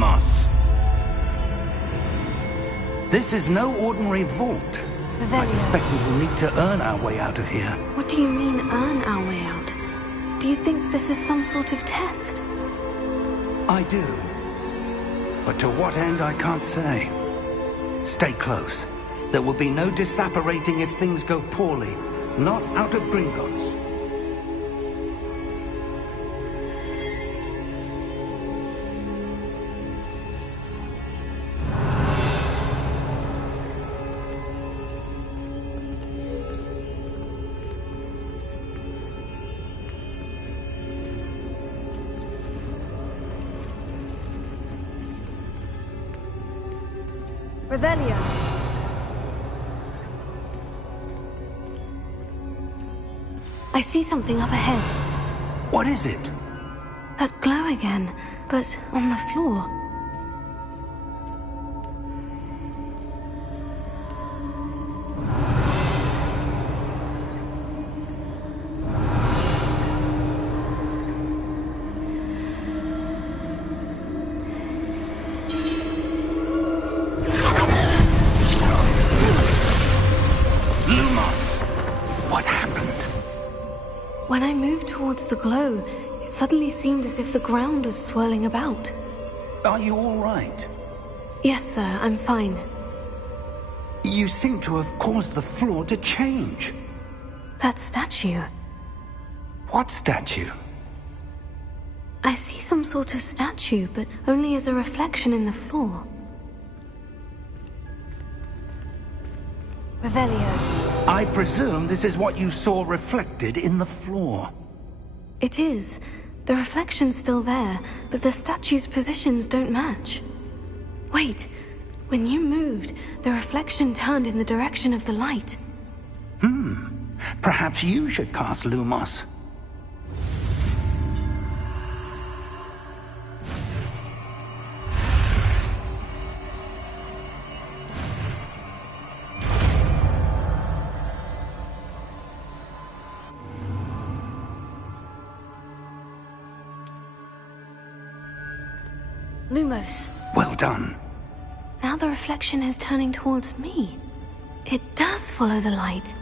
Lumos! This is no ordinary vault. I suspect we will need to earn our way out of here. What do you mean, earn our way out? Do you think this is some sort of test? I do. But to what end, I can't say. Stay close. There will be no disapparating if things go poorly. Not out of Gringotts. Revelio. I see something up ahead. What is it? That glow again, but on the floor. When I moved towards the glow, it suddenly seemed as if the ground was swirling about. Are you all right? Yes, sir, I'm fine. You seem to have caused the floor to change. That statue. What statue? I see some sort of statue, but only as a reflection in the floor. Revelio. I presume this is what you saw reflected in the floor. It is. The reflection's still there, but the statue's positions don't match. Wait. When you moved, the reflection turned in the direction of the light. Perhaps you should cast Lumos. Lumos. Well done. Now the reflection is turning towards me. It does follow the light.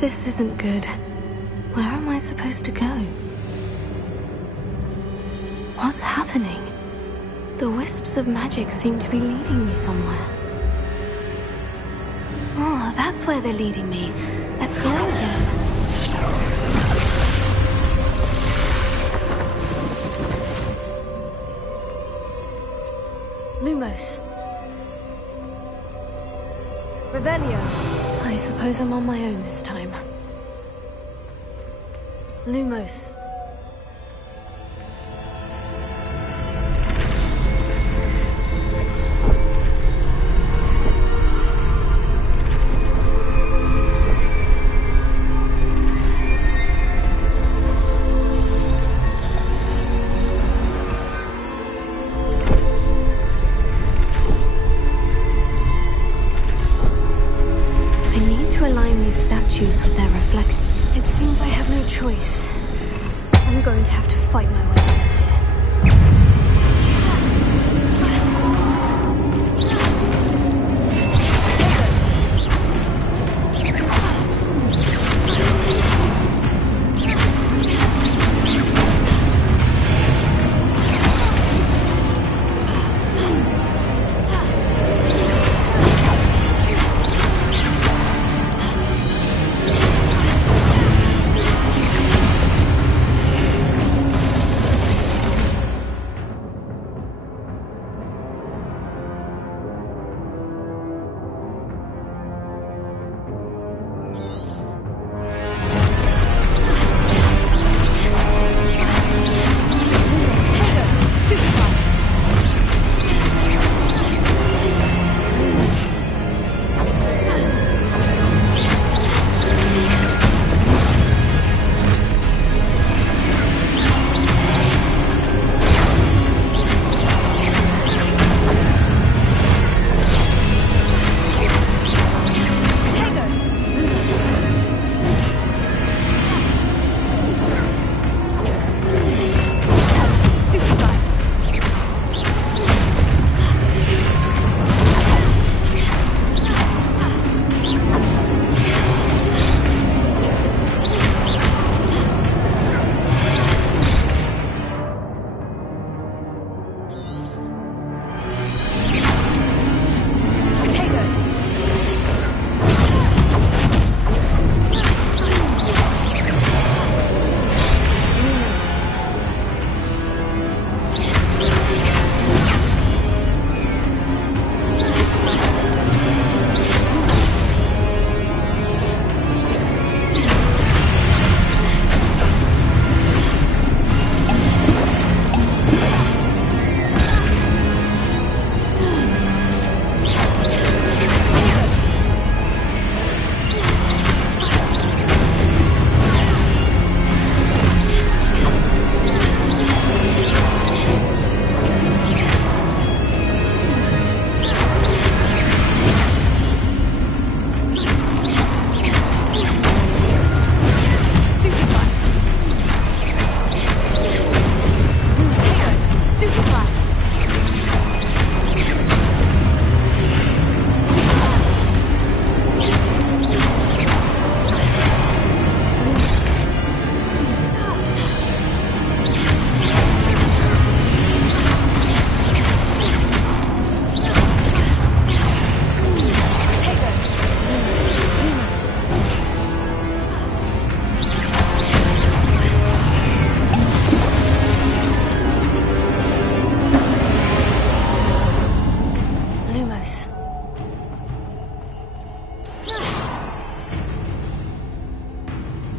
This isn't good. Where am I supposed to go? What's happening? The wisps of magic seem to be leading me somewhere. Oh, that's where they're leading me. That glow again. Lumos. Revelio. I suppose I'm on my own this time. Lumos. I'm going to have to fight my way out of here.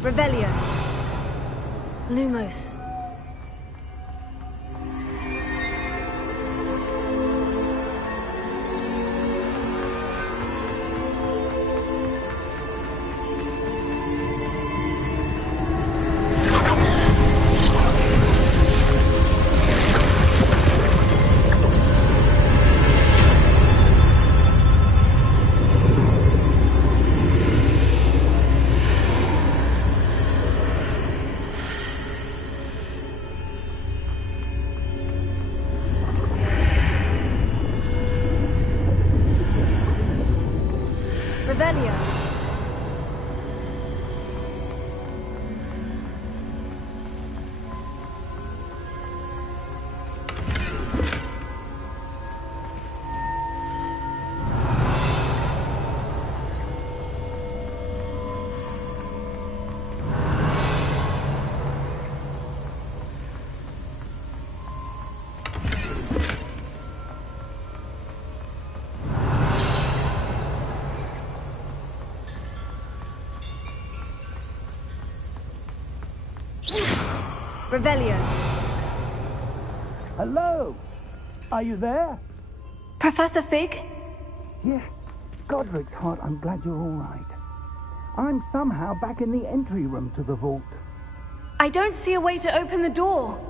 Revelio. Lumos. Revelio. Revelio. Hello? Are you there? Professor Fig? Yes. Godric's heart, I'm glad you're all right. I'm somehow back in the entry room to the vault. I don't see a way to open the door.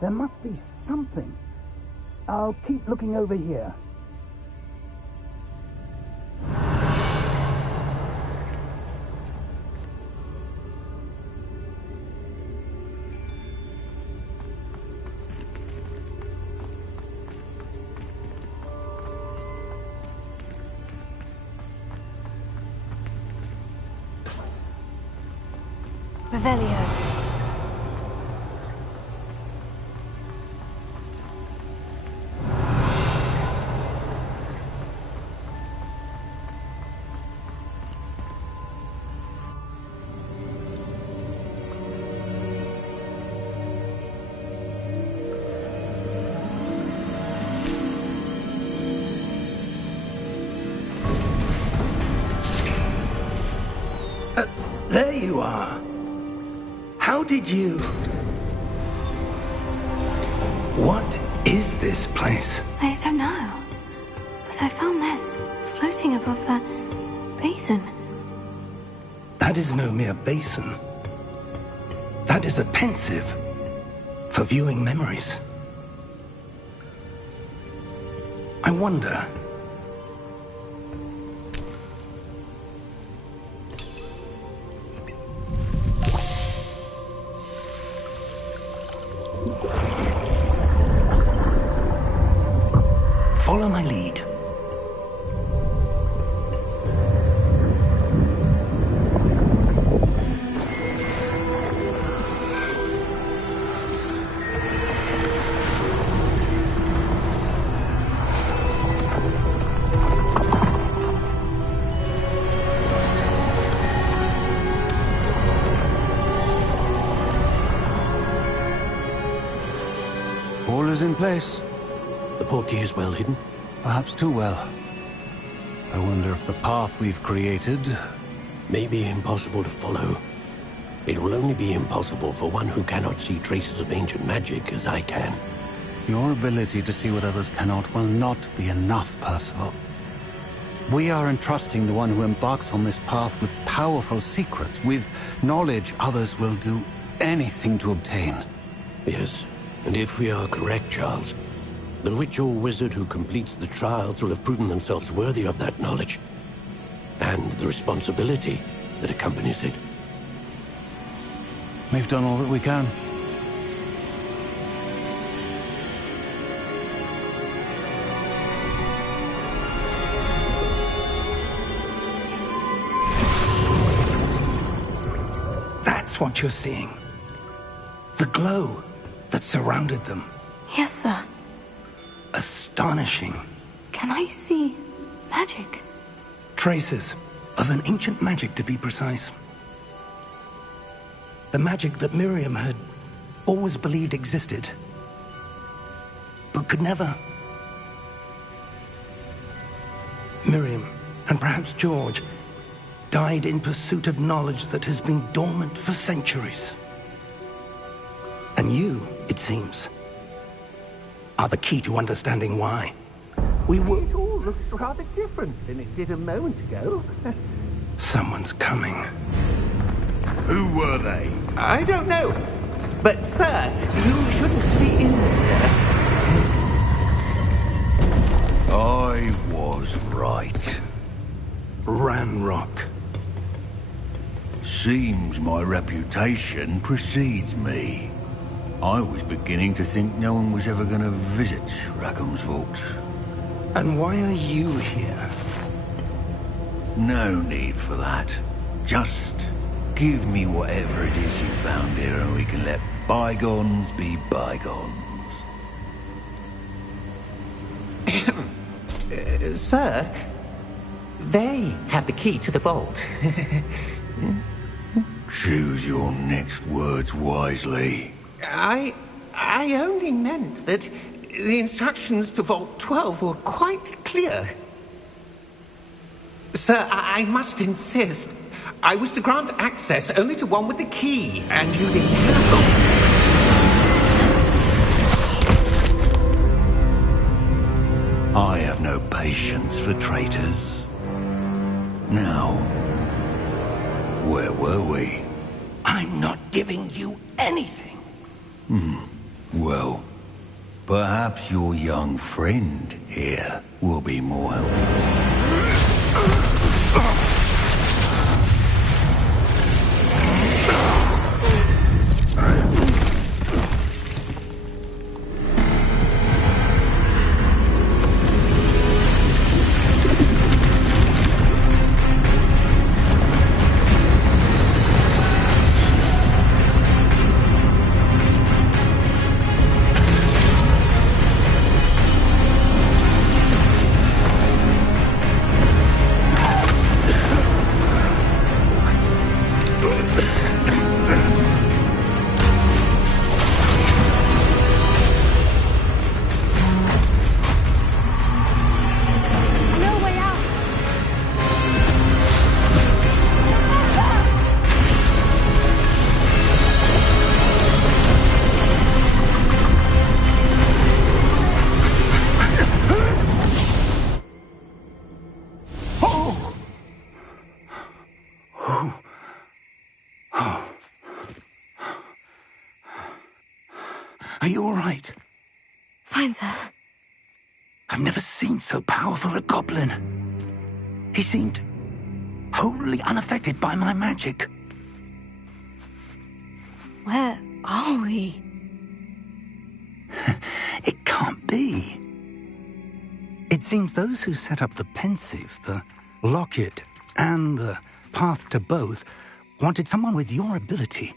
There must be something. I'll keep looking over here. Revelio. There you are. How did you... What is this place? I don't know. But I found this floating above that basin. That is no mere basin. That is a pensive for viewing memories. I wonder... Follow my lead. All is in place. The portkey is well hidden. Perhaps too well. I wonder if the path we've created... May be impossible to follow. It will only be impossible for one who cannot see traces of ancient magic as I can. Your ability to see what others cannot will not be enough, Percival. We are entrusting the one who embarks on this path with powerful secrets, with knowledge others will do anything to obtain. Yes, and if we are correct, Charles, the witch or wizard who completes the trials will have proven themselves worthy of that knowledge, and the responsibility that accompanies it. We've done all that we can. That's what you're seeing. The glow that surrounded them. Yes, sir. Astonishing. Can I see magic? Traces of an ancient magic, to be precise. The magic that Miriam had always believed existed, but could never. Miriam, and perhaps George, died in pursuit of knowledge that has been dormant for centuries. And you, it seems, are the key to understanding why. We were... It all looks rather different than it did a moment ago. Someone's coming. Who were they? I don't know. But, sir, you shouldn't be in here. I was right. Ranrock. Seems my reputation precedes me. I was beginning to think no one was ever going to visit Rackham's vault. And why are you here? No need for that. Just give me whatever it is you found here and we can let bygones be bygones. Sir, they have the key to the vault. Choose your next words wisely. I only meant that the instructions to Vault 12 were quite clear. Sir, I must insist. I was to grant access only to one with the key, and you didn't have I have no patience for traitors. Now, where were we? I'm not giving you anything. Well, perhaps your young friend here will be more helpful. Are you all right? Fine, sir. I've never seen so powerful a goblin. He seemed wholly unaffected by my magic. Where are we? It can't be. It seems those who set up the pensive, the locket, and the path to both wanted someone with your ability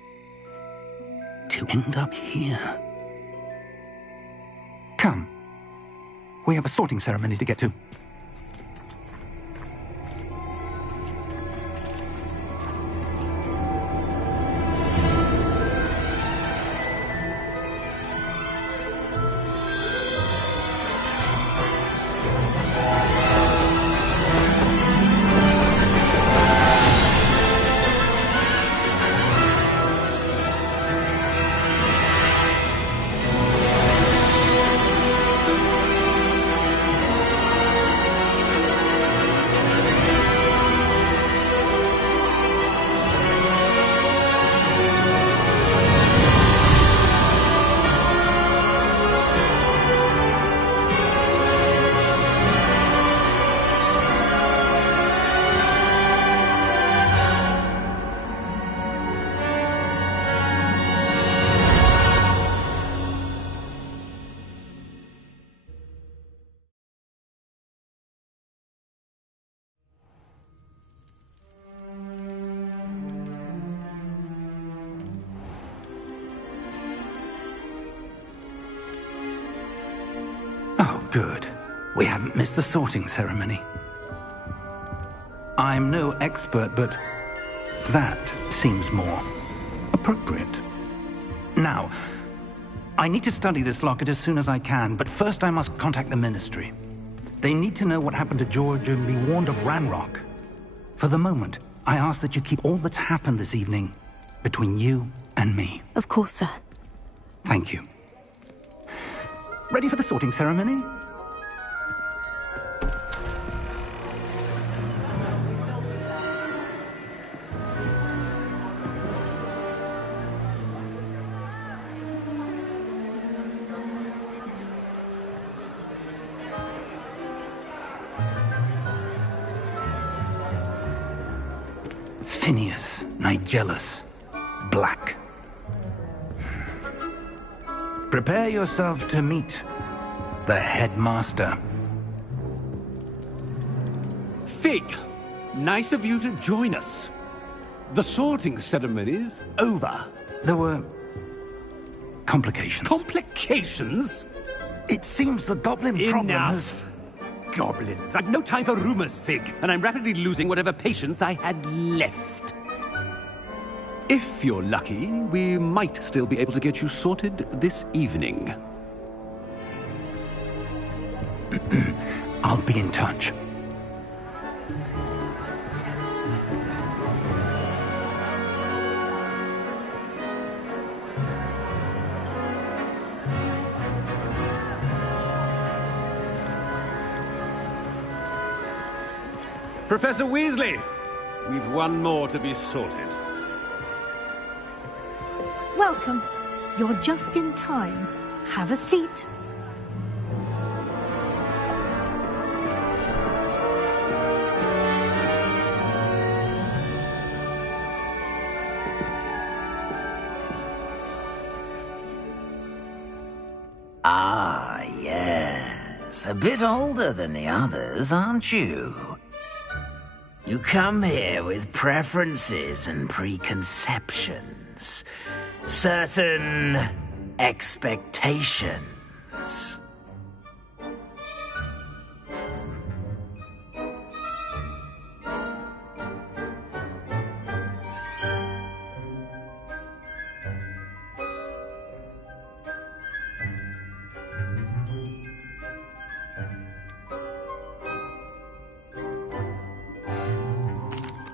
to end up here. Come. We have a sorting ceremony to get to. Oh, good. We haven't missed the sorting ceremony. I'm no expert, but that seems more appropriate. Now, I need to study this locket as soon as I can, but first I must contact the Ministry. They need to know what happened to George and be warned of Ranrock. For the moment, I ask that you keep all that's happened this evening between you and me. Of course, sir. Thank you. Ready for the sorting ceremony? Phineas, Nigellus, Black. Prepare yourself to meet the headmaster. Fig, nice of you to join us. The sorting ceremony's over. There were complications. Complications? It seems the goblin problem has... Enough! Goblins. I've no time for rumors, Fig, and I'm rapidly losing whatever patience I had left. If you're lucky, we might still be able to get you sorted this evening. I'll be in touch. Professor Weasley, we've one more to be sorted. Welcome. You're just in time. Have a seat. Ah, yes. A bit older than the others, aren't you? You come here with preferences and preconceptions. Certain expectations.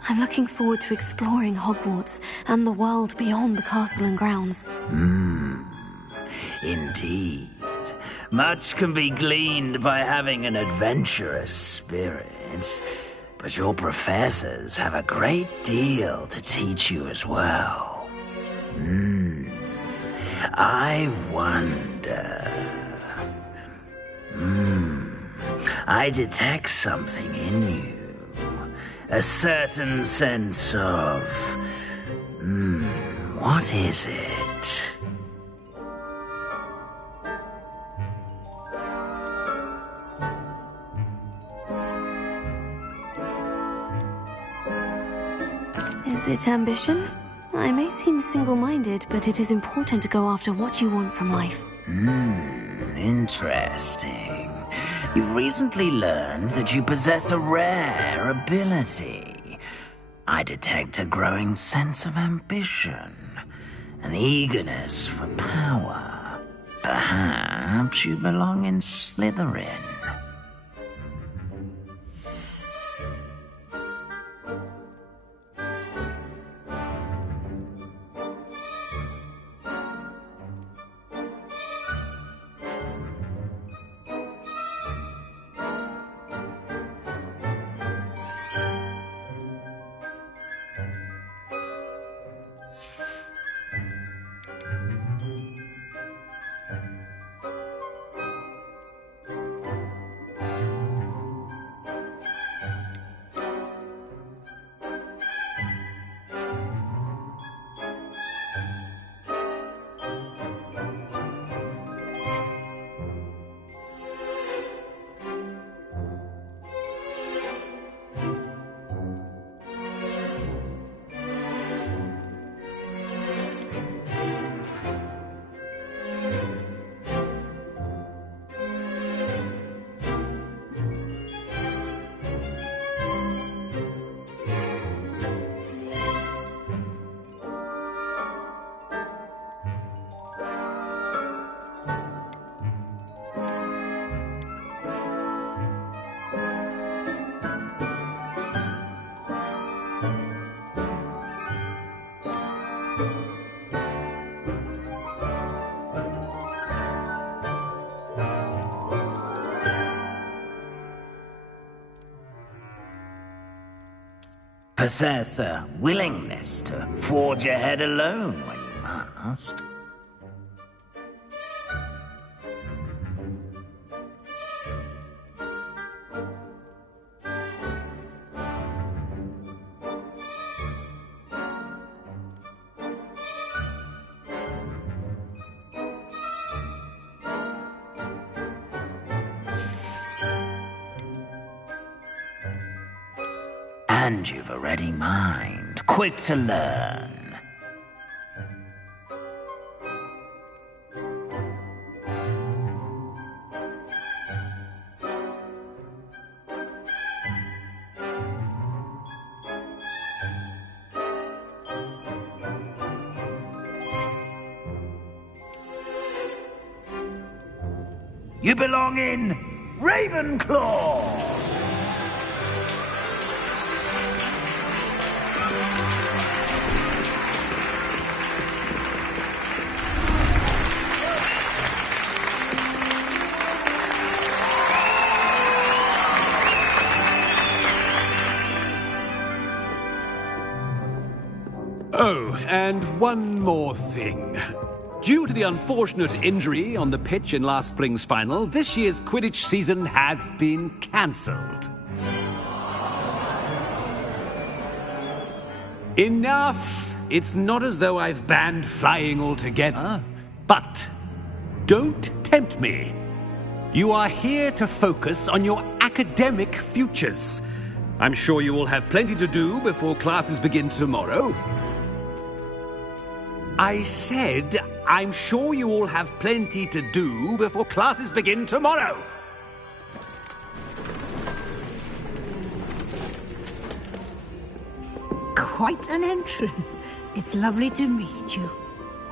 I'm looking forward to exploring Hogwarts and the world beyond the castle and grounds. Indeed. Much can be gleaned by having an adventurous spirit, but your professors have a great deal to teach you as well. I wonder... I detect something in you. A certain sense of... what is it? Is it ambition? I may seem single-minded, but it is important to go after what you want from life. Interesting. You've recently learned that you possess a rare ability. I detect a growing sense of ambition, an eagerness for power. Perhaps you belong in Slytherin. Possess a willingness to forge ahead alone when you must. And you've a ready mind, quick to learn. You belong in Ravenclaw! Oh, and one more thing. Due to the unfortunate injury on the pitch in last spring's final, this year's Quidditch season has been cancelled. Enough! It's not as though I've banned flying altogether, but don't tempt me. You are here to focus on your academic futures. I'm sure you will have plenty to do before classes begin tomorrow. I said, I'm sure you all have plenty to do before classes begin tomorrow. Quite an entrance. It's lovely to meet you.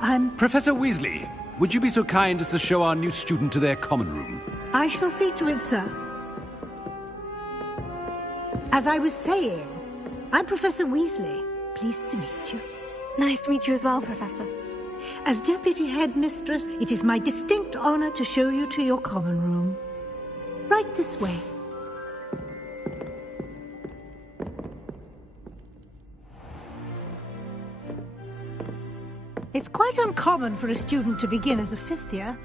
I'm... Professor Weasley, would you be so kind as to show our new student to their common room? I shall see to it, sir. As I was saying, I'm Professor Weasley. Pleased to meet you. Nice to meet you as well, Professor. As Deputy Headmistress, it is my distinct honor to show you to your common room. Right this way. It's quite uncommon for a student to begin as a fifth year.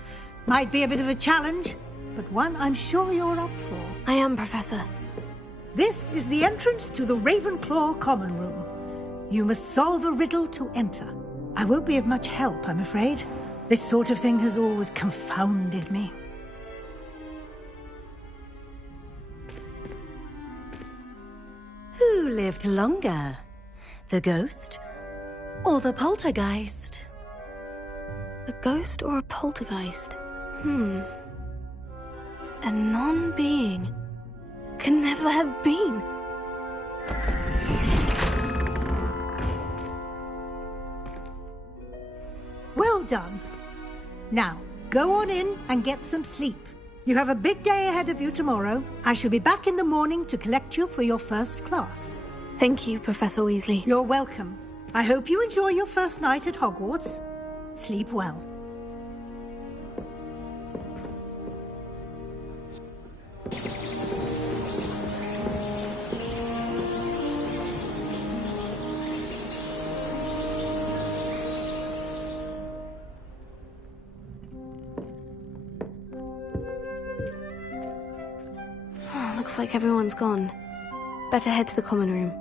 Might be a bit of a challenge, but one I'm sure you're up for. I am, Professor. This is the entrance to the Ravenclaw Common Room. You must solve a riddle to enter. I won't be of much help, I'm afraid. This sort of thing has always confounded me. Who lived longer? The ghost or the poltergeist? A ghost or a poltergeist? A non-being can never have been. Well done. Now, go on in and get some sleep. You have a big day ahead of you tomorrow. I shall be back in the morning to collect you for your first class. Thank you, Professor Weasley. You're welcome. I hope you enjoy your first night at Hogwarts. Sleep well. Looks like everyone's gone. Better head to the common room.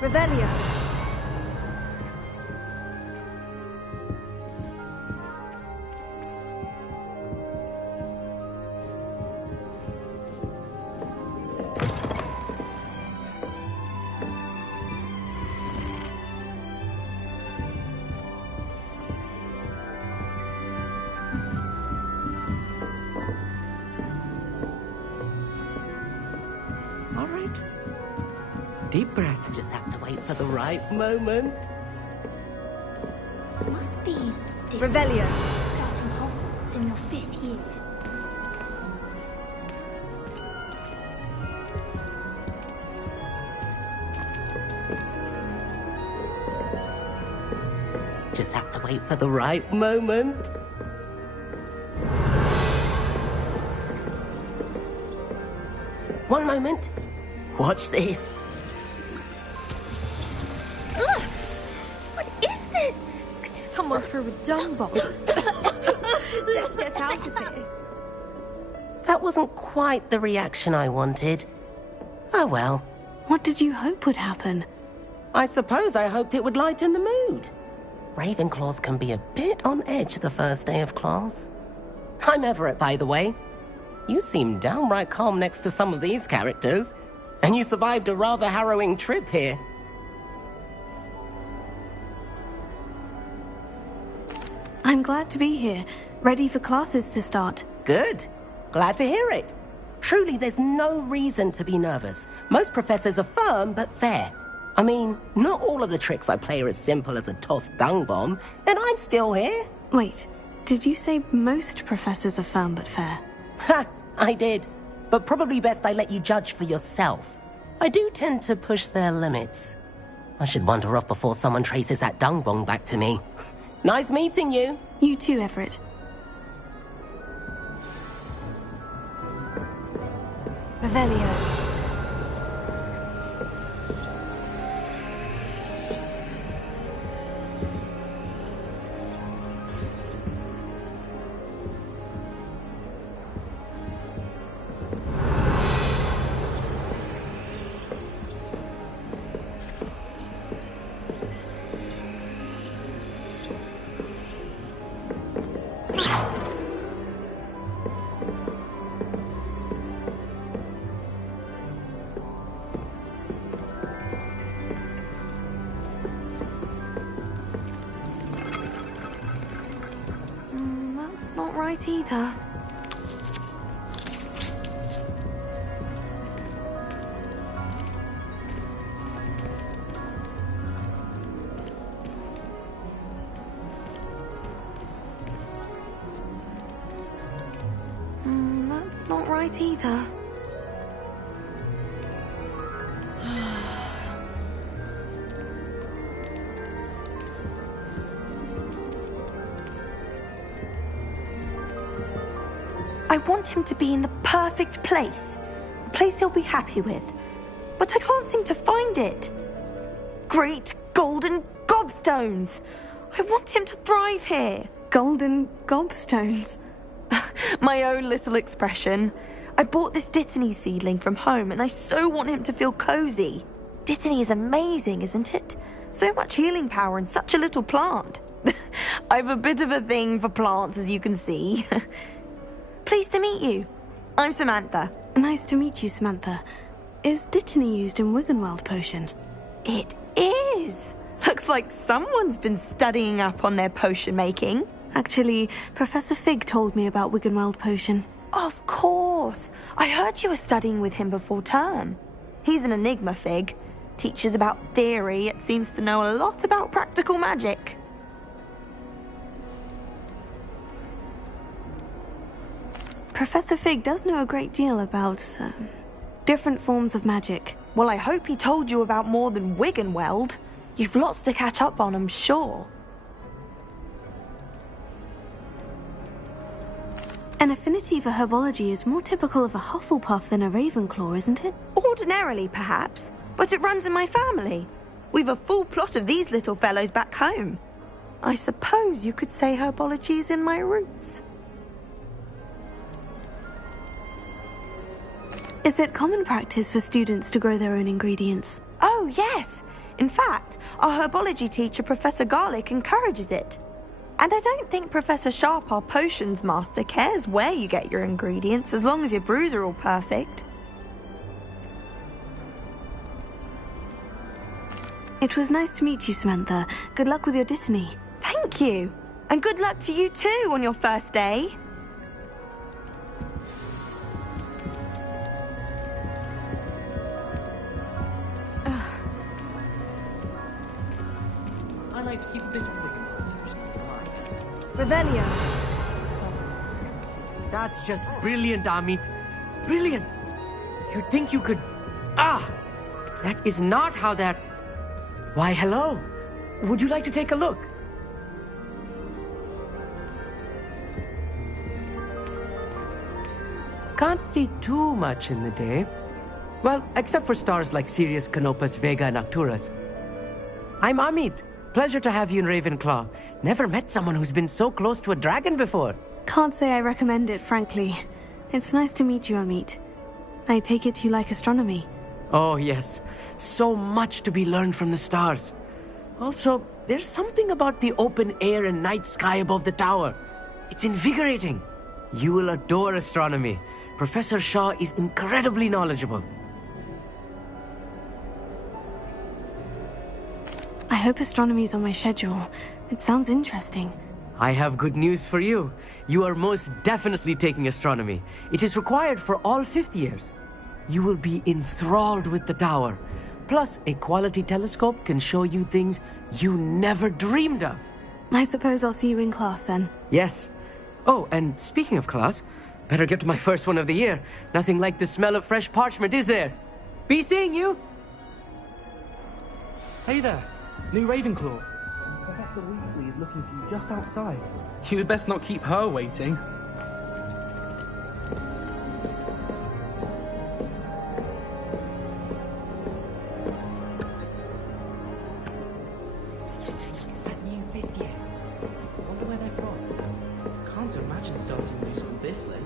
Revelio. All right. Deep breath. Just have to wait for the right moment. Must be different. Revelio. Starting Hogwarts in your 5th year. Just have to wait for the right moment. One moment. Watch this. Ugh! What is this? Someone threw a dung bomb. Let's get out of here. That wasn't quite the reaction I wanted. Oh well. What did you hope would happen? I suppose I hoped it would lighten the mood. Ravenclaws can be a bit on edge the first day of class. I'm Everett, by the way. You seem downright calm next to some of these characters, and you survived a rather harrowing trip here. I'm glad to be here, ready for classes to start. Good. Glad to hear it. Truly, there's no reason to be nervous. Most professors are firm but fair. I mean, not all of the tricks I play are as simple as a tossed dung bomb, and I'm still here. Wait, did you say most professors are firm but fair? Ha! I did. But probably best I let you judge for yourself. I do tend to push their limits. I should wander off before someone traces that dung bomb back to me. Nice meeting you. You too, Everett. Revelio. That's not right either. That's not right either. I want him to be in the perfect place. A place he'll be happy with. But I can't seem to find it. Great golden gobstones! I want him to thrive here. Golden gobstones? My own little expression. I bought this Dittany seedling from home and I so want him to feel cozy. Dittany is amazing, isn't it? So much healing power in such a little plant. I've a bit of a thing for plants, as you can see. Pleased to meet you. I'm Samantha. Nice to meet you, Samantha. Is Dittany used in Wiggenweld potion? It is. Looks like someone's been studying up on their potion making. Actually, Professor Fig told me about Wiggenweld potion. Of course. I heard you were studying with him before term. He's an enigma, Fig. Teaches about theory, yet seems to know a lot about practical magic. Professor Fig does know a great deal about different forms of magic. Well, I hope he told you about more than Wiggenweld. You've lots to catch up on, I'm sure. An affinity for herbology is more typical of a Hufflepuff than a Ravenclaw, isn't it? Ordinarily, perhaps, but it runs in my family. We've a full plot of these little fellows back home. I suppose you could say herbology is in my roots. Is it common practice for students to grow their own ingredients? Oh, yes. In fact, our herbology teacher, Professor Garlick, encourages it. And I don't think Professor Sharp, our potions master, cares where you get your ingredients, as long as your brews are all perfect. It was nice to meet you, Samantha. Good luck with your Dittany. Thank you. And good luck to you too on your first day. I like to keep a bit of Revelio. That's just brilliant, Amit. Brilliant. You'd think you could... that is not how that... Why, hello. Would you like to take a look? Can't see too much in the day. Well, except for stars like Sirius, Canopus, Vega, and Arcturus. I'm Amit. Pleasure to have you in Ravenclaw. Never met someone who's been so close to a dragon before. Can't say I recommend it, frankly. It's nice to meet you, Amit. I take it you like astronomy. Oh, yes. So much to be learned from the stars. Also, there's something about the open air and night sky above the tower. It's invigorating. You will adore astronomy. Professor Shaw is incredibly knowledgeable. I hope astronomy's on my schedule. It sounds interesting. I have good news for you. You are most definitely taking astronomy. It is required for all 5th years. You will be enthralled with the tower. Plus, a quality telescope can show you things you never dreamed of. I suppose I'll see you in class then. Yes. Oh, and speaking of class, better get to my first one of the year. Nothing like the smell of fresh parchment, is there? Be seeing you! Hey there. New Ravenclaw. Professor Weasley is looking for you just outside. You'd best not keep her waiting. That new 5th year. Wonder where they're from. Can't imagine starting new school this late.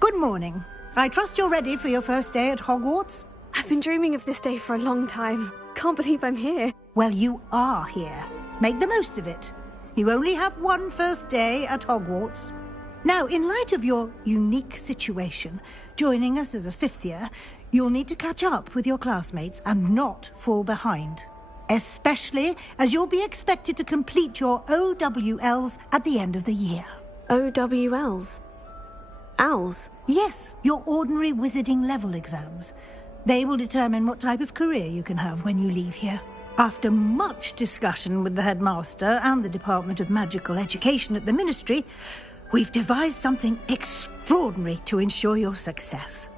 Good morning. I trust you're ready for your first day at Hogwarts? I've been dreaming of this day for a long time. Can't believe I'm here. Well, you are here. Make the most of it. You only have one first day at Hogwarts. Now, in light of your unique situation, joining us as a 5th year, you'll need to catch up with your classmates and not fall behind. especially as you'll be expected to complete your OWLs at the end of the year. OWLs? Owls? Yes, your ordinary wizarding level exams. They will determine what type of career you can have when you leave here. After much discussion with the headmaster and the Department of Magical Education at the Ministry, we've devised something extraordinary to ensure your success.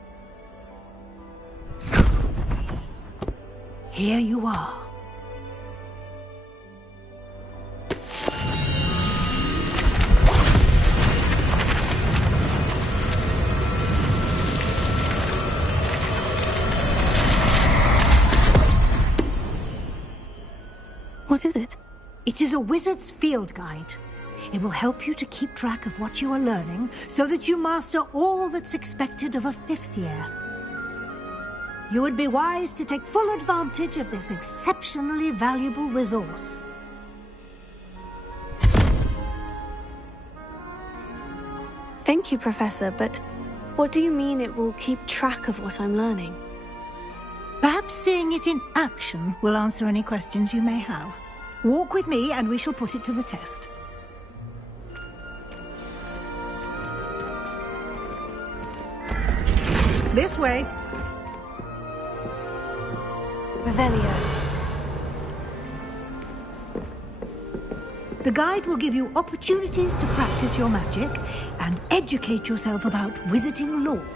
Here you are. What is it? It is a wizard's field guide. It will help you to keep track of what you are learning so that you master all that's expected of a 5th year. You would be wise to take full advantage of this exceptionally valuable resource. Thank you, Professor, but what do you mean it will keep track of what I'm learning? Perhaps seeing it in action will answer any questions you may have. Walk with me and we shall put it to the test. This way. Revelio. The guide will give you opportunities to practice your magic and educate yourself about wizarding lore.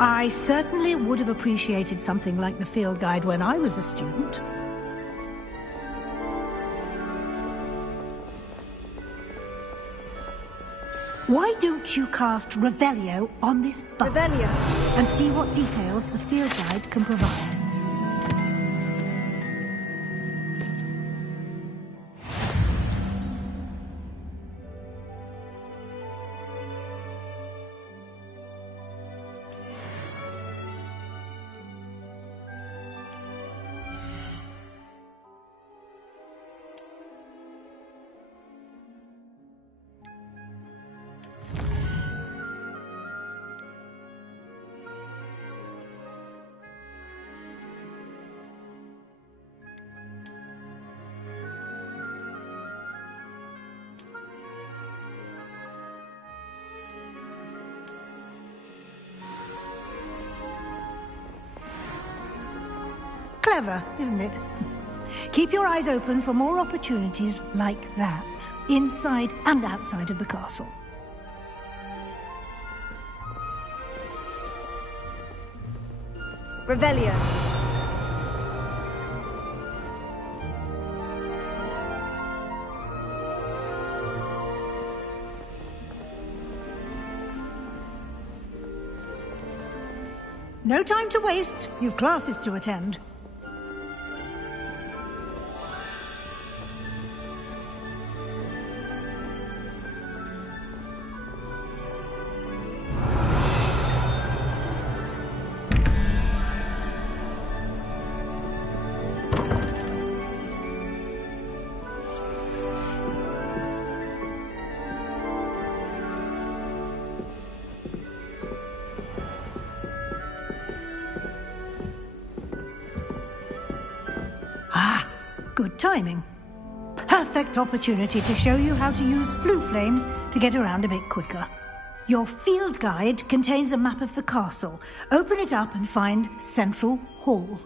I certainly would have appreciated something like the field guide when I was a student. Why don't you cast Revelio on this bus? Revelio. And see what details the field guide can provide. Clever, isn't it? Keep your eyes open for more opportunities like that, inside and outside of the castle. Revelio. No time to waste. You've classes to attend. Good timing. Perfect opportunity to show you how to use flue flames to get around a bit quicker. Your field guide contains a map of the castle. Open it up and find Central Hall.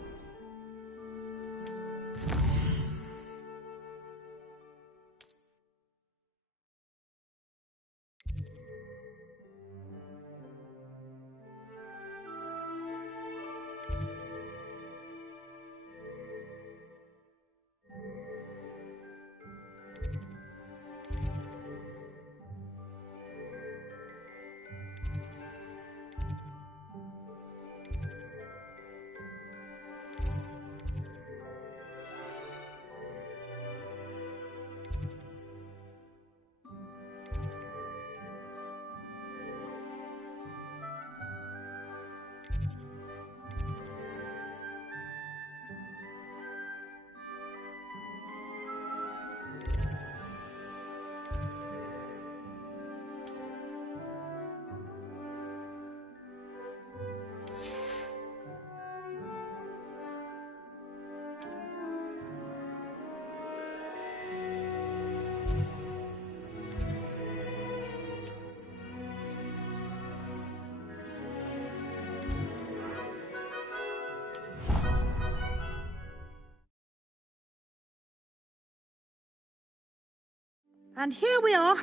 And here we are.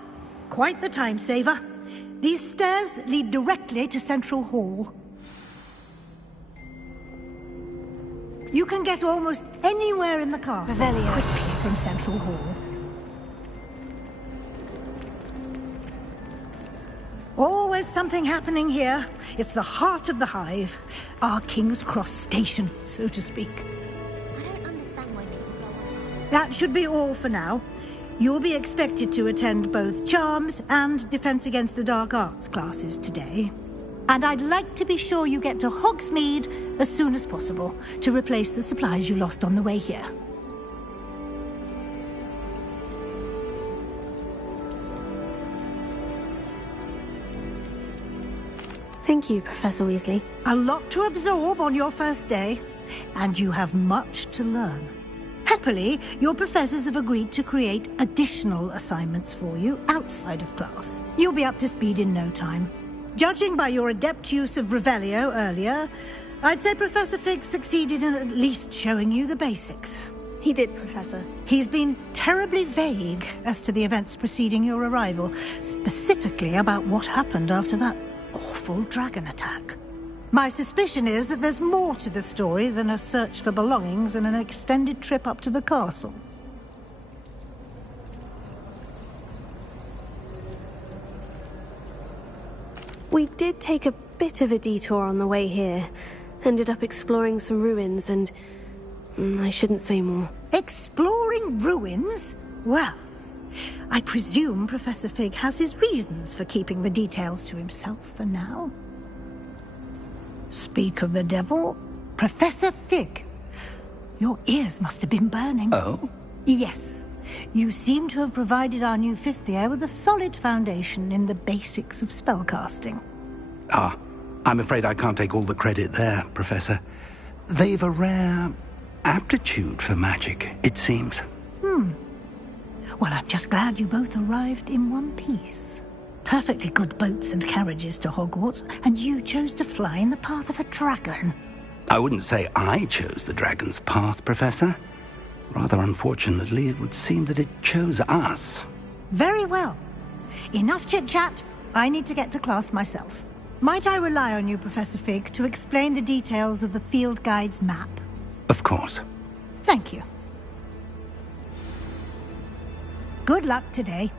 Quite the time saver. These stairs lead directly to Central Hall. You can get almost anywhere in the castle quickly from Central Hall. Always something happening here. It's the heart of the hive. Our King's Cross station, so to speak. I don't understand why people go on. That should be all for now. You'll be expected to attend both Charms and Defense Against the Dark Arts classes today. And I'd like to be sure you get to Hogsmeade as soon as possible to replace the supplies you lost on the way here. Thank you, Professor Weasley. A lot to absorb on your first day, and you have much to learn. Happily, your professors have agreed to create additional assignments for you outside of class. You'll be up to speed in no time. Judging by your adept use of Revelio earlier, I'd say Professor Fig succeeded in at least showing you the basics. He did, Professor. He's been terribly vague as to the events preceding your arrival, specifically about what happened after that awful dragon attack. My suspicion is that there's more to the story than a search for belongings and an extended trip up to the castle. We did take a bit of a detour on the way here. Ended up exploring some ruins and... I shouldn't say more. Exploring ruins? Well, I presume Professor Fig has his reasons for keeping the details to himself for now. Speak of the devil, Professor Fig. Your ears must have been burning. Oh? Yes. You seem to have provided our new fifth year with a solid foundation in the basics of spellcasting. Ah, I'm afraid I can't take all the credit there, Professor. They've a rare aptitude for magic, it seems. Well, I'm just glad you both arrived in one piece. Perfectly good boats and carriages to Hogwarts, and you chose to fly in the path of a dragon. I wouldn't say I chose the dragon's path, Professor. Rather unfortunately, it would seem that it chose us. Very well. Enough chit-chat. I need to get to class myself. Might I rely on you, Professor Fig, to explain the details of the field guide's map? Of course. Thank you. Good luck today.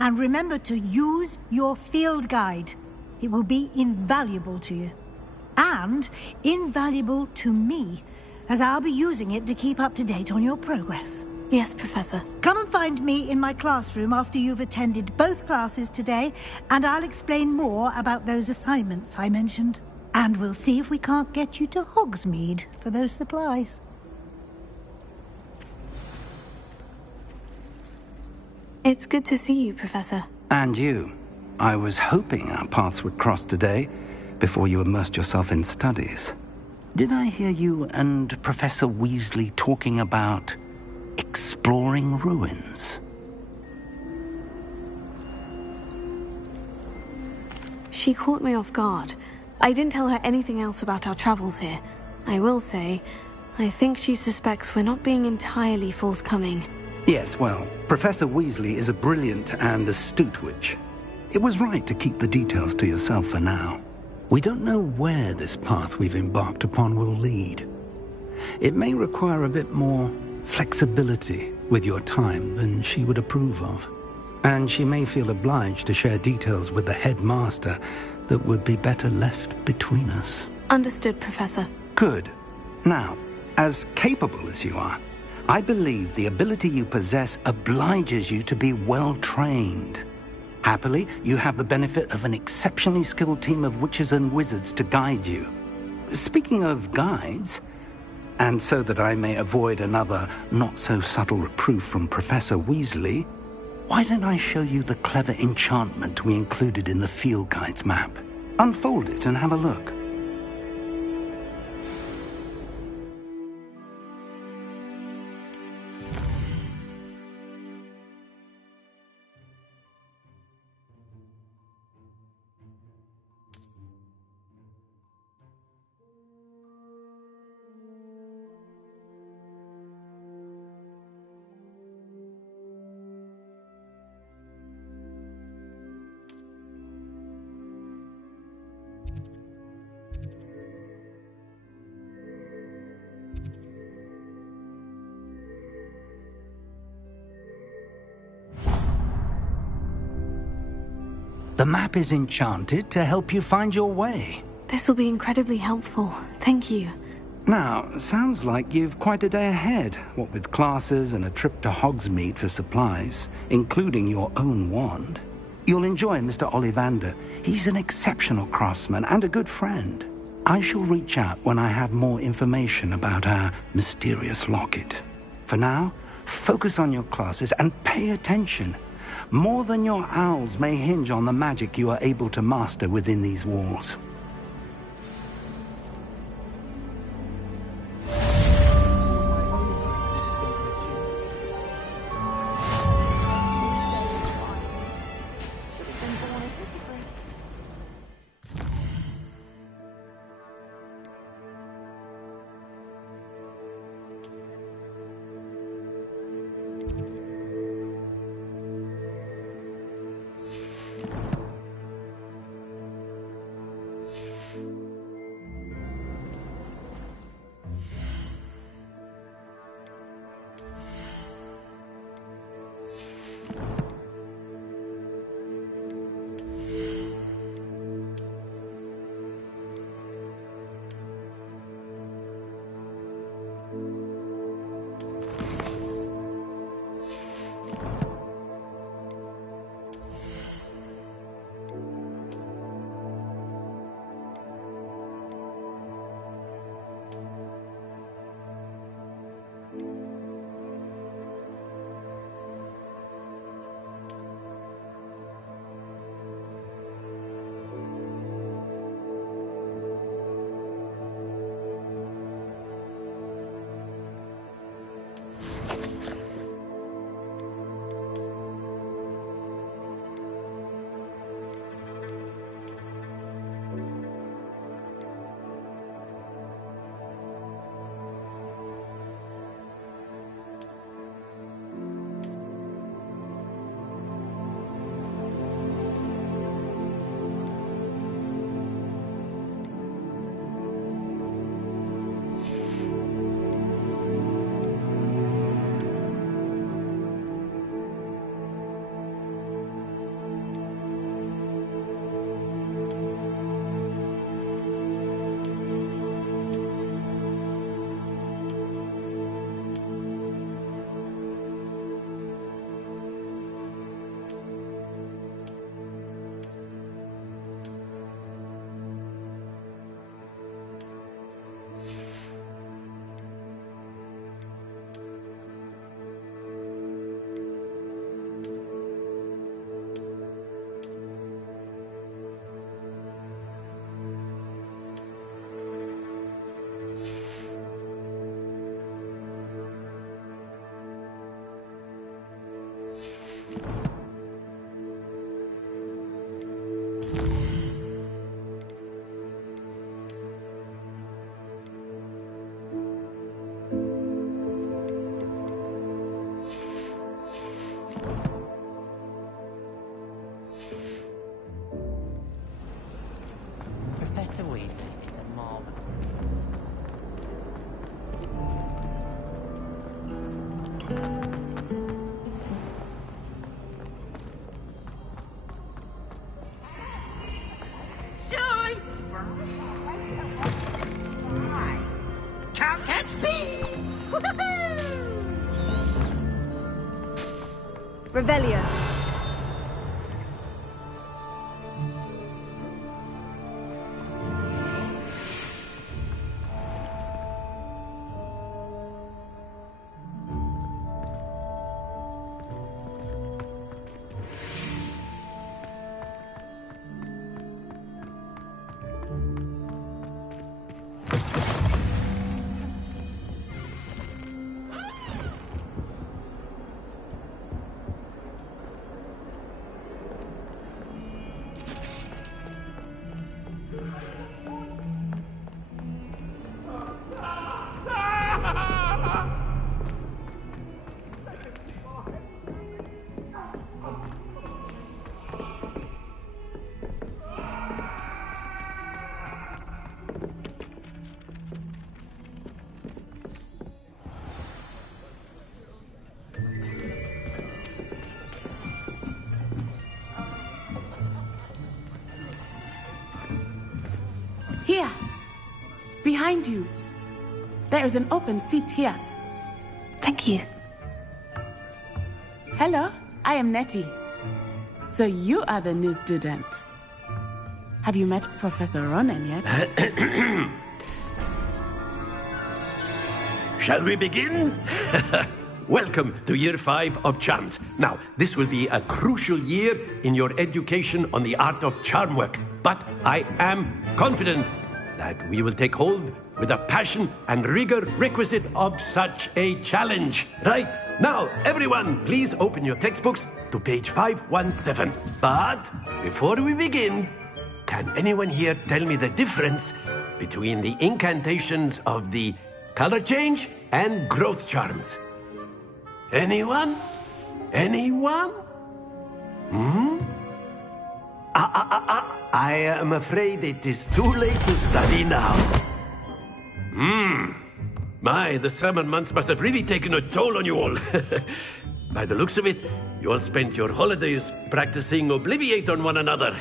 And remember to use your field guide. It will be invaluable to you. And invaluable to me, as I'll be using it to keep up to date on your progress. Yes, Professor. Come and find me in my classroom after you've attended both classes today, and I'll explain more about those assignments I mentioned. And we'll see if we can't get you to Hogsmeade for those supplies. It's good to see you, Professor. And you. I was hoping our paths would cross today, before you immersed yourself in studies. Did I hear you and Professor Weasley talking about exploring ruins? She caught me off guard. I didn't tell her anything else about our travels here. I will say, I think she suspects we're not being entirely forthcoming. Yes, well, Professor Weasley is a brilliant and astute witch. It was right to keep the details to yourself for now. We don't know where this path we've embarked upon will lead. It may require a bit more flexibility with your time than she would approve of. And she may feel obliged to share details with the headmaster that would be better left between us. Understood, Professor. Good. Now, as capable as you are, I believe the ability you possess obliges you to be well-trained. Happily, you have the benefit of an exceptionally skilled team of witches and wizards to guide you. Speaking of guides, and so that I may avoid another not-so-subtle reproof from Professor Weasley, why don't I show you the clever enchantment we included in the field guide's map? Unfold it and have a look. The map is enchanted to help you find your way. This will be incredibly helpful. Thank you. Now, sounds like you've quite a day ahead, what with classes and a trip to Hogsmeade for supplies, including your own wand. You'll enjoy Mr. Ollivander. He's an exceptional craftsman and a good friend. I shall reach out when I have more information about our mysterious locket. For now, focus on your classes and pay attention. More than your owls may hinge on the magic you are able to master within these walls. Professor Weasley is a marvel. Shy! Can't catch me! Revelio. Here. Behind you. There is an open seat here. Thank you. Hello, I am Nettie. So you are the new student. Have you met Professor Ronan yet? Shall we begin? Welcome to Year 5 of Charms. Now, this will be a crucial year in your education on the art of charm work. But I am confident that we will take hold with the passion and rigor requisite of such a challenge. Right, now, everyone, please open your textbooks to page 517. But before we begin, can anyone here tell me the difference between the incantations of the color change and growth charms? Anyone? Anyone? I am afraid it is too late to study now. My, the summer months must have really taken a toll on you all. By the looks of it, you all spent your holidays practicing Obliviate on one another.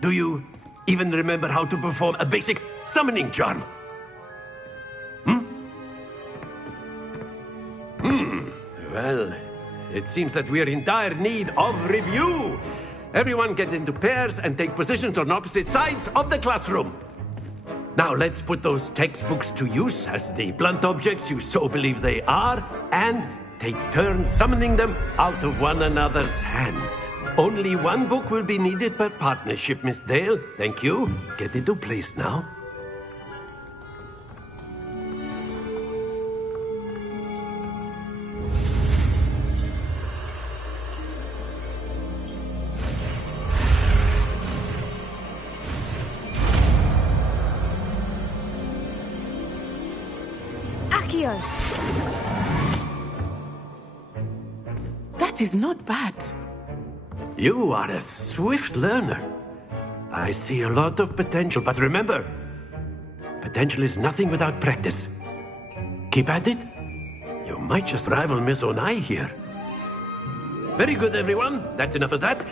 Do you even remember how to perform a basic summoning charm? Well, it seems that we are in dire need of review. Everyone get into pairs and take positions on opposite sides of the classroom. Now let's put those textbooks to use as the blunt objects you so believe they are, and take turns summoning them out of one another's hands. Only one book will be needed per partnership, Miss Dale. Thank you. Get into place now. Accio! That is not bad. You are a swift learner. I see a lot of potential, but remember, potential is nothing without practice. Keep at it. You might just rival Miss Onai here. Very good, everyone. That's enough of that.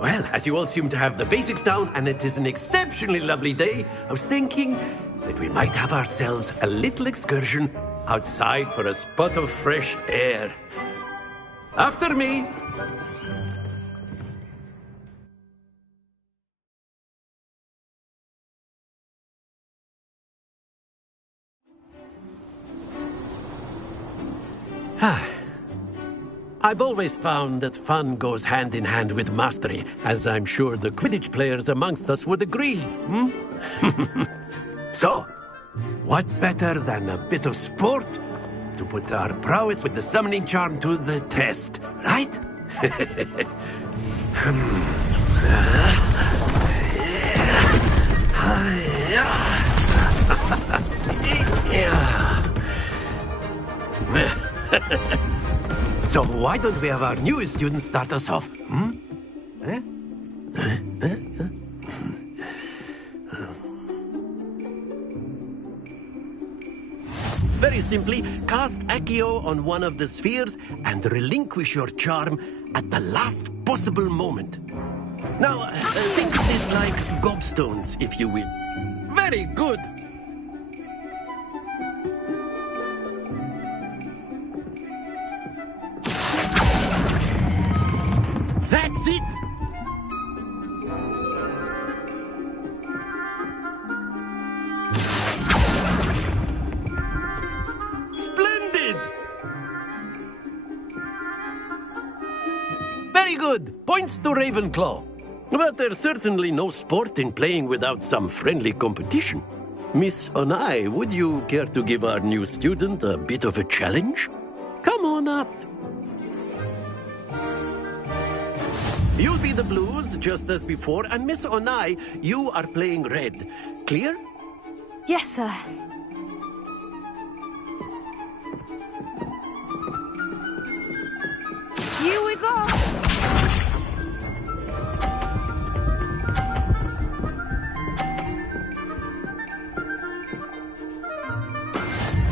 Well, as you all seem to have the basics down, and it is an exceptionally lovely day, I was thinking that we might have ourselves a little excursion outside for a spot of fresh air. After me. I've always found that fun goes hand in hand with mastery, as I'm sure the Quidditch players amongst us would agree. So, what better than a bit of sport to put our prowess with the summoning charm to the test, right? So why don't we have our newest student start us off? Very simply, cast Accio on one of the spheres and relinquish your charm at the last possible moment. Now, think of this like gobstones, if you will. Very good! That's it! Splendid! Very good. Points to Ravenclaw. But there's certainly no sport in playing without some friendly competition. Miss Onai, would you care to give our new student a bit of a challenge? Come on up. You'll be the blues, just as before, and Miss Onai, you are playing red. Clear? Yes, sir. Here we go.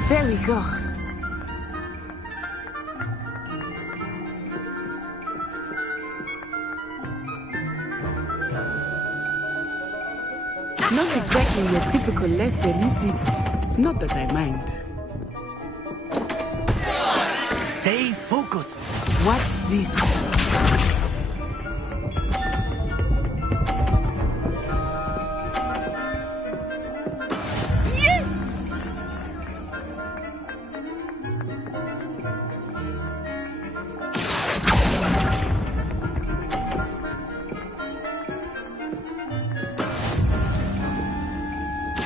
There we go. Not exactly your typical lesson, is it? Not that I mind. Stay focused. Watch this.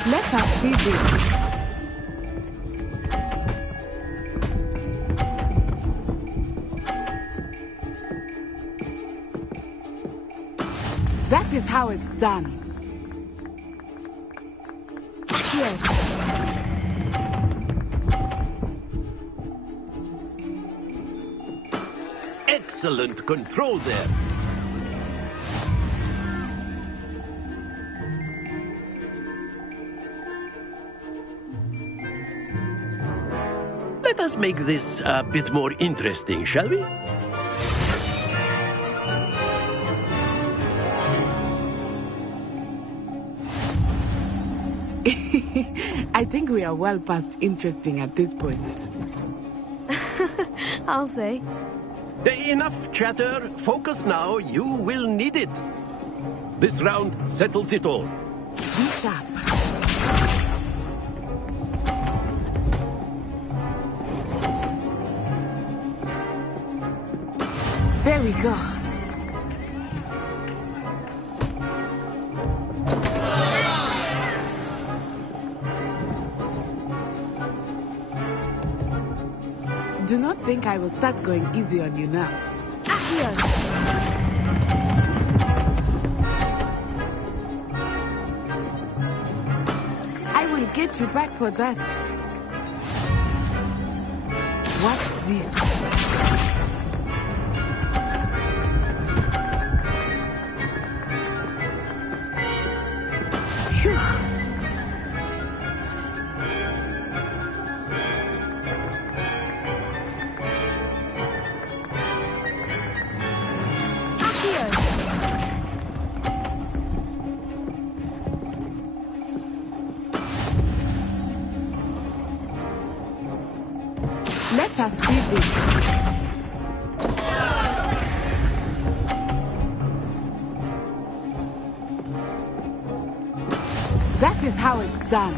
Let us see this. That is how it's done. Here. Excellent control there. Let us make this a bit more interesting, shall we? I think we are well past interesting at this point. I'll say. Enough chatter. Focus now. You will need it. This round settles it all. Be sharp. There we go. Do not think I will start going easy on you now. Accio! I will get you back for that. Watch this. Let us see this. That is how it's done.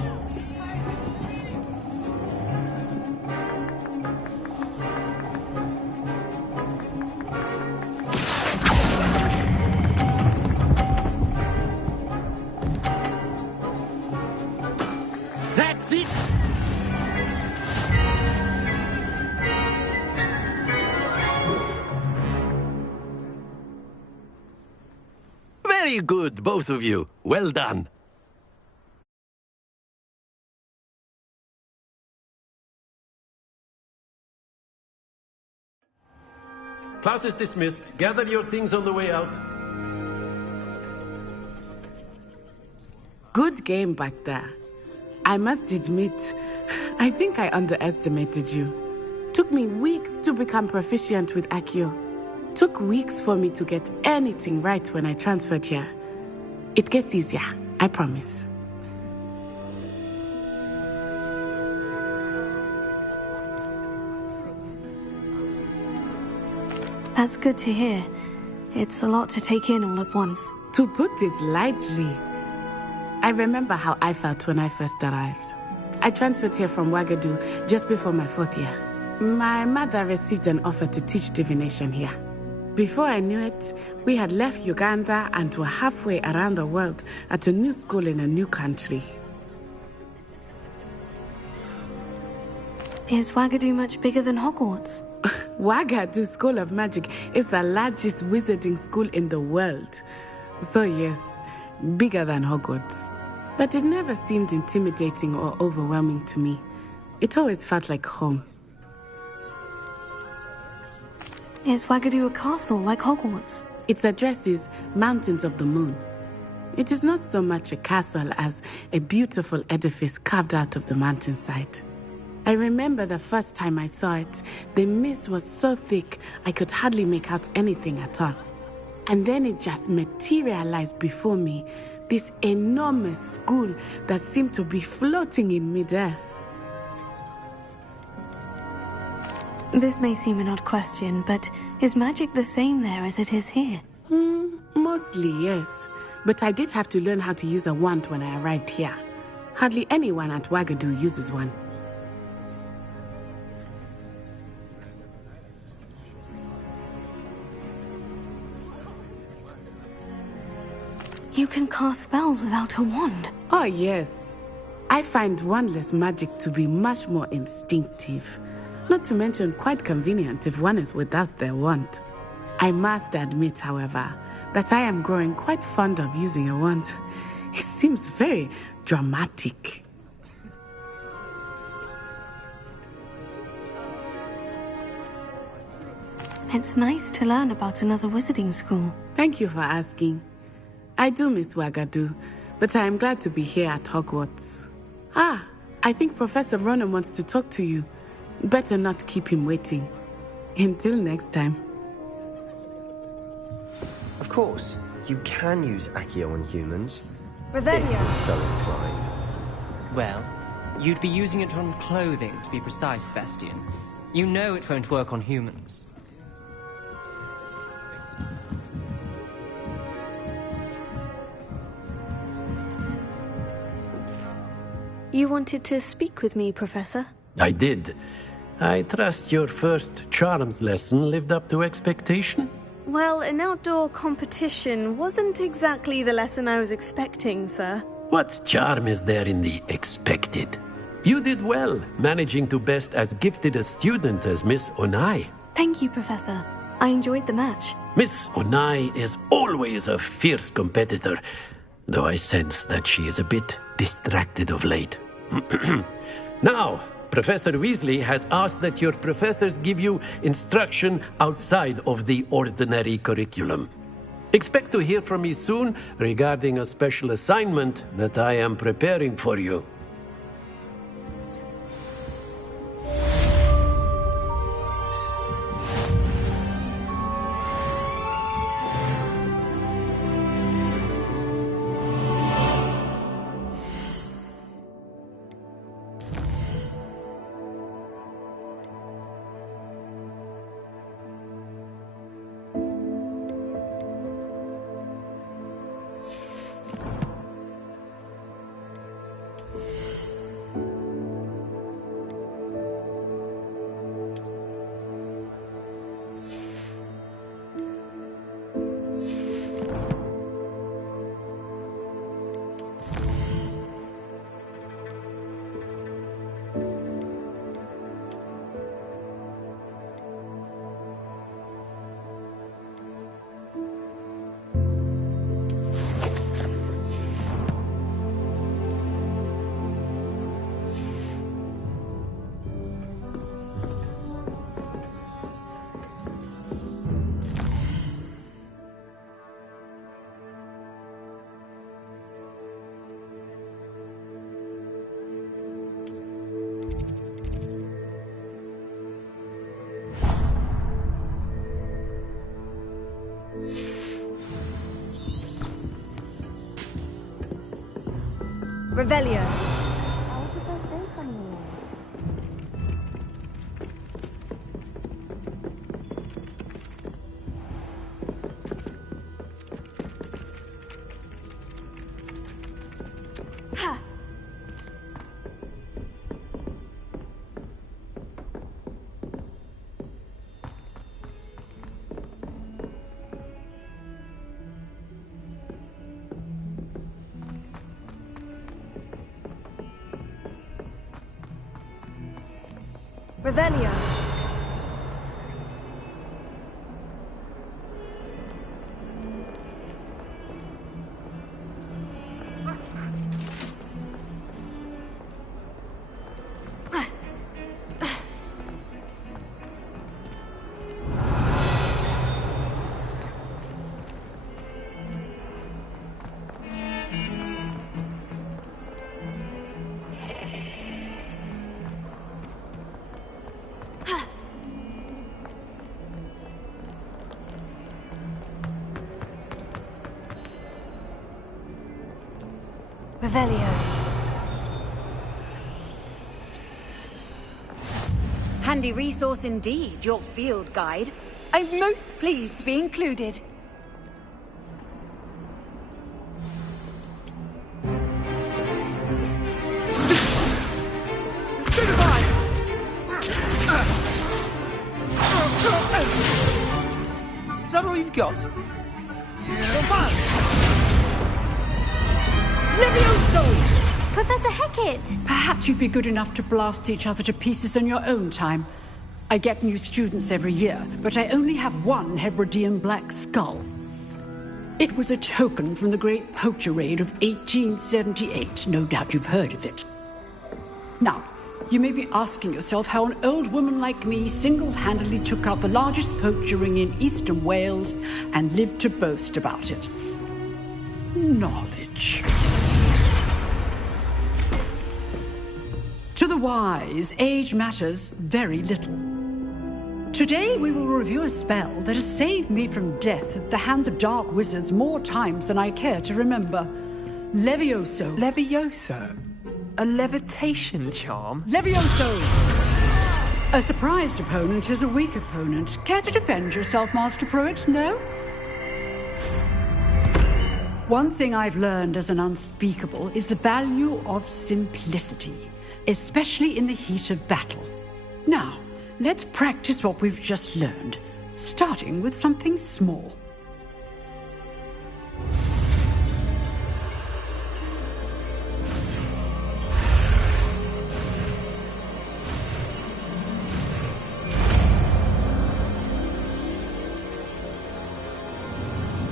That's it. Very good, both of you. Well done. Class is dismissed. Gather your things on the way out. Good game back there. I must admit, I think I underestimated you. Took me weeks to become proficient with Accio. Took weeks for me to get anything right when I transferred here. It gets easier, I promise. That's good to hear. It's a lot to take in all at once. To put it lightly, I remember how I felt when I first arrived. I transferred here from Ouagadougou just before my 4th year. My mother received an offer to teach divination here. Before I knew it, we had left Uganda and were halfway around the world at a new school in a new country. Is Ouagadougou much bigger than Hogwarts? Ouagadougou School of Magic is the largest wizarding school in the world. So yes, bigger than Hogwarts. But it never seemed intimidating or overwhelming to me. It always felt like home. Is Ouagadougou a castle like Hogwarts? Its address is Mountains of the Moon. It is not so much a castle as a beautiful edifice carved out of the mountainside. I remember the first time I saw it, the mist was so thick I could hardly make out anything at all. And then it just materialized before me, this enormous school that seemed to be floating in midair. This may seem an odd question, but is magic the same there as it is here? Mostly, yes. But I did have to learn how to use a wand when I arrived here. Hardly anyone at Wagadu uses one. You can cast spells without a wand? Oh, yes. I find wandless magic to be much more instinctive. Not to mention quite convenient if one is without their wand. I must admit, however, that I am growing quite fond of using a wand. It seems very dramatic. It's nice to learn about another wizarding school. Thank you for asking. I do miss Wagadu, but I am glad to be here at Hogwarts. I think Professor Ronan wants to talk to you. Better not keep him waiting. Until next time. Of course, you can use Accio on humans. Revelio. If you're so inclined. Well, you'd be using it on clothing, to be precise, Sebastian. You know it won't work on humans. You wanted to speak with me, Professor? I did. I trust your first charms lesson lived up to expectation? Well, an outdoor competition wasn't exactly the lesson I was expecting, sir. What charm is there in the expected? You did well, managing to best as gifted a student as Miss Onai. Thank you, Professor. I enjoyed the match. Miss Onai is always a fierce competitor, though I sense that she is a bit distracted of late. Now, Professor Weasley has asked that your professors give you instruction outside of the ordinary curriculum. Expect to hear from me soon regarding a special assignment that I am preparing for you. Revelio. Revelio. Revelio. Handy resource indeed, your field guide. I'm most pleased to be included. Is that all you've got? Levioso! Professor Hecat! Perhaps you'd be good enough to blast each other to pieces on your own time. I get new students every year, but I only have one Hebridean black skull. It was a token from the Great Poacher Raid of 1878. No doubt you've heard of it. Now, you may be asking yourself how an old woman like me single-handedly took out the largest poacher ring in eastern Wales and lived to boast about it. Knowledge. To the wise, age matters very little. Today we will review a spell that has saved me from death at the hands of dark wizards more times than I care to remember. Levioso. Levioso? A levitation charm? Levioso! A surprised opponent is a weak opponent. Care to defend yourself, Master Pruitt? No? One thing I've learned as an unspeakable is the value of simplicity, especially in the heat of battle. Now, let's practice what we've just learned, starting with something small.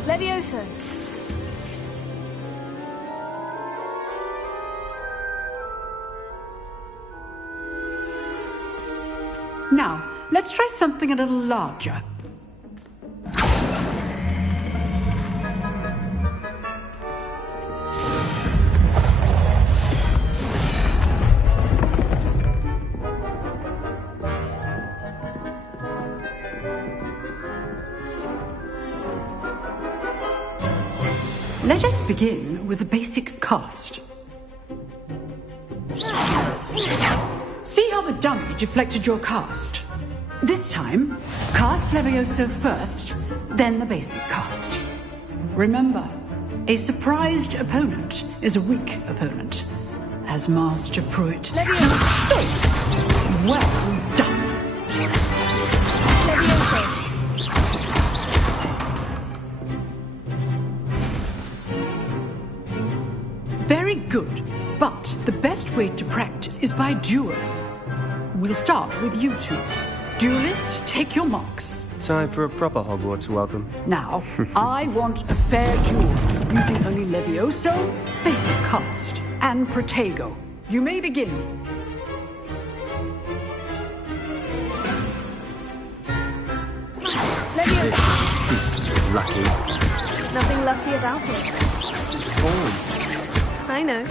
Levioso. Now, let's try something a little larger. Let us begin with the basic cast. See how the dummy deflected your cast? This time, cast Levioso first, then the basic cast. Remember, a surprised opponent is a weak opponent, as Master Pruitt. Levioso! Well done. Levioso! Very good, but the best way to practice is by dueling. We'll start with you two. Duelists, take your marks. Time for a proper Hogwarts welcome. Now, I want a fair duel, using only Levioso, basic cast, and Protego. You may begin. Levioso! Lucky. Nothing lucky about it. Form. I know.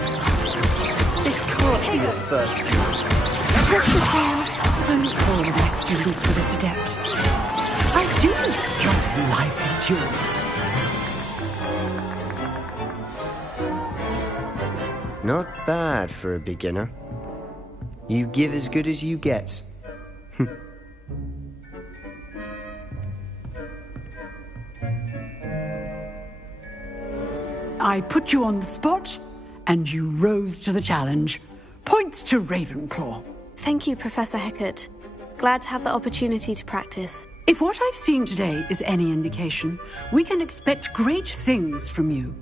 This can't be your first duel. Yes, you can. Only all of my students for this adept. I do enjoy life and duel. Not bad for a beginner. You give as good as you get. I put you on the spot, and you rose to the challenge. Points to Ravenclaw. Thank you, Professor Hecat. Glad to have the opportunity to practice. If what I've seen today is any indication, we can expect great things from you.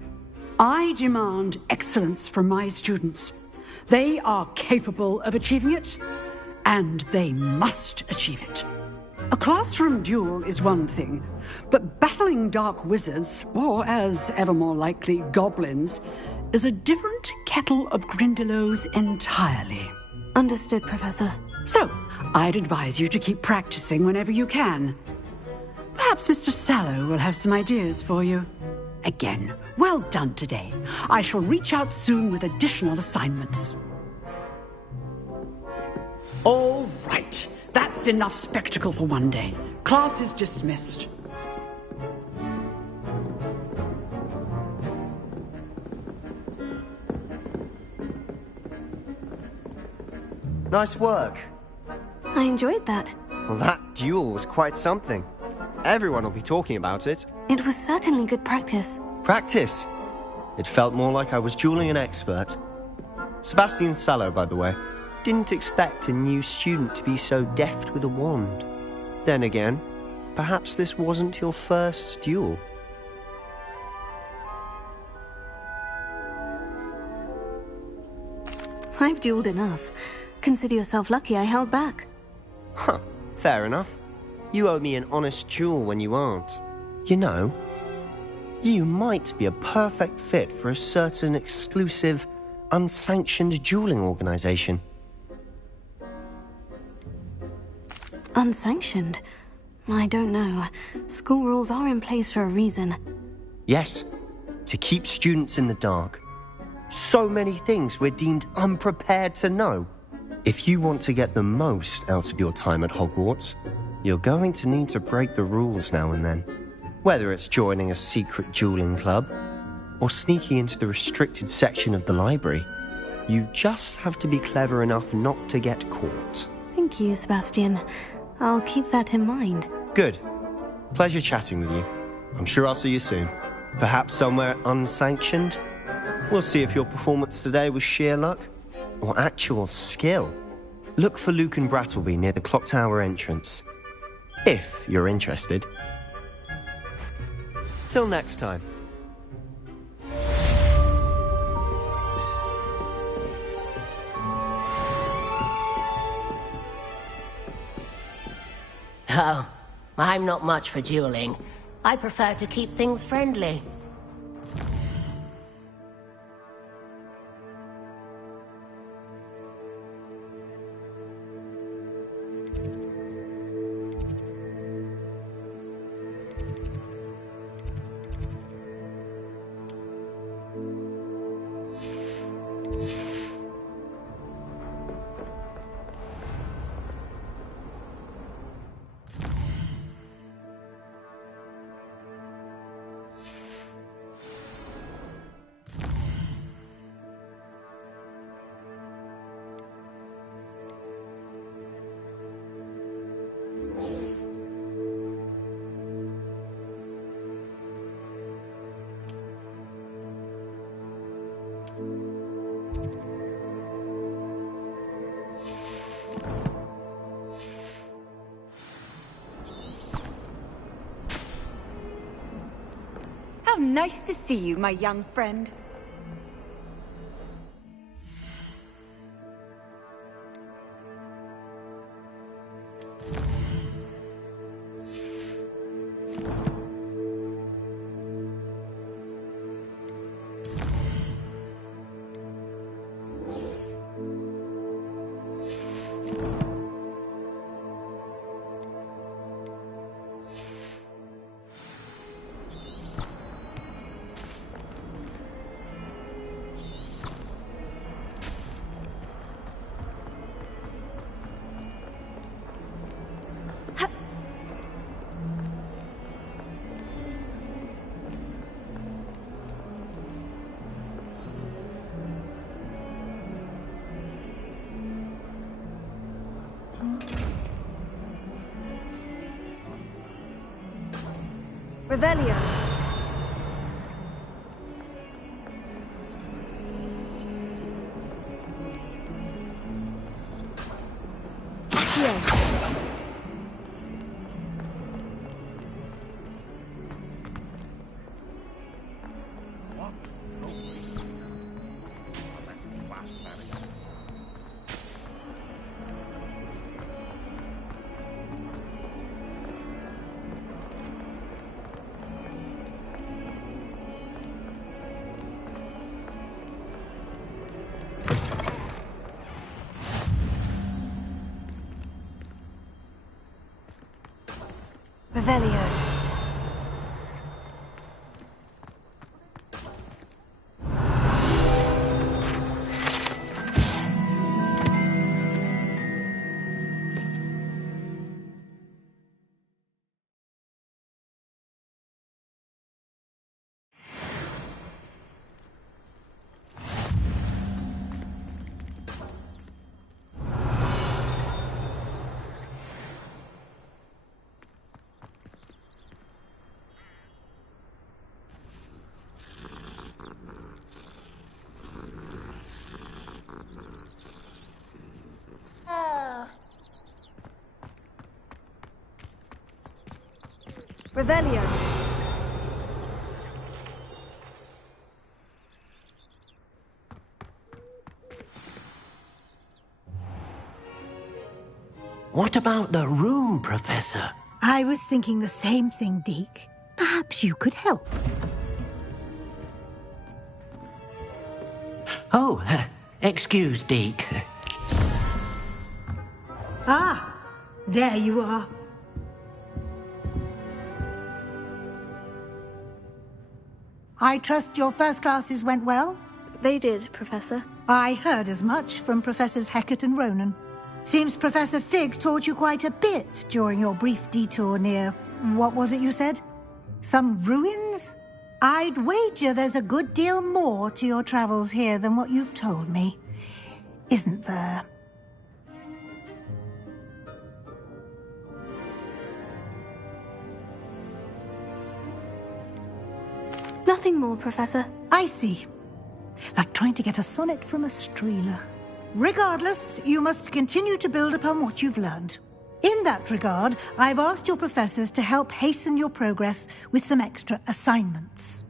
I demand excellence from my students. They are capable of achieving it, and they must achieve it. A classroom duel is one thing, but battling dark wizards, or as ever more likely, goblins, is a different kettle of Grindylows entirely. Understood, Professor. So, I'd advise you to keep practicing whenever you can. Perhaps Mr. Sallow will have some ideas for you. Again, well done today. I shall reach out soon with additional assignments. All right. That's enough spectacle for one day. Class is dismissed. Nice work. I enjoyed that. Well, that duel was quite something. Everyone will be talking about it. It was certainly good practice. Practice? It felt more like I was dueling an expert. Sebastian Sallow, by the way. Didn't expect a new student to be so deft with a wand. Then again, perhaps this wasn't your first duel. I've dueled enough. Consider yourself lucky I held back. Huh, fair enough. You owe me an honest duel when you aren't. You know, you might be a perfect fit for a certain exclusive, unsanctioned dueling organization. Unsanctioned? I don't know. School rules are in place for a reason. Yes, to keep students in the dark. So many things we're deemed unprepared to know. If you want to get the most out of your time at Hogwarts, you're going to need to break the rules now and then. Whether it's joining a secret dueling club, or sneaking into the restricted section of the library, you just have to be clever enough not to get caught. Thank you, Sebastian. I'll keep that in mind. Good. Pleasure chatting with you. I'm sure I'll see you soon. Perhaps somewhere unsanctioned? We'll see if your performance today was sheer luck or actual skill. Look for Luke and Brattleby near the clock tower entrance, if you're interested. Till next time. Oh, I'm not much for dueling. I prefer to keep things friendly. How nice to see you, my young friend. Revelio. Revelio. Revelio. What about the room, Professor? I was thinking the same thing, Deke. Perhaps you could help. Oh, excuse, Deke. Ah, there you are. I trust your first classes went well? They did, Professor. I heard as much from Professors Hecat and Ronan. Seems Professor Fig taught you quite a bit during your brief detour near... what was it you said? Some ruins? I'd wager there's a good deal more to your travels here than what you've told me. Isn't there? Nothing more, Professor. I see. Like trying to get a sonnet from a streeler. Regardless, you must continue to build upon what you've learned. In that regard, I've asked your professors to help hasten your progress with some extra assignments.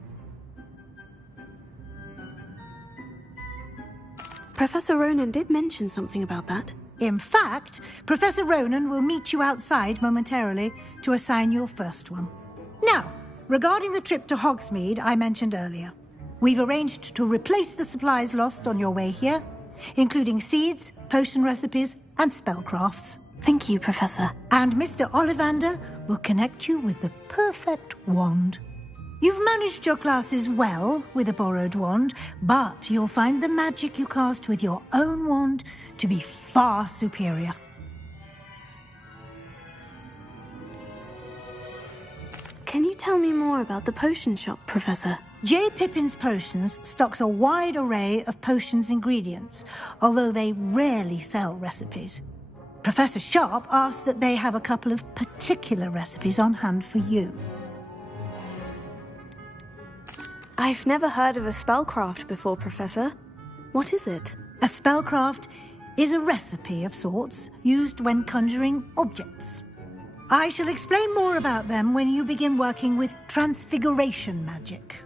Professor Ronan did mention something about that. In fact, Professor Ronan will meet you outside momentarily to assign your first one. Now, regarding the trip to Hogsmeade I mentioned earlier, we've arranged to replace the supplies lost on your way here, including seeds, potion recipes, and spellcrafts. Thank you, Professor. And Mr. Ollivander will connect you with the perfect wand. You've managed your classes well with a borrowed wand, but you'll find the magic you cast with your own wand to be far superior. Can you tell me more about the potion shop, Professor? J. Pippin's Potions stocks a wide array of potions ingredients, although they rarely sell recipes. Professor Sharp asked that they have a couple of particular recipes on hand for you. I've never heard of a spellcraft before, Professor. What is it? A spellcraft is a recipe of sorts used when conjuring objects. I shall explain more about them when you begin working with transfiguration magic.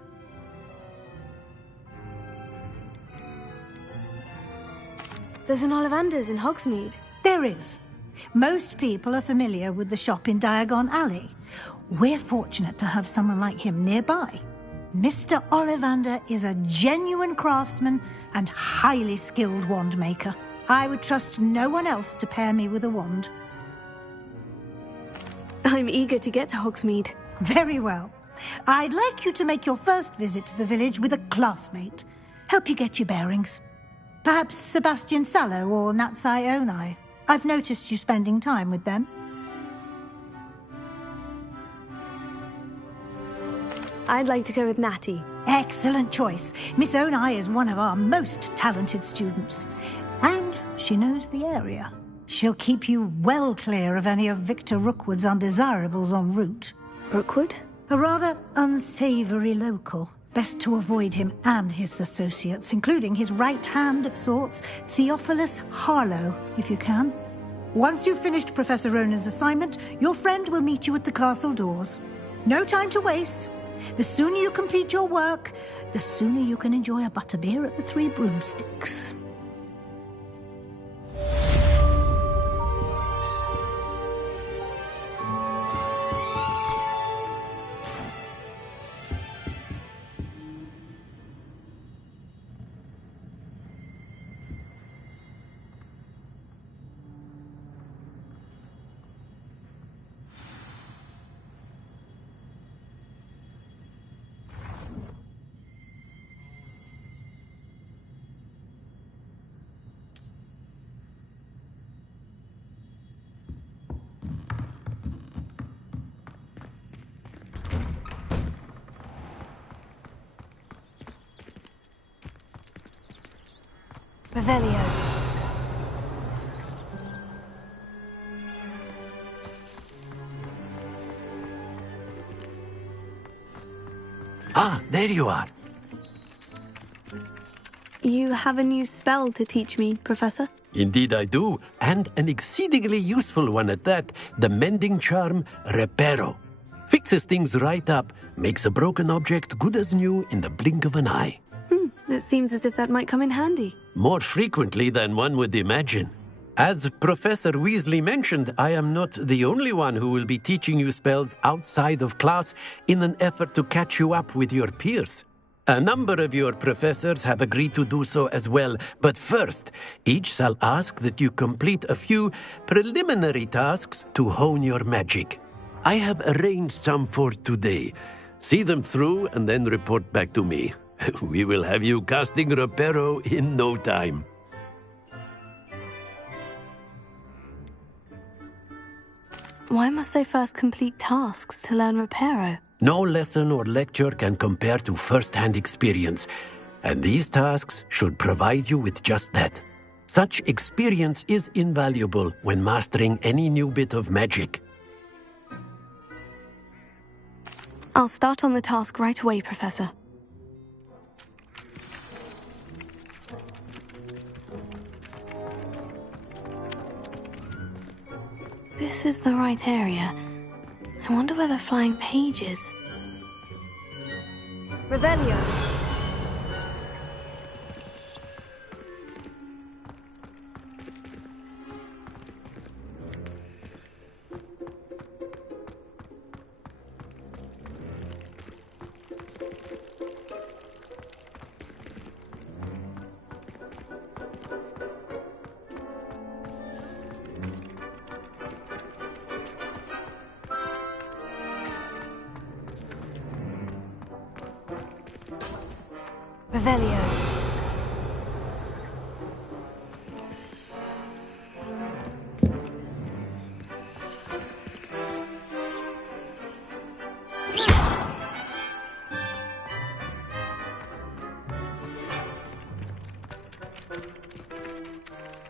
There's an Ollivander's in Hogsmeade. There is. Most people are familiar with the shop in Diagon Alley. We're fortunate to have someone like him nearby. Mr. Ollivander is a genuine craftsman and highly skilled wand maker. I would trust no one else to pair me with a wand. I'm eager to get to Hogsmeade. Very well. I'd like you to make your first visit to the village with a classmate. Help you get your bearings. Perhaps Sebastian Sallow or Natsai Onai. I've noticed you spending time with them. I'd like to go with Natty. Excellent choice. Miss Onai is one of our most talented students. And she knows the area. She'll keep you well clear of any of Victor Rookwood's undesirables en route. Rookwood? A rather unsavoury local. Best to avoid him and his associates, including his right hand of sorts, Theophilus Harlow, if you can. Once you've finished Professor Ronan's assignment, your friend will meet you at the castle doors. No time to waste. The sooner you complete your work, the sooner you can enjoy a butterbeer at the Three Broomsticks. Revelio. Ah, there you are. You have a new spell to teach me, Professor? Indeed I do, and an exceedingly useful one at that, the mending charm Reparo. Fixes things right up, makes a broken object good as new in the blink of an eye. It seems as if that might come in handy. More frequently than one would imagine. As Professor Weasley mentioned, I am not the only one who will be teaching you spells outside of class in an effort to catch you up with your peers. A number of your professors have agreed to do so as well, but first, each shall ask that you complete a few preliminary tasks to hone your magic. I have arranged some for today. See them through and then report back to me. We will have you casting Reparo in no time. Why must I first complete tasks to learn Reparo? No lesson or lecture can compare to first-hand experience, and these tasks should provide you with just that. Such experience is invaluable when mastering any new bit of magic. I'll start on the task right away, Professor. This is the right area. I wonder where the flying page is. Revelio. Revelio.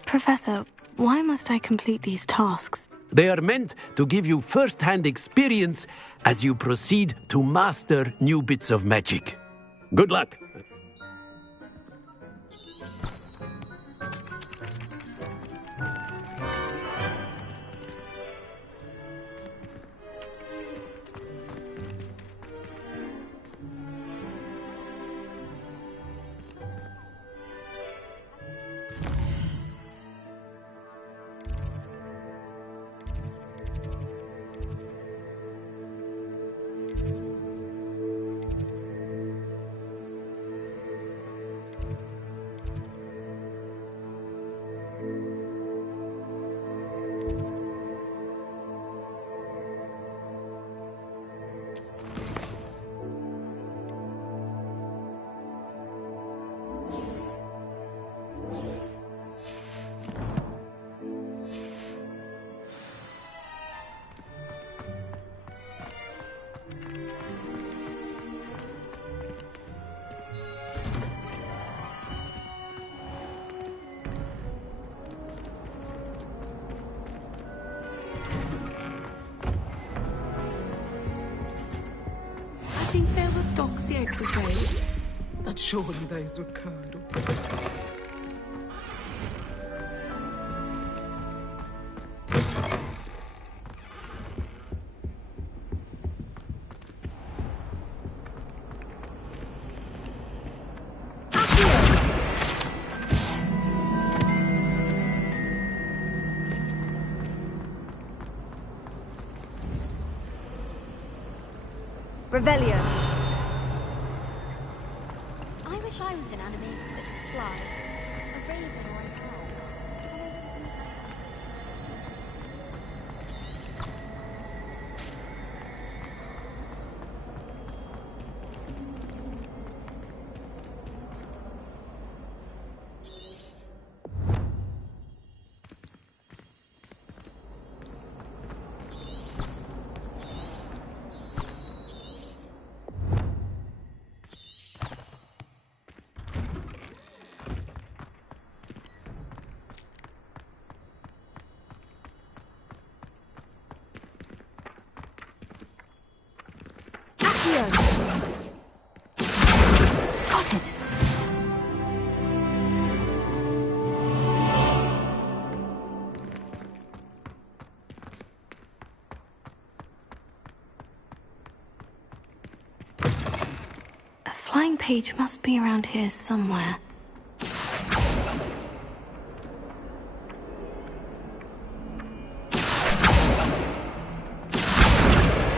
Professor, why must I complete these tasks? They are meant to give you first-hand experience as you proceed to master new bits of magic. Good luck. I think there were doxy eggs as well. But surely those were curdled. Revelio. I wish I was an animated that could fly. A raven or an owl. Got it. flying page must be around here somewhere.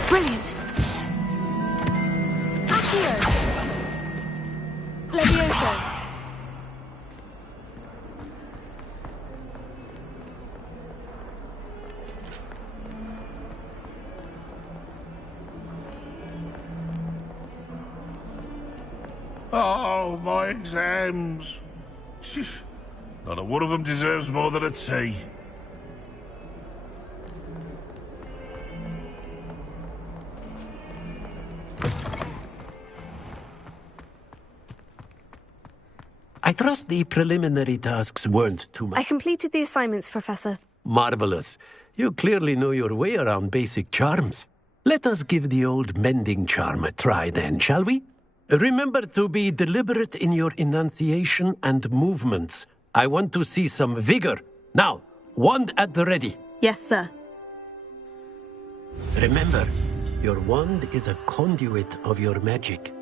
Brilliant! Accio! Levioso! Oh, my exams. Not a one of them deserves more than a tea. I trust the preliminary tasks weren't too much. I completed the assignments, Professor. Marvelous. You clearly know your way around basic charms. Let us give the old mending charm a try then, shall we? Remember to be deliberate in your enunciation and movements. I want to see some vigor. Now, wand at the ready. Yes, sir. Remember, your wand is a conduit of your magic.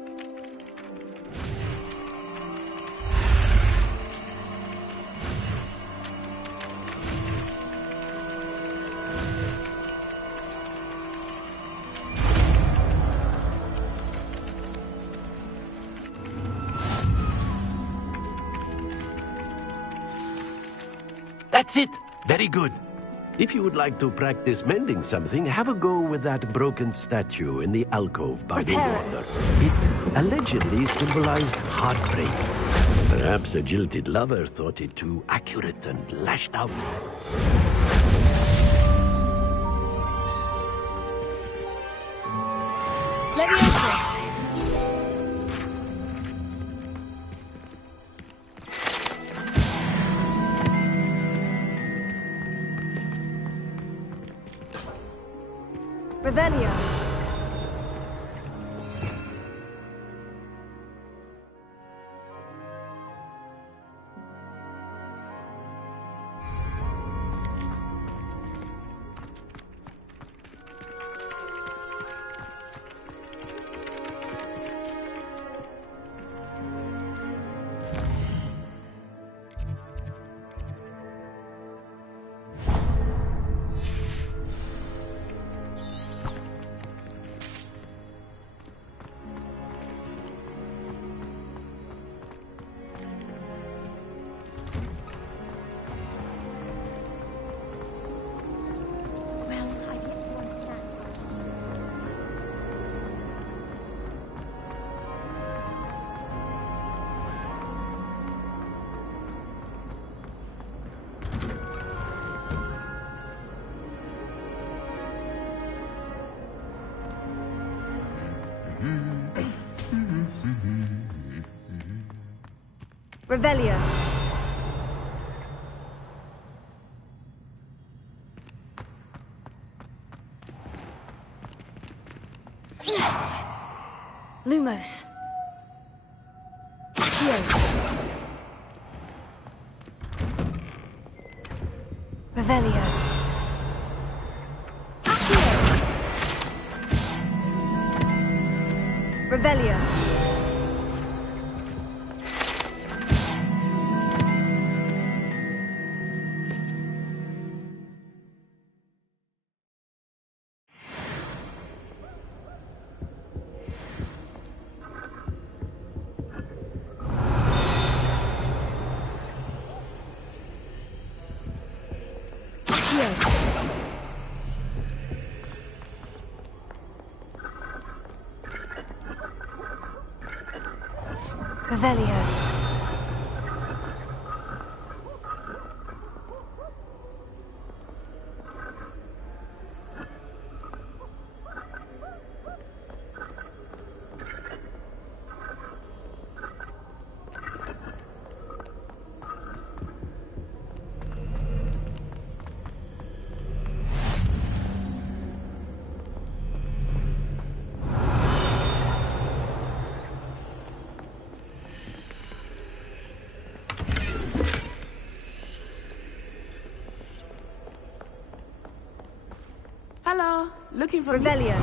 That's it! Very good. If you would like to practice mending something, have a go with that broken statue in the alcove by the water. It allegedly symbolized heartbreak. Perhaps a jilted lover thought it too accurate and lashed out. Levioso! Revelio. Revelio. Lumos. Accio. Revelio. Accio. Revelio. Revelio. Hello, looking for Revelio.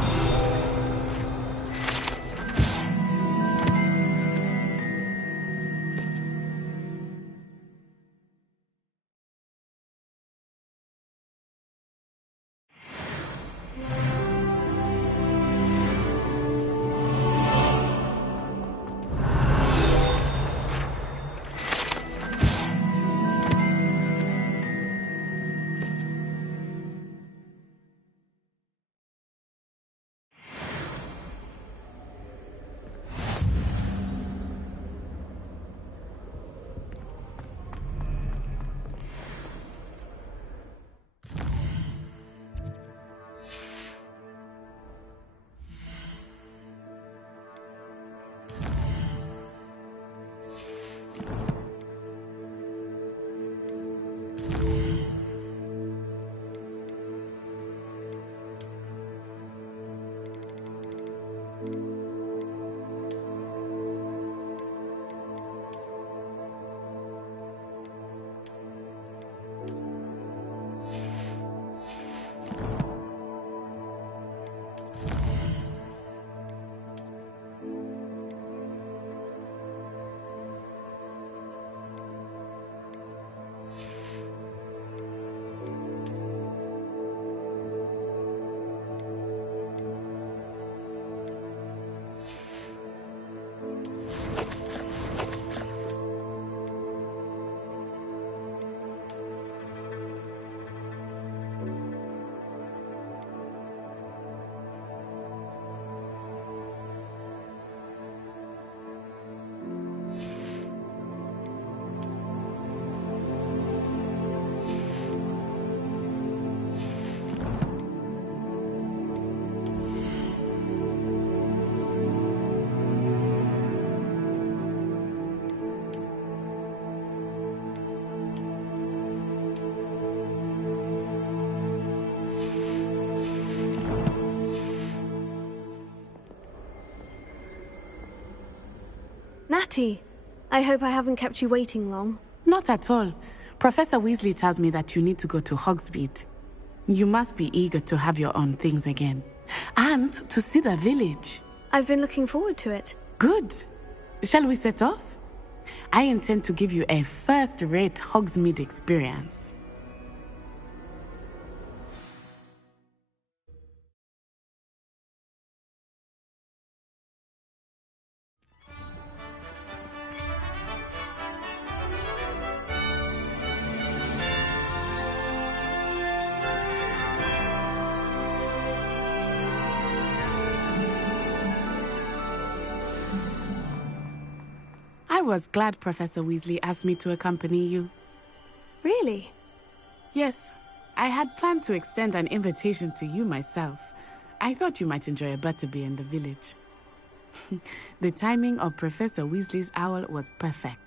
Natty, I hope I haven't kept you waiting long. Not at all. Professor Weasley tells me that you need to go to Hogsmeade. You must be eager to have your own things again. And to see the village. I've been looking forward to it. Good. Shall we set off? I intend to give you a first-rate Hogsmeade experience. I was glad Professor Weasley asked me to accompany you. Really? Yes. I had planned to extend an invitation to you myself. I thought you might enjoy a butterbeer in the village. The timing of Professor Weasley's owl was perfect.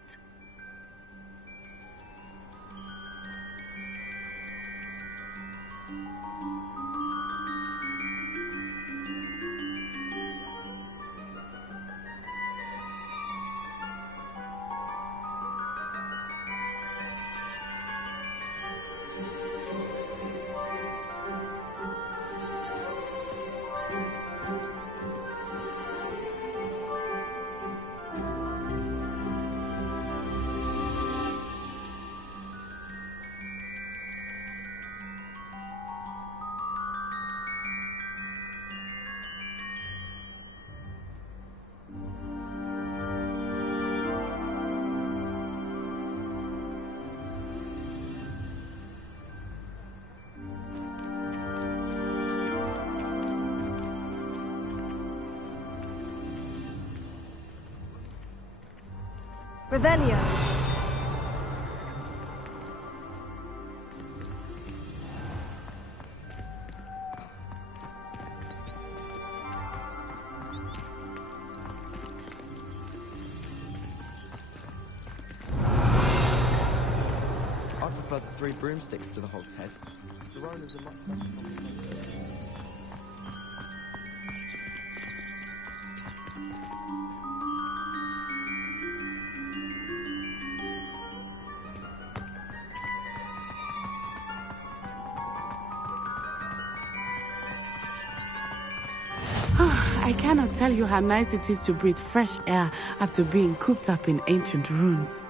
Revelio. I prefer the 3 broomsticks to the hogshead. Verona's a much better combination. I cannot tell you how nice it is to breathe fresh air after being cooped up in ancient rooms.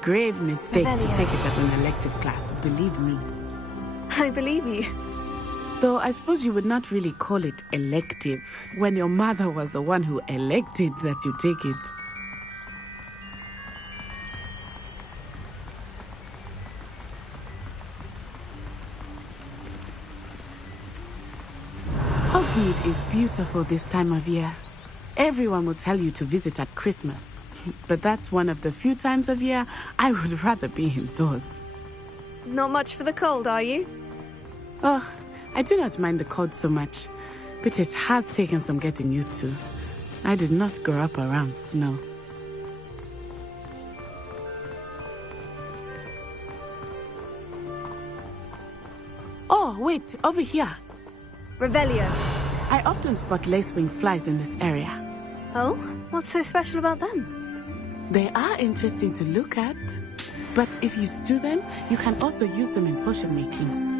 Grave mistake to take it as an elective class, believe me. I believe you. Though I suppose you would not really call it elective when your mother was the one who elected that you take it. Hogsmeade is beautiful this time of year. Everyone will tell you to visit at Christmas. But that's one of the few times of year I would rather be indoors. Not much for the cold, are you? Oh, I do not mind the cold so much, but it has taken some getting used to. I did not grow up around snow. Oh, wait, over here. Revelio. I often spot lacewing flies in this area. Oh? What's so special about them? They are interesting to look at, but if you stew them, you can also use them in potion making.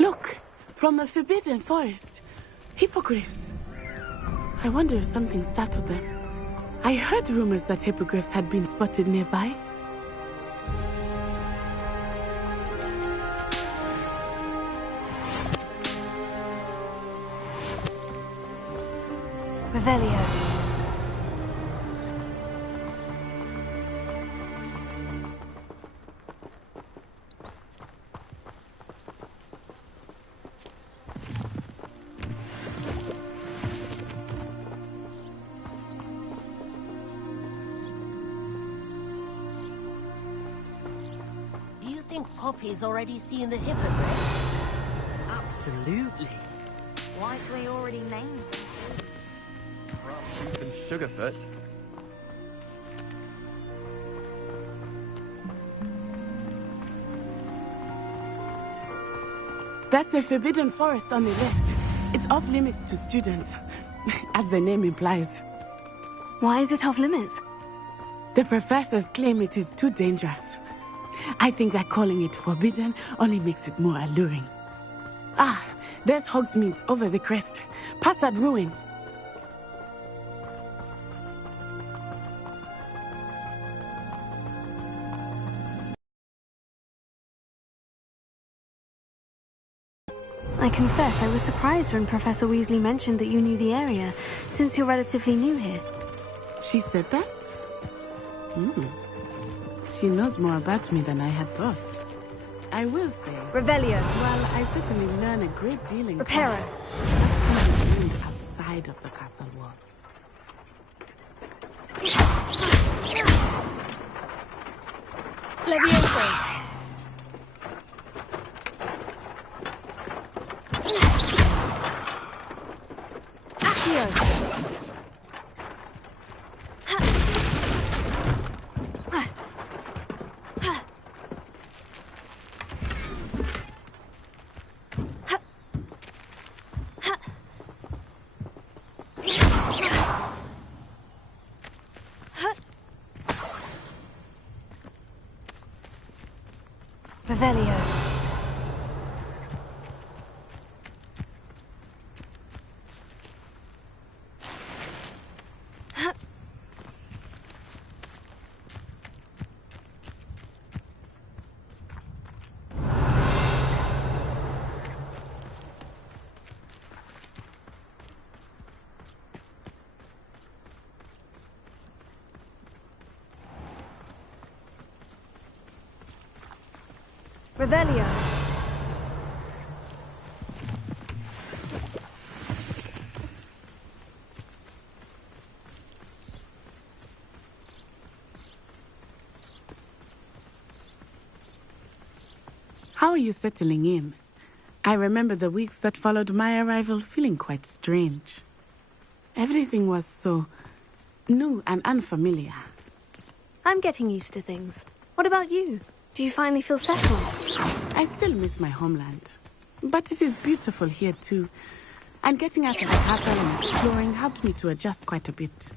Look, from a forbidden forest. Hippogriffs. I wonder if something startled them. I heard rumors that hippogriffs had been spotted nearby. Revelio. think Poppy's already seen the hippogriff? Absolutely. Like we already named them. Tooth and Sugarfoot. That's the Forbidden Forest on the left. It's off limits to students, as the name implies. Why is it off limits? The professors claim it is too dangerous. I think that calling it forbidden only makes it more alluring. Ah, there's Hogsmeade over the crest. Past that ruin. I confess I was surprised when Professor Weasley mentioned that you knew the area, since you're relatively new here. She said that? She knows more about me than I had thought. I will say... Revelio. Well, I certainly learn a great deal in Reparo. class. Outside of the castle walls. Levioso. Revelio. Revelio. How are you settling in? I remember the weeks that followed my arrival feeling quite strange. Everything was so new and unfamiliar. I'm getting used to things. What about you? Do you finally feel settled? I still miss my homeland. But it is beautiful here too. And getting out of the castle and exploring helped me to adjust quite a bit.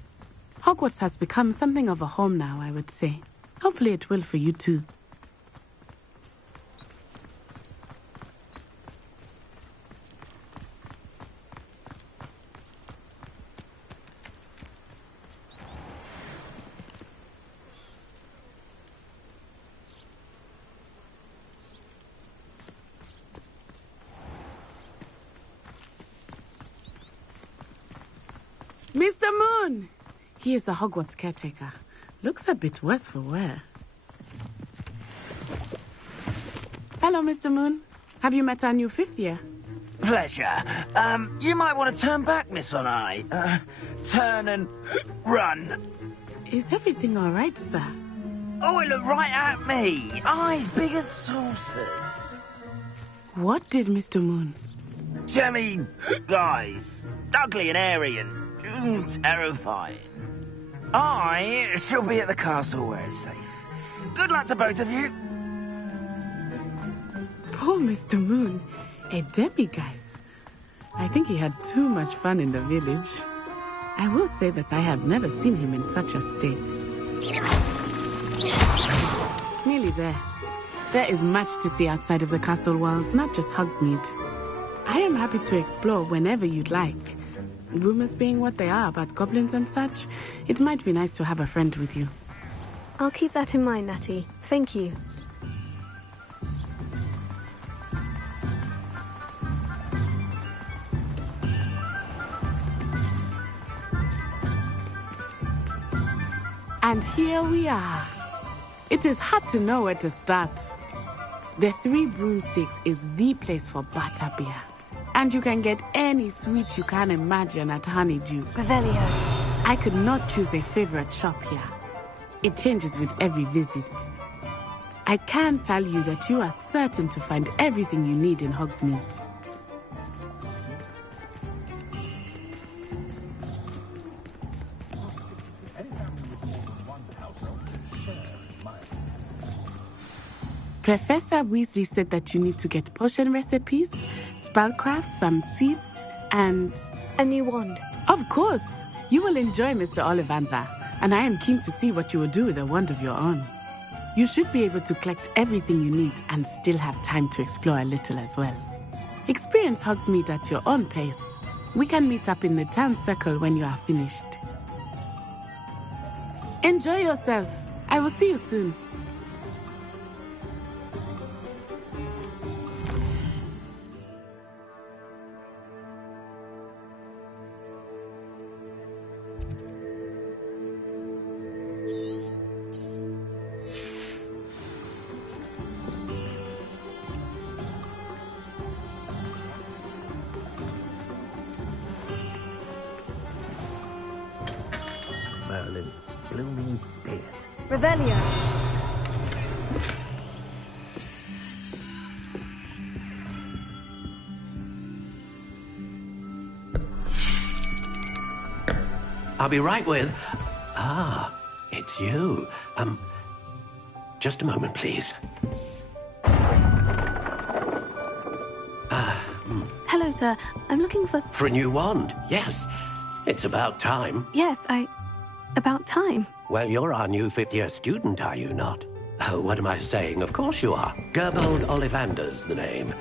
Hogwarts has become something of a home now, I would say. Hopefully it will for you too. Mr. Moon! He is the Hogwarts caretaker. Looks a bit worse for wear. Hello, Mr. Moon. Have you met our new fifth year? Pleasure. You might want to turn back, Miss Onai. Turn and run. Is everything all right, sir? Oh, it looked right at me. Eyes big as saucers. What did Mr. Moon? Jemmy guys. Ugly and airy and terrifying. I shall be at the castle where it's safe. Good luck to both of you. Poor Mr. Moon. A demiguise. I think he had too much fun in the village. I will say that I have never seen him in such a state. Nearly there. There is much to see outside of the castle walls, not just Hogsmeade. I am happy to explore whenever you'd like. Rumors being what they are about goblins and such, it might be nice to have a friend with you. I'll keep that in mind, Natty. Thank you. And here we are. It is hard to know where to start. The Three Broomsticks is the place for butterbeer. And you can get any sweet you can imagine at Honeydew. Revelio. I could not choose a favorite shop here. It changes with every visit. I can tell you that you are certain to find everything you need in Hogsmeade. Professor Weasley said that you need to get potion recipes, spellcrafts, some seeds, and... a new wand. Of course! You will enjoy Mr. Ollivander, and I am keen to see what you will do with a wand of your own. You should be able to collect everything you need and still have time to explore a little as well. Experience Hogsmeade at your own pace. We can meet up in the town circle when you are finished. Enjoy yourself. I will see you soon. Merlin, blooming beard. Revelio. I'll be right with... Ah, it's you. Just a moment, please. Hello, sir. I'm looking for... For a new wand, yes. It's about time. Yes, about time. Well, you're our new fifth-year student, are you not? Oh, what am I saying? Of course you are. Gerbold Ollivander's the name.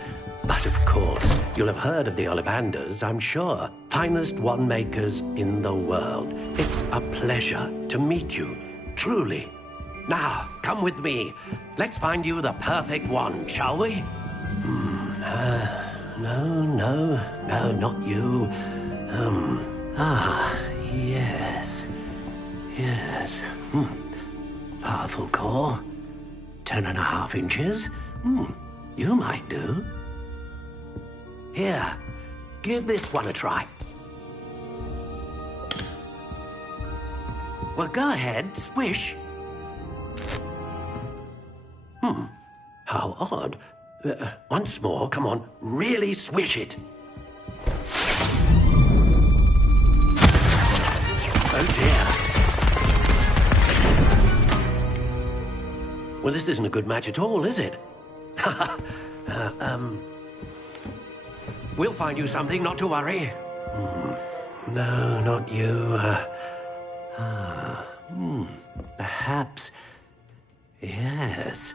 But of course, you'll have heard of the Ollivanders, I'm sure. Finest wand makers in the world. It's a pleasure to meet you, truly. Now, come with me. Let's find you the perfect wand, shall we? No, not you. Yes. Powerful core. 10.5 inches. You might do. Here, give this one a try. Well, go ahead, swish. How odd. Once more, come on, really swish it. Oh dear. Well, this isn't a good match at all, is it? We'll find you something, not to worry. No, not you. Perhaps... Yes.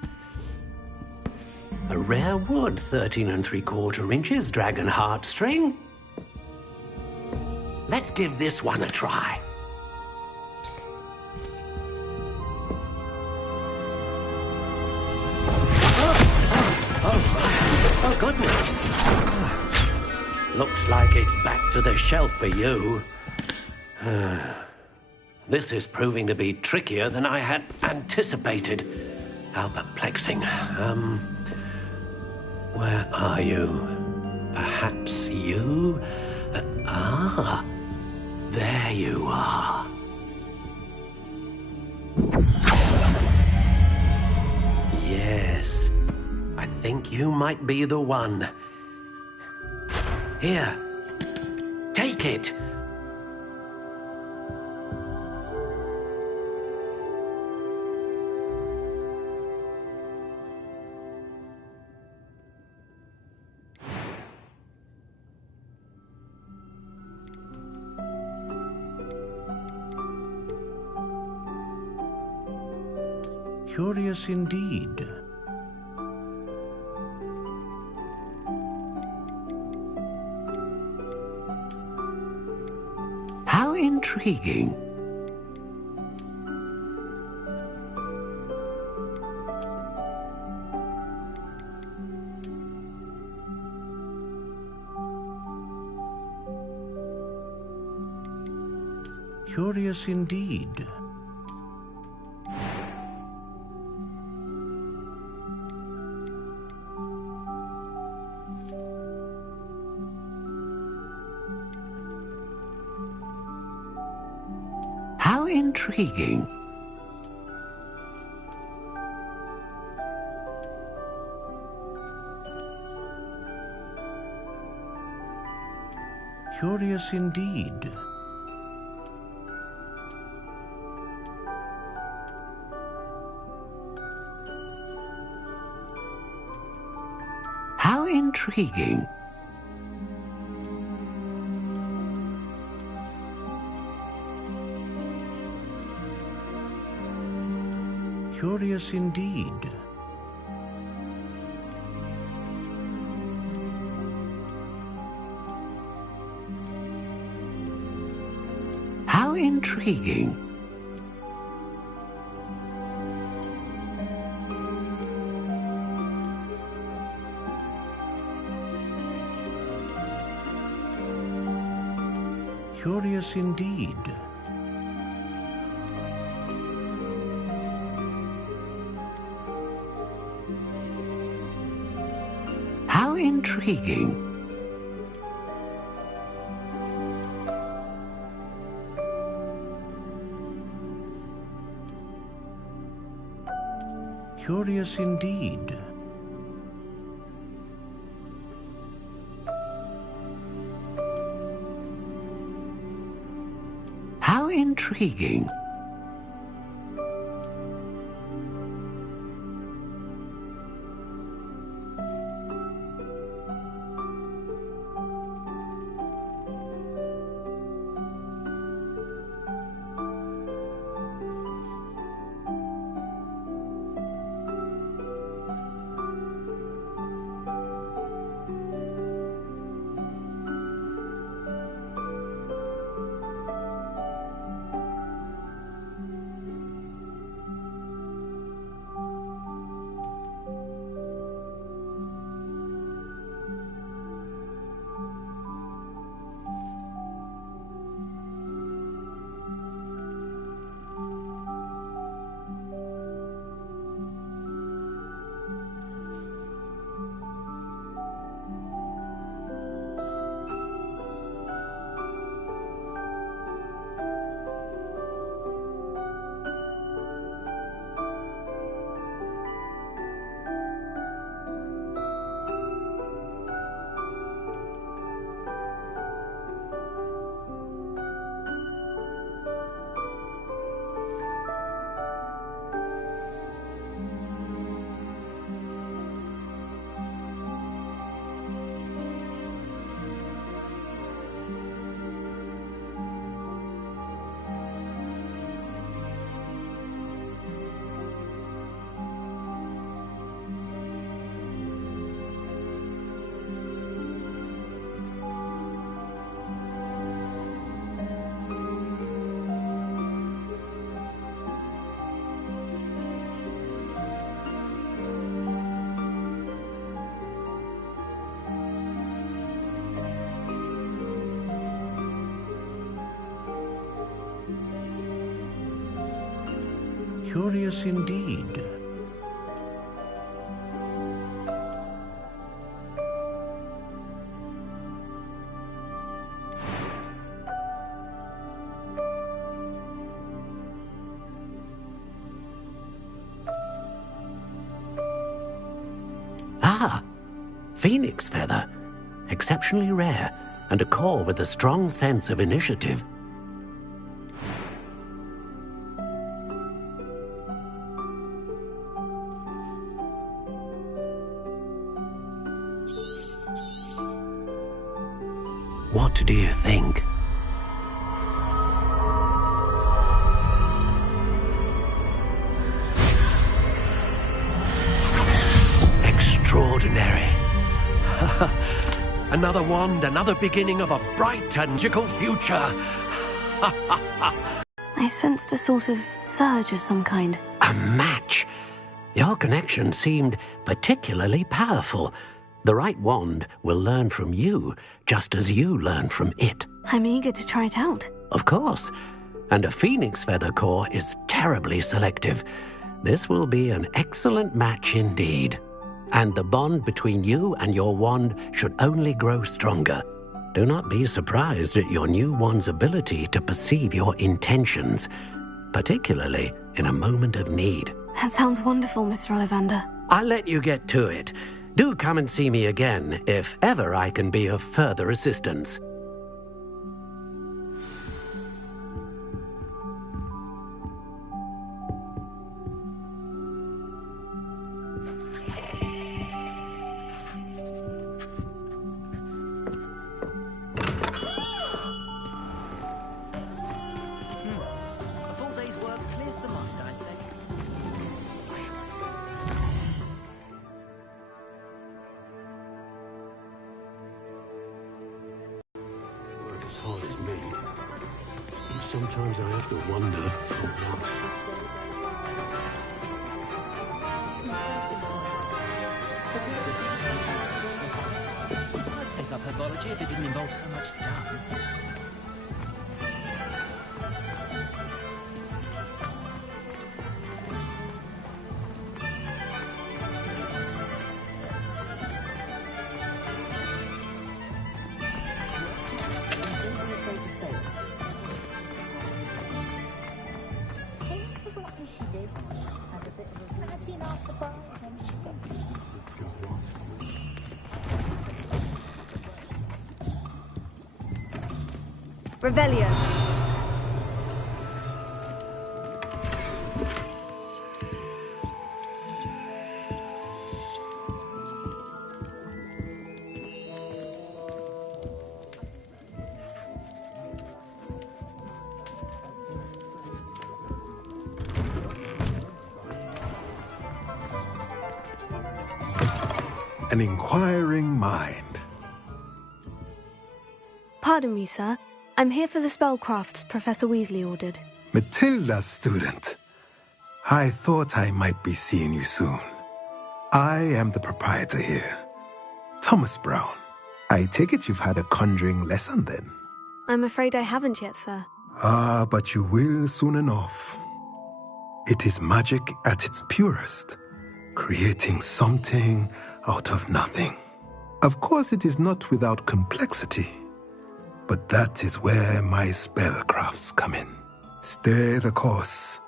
A rare wood, 13 3/4 inches, dragon heartstring. Let's give this one a try. Oh, goodness. Looks like it's back to the shelf for you. This is proving to be trickier than I had anticipated. How perplexing. Where are you? Perhaps you? There you are. Yes, I think you might be the one. Here, take it. Curious indeed. How intriguing. Curious indeed. How intriguing. Curious indeed. How intriguing. Curious indeed. How intriguing. Curious indeed. How intriguing. Curious indeed. How intriguing. Curious indeed. Ah, phoenix feather. Exceptionally rare, and a core with a strong sense of initiative. What do you think? Extraordinary. Another wand, another beginning of a bright and magical future. I sensed a sort of surge of some kind. A match. Your connection seemed particularly powerful. The right wand will learn from you, just as you learn from it. I'm eager to try it out. Of course. And a phoenix feather core is terribly selective. This will be an excellent match indeed. And the bond between you and your wand should only grow stronger. Do not be surprised at your new wand's ability to perceive your intentions, particularly in a moment of need. That sounds wonderful, Mr. Ollivander. I'll let you get to it. Do come and see me again if ever I can be of further assistance. A full day's work clears the mind, I say. Work as hard as me. Sometimes I have to wonder for what. I'd take up herbology if it didn't involve so much dung. Revelio. An inquiring mind. Pardon me, sir. I'm here for the spellcrafts Professor Weasley ordered. Matilda's student. I thought I might be seeing you soon. I am the proprietor here, Thomas Brown. I take it you've had a conjuring lesson then? I'm afraid I haven't yet, sir. Ah, but you will soon enough. It is magic at its purest, creating something out of nothing. Of course, it is not without complexity, but that is where my spellcrafts come in. Stay the course,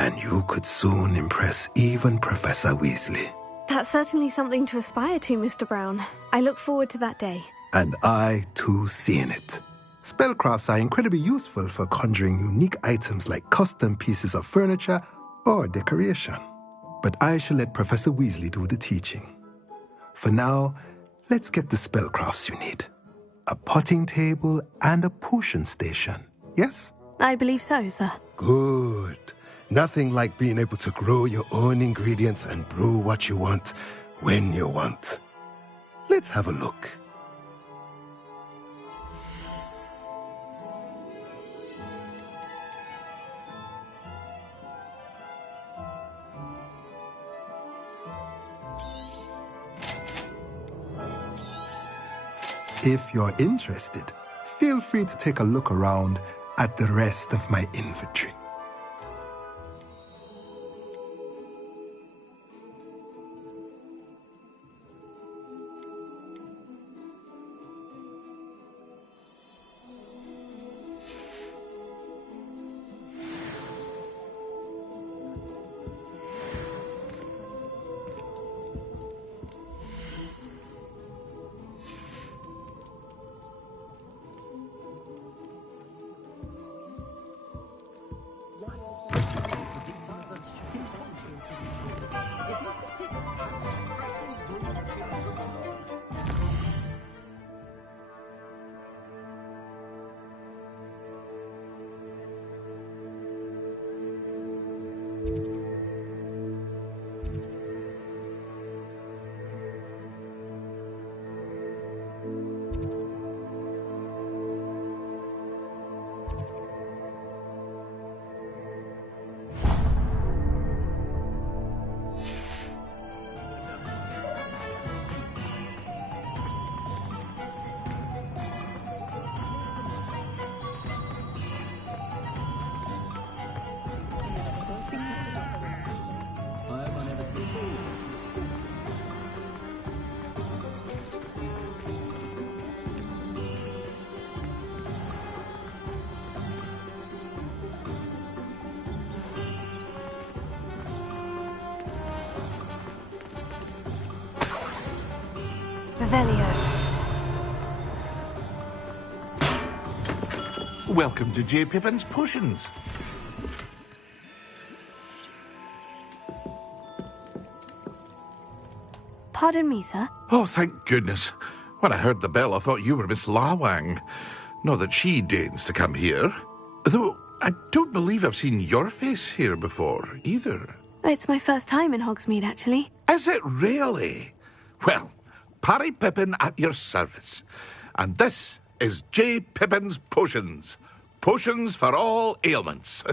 and you could soon impress even Professor Weasley. That's certainly something to aspire to, Mr. Brown. I look forward to that day. And I, too, seeing it. Spellcrafts are incredibly useful for conjuring unique items like custom pieces of furniture or decoration. But I shall let Professor Weasley do the teaching. For now, let's get the spellcrafts you need. A potting table and a potion station, yes? I believe so, sir. Good. Nothing like being able to grow your own ingredients and brew what you want when you want. Let's have a look. If you're interested, feel free to take a look around at the rest of my inventory. Revelio. Welcome to J. Pippin's Potions. Pardon me, sir. Oh, thank goodness. When I heard the bell, I thought you were Miss Lawang. Not that she deigns to come here. Though, I don't believe I've seen your face here before, either. It's my first time in Hogsmeade, actually. Is it really? Well, Parry Pippin at your service. And this is J. Pippin's Potions. Potions for all ailments.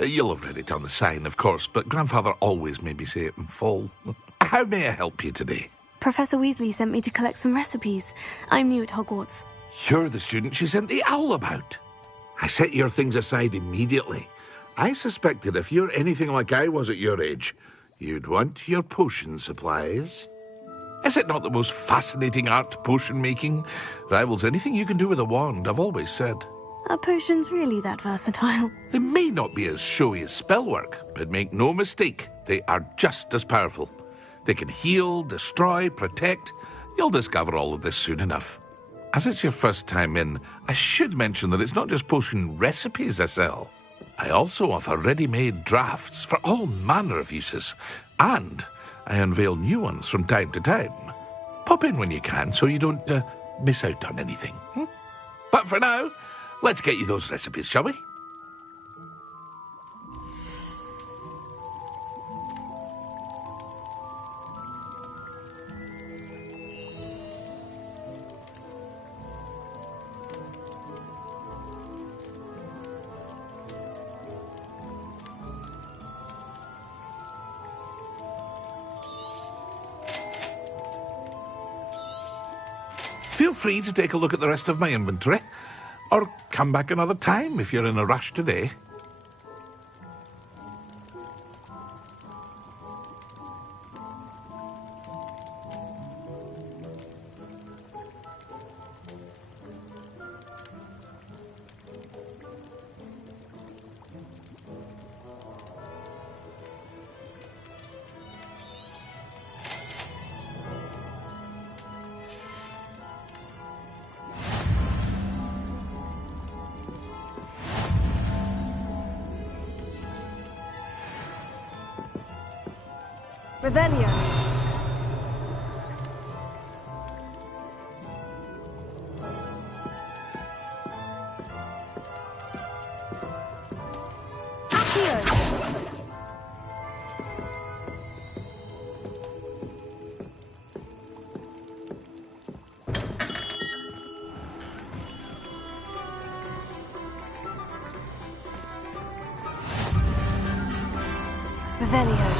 You'll have read it on the sign, of course, but Grandfather always made me say it in full. How may I help you today? Professor Weasley sent me to collect some recipes. I'm new at Hogwarts. You're the student she sent the owl about. I set your things aside immediately. I suspected if you're anything like I was at your age, you'd want your potion supplies. Is it not the most fascinating art, potion making? Rivals anything you can do with a wand, I've always said. Are potions really that versatile? They may not be as showy as spellwork, but make no mistake, they are just as powerful. They can heal, destroy, protect. You'll discover all of this soon enough. As it's your first time in, I should mention that it's not just potion recipes I sell. I also offer ready-made drafts for all manner of uses, and I unveil new ones from time to time. Pop in when you can so you don't miss out on anything. But for now, let's get you those recipes, shall we? Feel free to take a look at the rest of my inventory, or come back another time if you're in a rush today. Revelio. Revelio.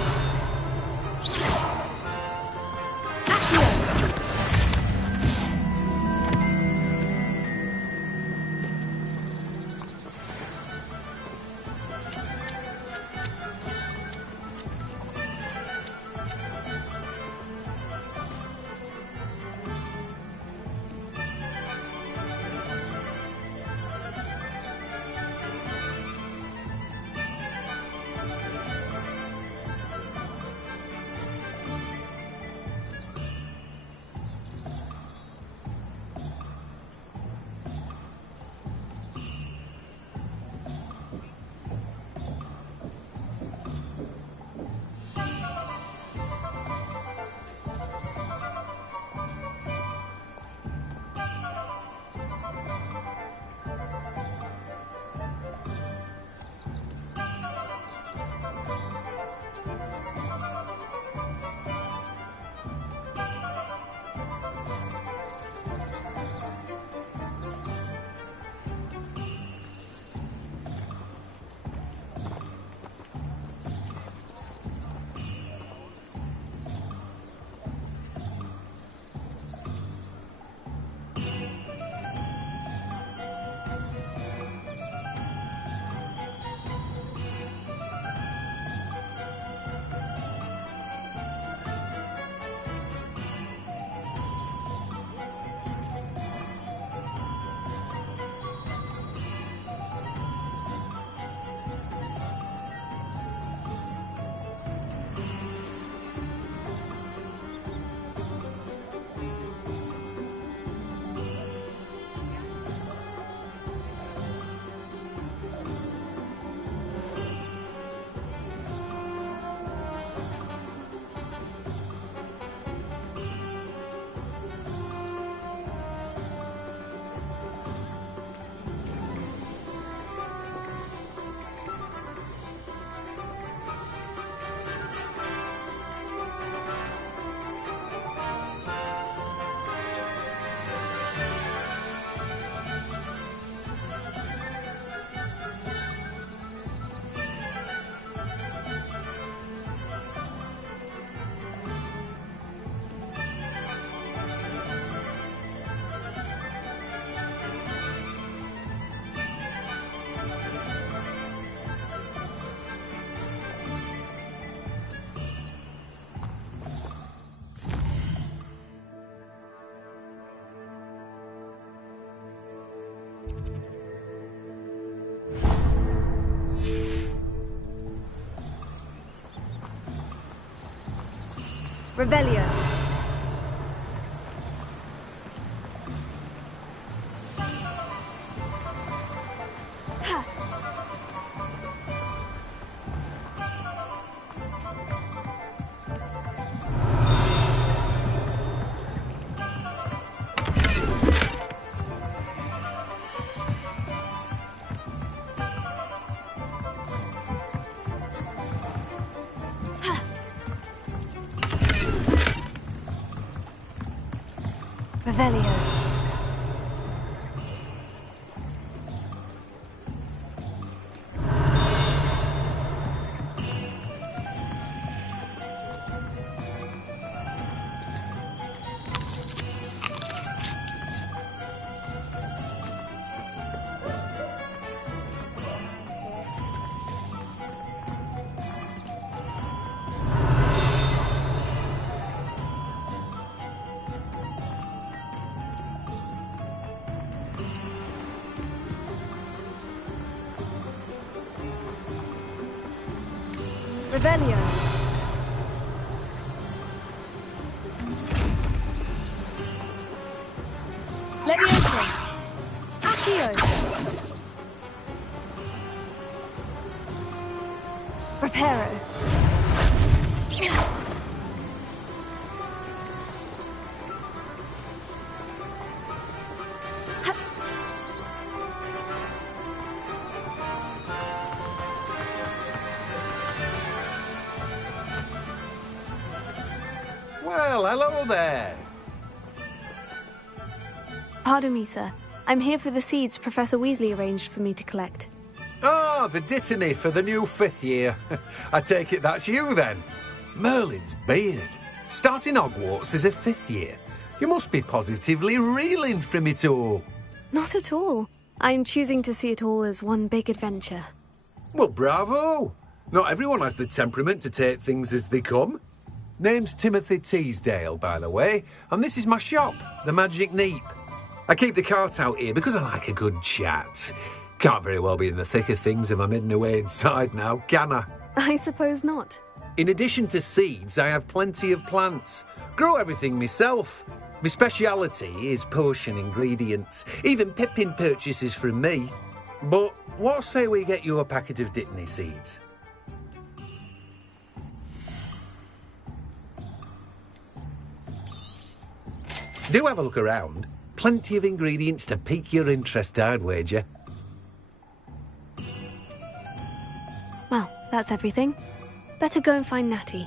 Revelio. Revelio. Revelio. Levioso. Accio. Reparo. Well, hello there. Pardon me, sir. I'm here for the seeds Professor Weasley arranged for me to collect. Oh, the dittany for the new 5th year. I take it that's you, then. Merlin's beard. Starting Hogwarts as a 5th year. You must be positively reeling from it all. Not at all. I'm choosing to see it all as one big adventure. Well, bravo. Not everyone has the temperament to take things as they come. Name's Timothy Teasdale, by the way, and this is my shop, the Magic Neep. I keep the cart out here because I like a good chat. Can't very well be in the thick of things if I'm hidden away inside now, can I? I suppose not. In addition to seeds, I have plenty of plants. Grow everything myself. My speciality is potion ingredients. Even Pippin purchases from me. But what say we get you a packet of Dittany seeds? Do have a look around. Plenty of ingredients to pique your interest, I'd wager. Well, that's everything. Better go and find Natty.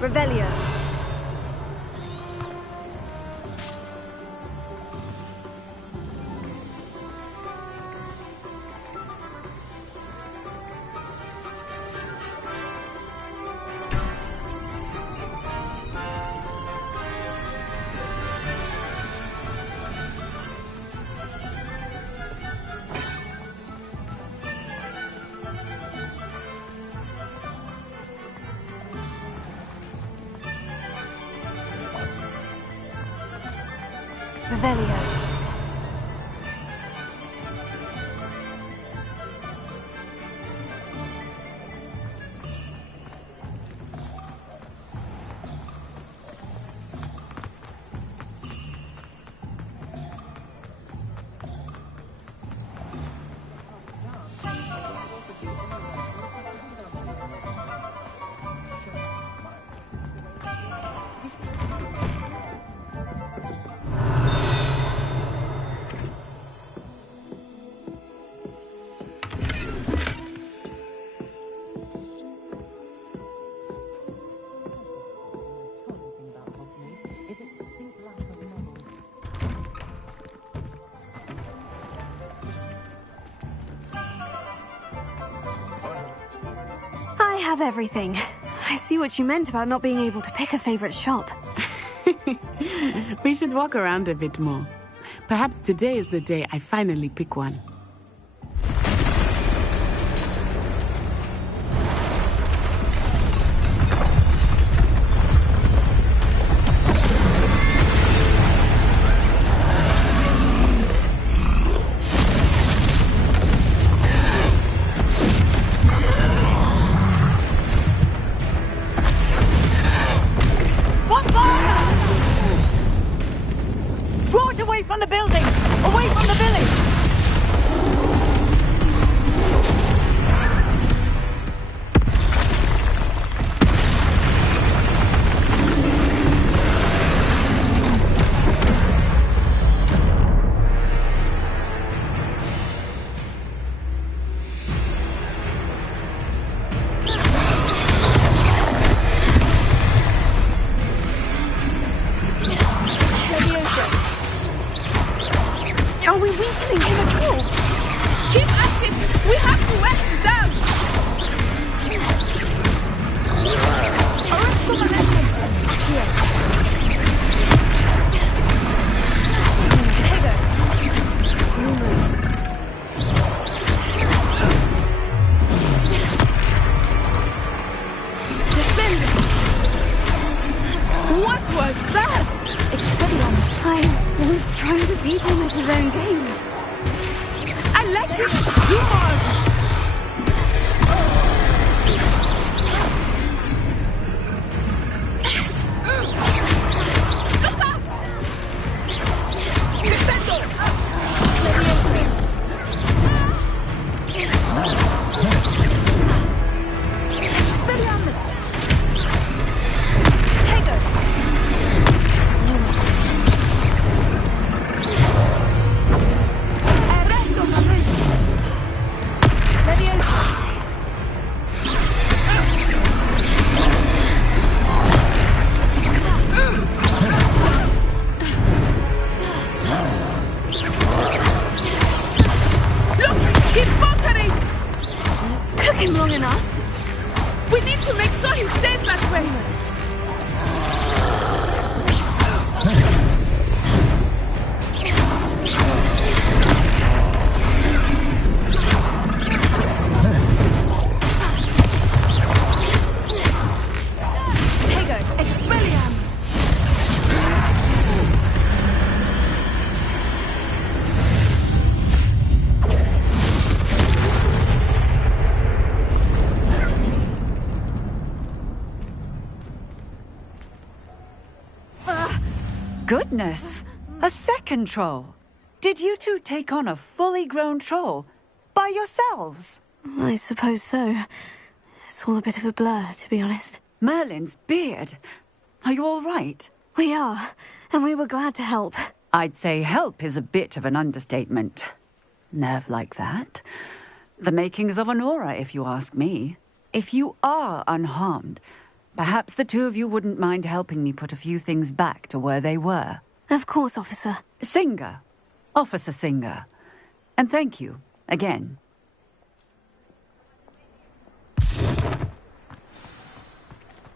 Revelio. Revelio. have everything. I see what you meant about not being able to pick a favorite shop. We should walk around a bit more. Perhaps today is the day I finally pick one. Draw it away from the building! Away from the village! Are we weakening him at all? Keep at it! We have to wear him down! Arrest the momentum! Here. Tego! Lumos. Defend! What was that? Expelliarmus. I was trying to beat him at his own game. I let him do more of it! Look out! Descendo! Expelliarmus. Tego! Lumos. Arresto momento! Leviosa! Look! He's faltering! Took him long enough. We need to make sure he stays that way! Tego! Expelliarmus. Goodness! A second troll! Did you two take on a fully grown troll? By yourselves? I suppose so. It's all a bit of a blur, to be honest. Merlin's beard. Are you all right? We are, and we were glad to help. I'd say help is a bit of an understatement. Nerve like that. The makings of an aura, if you ask me. If you are unharmed, perhaps the two of you wouldn't mind helping me put a few things back to where they were. Of course, officer. Singer. Officer Singer. And thank you, again.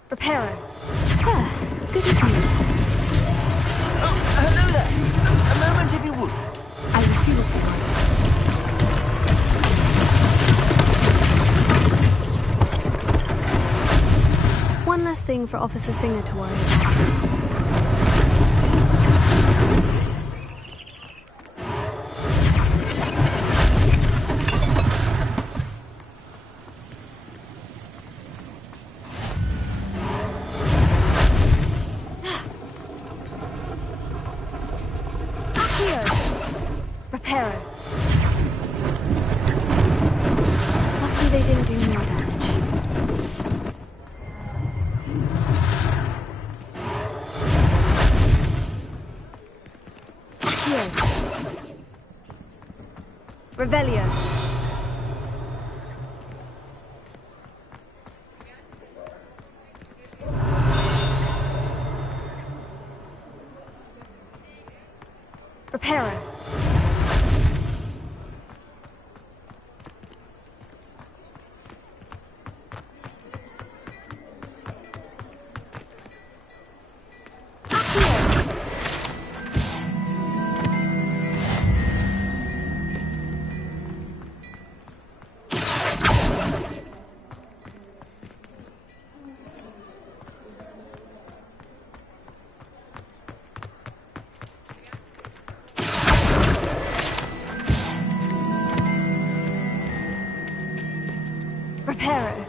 Reparo. Ah, good to see you. Hello there. A moment if you would. I will see what he wants. One less thing for Officer Singer to worry about. Reparo. Lucky they didn't do more damage. Here. Revelio. Reparo. Reparo.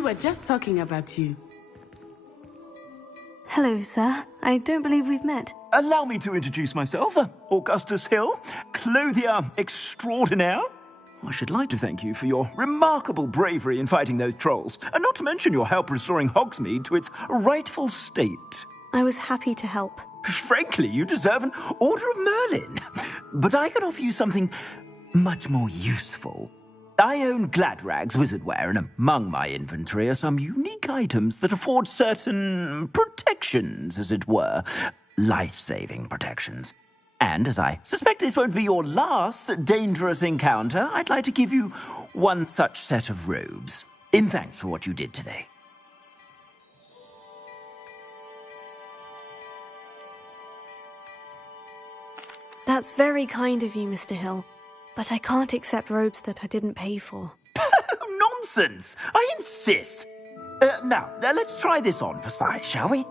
We were just talking about you. Hello, sir. I don't believe we've met. Allow me to introduce myself, Augustus Hill, clothier extraordinaire. I should like to thank you for your remarkable bravery in fighting those trolls, and not to mention your help restoring Hogsmeade to its rightful state. I was happy to help. Frankly, you deserve an Order of Merlin. But I can offer you something much more useful. I own Gladrag's wizardware, and among my inventory are some unique items that afford certain protections, as it were. Life-saving protections. And as I suspect this won't be your last dangerous encounter, I'd like to give you one such set of robes, in thanks for what you did today. That's very kind of you, Mr. Hill. But I can't accept robes that I didn't pay for. Nonsense! I insist! Now, let's try this on for size, shall we?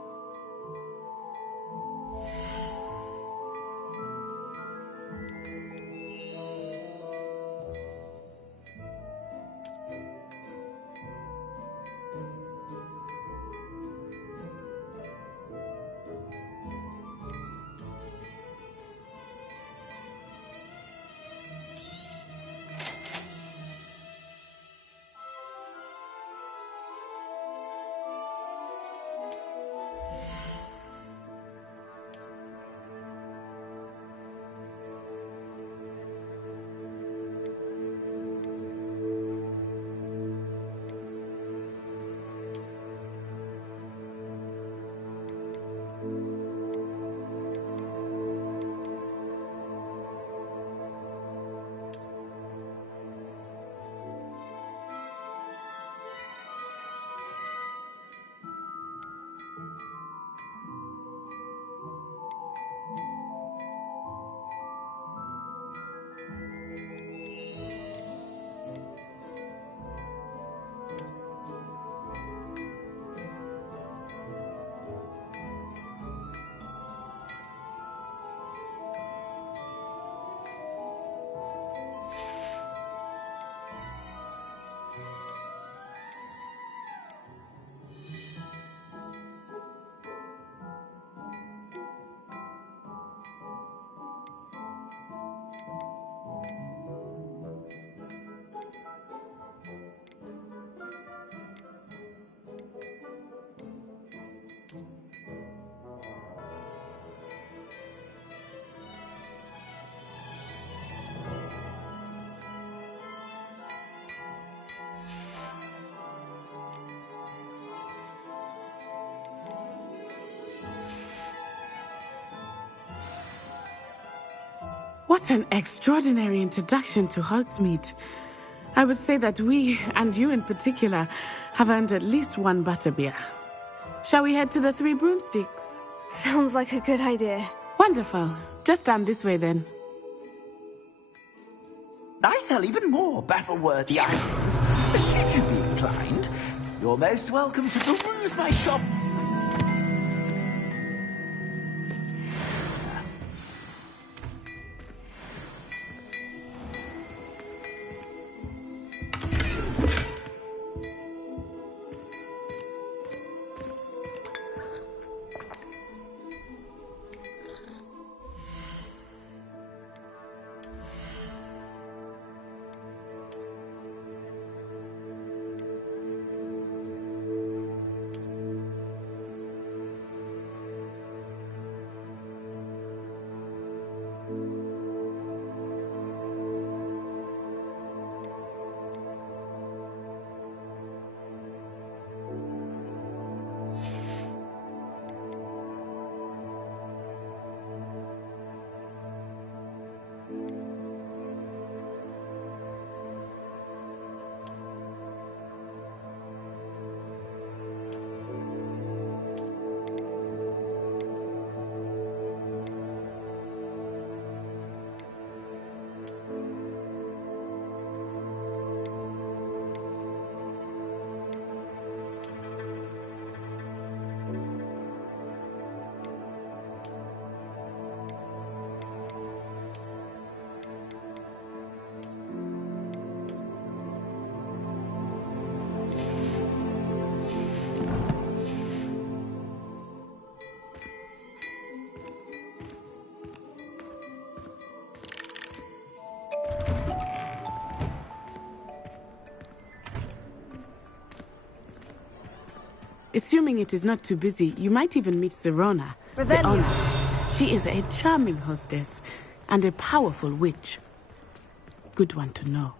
What an extraordinary introduction to Hogsmeade. I would say that we, and you in particular, have earned at least one butterbeer. Shall we head to the Three Broomsticks? Sounds like a good idea. Wonderful. Just down this way then. I sell even more battle-worthy items. Should you be inclined, you're most welcome to peruse my shop. Assuming it is not too busy, you might even meet Sirona, the Revelio. owner. She is a charming hostess and a powerful witch. Good one to know.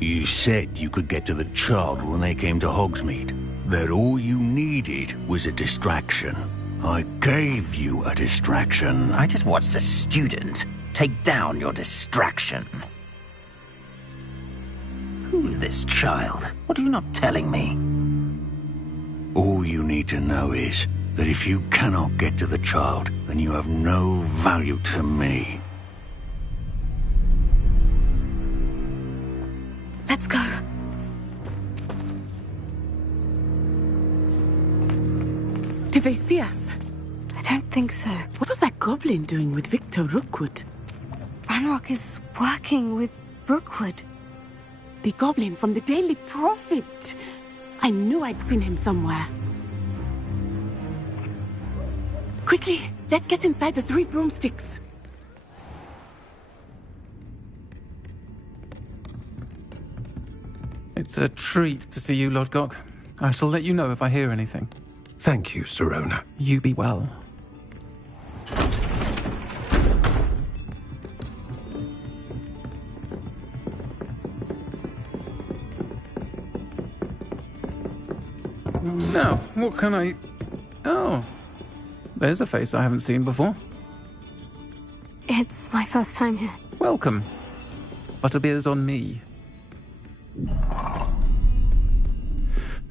You said you could get to the child when they came to Hogsmeade. That all you needed was a distraction. I gave you a distraction. I just watched a student take down your distraction. Who's this child? What are you not telling me? All you need to know is that if you cannot get to the child, then you have no value to me. Let's go. Did they see us? I don't think so. What was that goblin doing with Victor Rookwood? Ranrock is working with Rookwood. The goblin from the Daily Prophet. I knew I'd seen him somewhere. Quickly, let's get inside the 3 broomsticks. It's a treat to see you, Lodgok. I shall let you know if I hear anything. Thank you, Sirona. You be well. Now, what can I... Oh, there's a face I haven't seen before. It's my first time here. Welcome. Butterbeer's on me.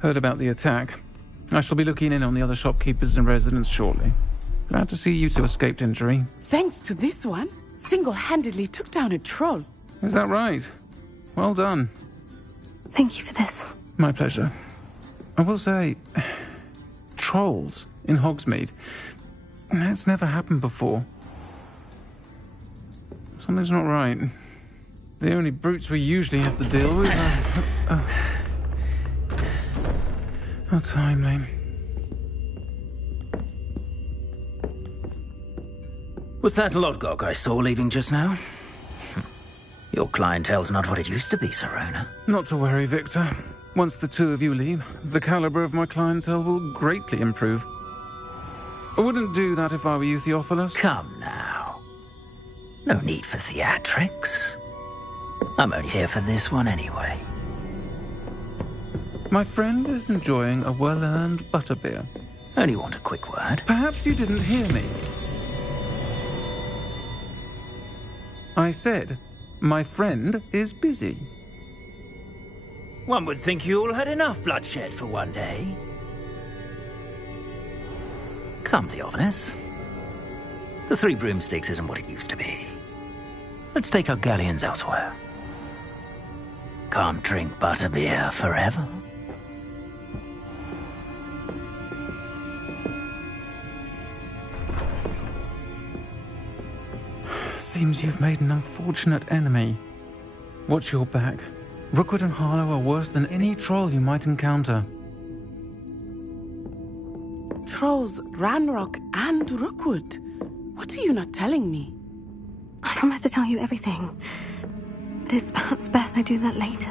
Heard about the attack. I shall be looking in on the other shopkeepers and residents shortly. Glad to see you two escaped injury. Thanks to this one, single-handedly took down a troll. Is that right? Well done. Thank you for this. My pleasure. I will say, trolls in Hogsmeade. That's never happened before. Something's not right. The only brutes we usually have to deal with are... How timely. Was that Lodgok I saw leaving just now? Your clientele's not what it used to be, Sirona. Not to worry, Victor. Once the two of you leave, the caliber of my clientele will greatly improve. I wouldn't do that if I were you, Theophilus. Come now. No need for theatrics. I'm only here for this one anyway. My friend is enjoying a well-earned butterbeer. Only want a quick word. Perhaps you didn't hear me. I said, my friend is busy. One would think you all had enough bloodshed for one day. Come, Theophilus. The 3 broomsticks isn't what it used to be. Let's take our galleons elsewhere. Can't drink butterbeer forever. Seems you've made an unfortunate enemy. Watch your back. Rookwood and Harlow are worse than any troll you might encounter. Trolls, Ranrock, and Rookwood. What are you not telling me? I promise to tell you everything. But it's perhaps best I do that later.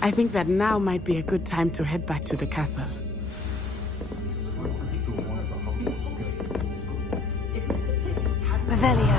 I think that now might be a good time to head back to the castle. Revelio.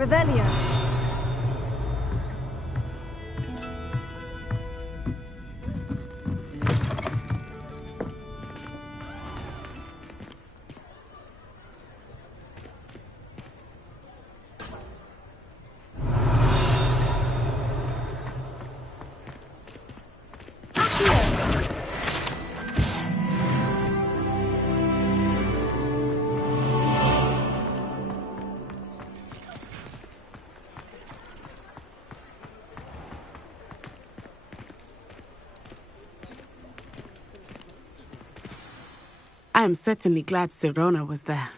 Revelio. I am certainly glad Sirona was there.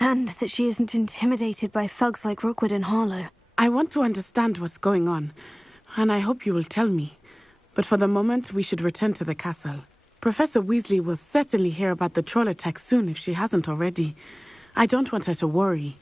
And that she isn't intimidated by thugs like Rookwood and Harlow. I want to understand what's going on, and I hope you will tell me. But for the moment, we should return to the castle. Professor Weasley will certainly hear about the troll attack soon if she hasn't already. I don't want her to worry.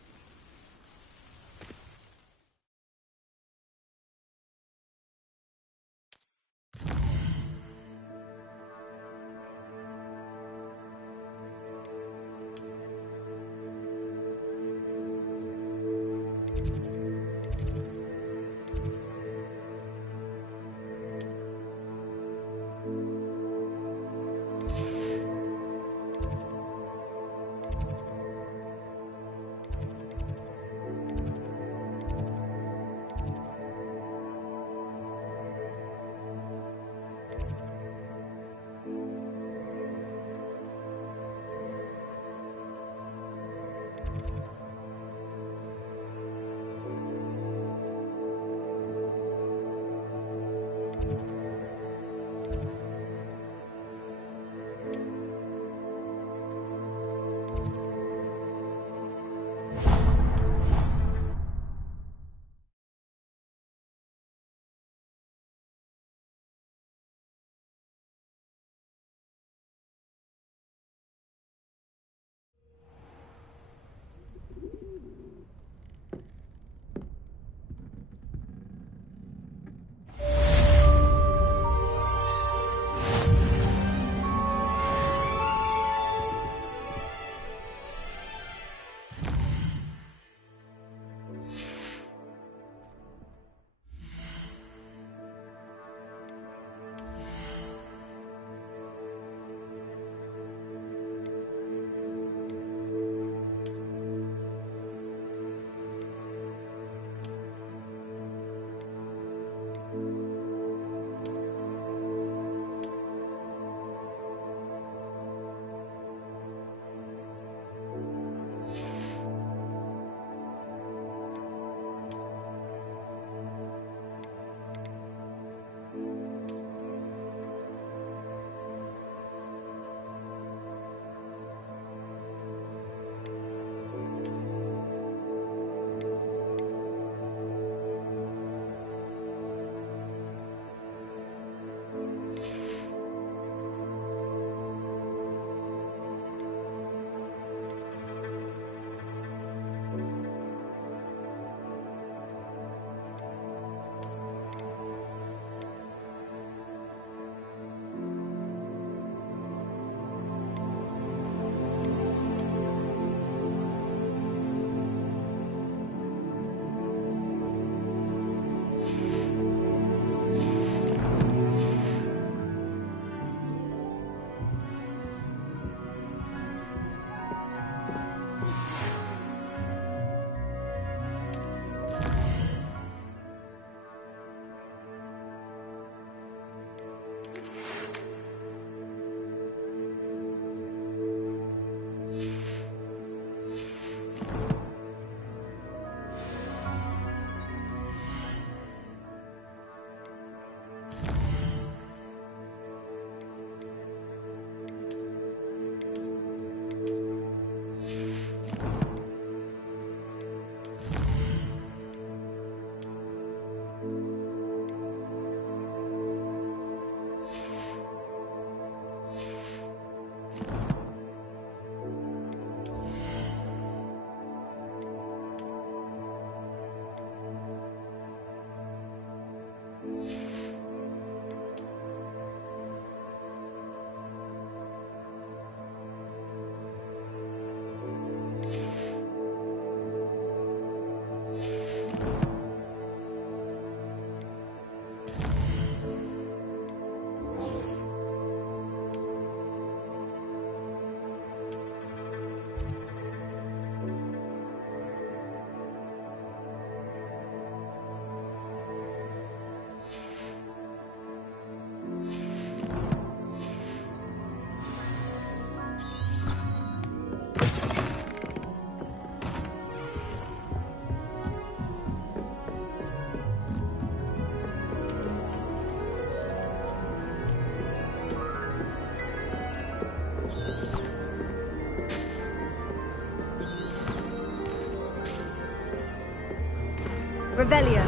Revelio.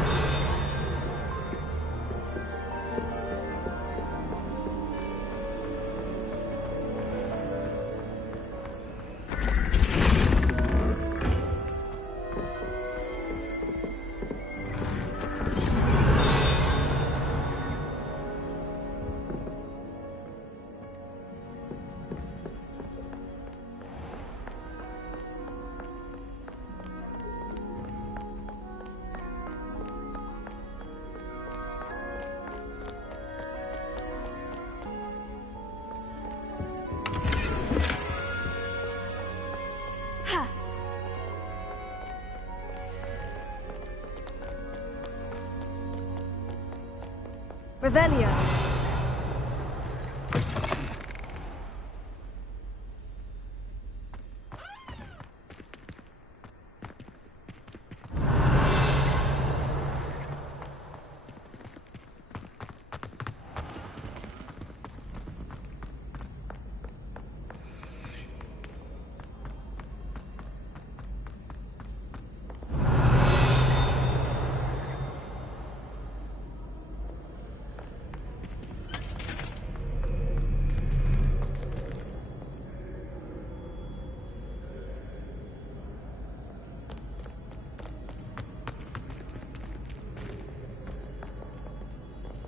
Revelio.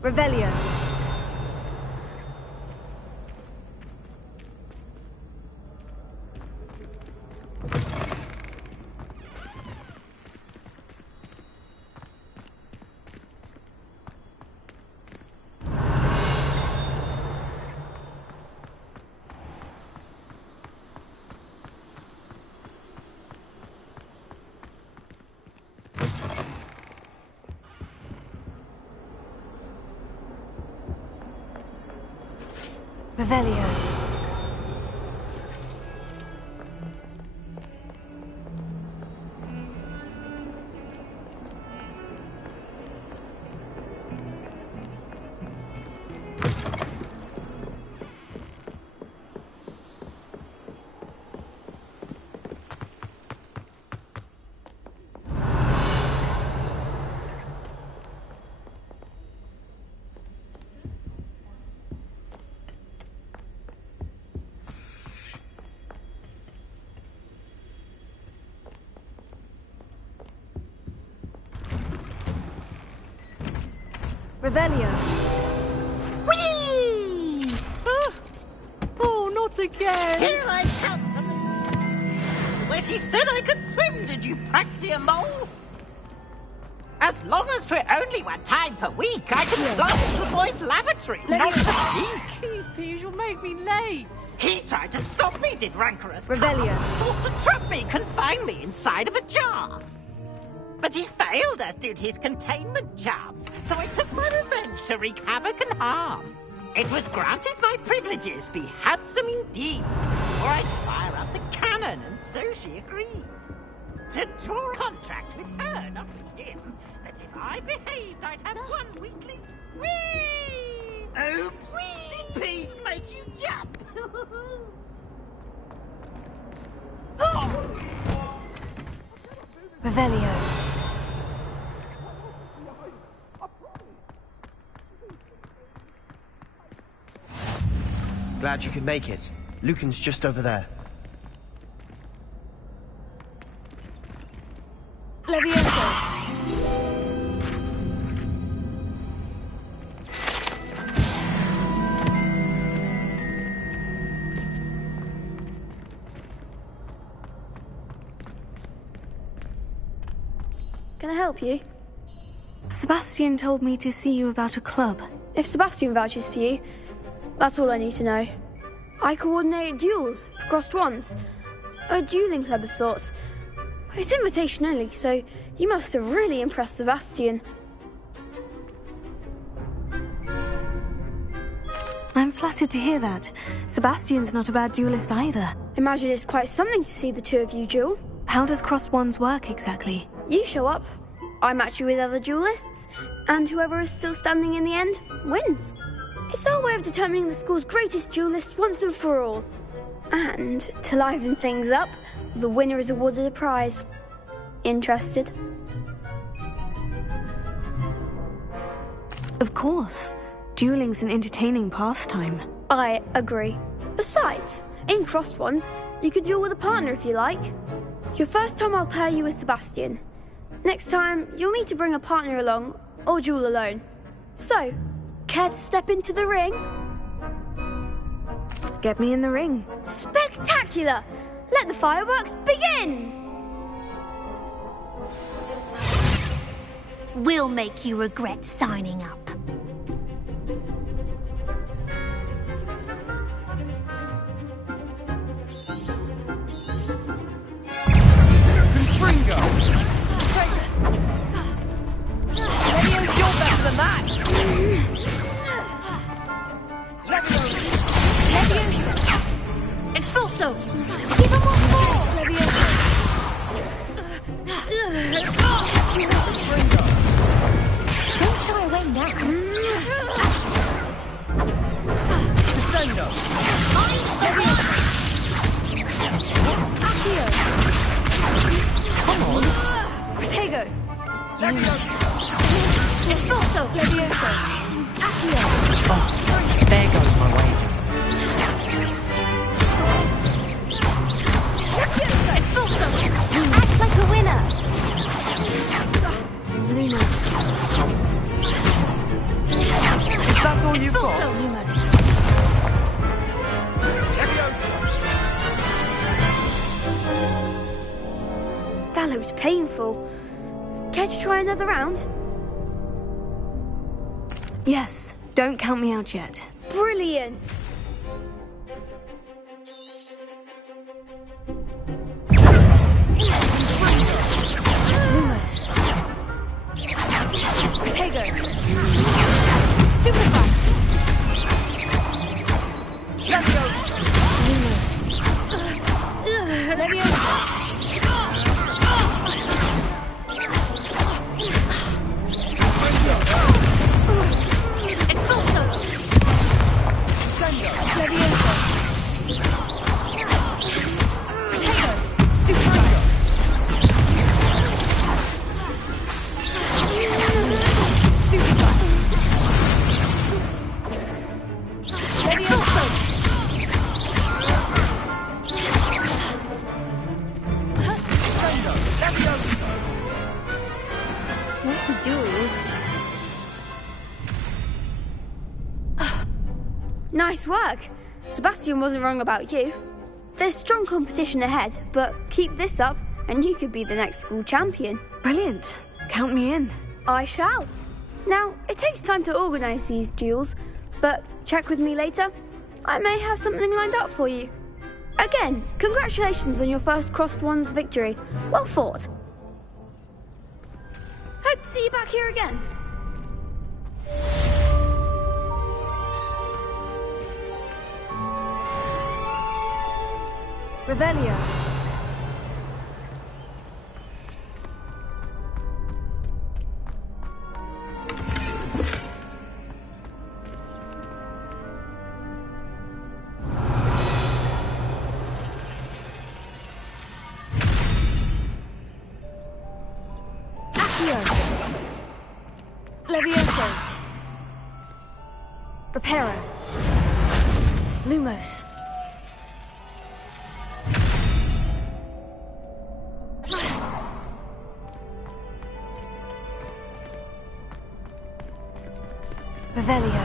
Revelio. Revelio. Revelio. Whee! Oh, not again! Here I come! Where she said I could swim, did you praxia mole? As long as 'twere only one time per week, I can flush the boy's lavatory, not a leak. Please, Piers, you'll make me late. He tried to stop me, did rancorous Revelio. Sought to trap me, confine me inside of a jar. But he failed, as did his containment charms, so I took my revenge to wreak havoc and harm. It was granted my privileges be handsome indeed, or I'd fire up the cannon, and so she agreed. To draw a contract with her, not with him, that if I behaved, I'd have one weekly swing. Oops! Did peeves make you jump? Revelio. Glad you could make it. Lucan's just over there. Levioso. Can I help you? Sebastian told me to see you about a club. If Sebastian vouches for you, that's all I need to know. I coordinate duels for crossed wands. A dueling club of sorts. It's invitation only, so you must have really impressed Sebastian. I'm flattered to hear that. Sebastian's not a bad duelist either. Imagine it's quite something to see the two of you duel. How does crossed wands work exactly? You show up, I match you with other duelists, and whoever is still standing in the end wins. It's our way of determining the school's greatest duelist once and for all. And, to liven things up, the winner is awarded a prize. Interested? Of course. Dueling's an entertaining pastime. I agree. Besides, in Crossed Ones, you could duel with a partner if you like. Your first time I'll pair you with Sebastian. Next time, you'll need to bring a partner along, or duel alone. So, care to step into the ring? Get me in the ring. Spectacular! Let the fireworks begin! We'll make you regret signing up. Ringo! Levio's you're better than that! Leviosa! Expulso! Give him one more! Leviosa! Don't shy away now. Descendo! Leviosa! Accio! Come on! Protego! Leviosa! Expulso! Leviosa! Accio! Oh, there goes my wager. Expulso! Act like a winner. Lumos. Is that all you've got? Lumos. That looks painful. Care to try another round? Yes, don't count me out yet. Brilliant! Lumos. Protego! Stupefy! Leviosa! Expulso! Descendo! Leviosa! Protego! Stupefy! Stupefy! Leviosa! Descendo! Leviosa! What to do? Nice work! Sebastian wasn't wrong about you. There's strong competition ahead, but keep this up and you could be the next school champion. Brilliant. Count me in. I shall. Now, it takes time to organise these duels, but check with me later. I may have something lined up for you. Again, congratulations on your first Crossed Ones victory. Well fought. Hope to see you back here again. Revelio. Levioso! Reparo. Lumos. Revelio.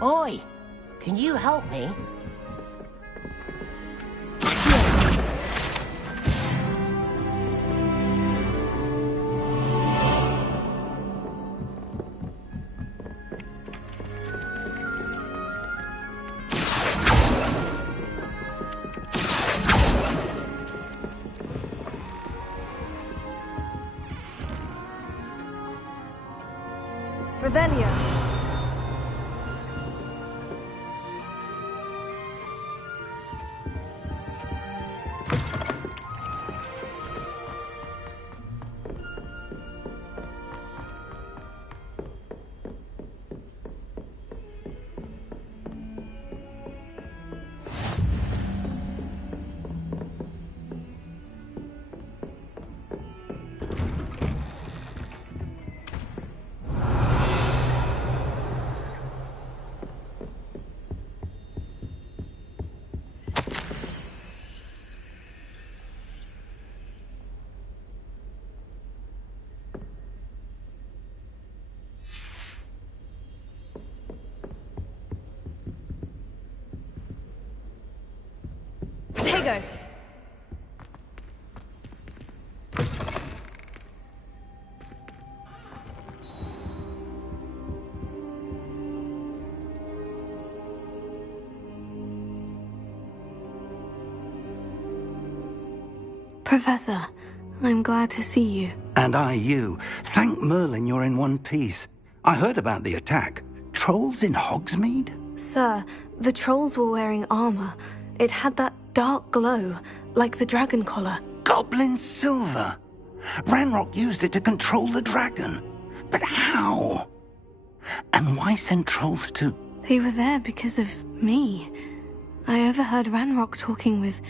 Oi! Can you help me? Revelio. Tego. Professor, I'm glad to see you. And I you. Thank Merlin you're in one piece. I heard about the attack. Trolls in Hogsmeade? Sir, the trolls were wearing armor. It had that dark glow, like the dragon collar. Goblin silver. Ranrock used it to control the dragon. But how? And why send trolls to... They were there because of me. I overheard Ranrock talking with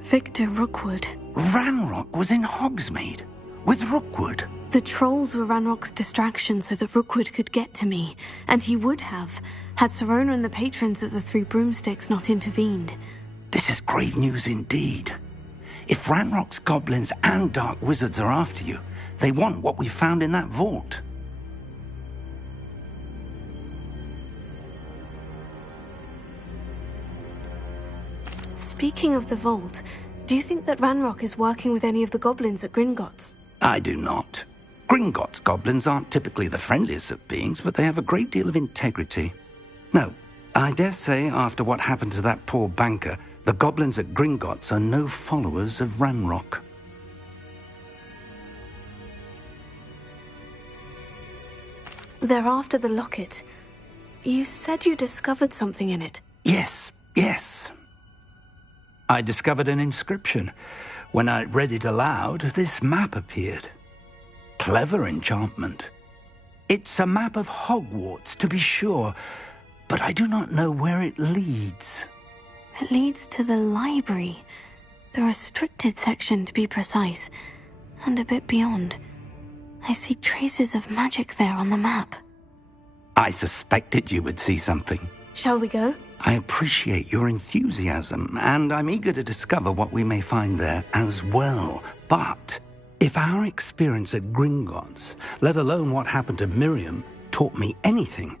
Victor Rookwood. Ranrock was in Hogsmeade with Rookwood. The trolls were Ranrock's distraction so that Rookwood could get to me, and he would have, had Sirona and the patrons at the Three Broomsticks not intervened. This is grave news indeed. If Ranrock's goblins and dark wizards are after you, they want what we found in that vault. Speaking of the vault, do you think that Ranrock is working with any of the goblins at Gringotts? I do not. Gringotts goblins aren't typically the friendliest of beings, but they have a great deal of integrity. No, I dare say after what happened to that poor banker, the goblins at Gringotts are no followers of Ranrock. They're after the locket. You said you discovered something in it. Yes. I discovered an inscription. When I read it aloud, this map appeared. Clever enchantment. It's a map of Hogwarts, to be sure, but I do not know where it leads. It leads to the library. The restricted section, to be precise. And a bit beyond. I see traces of magic there on the map. I suspected you would see something. Shall we go? I appreciate your enthusiasm, and I'm eager to discover what we may find there as well. But if our experience at Gringotts, let alone what happened to Miriam, taught me anything,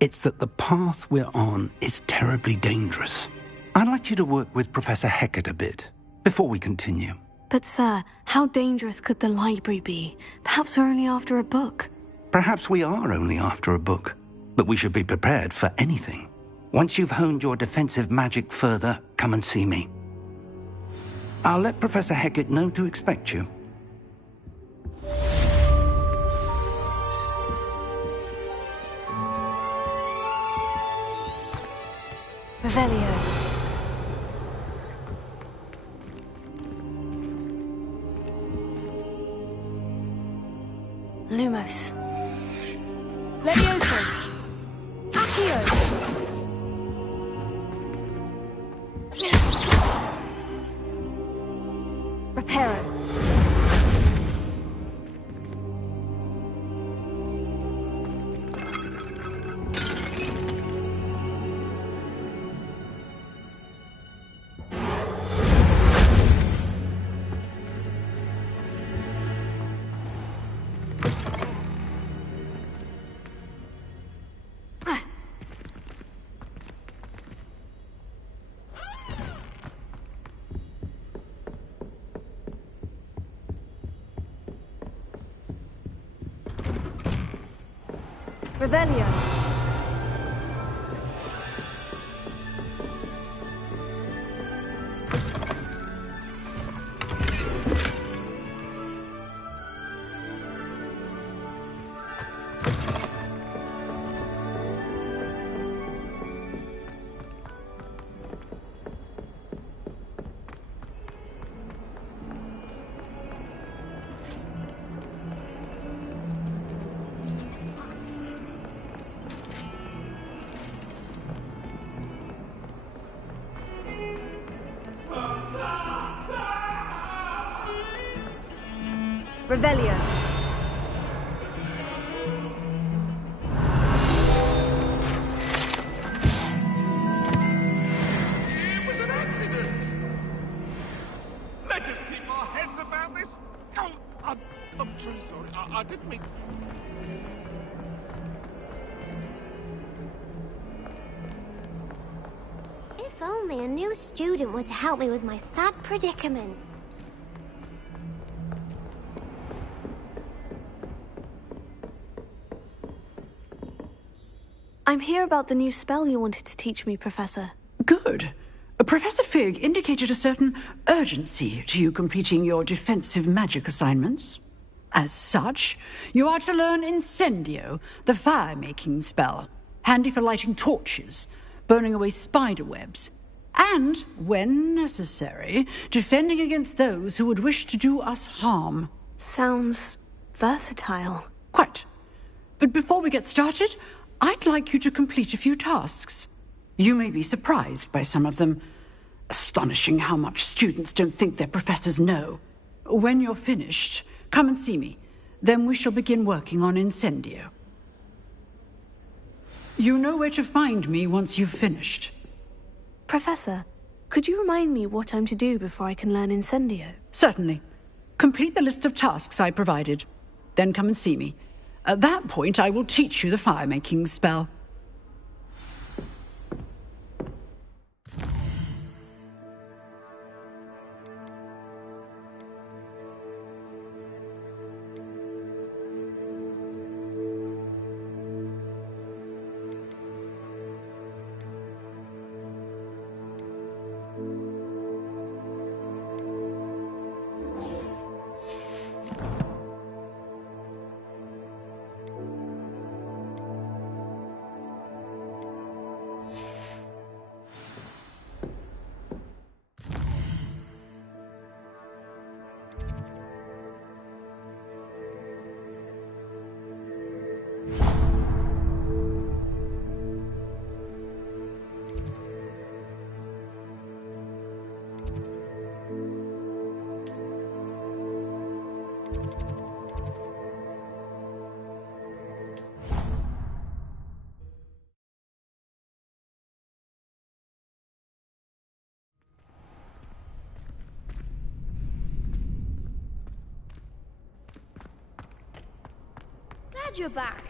it's that the path we're on is terribly dangerous. I'd like you to work with Professor Hecat a bit before we continue. But sir, how dangerous could the library be? Perhaps we're only after a book. Perhaps we are only after a book, but we should be prepared for anything. Once you've honed your defensive magic further, come and see me. I'll let Professor Hecat know to expect you. Revelio. Lumos. Levioso. Accio. Reparo. Revelio. Revelio. It was an accident! Let us keep our heads about this. Oh, I'm truly sorry. I didn't mean... If only a new student were to help me with my sad predicament. I'm here about the new spell you wanted to teach me, Professor. Good. Professor Fig indicated a certain urgency to you completing your defensive magic assignments. As such, you are to learn Incendio, the fire-making spell, handy for lighting torches, burning away spider webs, and, when necessary, defending against those who would wish to do us harm. Sounds versatile. Quite. But before we get started, I'd like you to complete a few tasks. You may be surprised by some of them. Astonishing how much students don't think their professors know. When you're finished, come and see me. Then we shall begin working on Incendio. You know where to find me once you've finished. Professor, could you remind me what I'm to do before I can learn Incendio? Certainly. Complete the list of tasks I provided. Then come and see me. At that point, I will teach you the fire-making spell. Glad you're back.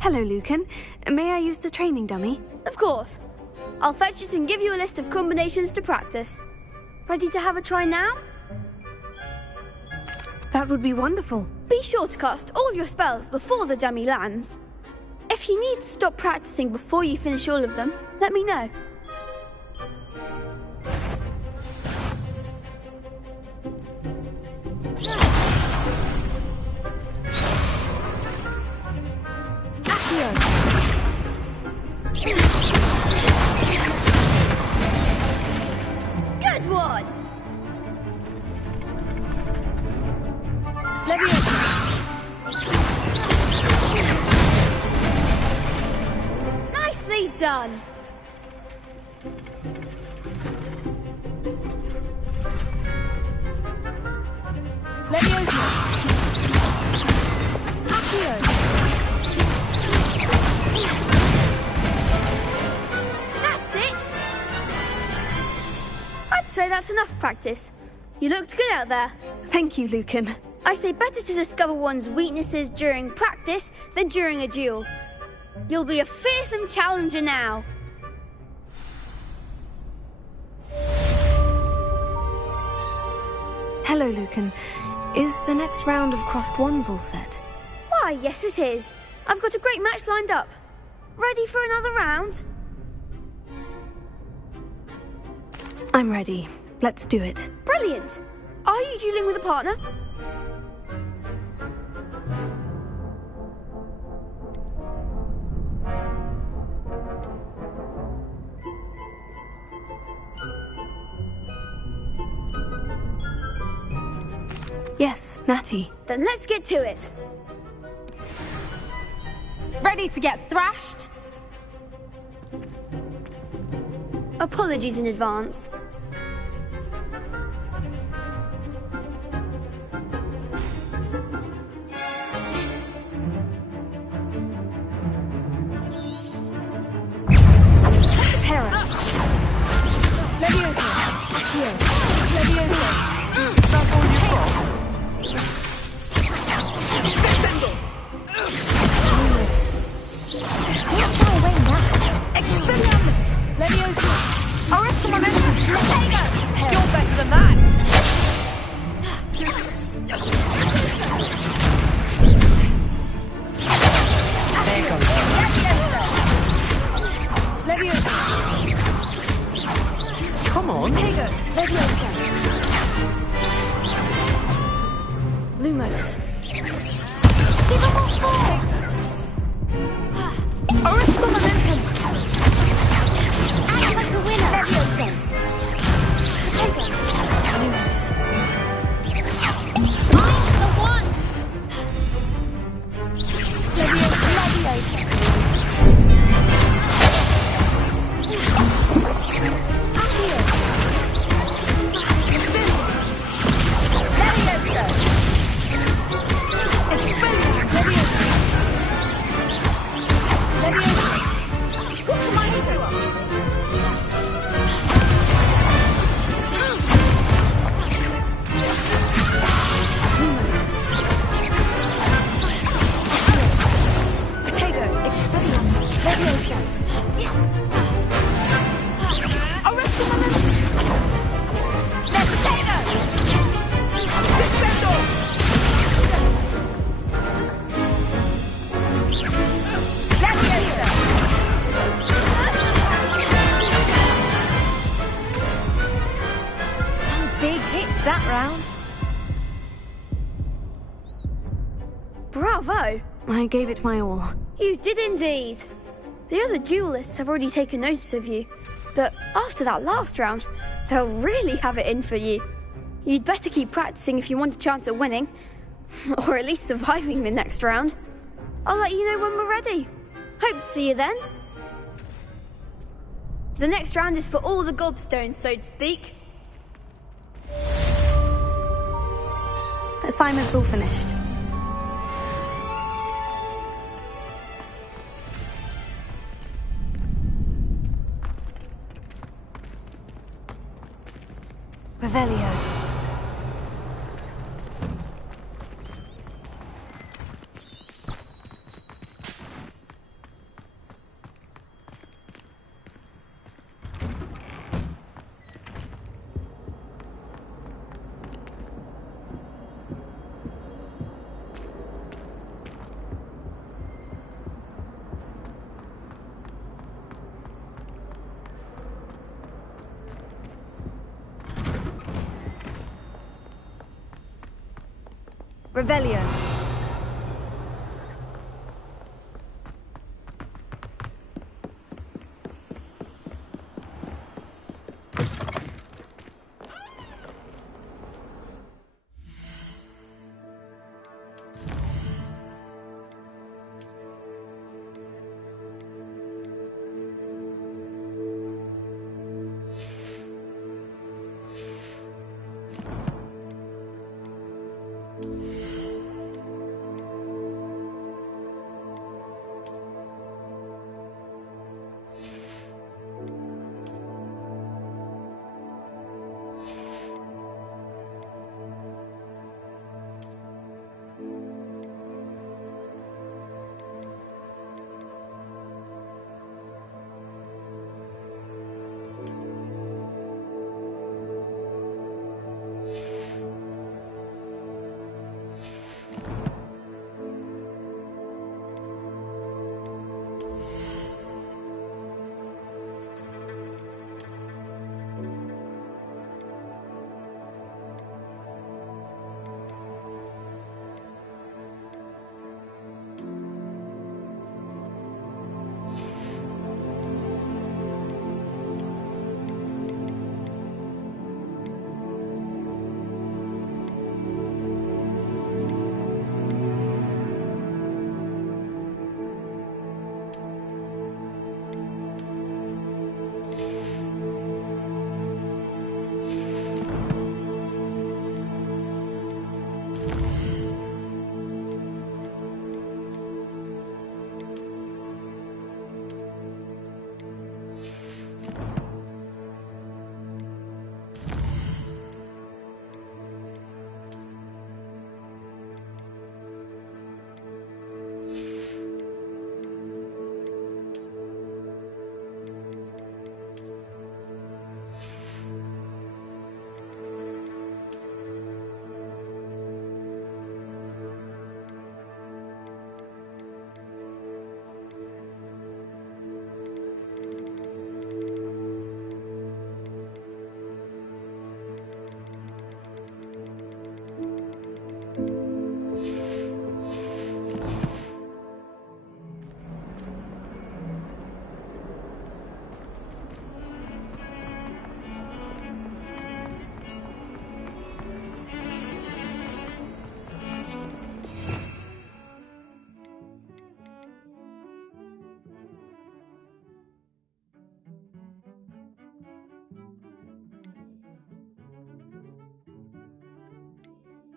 Hello, Lucan. May I use the training dummy? Of course. I'll fetch it and give you a list of combinations to practice. Ready to have a try now? That would be wonderful. Be sure to cast all your spells before the dummy lands. If you need to stop practicing before you finish all of them, let me know. Good one! Nicely done! I'd say that's enough practice. You looked good out there. Thank you, Lucan. I say better to discover one's weaknesses during practice than during a duel. You'll be a fearsome challenger now. Hello, Lucan. Is the next round of crossed wands all set? Why, yes it is. I've got a great match lined up. Ready for another round? I'm ready. Let's do it. Brilliant. Are you dueling with a partner? Yes, Natty. Then let's get to it. Ready to get thrashed? Apologies in advance. Hera. Leviosa. Accio. Leviosa. That's all you've got? Descendo! Don't throw away now. Expelliarmus. Leviosa. Arrest momentum. Lego. You're better than that! There you go. Leviosa. Come on. Tego. Leviosa. Lumos. Give him a fall. Arrest the momentum. Act like a winner. Leviosa. Tego. Lumos. I'm the one. Leviosa. Leviosa. That round. Bravo! I gave it my all. You did indeed. The other duelists have already taken notice of you, but after that last round, they'll really have it in for you. You'd better keep practicing if you want a chance at winning, or at least surviving the next round. I'll let you know when we're ready. Hope to see you then. The next round is for all the gobstones, so to speak. Assignment's all finished. Revelio. Revelio.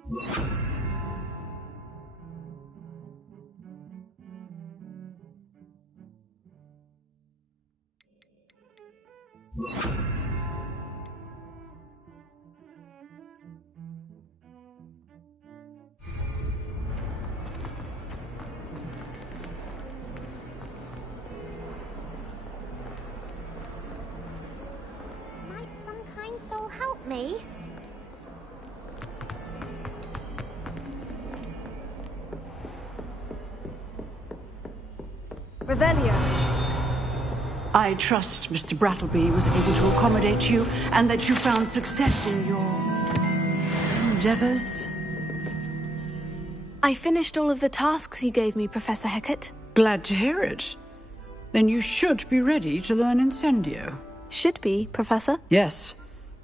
Might some kind soul help me? Revelio. I trust Mr. Brattleby was able to accommodate you and that you found success in your endeavors. I finished all of the tasks you gave me, Professor Hecat. Glad to hear it. Then you should be ready to learn Incendio. Should be, Professor? Yes.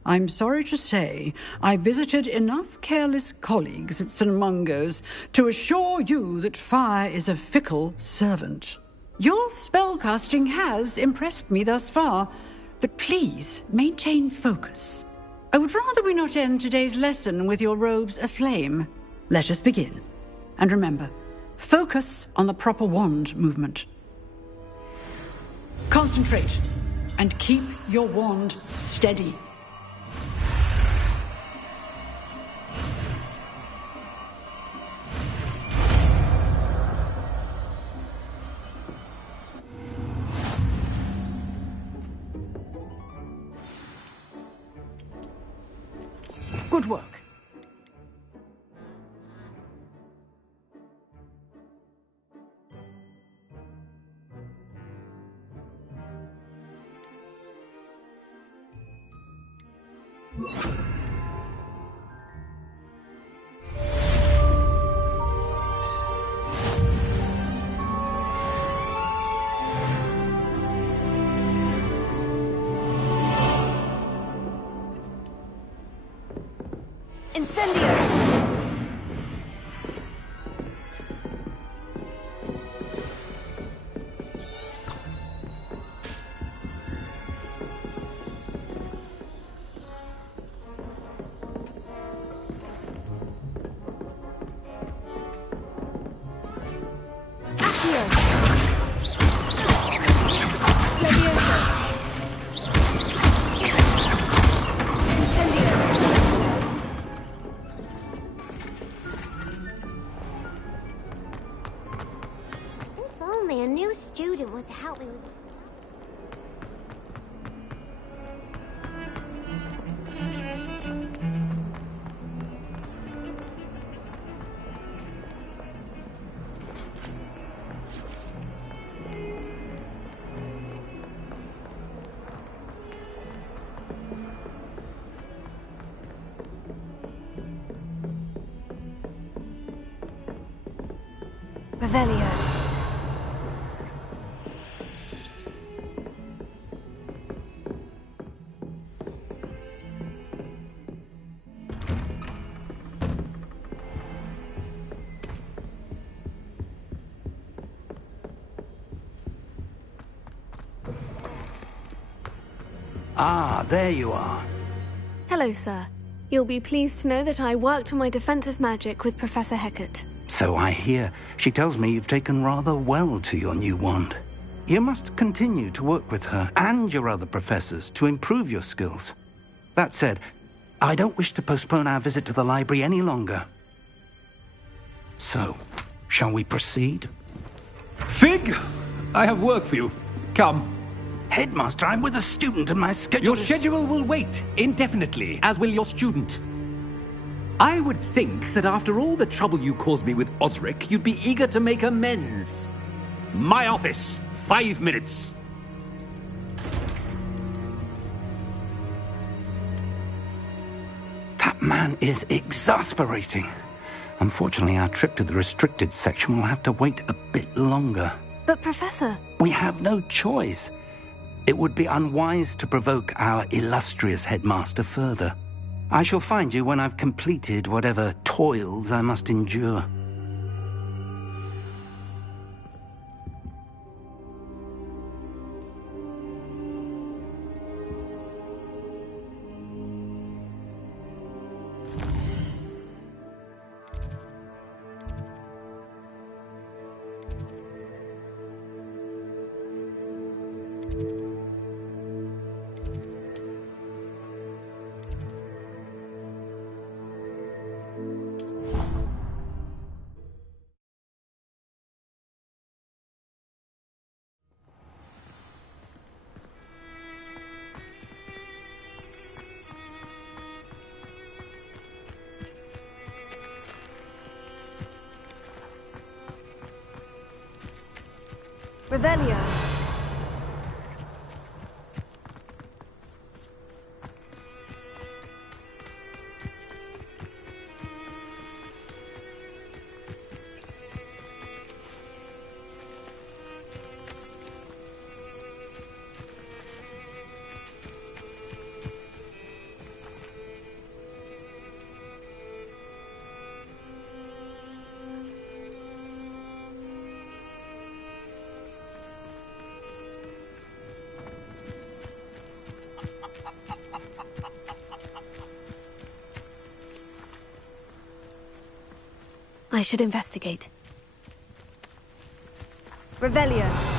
I'm sorry to say, I visited enough careless colleagues at St. Mungo's to assure you that fire is a fickle servant. Your spellcasting has impressed me thus far, but please maintain focus. I would rather we not end today's lesson with your robes aflame. Let us begin. And remember, focus on the proper wand movement. Concentrate, and keep your wand steady. Good work. Incendio! If only a new student were to help me with this. Revelio. Ah, there you are. Hello, sir. You'll be pleased to know that I worked on my defensive magic with Professor Hecat. So I hear. She tells me you've taken rather well to your new wand. You must continue to work with her and your other professors to improve your skills. That said, I don't wish to postpone our visit to the library any longer. So, shall we proceed? Fig! I have work for you. Come. Headmaster, I'm with a student and my schedule Your schedule will wait indefinitely, as will your student. I would think that after all the trouble you caused me with Osric, you'd be eager to make amends. My office, 5 minutes. That man is exasperating. Unfortunately, our trip to the restricted section will have to wait a bit longer. But, Professor... We have no choice. It would be unwise to provoke our illustrious headmaster further. I shall find you when I've completed whatever toils I must endure. Revelio. I should investigate. Revelio.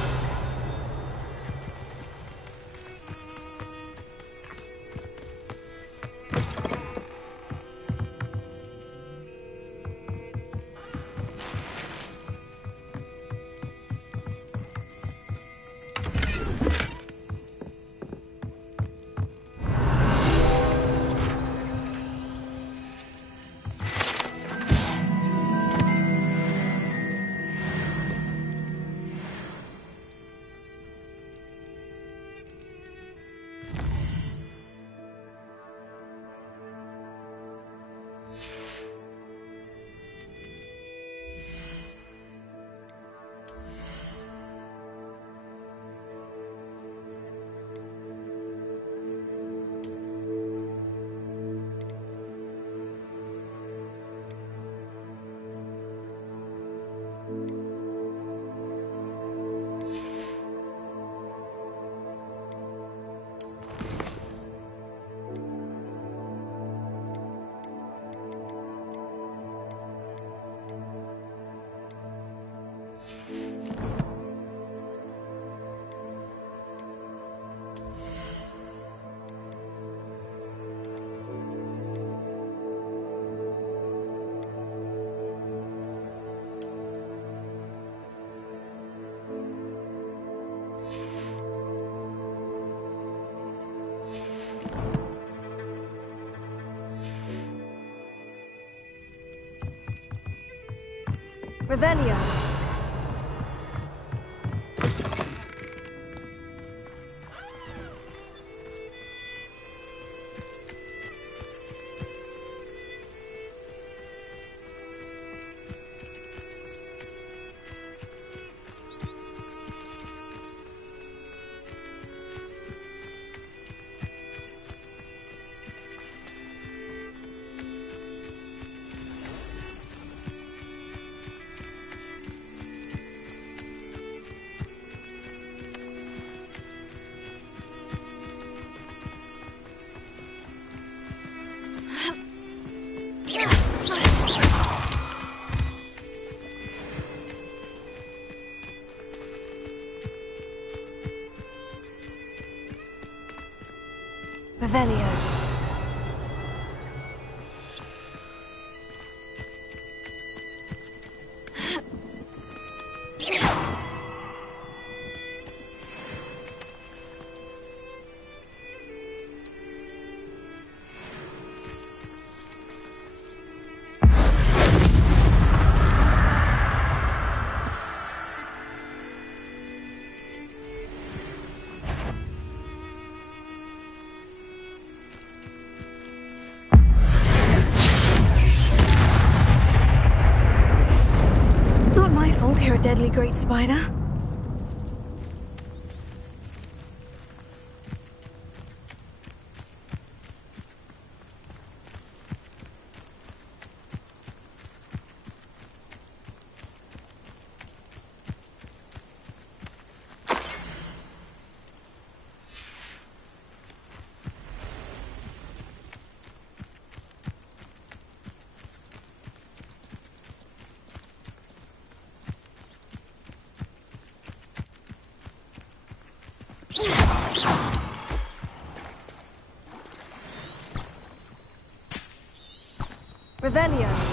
Revelio. Revelio. Not my fault you're a deadly great spider. Revelio.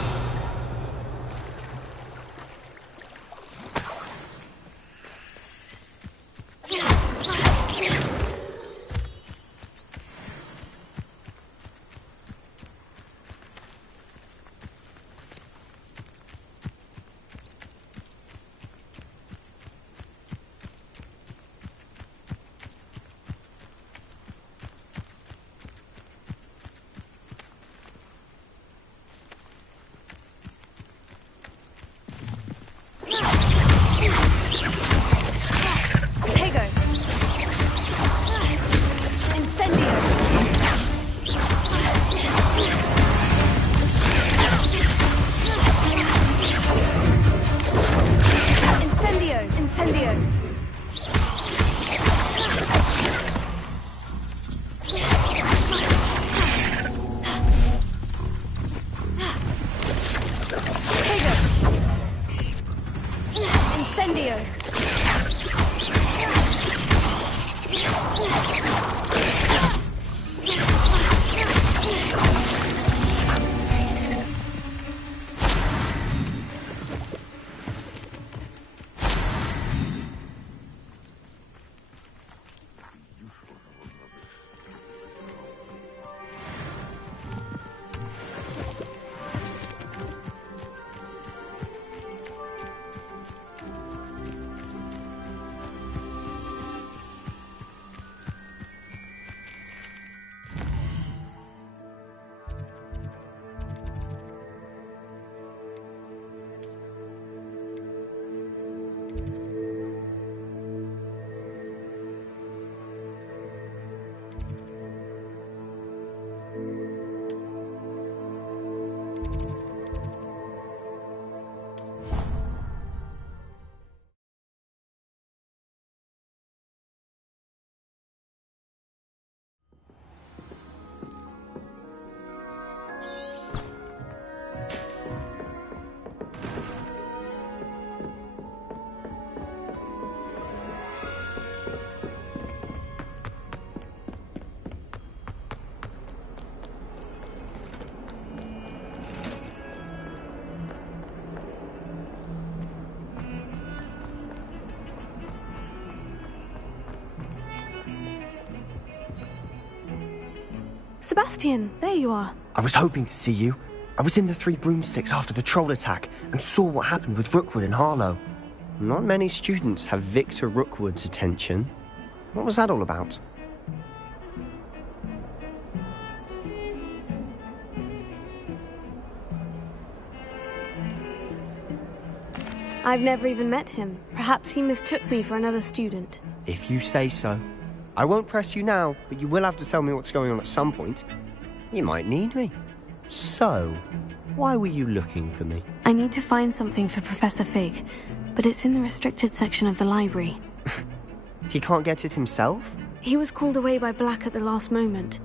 Sebastian, there you are. I was hoping to see you. I was in the Three Broomsticks after the troll attack and saw what happened with Rookwood and Harlow. Not many students have Victor Rookwood's attention. What was that all about? I've never even met him. Perhaps he mistook me for another student. If you say so. I won't press you now, but you will have to tell me what's going on at some point. You might need me. So, why were you looking for me? I need to find something for Professor Fig, but it's in the restricted section of the library. He can't get it himself? He was called away by Black at the last moment.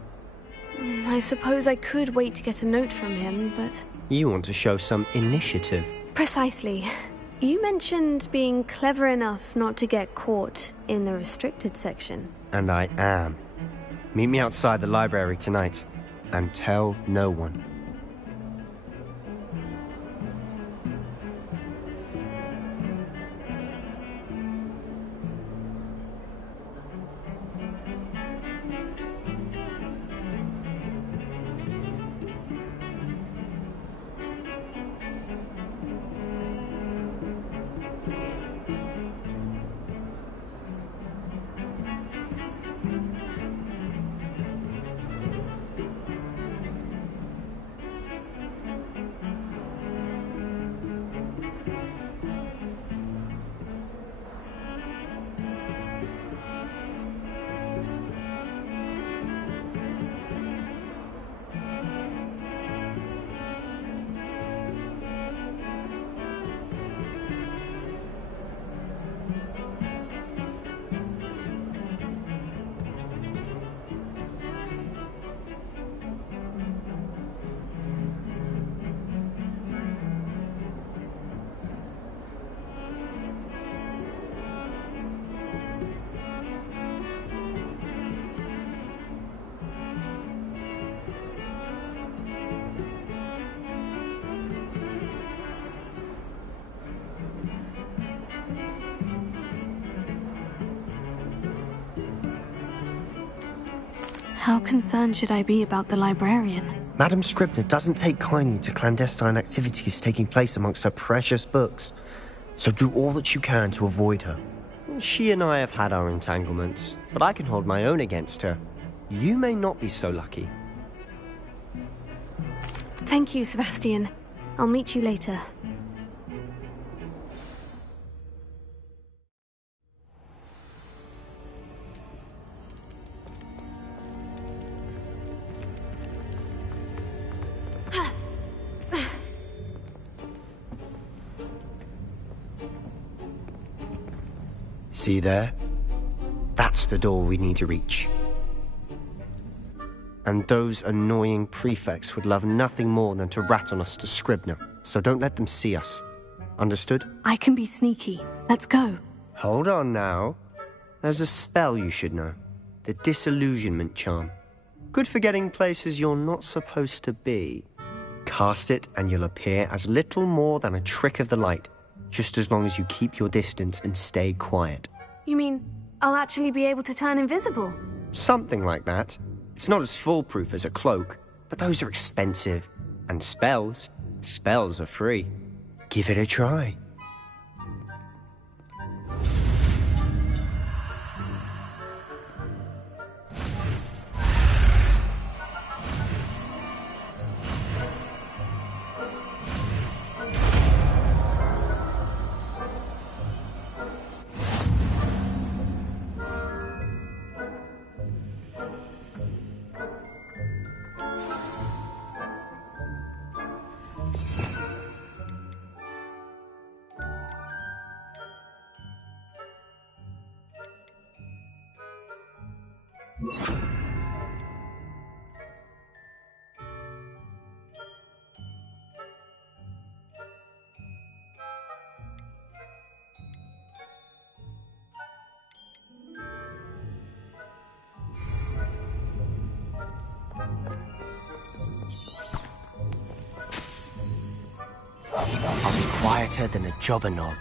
I suppose I could wait to get a note from him, but... You want to show some initiative. Precisely. You mentioned being clever enough not to get caught in the restricted section. And I am. Meet me outside the library tonight, and tell no one. How concerned should I be about the librarian? Madam Scribner doesn't take kindly to clandestine activities taking place amongst her precious books, so do all that you can to avoid her. She and I have had our entanglements, but I can hold my own against her. You may not be so lucky. Thank you, Sebastian. I'll meet you later. See there? That's the door we need to reach. And those annoying prefects would love nothing more than to rat on us to Scribner, so don't let them see us. Understood? I can be sneaky. Let's go. Hold on now. There's a spell you should know. The Disillusionment Charm. Good for getting places you're not supposed to be. Cast it and you'll appear as little more than a trick of the light, just as long as you keep your distance and stay quiet. You mean I'll actually be able to turn invisible? Something like that. It's not as foolproof as a cloak, but those are expensive. And spells are free. Give it a try. I'll be quieter than a jobberknoll.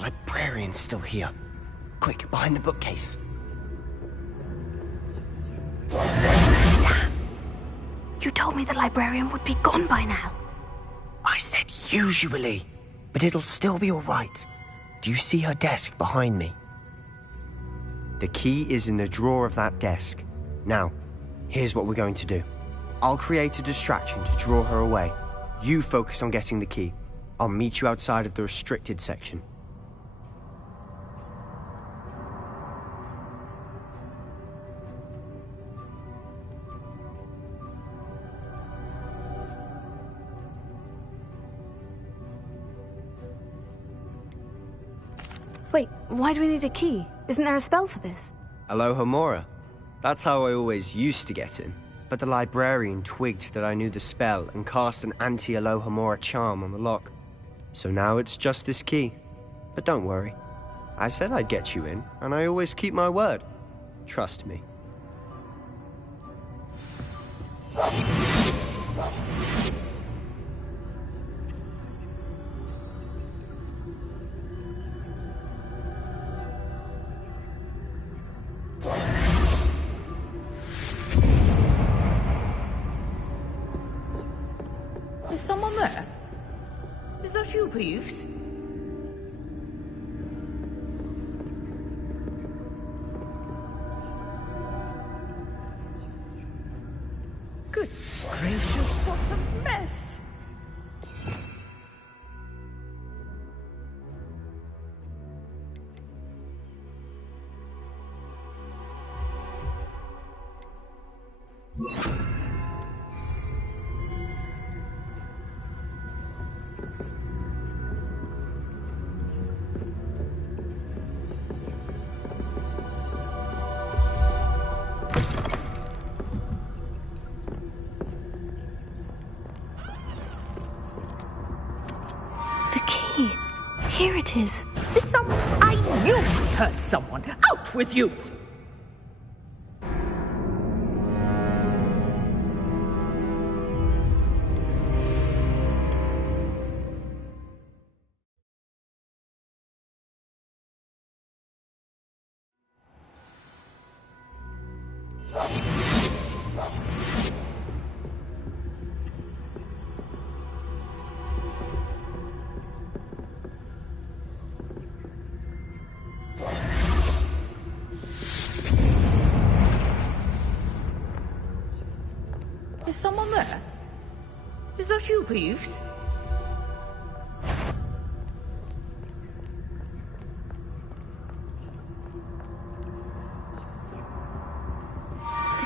Librarian's still here. Quick, behind the bookcase. You told me the librarian would be gone by now. I said usually, but it'll still be all right. Do you see her desk behind me? The key is in the drawer of that desk. Now, here's what we're going to do. I'll create a distraction to draw her away. You focus on getting the key. I'll meet you outside of the restricted section. Wait, why do we need a key? Isn't there a spell for this? Alohomora. That's how I always used to get in. But the librarian twigged that I knew the spell and cast an anti-Alohomora charm on the lock. So now it's just this key. But don't worry. I said I'd get you in, and I always keep my word. Trust me. Poofs? Good gracious, what a mess! The key. Here it is. Someone. I knew we hurt someone. Out with you! Is someone there? Is that you, Poofs?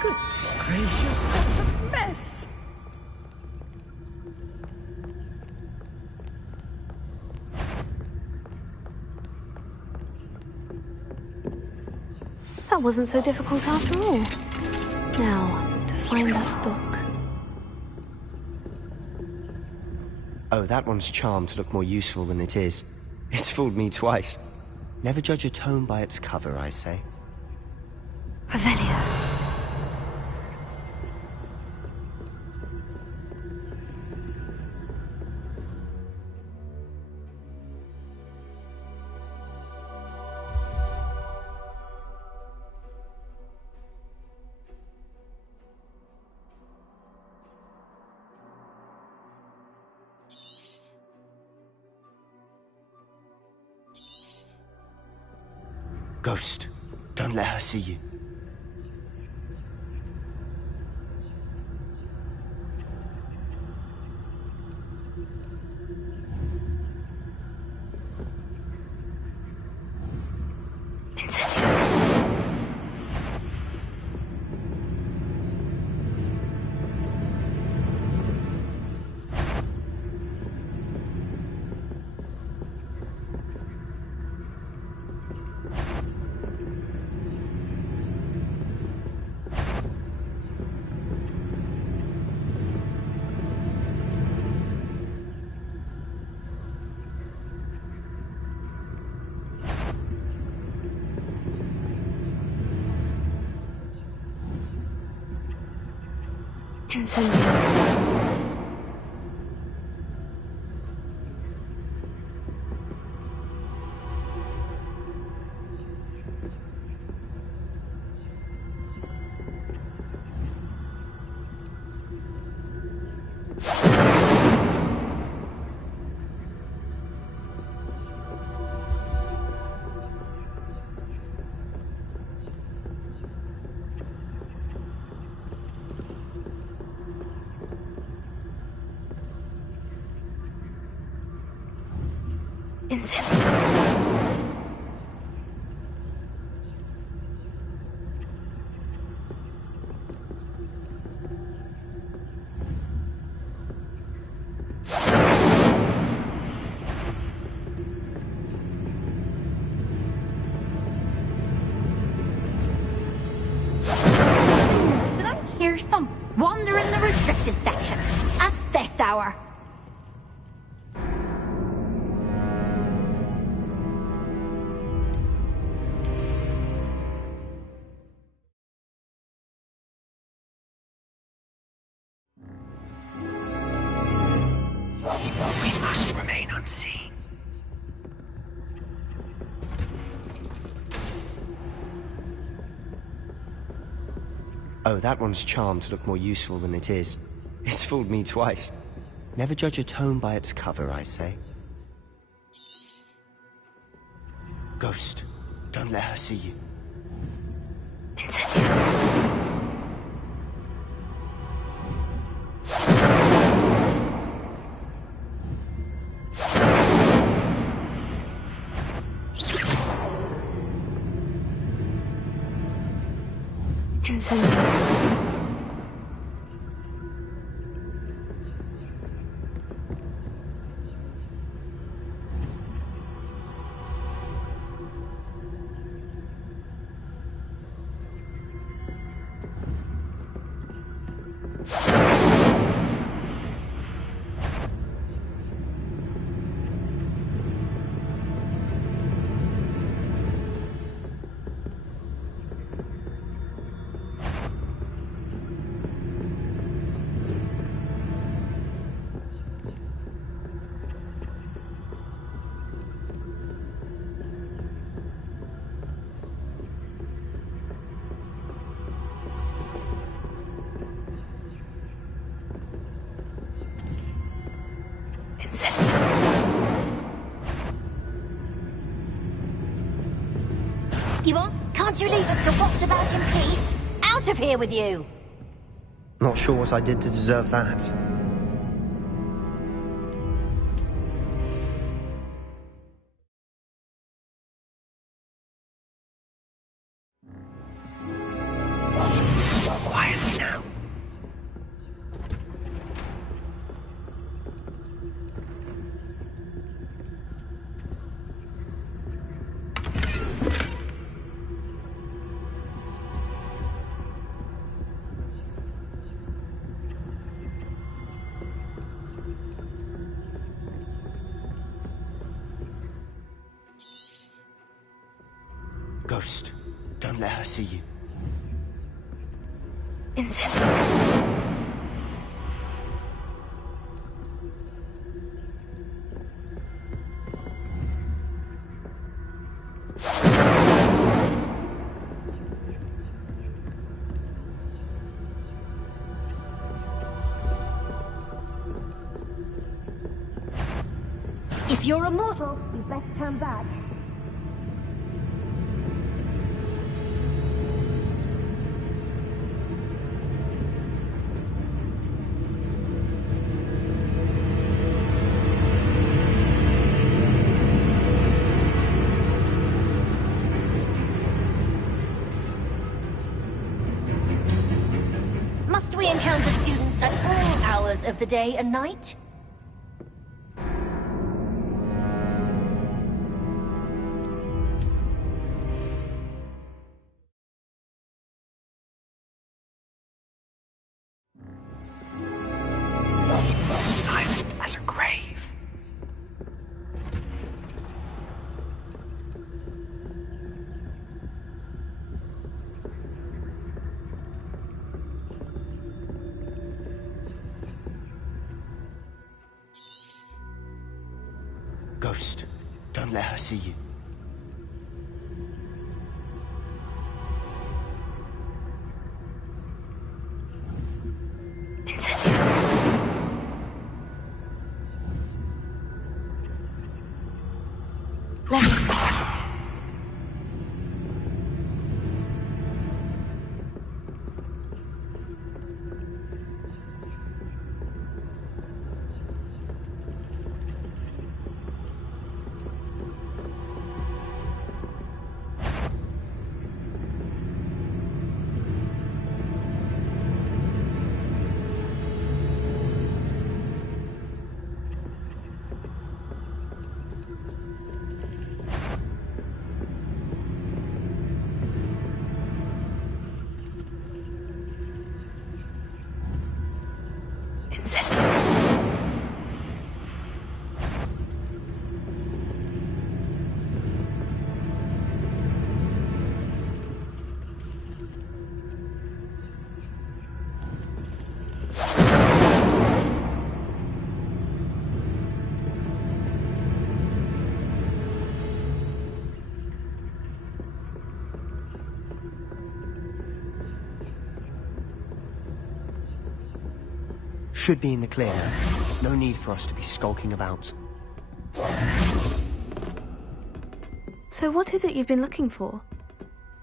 Good gracious, what a mess! That wasn't so difficult after all. Now, to find that book. Oh, that one's charmed to look more useful than it is. It's fooled me twice. Never judge a tome by its cover, I say. Revelia. Ghost, don't let her see you. Incendio. Did I hear some wander in the restricted section at this hour? We must remain unseen. Oh, that one's charmed to look more useful than it is. It's fooled me twice. Never judge a tome by its cover, I say. Ghost, don't let her see you. Incendio. Incendio. Yvonne, can't you leave us to watch about in peace? Out of here with you! Not sure what I did to deserve that. Quietly now. Ghost, don't let her see you. Incendio. If you're a mortal, you best turn back. Must we encounter students at all hours of the day and night? Silent as a grave. Ghost, don't let her see you. Levels. Should be in the clear now. There's no need for us to be skulking about. So what is it you've been looking for?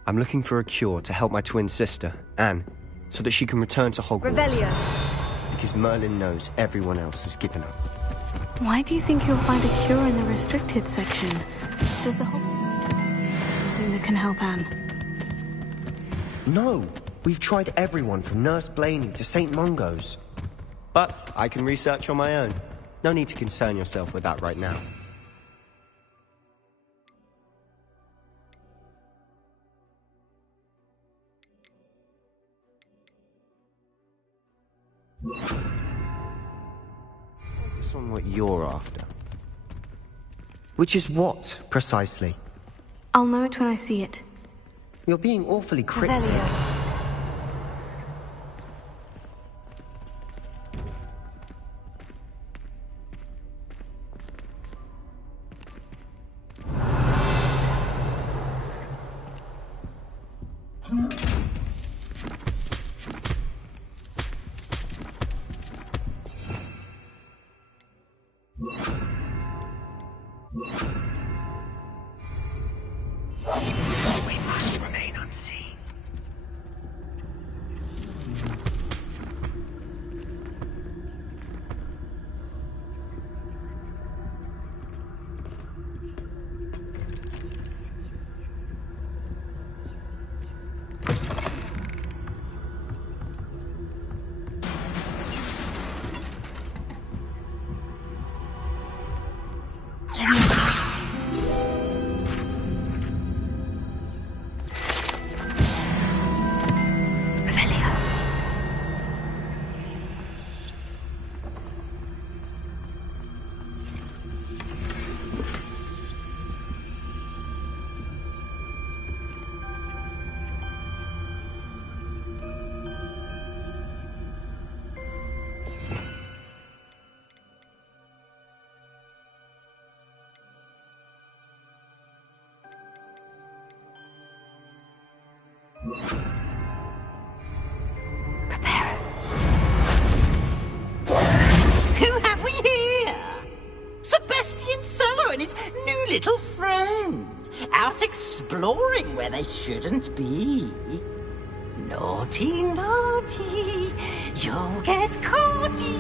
I'm looking for a cure to help my twin sister, Anne, so that she can return to Hogwarts. Revelio. Because Merlin knows everyone else has given up. Why do you think you'll find a cure in the restricted section? Does the whole thing that can help Anne? No, we've tried everyone from Nurse Blaney to St. Mungo's. But I can research on my own. No need to concern yourself with that right now. Focus on what you're after. Which is what, precisely? I'll know it when I see it. You're being awfully cryptic. Revelio. We must remain unseen. Who have we here? Sebastian Sallow and his new little friend. Out exploring where they shouldn't be. Naughty, naughty, you'll get caughty.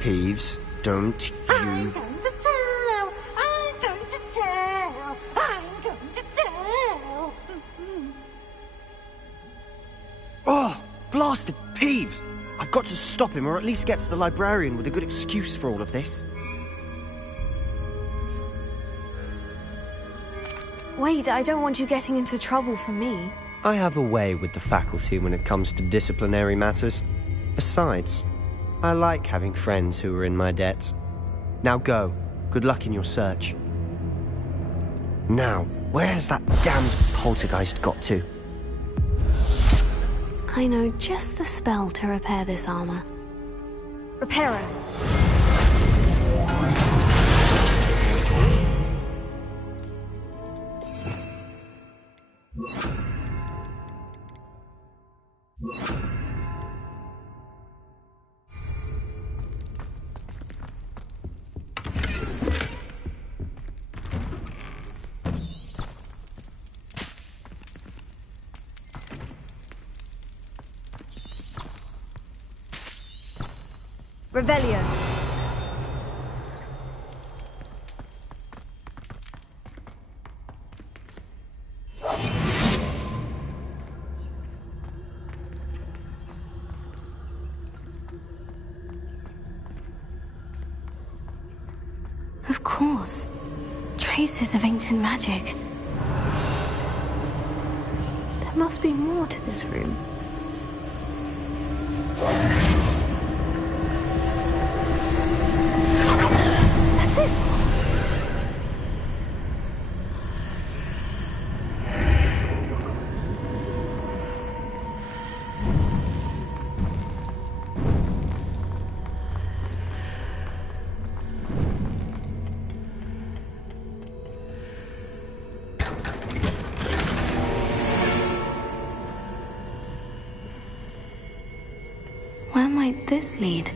Peeves, don't you... I'm going to tell, I'm going to tell, I'm going to tell. Oh, blasted Peeves! I've got to stop him, or at least get to the librarian with a good excuse for all of this. Wait, I don't want you getting into trouble for me. I have a way with the faculty when it comes to disciplinary matters. Besides, I like having friends who are in my debt. Now go. Good luck in your search. Now, where's that damned poltergeist got to? I know just the spell to repair this armor. Reparo. Revelio. Of course. Traces of ancient magic. There must be more to this room. That's it. Where might this lead?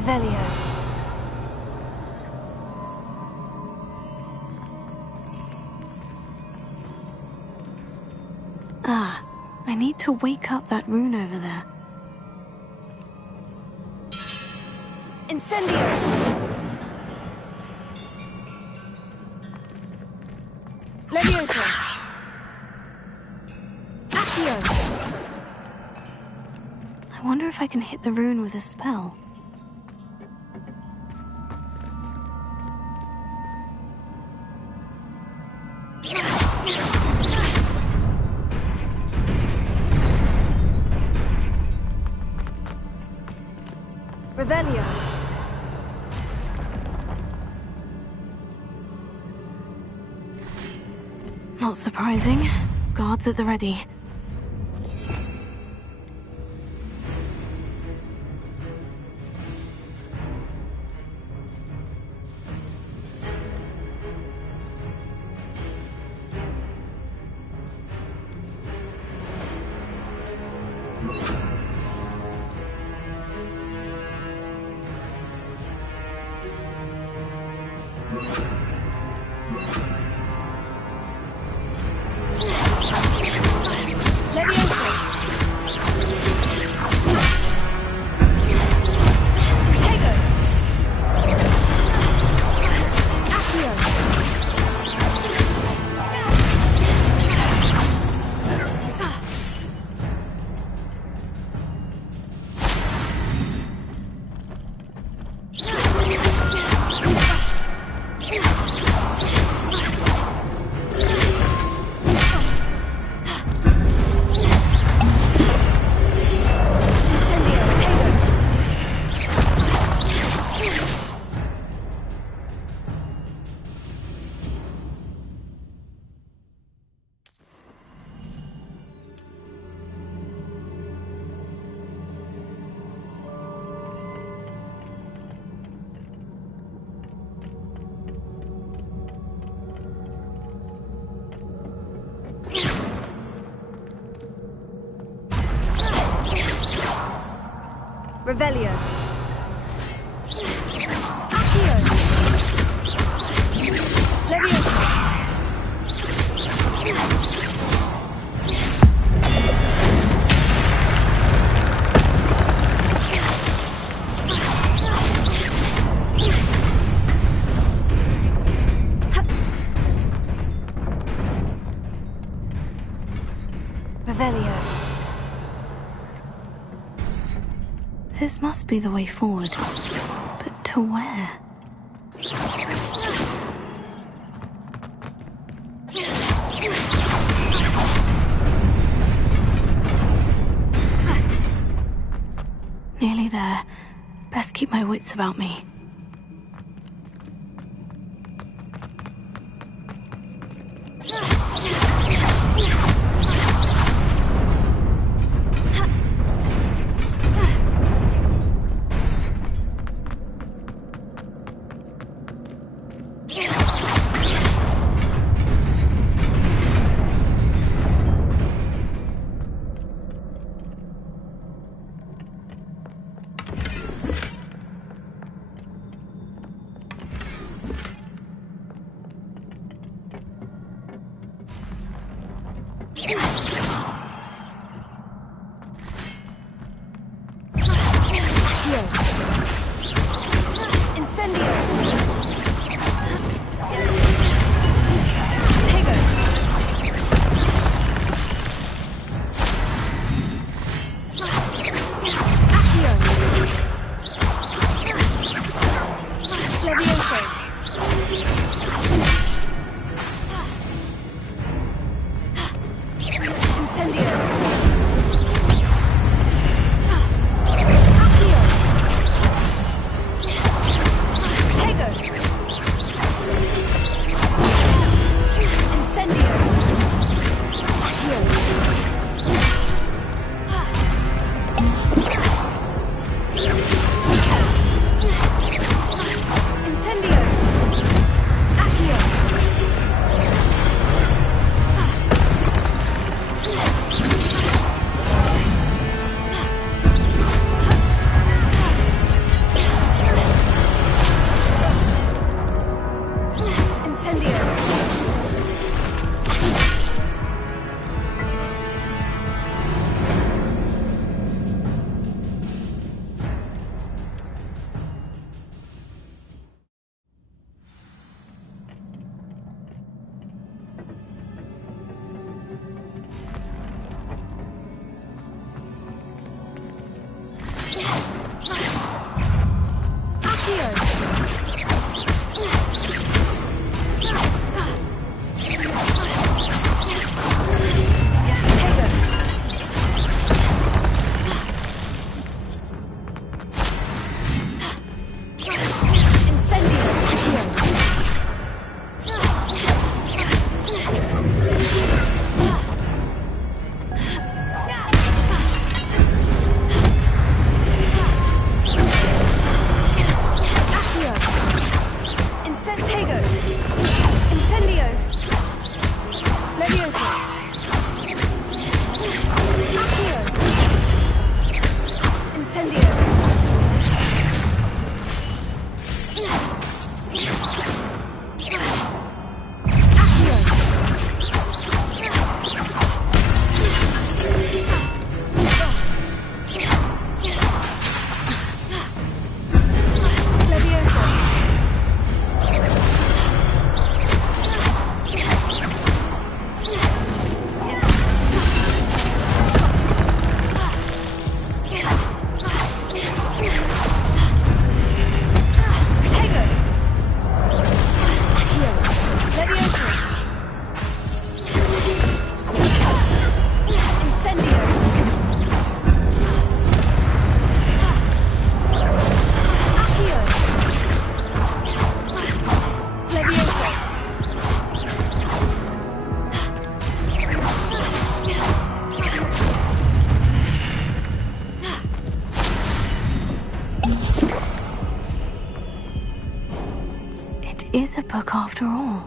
Revelio. Ah, I need to wake up that rune over there. Incendio! Leviosa! Accio! I wonder if I can hit the rune with a spell. Revelio. Not surprising. Guards at the ready. Revelio. Accio. Leviosa. Revelio. This must be the way forward. But to where? Nearly there. Best keep my wits about me. a book after all.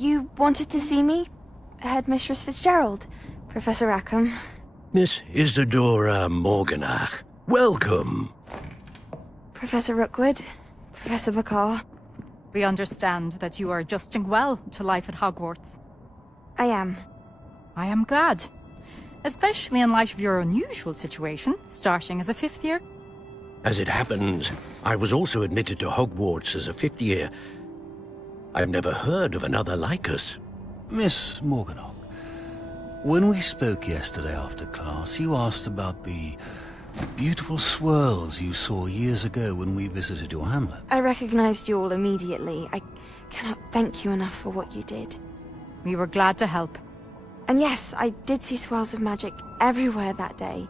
You wanted to see me? Headmistress Fitzgerald? Professor Rackham? Miss Isadora Morganach, welcome. Professor Rookwood? Professor McCaw? We understand that you are adjusting well to life at Hogwarts. I am. I am glad. Especially in light of your unusual situation, starting as a 5th year. As it happens, I was also admitted to Hogwarts as a 5th year. I've never heard of another like us. Miss Morganach, when we spoke yesterday after class, you asked about the beautiful swirls you saw years ago when we visited your hamlet. I recognized you all immediately. I cannot thank you enough for what you did. We were glad to help. And yes, I did see swirls of magic everywhere that day.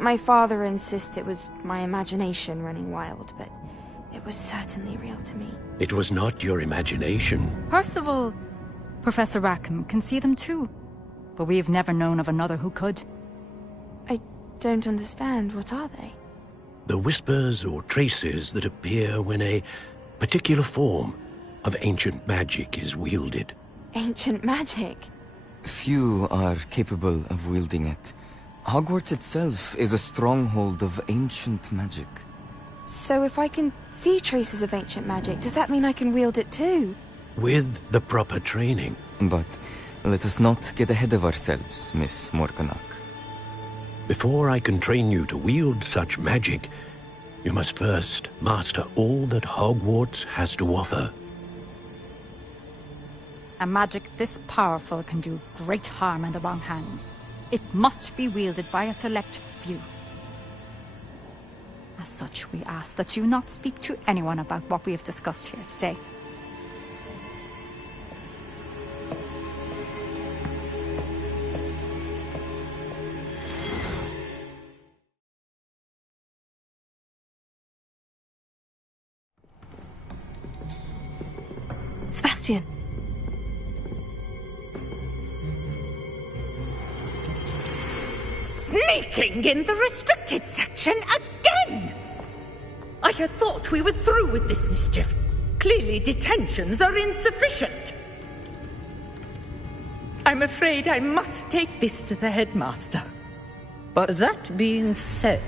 My father insists it was my imagination running wild, but it was certainly real to me. It was not your imagination. Percival, Professor Rackham can see them too. But we have never known of another who could. I don't understand. What are they? The whispers or traces that appear when a particular form of ancient magic is wielded. Ancient magic? Few are capable of wielding it. Hogwarts itself is a stronghold of ancient magic. So if I can see traces of ancient magic, does that mean I can wield it too? With the proper training. But let us not get ahead of ourselves, Miss Morganach. Before I can train you to wield such magic, you must first master all that Hogwarts has to offer. A magic this powerful can do great harm in the wrong hands. It must be wielded by a select few. As such, we ask that you not speak to anyone about what we have discussed here today. Sebastian! Sneaking in the restricted section again! I had thought we were through with this mischief. Clearly detentions are insufficient. I'm afraid I must take this to the headmaster. But that being said,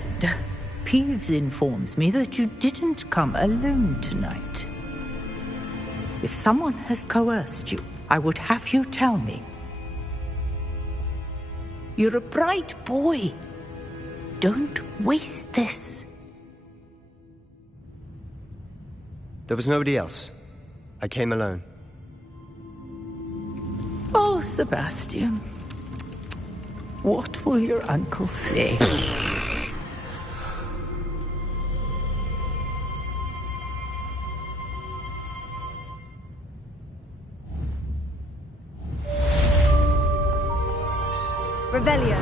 Peeves informs me that you didn't come alone tonight. If someone has coerced you, I would have you tell me. You're a bright boy. Don't waste this. there was nobody else. I came alone. Oh, Sebastian. What will your uncle say? Revelio.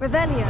Revelio.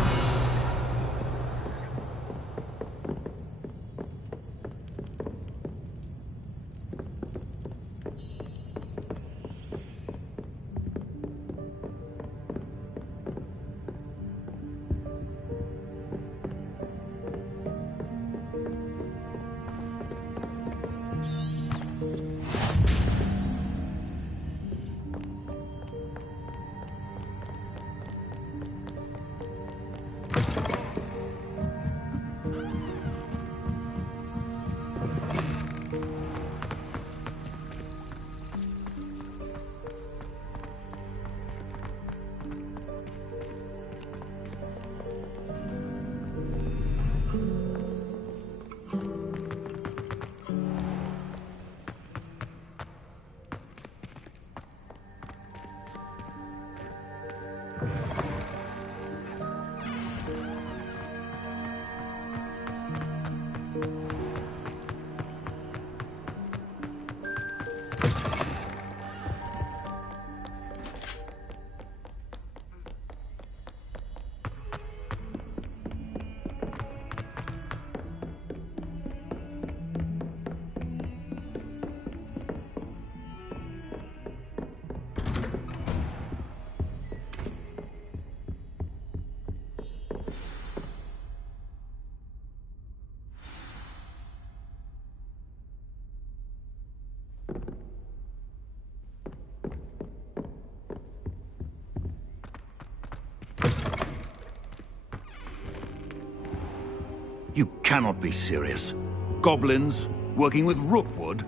You cannot be serious. Goblins working with Rookwood?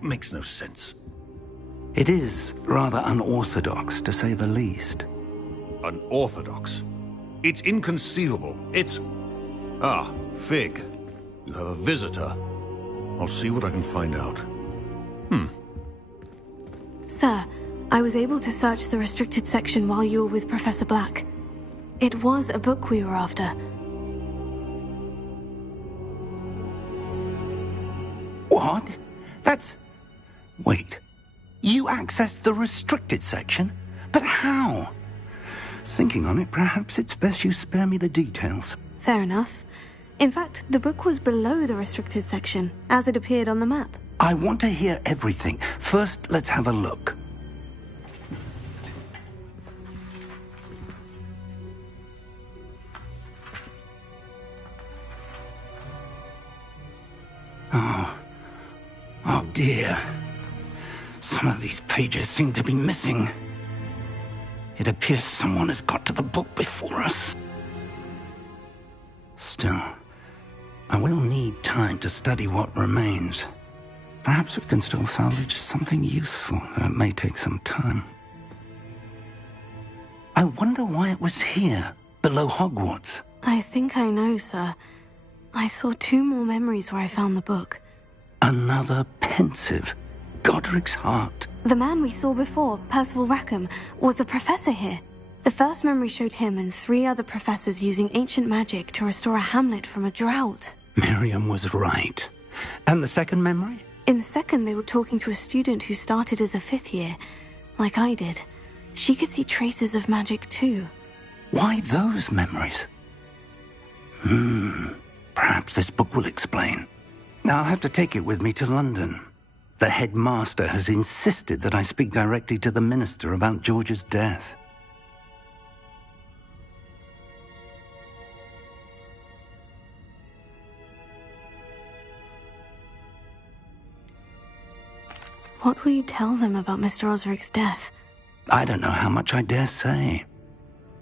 Makes no sense. It is rather unorthodox, to say the least. Unorthodox? It's inconceivable. It's... Ah, Fig. You have a visitor. I'll see what I can find out. Sir, I was able to search the restricted section while you were with Professor Black. It was a book we were after. What? That's... Wait. You accessed the restricted section? But how? Thinking on it, perhaps it's best you spare me the details. Fair enough. In fact, the book was below the restricted section, as it appeared on the map. I want to hear everything. First, let's have a look. Oh dear. Some of these pages seem to be missing. It appears someone has got to the book before us. Still, I will need time to study what remains. Perhaps we can still salvage something useful, though it may take some time. I wonder why it was here, below Hogwarts. I think I know, sir. I saw 2 more memories where I found the book. Another pensive. Godric's heart. The man we saw before, Percival Rackham, was a professor here. The first memory showed him and 3 other professors using ancient magic to restore a hamlet from a drought. Miriam was right. And the second memory? In the second, they were talking to a student who started as a 5th year, like I did. She could see traces of magic too. Why those memories? Perhaps this book will explain. I'll have to take it with me to London. The headmaster has insisted that I speak directly to the minister about George's death. What will you tell them about Mr. Osric's death? I don't know how much I dare say.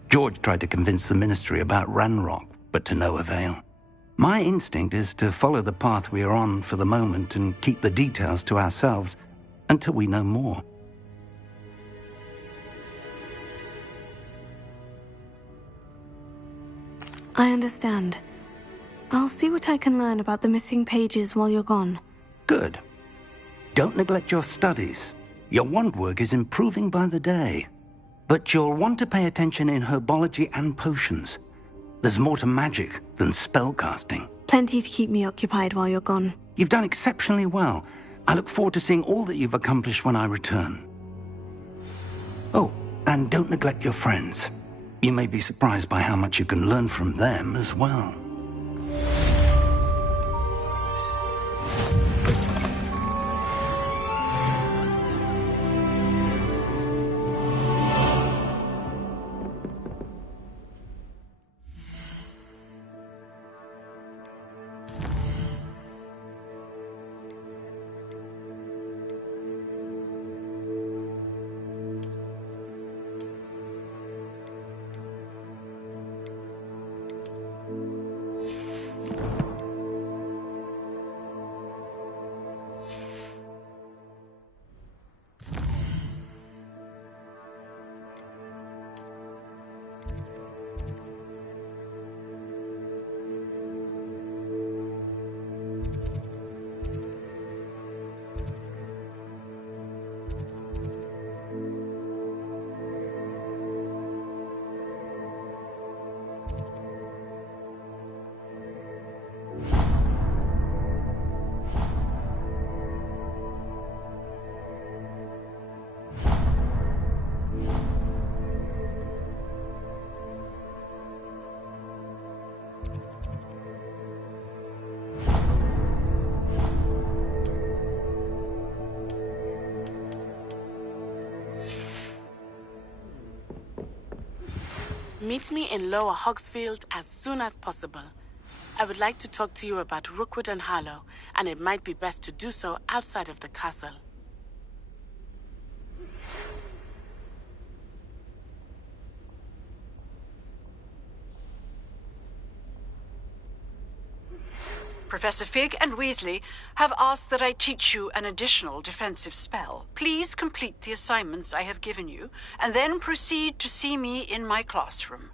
George tried to convince the ministry about Ranrock, but to no avail. My instinct is to follow the path we are on for the moment and keep the details to ourselves until we know more. I understand. I'll see what I can learn about the missing pages while you're gone. Good. Don't neglect your studies. Your wand work is improving by the day. But you'll want to pay attention in herbology and potions. There's more to magic than spellcasting. Plenty to keep me occupied while you're gone. You've done exceptionally well. I look forward to seeing all that you've accomplished when I return. Oh, and don't neglect your friends. You may be surprised by how much you can learn from them as well. Meet me in Lower Hogsfield as soon as possible. I would like to talk to you about Rookwood and Harlow, and it might be best to do so outside of the castle. Professor Fig and Weasley have asked that I teach you an additional defensive spell. Please complete the assignments I have given you, and then proceed to see me in my classroom.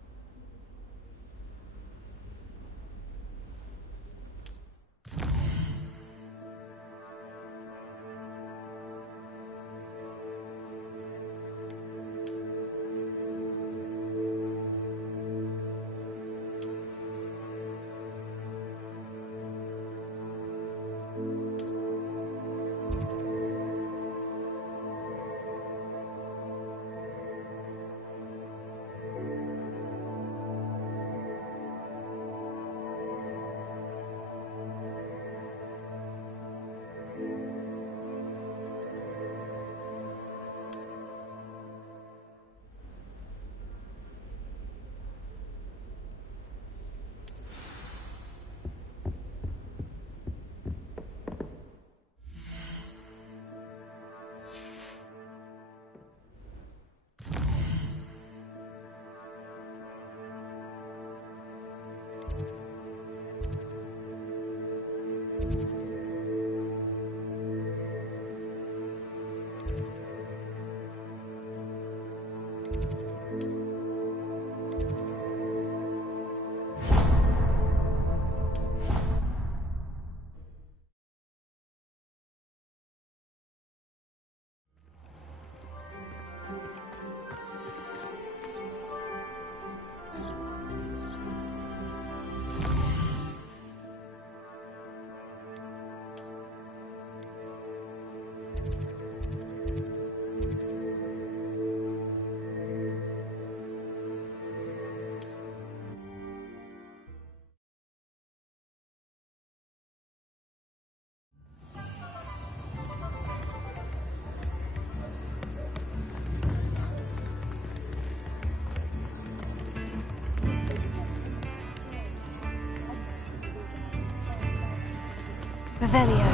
Revelio.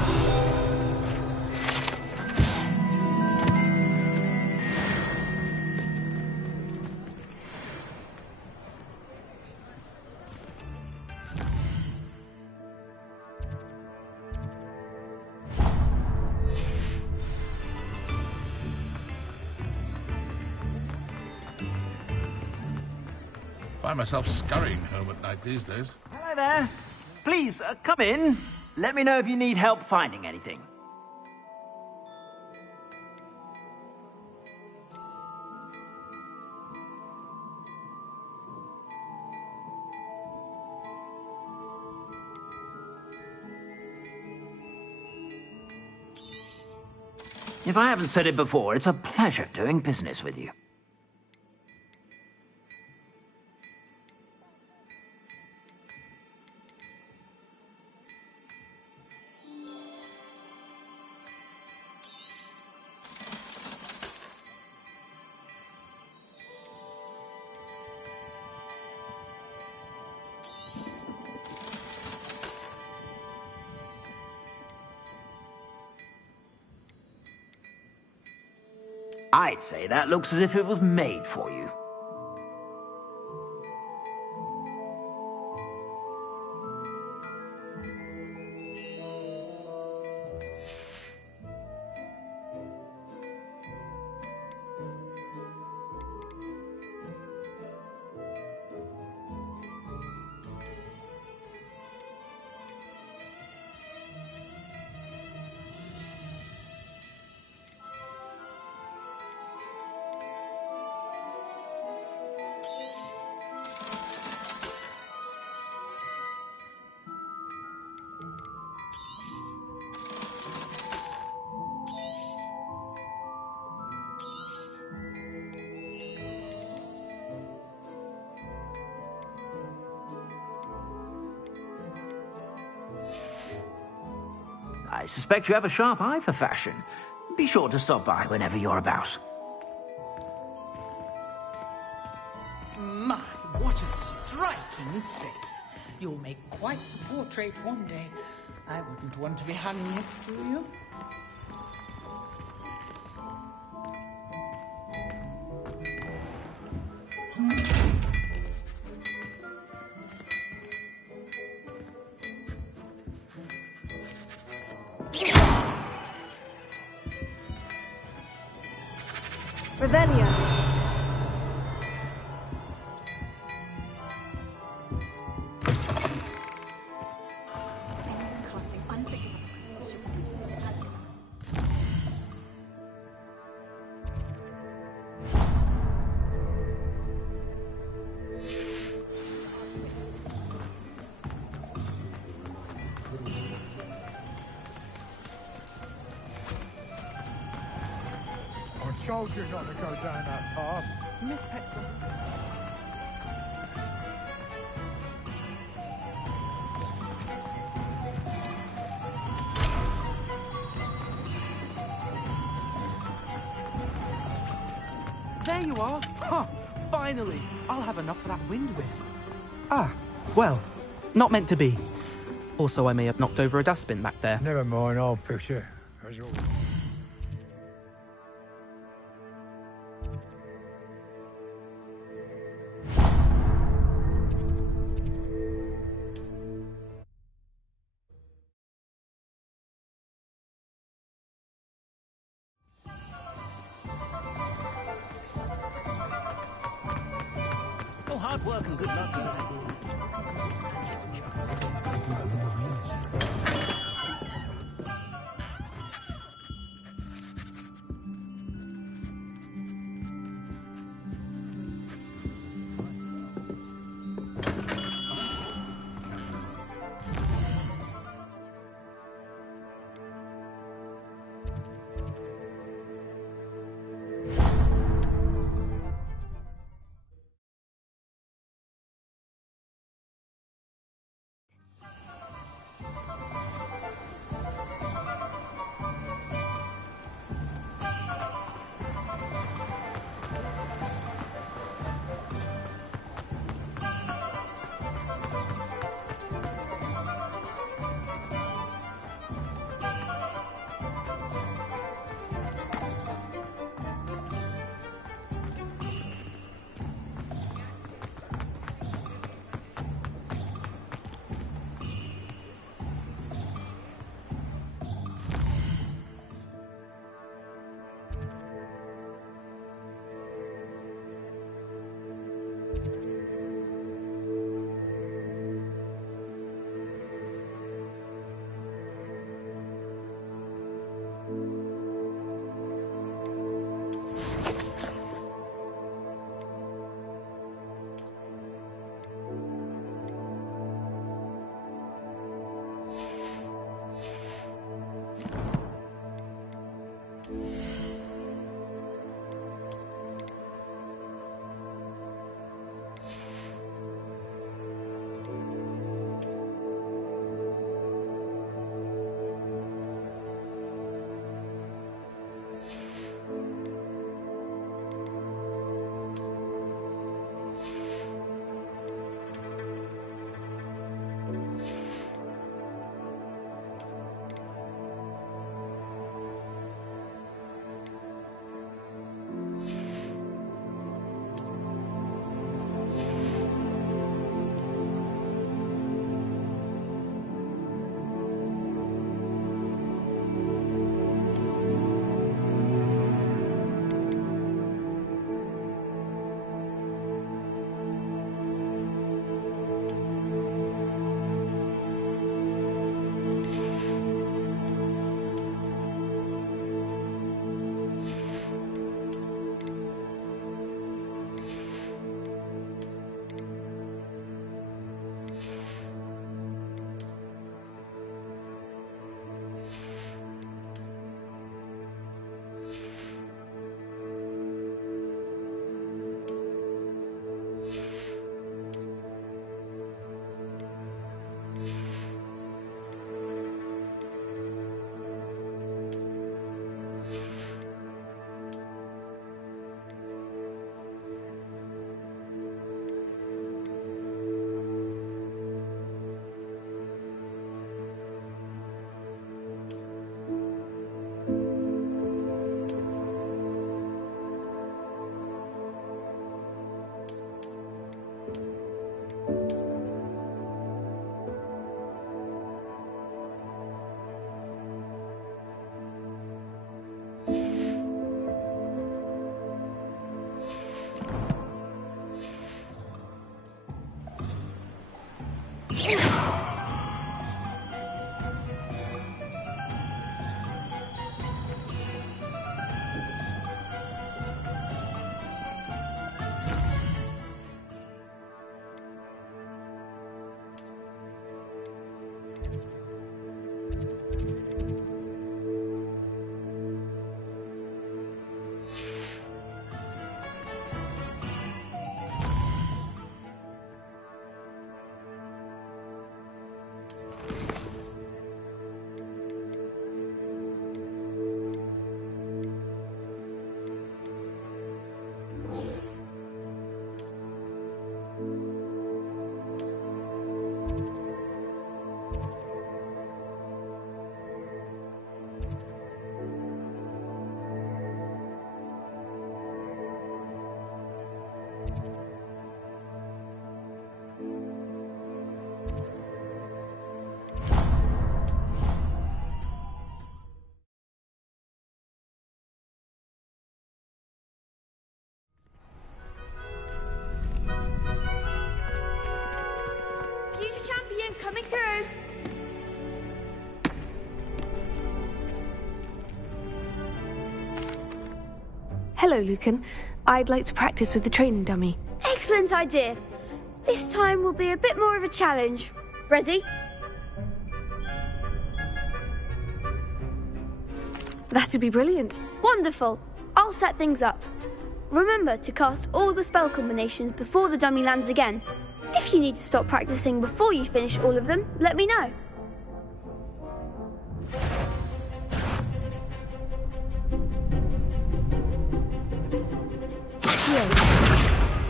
Find myself scurrying home at night these days. Hello there. Please, come in. Let me know if you need help finding anything. If I haven't said it before, it's a pleasure doing business with you. I'd say that looks as if it was made for you. I suspect you have a sharp eye for fashion. Be sure to stop by whenever you're about. My, what a striking face. You'll make quite the portrait one day. I wouldn't want to be hung next to you. Revelio. I told you not to go down that path. Miss Petrol. There you are. Huh. Finally. I'll have enough of that wind whisk. Ah, well, not meant to be. Also, I may have knocked over a dustbin back there. Never mind, I'll fix it. As always. Oh, hard work and good luck. coming through. Hello, Lucan. I'd like to practice with the training dummy. Excellent idea. This time will be a bit more of a challenge. Ready? That'd be brilliant. Wonderful. I'll set things up. Remember to cast all the spell combinations before the dummy lands again. If you need to stop practicing before you finish all of them, let me know.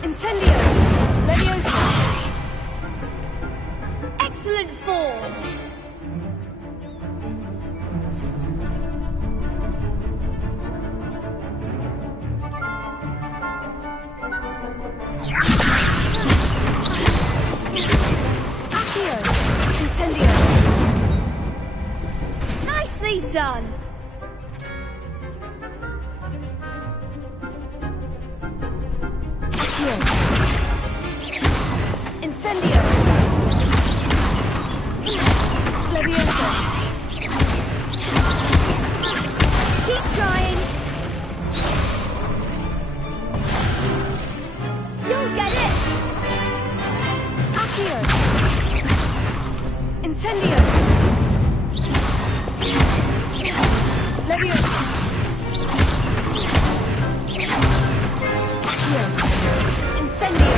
Incendio! Leviosa! Excellent form! Accio! Incendio! Nicely done! Incendio! Leviosa! Keep trying! You'll get it! Accio! Incendio! Leviosa! Accio! Incendio!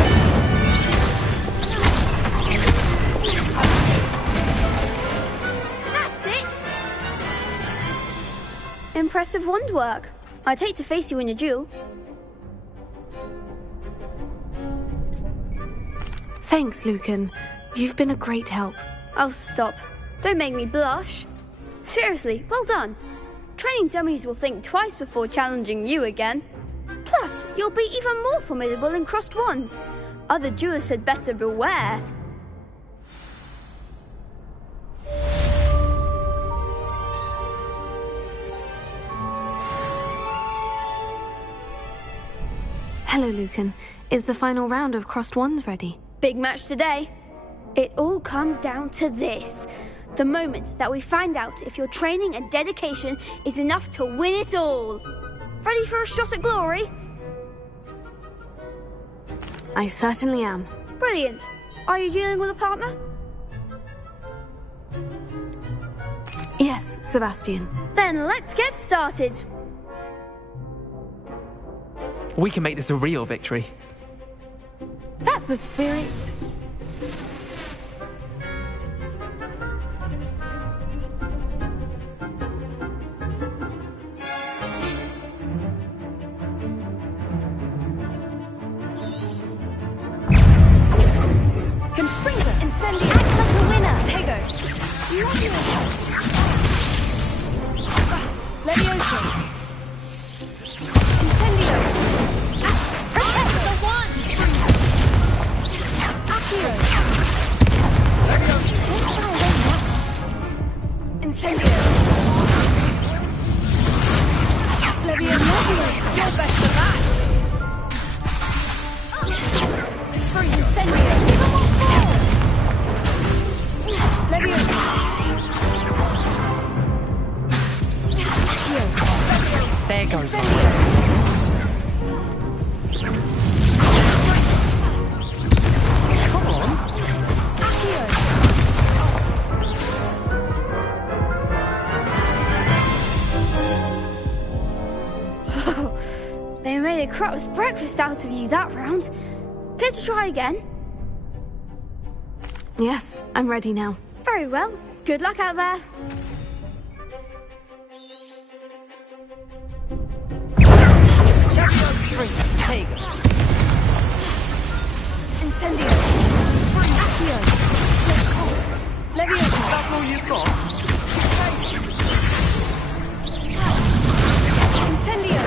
That's it! Impressive wand work. I'd hate to face you in a duel. Thanks, Lucan. You've been a great help. Oh, stop. Don't make me blush. Seriously, well done. Training dummies will think twice before challenging you again. Plus, you'll be even more formidable in crossed wands. Other duelists had better beware. Hello, Lucan. Is the final round of crossed wands ready? Big match today. It all comes down to this. The moment that we find out if your training and dedication is enough to win it all. Ready for a shot at glory? I certainly am. Brilliant. Are you dealing with a partner? Yes, Sebastian. Then let's get started. We can make this a real victory. That's the spirit. Confringo, Incendio, act like a winner. Tego. Leviosa. Incendio. Protect the one. Accio. Incendio. Leviosa. You're best of that. Incendio. Come on forward. Leviosa. There goes one. Come on. They made a crap's breakfast out of you that round. Care to try again? Yes, I'm ready now. Very well. Good luck out there. Incendio. Accio. Leviosa. That's all you've got? Incendio.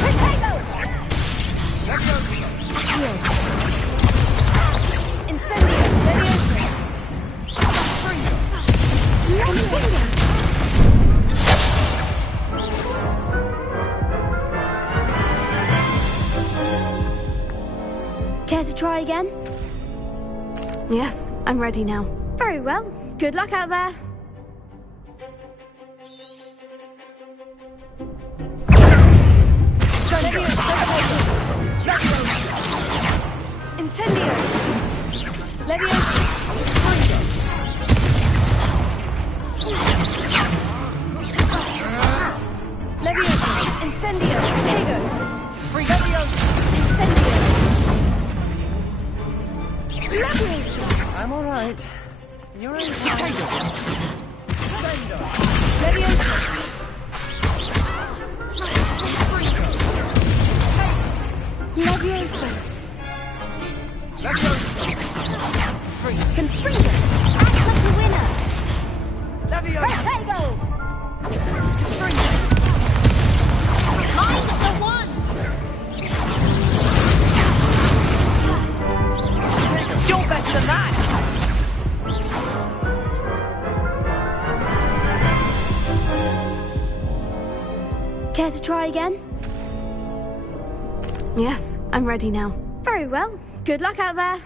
Protego. Accio. Incendio. Leviosa. Confringo. Care to try again? Yes, I'm ready now. Very well. Good luck out there. Incendio. Leviosa. Leviosa. Incendio. Tego. Incendio. Leviosa. I'm all right. You're in Leviosa. Leviosa. Confringo. Act like a winner. Protego. Mind the one. You're better than that! Care to try again? Yes, I'm ready now. Very well. Good luck out there.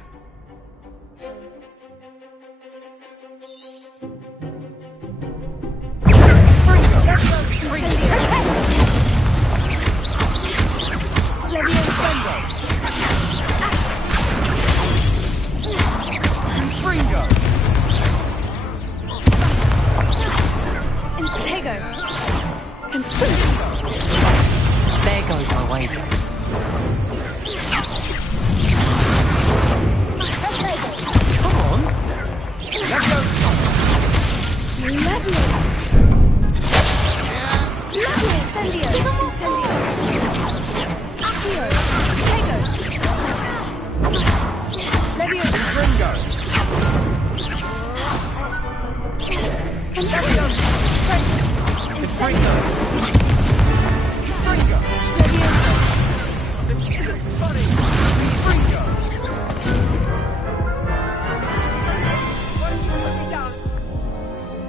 There goes my wager. Come on.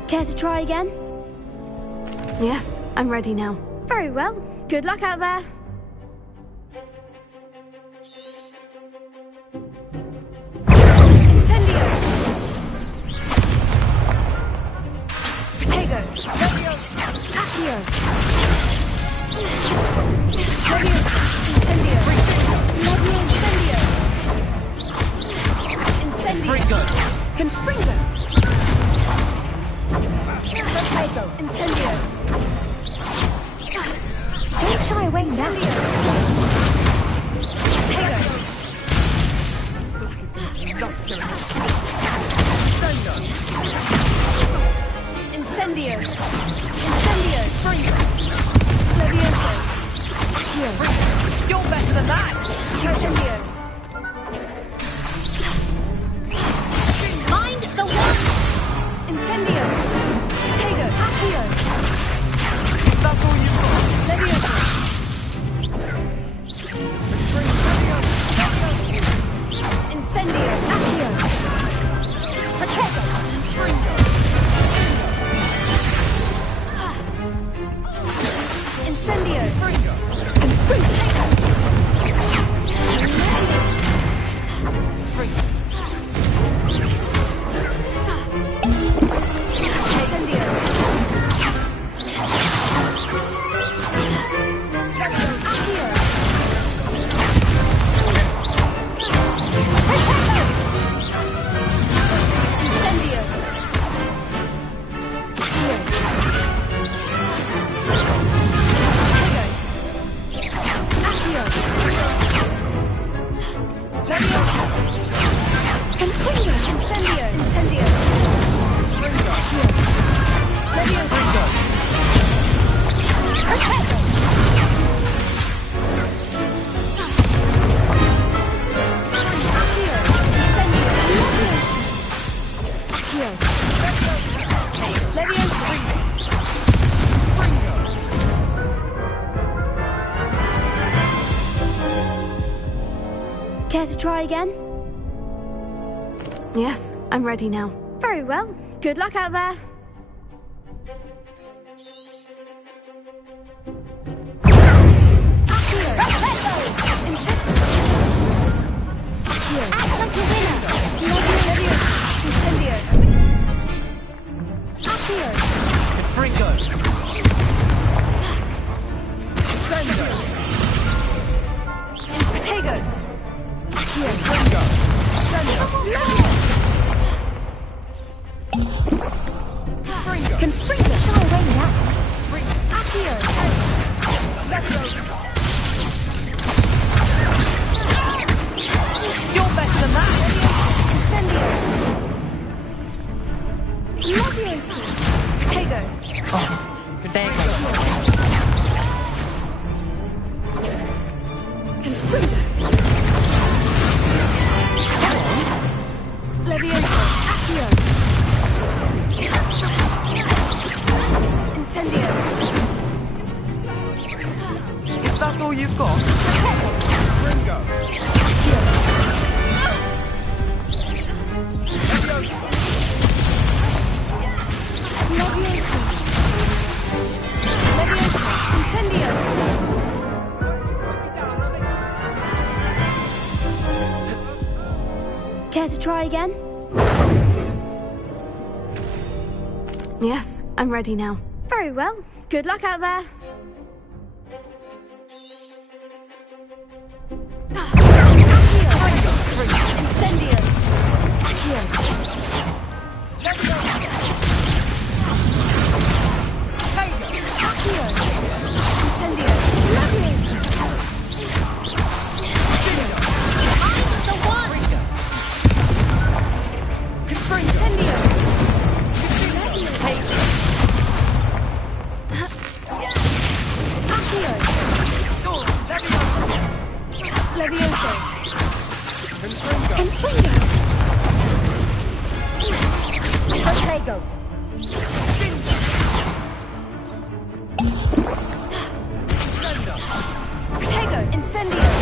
Care to try again? Yes, I'm ready now. Very well. Good luck out there. Incendio! Protego! Accio! Incendio! Levio Incendio! Incendio! Confringo! Protego! Incendio! Don't shy away now! Protego! Incendio! Incendio! Levioso! Accio! You're better than that! Incendio! Mind the one! Incendio! Protego! Accio! Is that all you've got? Levioso! Incendio! Accio! Protego! Incendio! Care to try again? Yes, I'm ready now. Very well. Good luck out there. to try again? Yes, I'm ready now. Very well. Good luck out there. Incendio.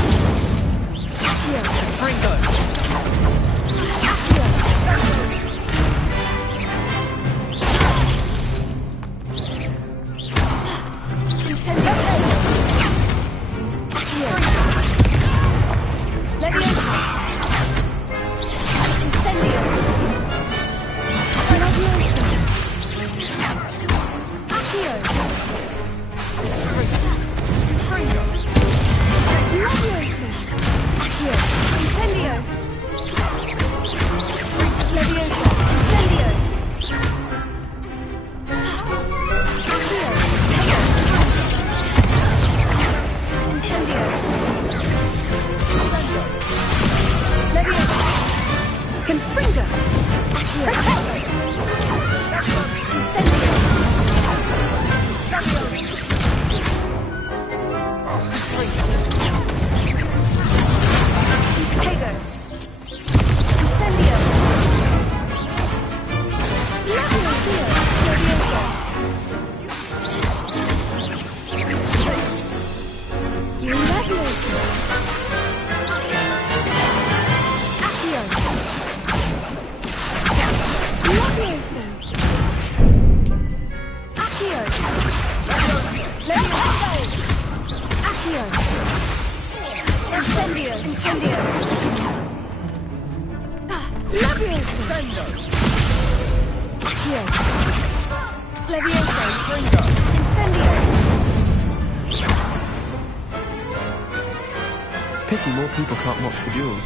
Pity more people can't watch the duels.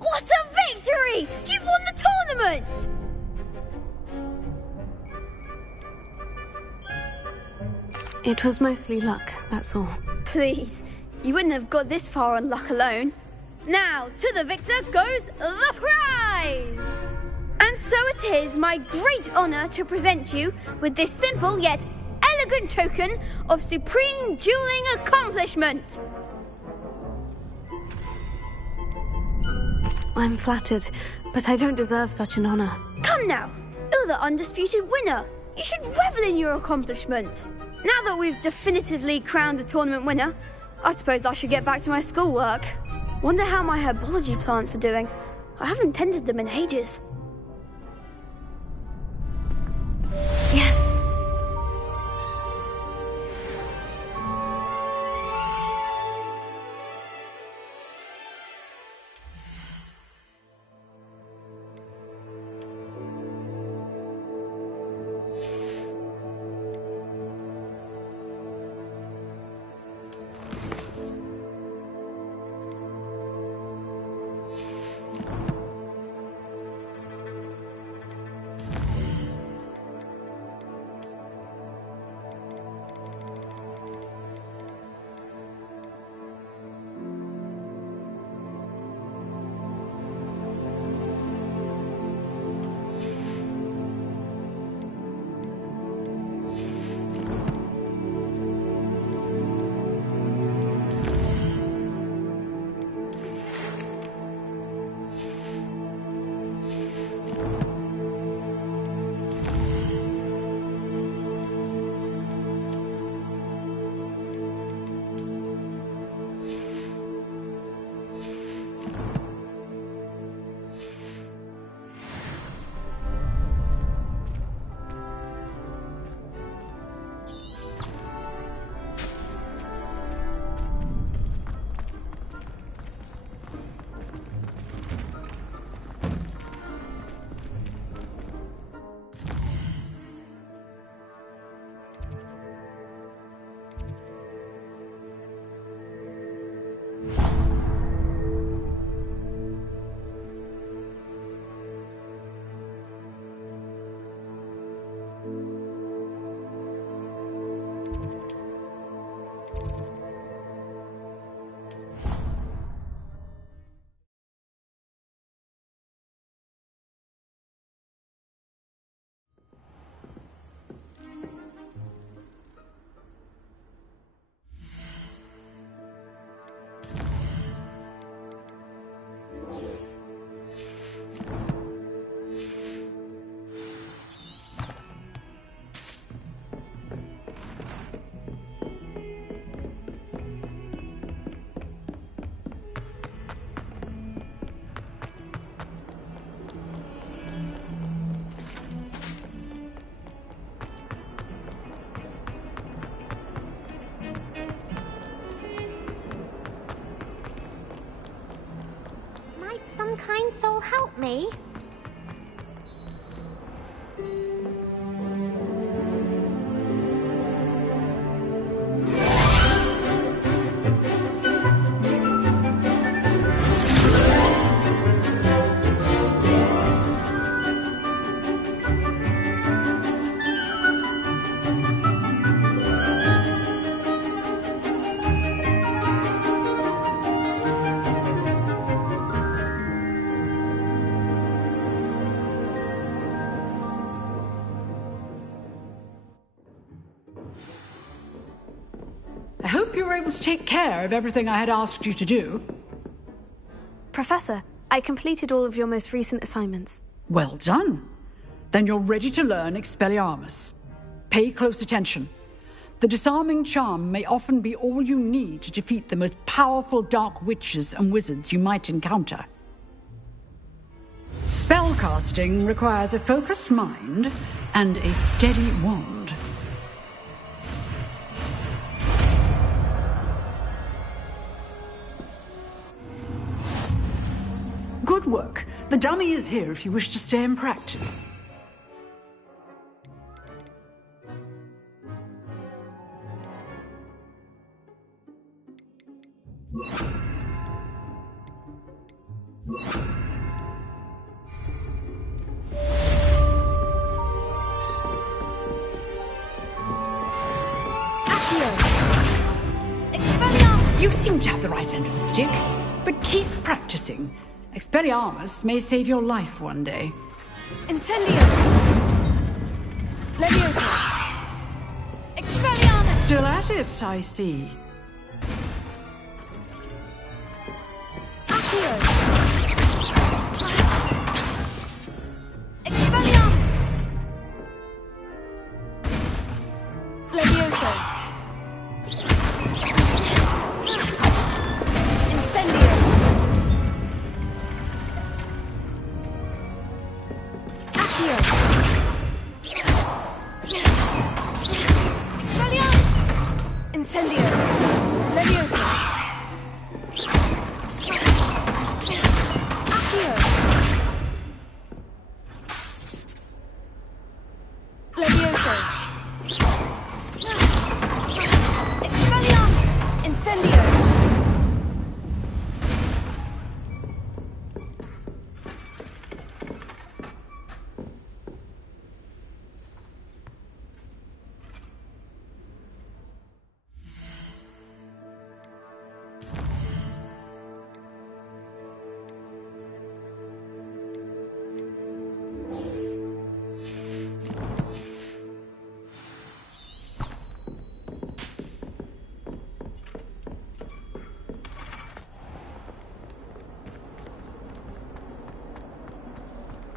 What a victory! You've won the tournament! It was mostly luck, that's all. Please, you wouldn't have got this far on luck alone. Now, to the victor goes the prize! And so it is my great honour to present you with this simple yet elegant token of supreme dueling accomplishment. I'm flattered, but I don't deserve such an honour. Come now, you're the undisputed winner. You should revel in your accomplishment. Now that we've definitively crowned the tournament winner, I suppose I should get back to my schoolwork. Wonder how my herbology plants are doing. I haven't tended them in ages. Yes. Divine Soul help me? I hope you were able to take care of everything I had asked you to do. Professor, I completed all of your most recent assignments. Well done. Then you're ready to learn Expelliarmus. Pay close attention. The disarming charm may often be all you need to defeat the most powerful dark witches and wizards you might encounter. Spellcasting requires a focused mind and a steady wand. Good work. The dummy is here if you wish to stay and practice. You seem to have the right end of the stick, but keep practicing. Expelliarmus may save your life one day. Incendio! Leviosa! Expelliarmus! Still at it, I see. Accio! Expelliarmus! Leviosa! Incendio! Incendio! Leviosa! Accio! Leviosa! Expelliarmus! Incendio!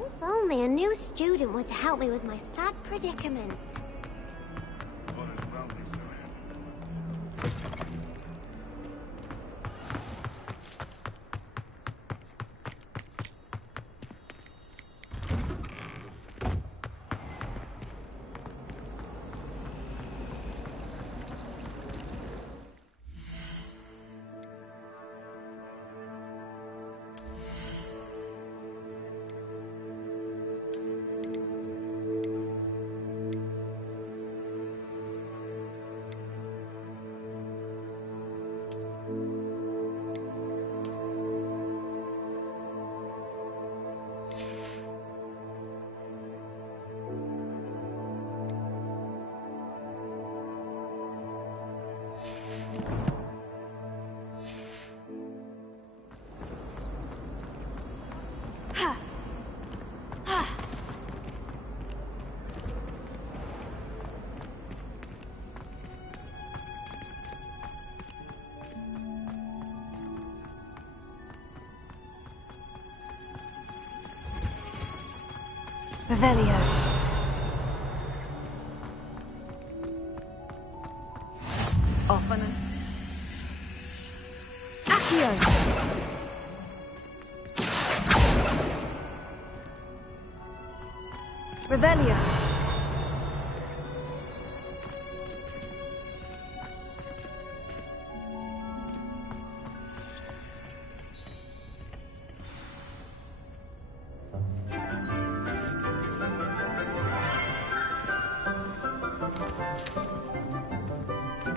If only a new student were to help me with my sad predicament. Revelio. Offenen. Accio. Revelio.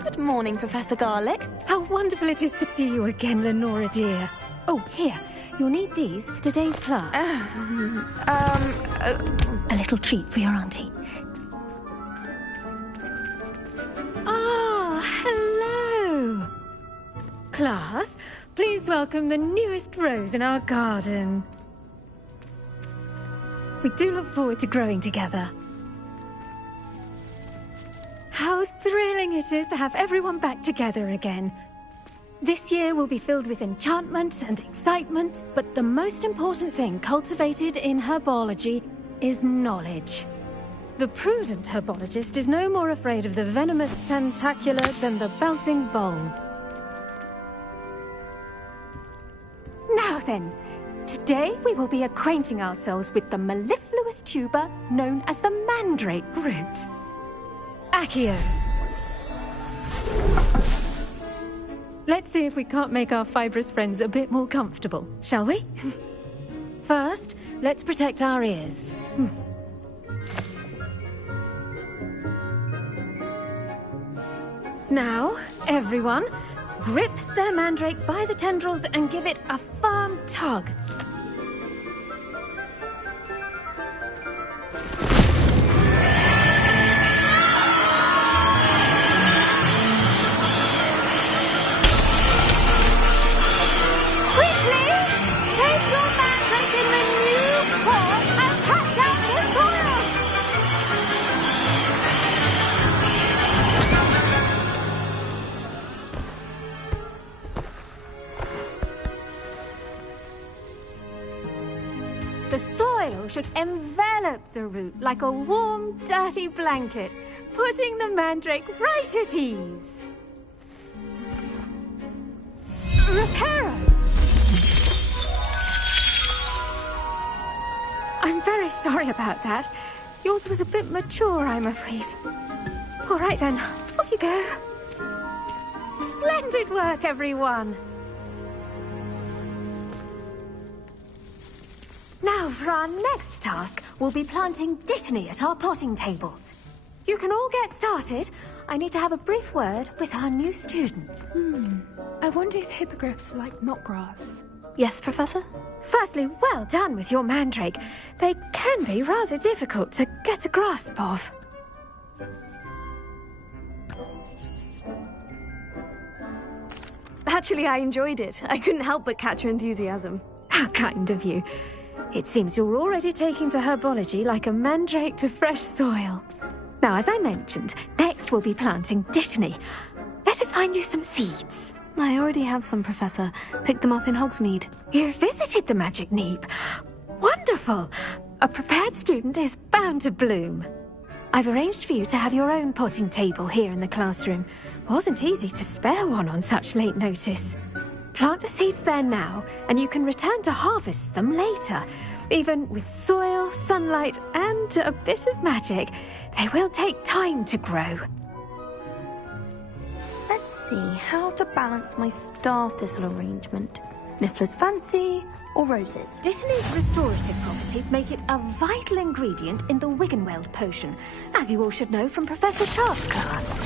Good morning, Professor Garlick. How wonderful it is to see you again, Lenora dear. Oh, here. You'll need these for today's class. A little treat for your auntie. Ah, hello. Class, please welcome the newest rose in our garden. We do look forward to growing together. How thrilling it is to have everyone back together again. This year will be filled with enchantment and excitement, but the most important thing cultivated in herbology is knowledge. The prudent herbologist is no more afraid of the venomous tentacula than the bouncing bulb. Now then, today we will be acquainting ourselves with the mellifluous tuber known as the mandrake root. Accio. Let's see if we can't make our fibrous friends a bit more comfortable, shall we? First, let's protect our ears. Now, everyone, grip their mandrake by the tendrils and give it a firm tug. The soil should envelop the root like a warm, dirty blanket, putting the mandrake right at ease. Reparo! I'm very sorry about that. Yours was a bit mature, I'm afraid. All right then, off you go. Splendid work, everyone. Now, for our next task, we'll be planting dittany at our potting tables. You can all get started. I need to have a brief word with our new student. I wonder if hippogriffs like knotgrass. Yes, Professor? Firstly, well done with your mandrake. They can be rather difficult to get a grasp of. Actually, I enjoyed it. I couldn't help but catch your enthusiasm. How kind of you. It seems you're already taking to herbology like a mandrake to fresh soil. Now, as I mentioned, next we'll be planting dittany. Let us find you some seeds. I already have some, Professor. Picked them up in Hogsmeade. You visited the Magic Neep. Wonderful! A prepared student is bound to bloom. I've arranged for you to have your own potting table here in the classroom. Wasn't easy to spare one on such late notice. Plant the seeds there now, and you can return to harvest them later. Even with soil, sunlight, and a bit of magic, they will take time to grow. Let's see how to balance my star thistle arrangement. Miffler's Fancy or roses? Dittany's restorative properties make it a vital ingredient in the Wiggenweld potion, as you all should know from Professor Sharp's class.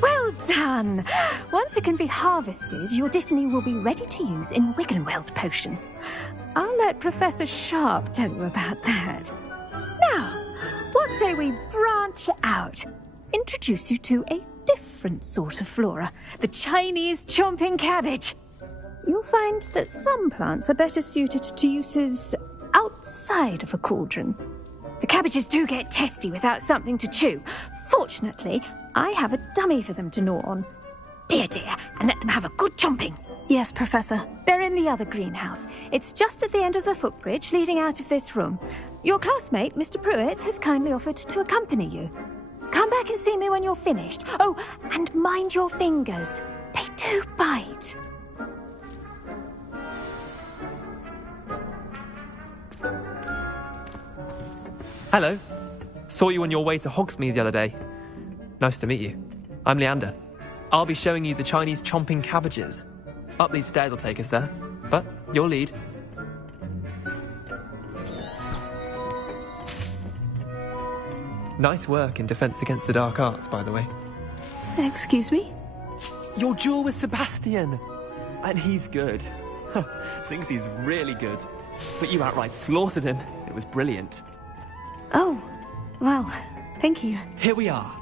Well done! Once it can be harvested, your dittany will be ready to use in Wiggenweld potion. I'll let Professor Sharp tell you about that. Now, what say we branch out? Introduce you to a different sort of flora, the Chinese chomping cabbage. You'll find that some plants are better suited to uses outside of a cauldron. The cabbages do get testy without something to chew. Fortunately, I have a dummy for them to gnaw on. Be a dear and let them have a good chomping. Yes, Professor. They're in the other greenhouse. It's just at the end of the footbridge leading out of this room. Your classmate, Mr. Pruitt, has kindly offered to accompany you. Come back and see me when you're finished. Oh, and mind your fingers. They do bite. Hello. Saw you on your way to Hogsmeade the other day. Nice to meet you. I'm Leander. I'll be showing you the Chinese chomping cabbages. Up these stairs will take us there, but you'll lead. Nice work in Defense Against the Dark Arts, by the way. Excuse me? Your duel with Sebastian! And he's good. Thinks he's really good. But you outright slaughtered him. It was brilliant. Oh, well, thank you. Here we are.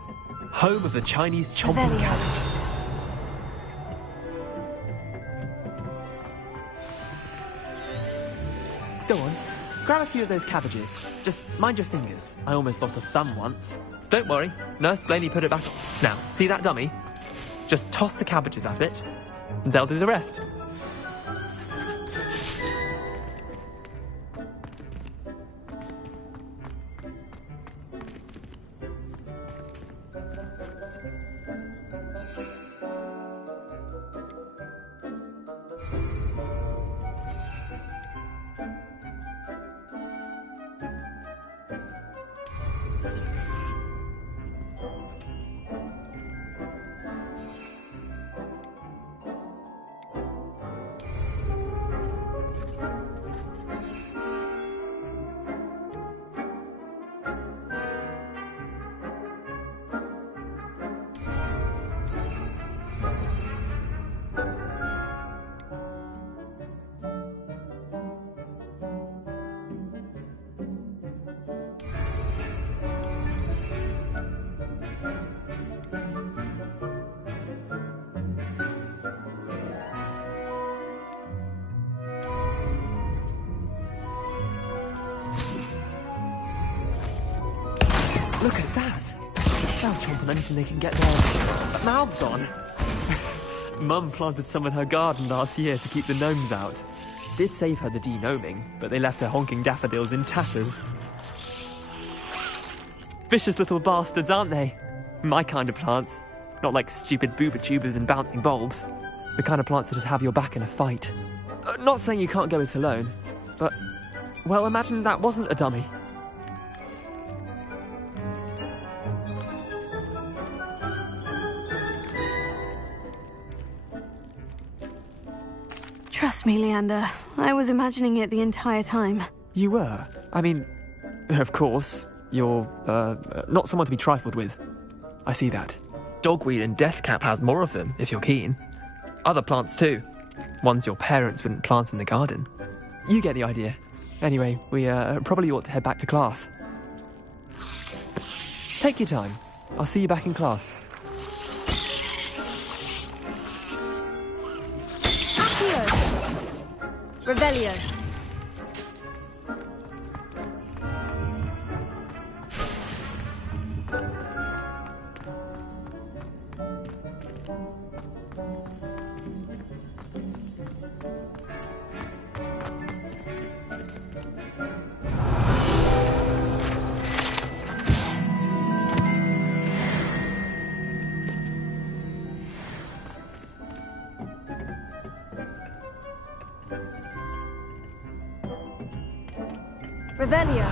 Home of the Chinese chomping cabbage. Go on. Grab a few of those cabbages. Just mind your fingers. I almost lost a thumb once. Don't worry. Nurse Blaney put it back. Now, see that dummy? Just toss the cabbages at it, and they'll do the rest. Look at that! They'll chomp on anything they can get their mouths on. Mum planted some in her garden last year to keep the gnomes out. Did save her the de-gnoming, but they left her honking daffodils in tatters. Vicious little bastards, aren't they? My kind of plants. Not like stupid booba tubers and bouncing bulbs. The kind of plants that just have your back in a fight. Not saying you can't go it alone, but... well, imagine that wasn't a dummy. Trust me, Leander. I was imagining it the entire time. You were? I mean, of course, you're, not someone to be trifled with. I see that. Dogweed and Deathcap has more of them, if you're keen. Other plants too. Ones your parents wouldn't plant in the garden. You get the idea. Anyway, we, probably ought to head back to class. Take your time. I'll see you back in class. Revelio. Revelio.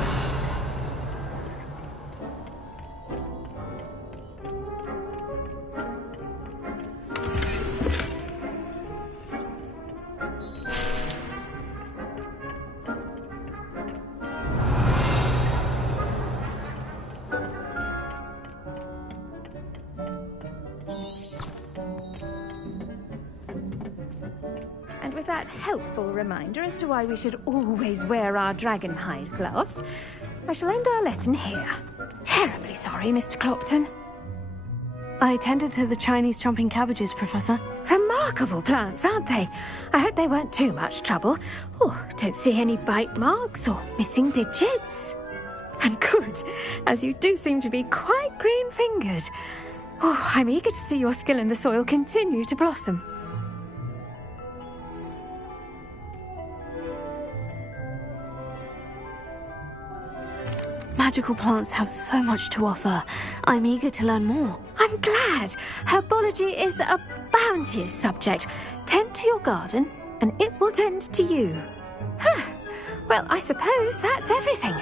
And with that helpful reminder as to why we should always wear our dragon hide gloves, I shall end our lesson here. Terribly sorry, Mr. Clopton. I tended to the Chinese chomping cabbages, Professor. Remarkable plants, aren't they? I hope they weren't too much trouble. Oh, don't see any bite marks or missing digits. And good, as you do seem to be quite green-fingered. Oh, I'm eager to see your skill in the soil continue to blossom. Magical plants have so much to offer. I'm eager to learn more. I'm glad. Herbology is a bounteous subject. Tend to your garden, and it will tend to you. Well, I suppose that's everything.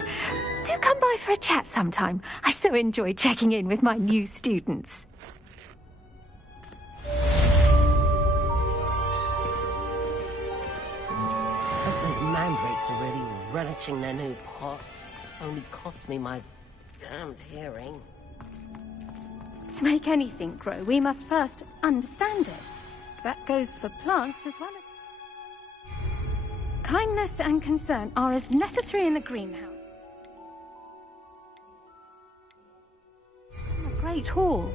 Do come by for a chat sometime. I so enjoy checking in with my new students. Hope those mandrakes are really relishing their new pots. Only cost me my damned hearing. To make anything grow, we must first understand it. That goes for plants as well as... Kindness and concern are as necessary in the greenhouse. A great hall.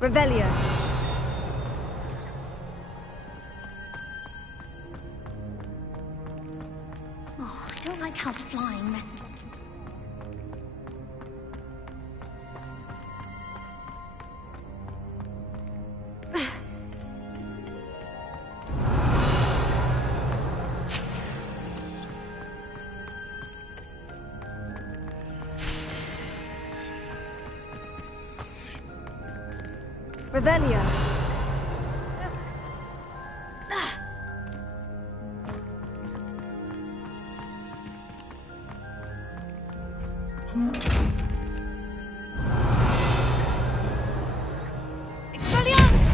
Revelio. Oh, I don't like how flying method. Revelio. Expelliarmus!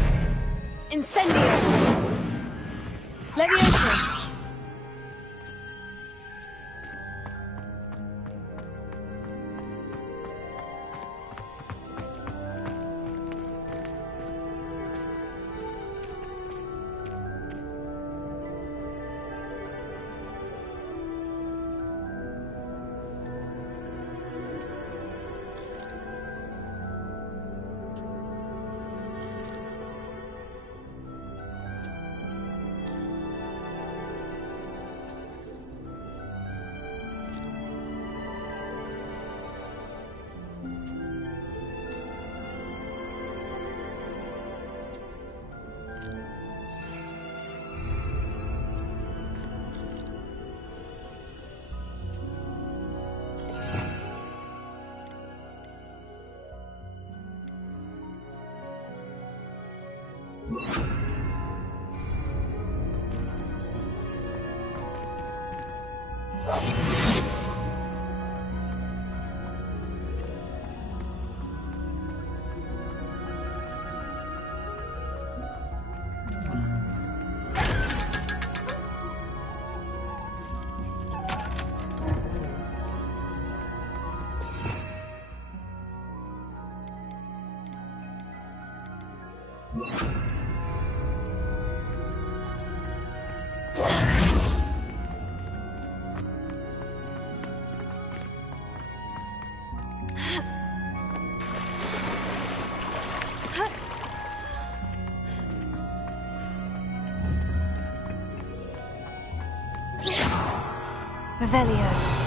Incendio! Leviosa! Revelio.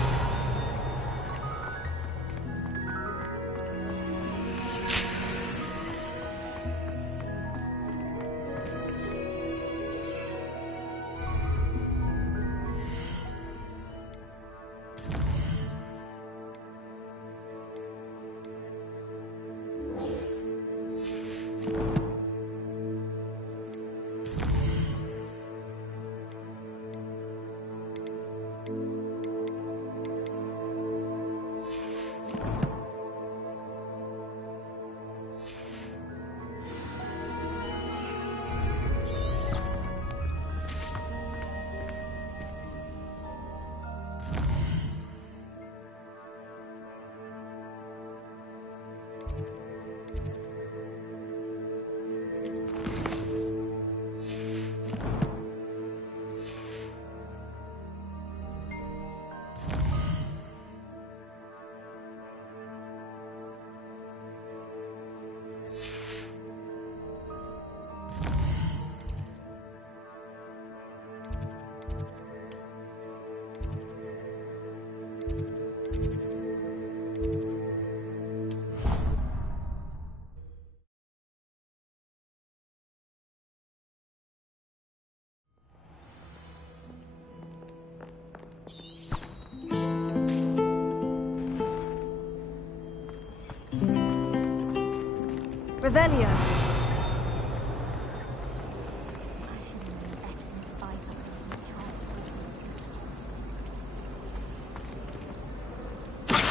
Revelio.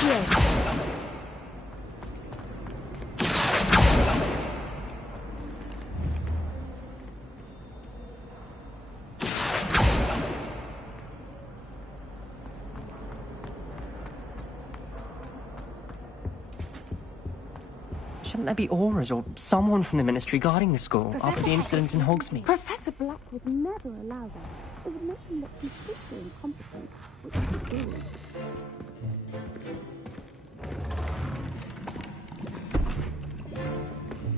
Incendio. Shouldn't there be auras or someone from the Ministry guarding the school after the incident in Hogsmeade? Professor Black would never allow that. It would make him look completely incompetent, which he did.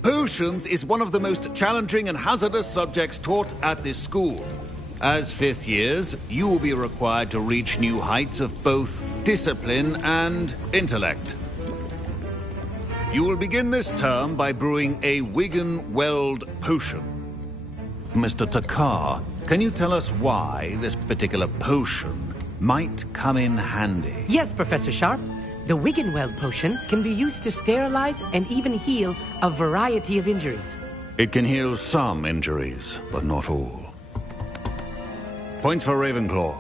Potions is one of the most challenging and hazardous subjects taught at this school. As fifth years, you will be required to reach new heights of both discipline and intellect. You will begin this term by brewing a Wiggenweld potion. Mr. Takar, can you tell us why this particular potion might come in handy? Yes, Professor Sharp. The Wiggenweld potion can be used to sterilize and even heal a variety of injuries. It can heal some injuries, but not all. Points for Ravenclaw.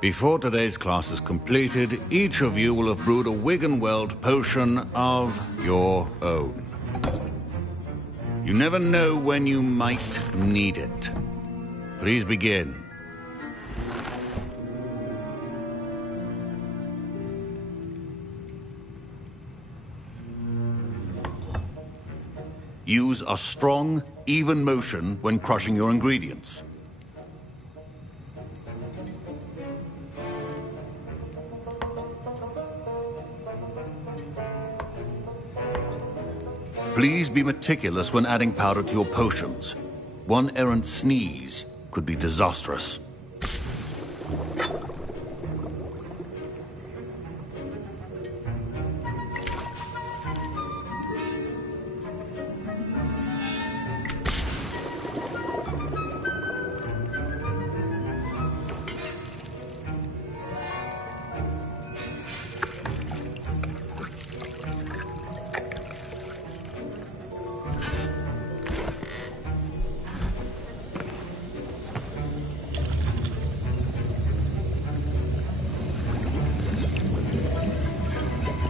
Before today's class is completed, each of you will have brewed a Wiggenweld potion of your own. You never know when you might need it. Please begin. Use a strong, even motion when crushing your ingredients. Please be meticulous when adding powder to your potions. One errant sneeze could be disastrous.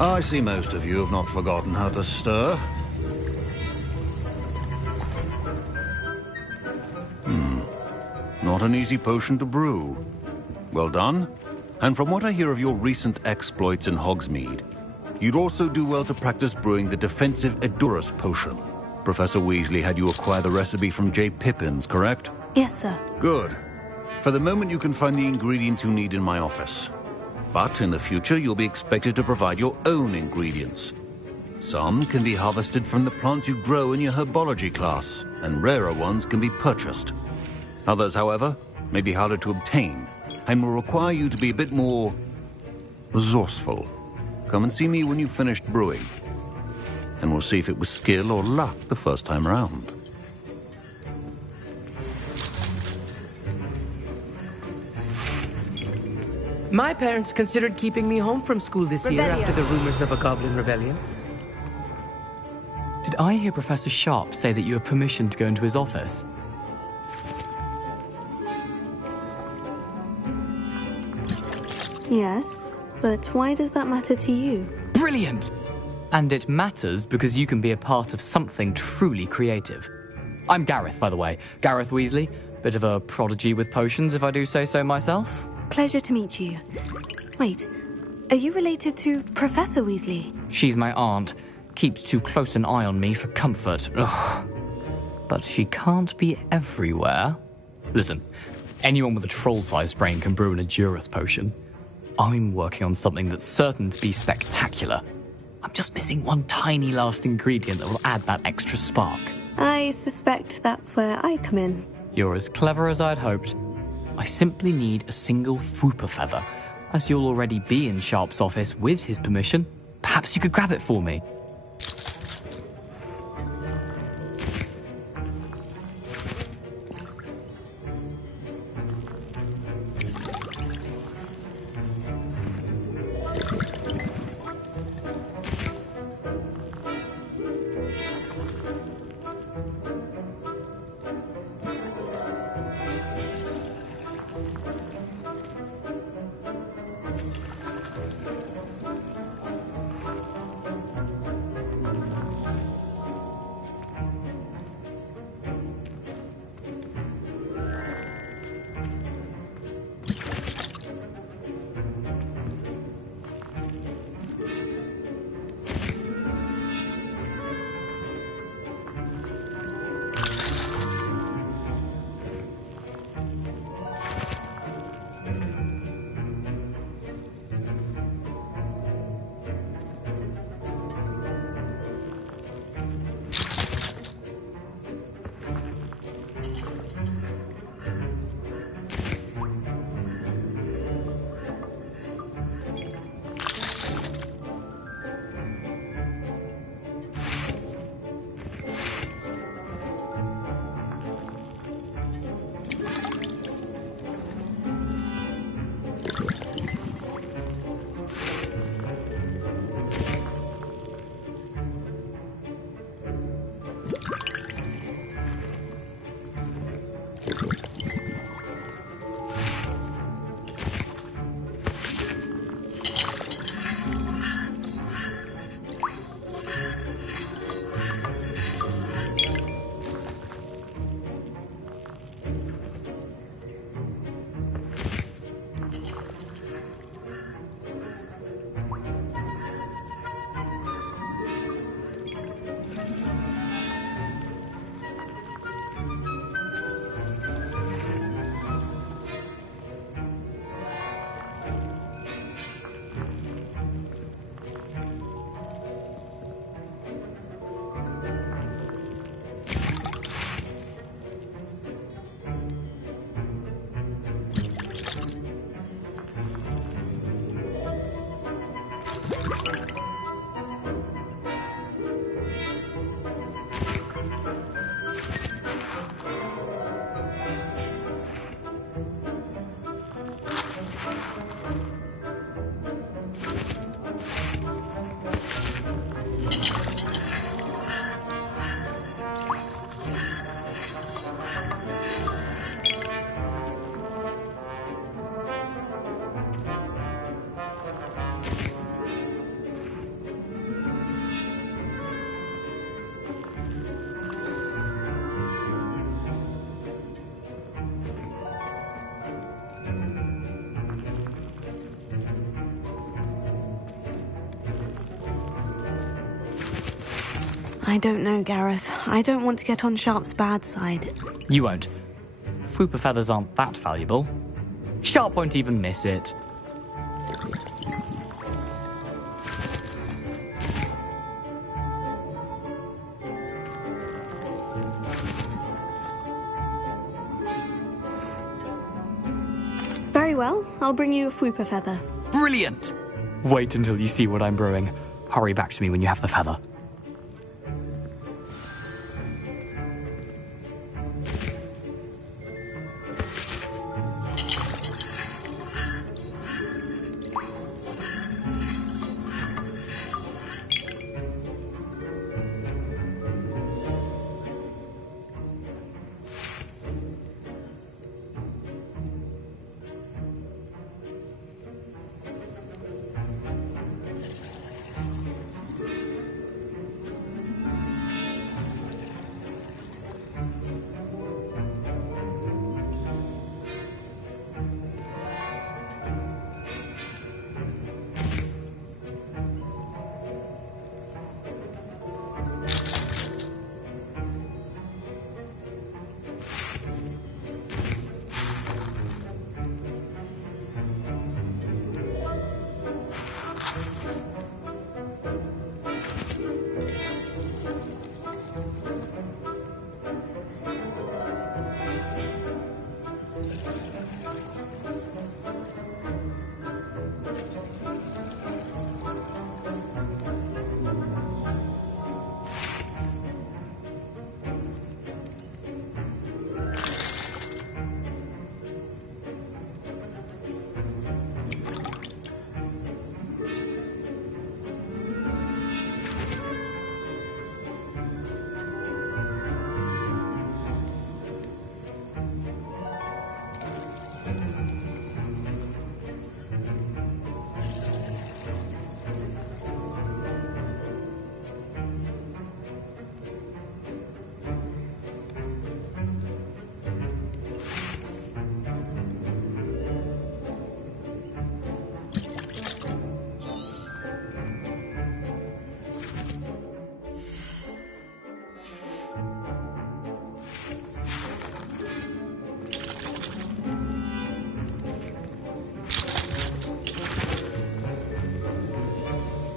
I see most of you have not forgotten how to stir. Not an easy potion to brew. Well done. And from what I hear of your recent exploits in Hogsmeade, you'd also do well to practice brewing the defensive Edurus potion. Professor Weasley had you acquire the recipe from J. Pippins, correct? Yes, sir. Good. For the moment, you can find the ingredients you need in my office. But in the future, you'll be expected to provide your own ingredients. Some can be harvested from the plants you grow in your herbology class, and rarer ones can be purchased. Others, however, may be harder to obtain, and will require you to be a bit more resourceful. Come and see me when you've finished brewing, and we'll see if it was skill or luck the first time around. My parents considered keeping me home from school this year after the rumors of a goblin rebellion. Did I hear Professor Sharp say that you have permission to go into his office? Yes, but why does that matter to you? Brilliant! And it matters because you can be a part of something truly creative. I'm Gareth, by the way. Gareth Weasley. Bit of a prodigy with potions, if I do say so myself. Pleasure to meet you. Wait, are you related to Professor Weasley? She's my aunt. Keeps too close an eye on me for comfort. Ugh. But she can't be everywhere. Listen, anyone with a troll-sized brain can brew an Edurus potion. I'm working on something that's certain to be spectacular. I'm just missing one tiny last ingredient that will add that extra spark. I suspect that's where I come in. You're as clever as I'd hoped. I simply need a single Fwooper feather. As you'll already be in Sharp's office with his permission, perhaps you could grab it for me. I don't know, Gareth. I don't want to get on Sharp's bad side. You won't. Fwooper feathers aren't that valuable. Sharp won't even miss it. Very well, I'll bring you a Fwooper feather. Brilliant! Wait until you see what I'm brewing. Hurry back to me when you have the feather.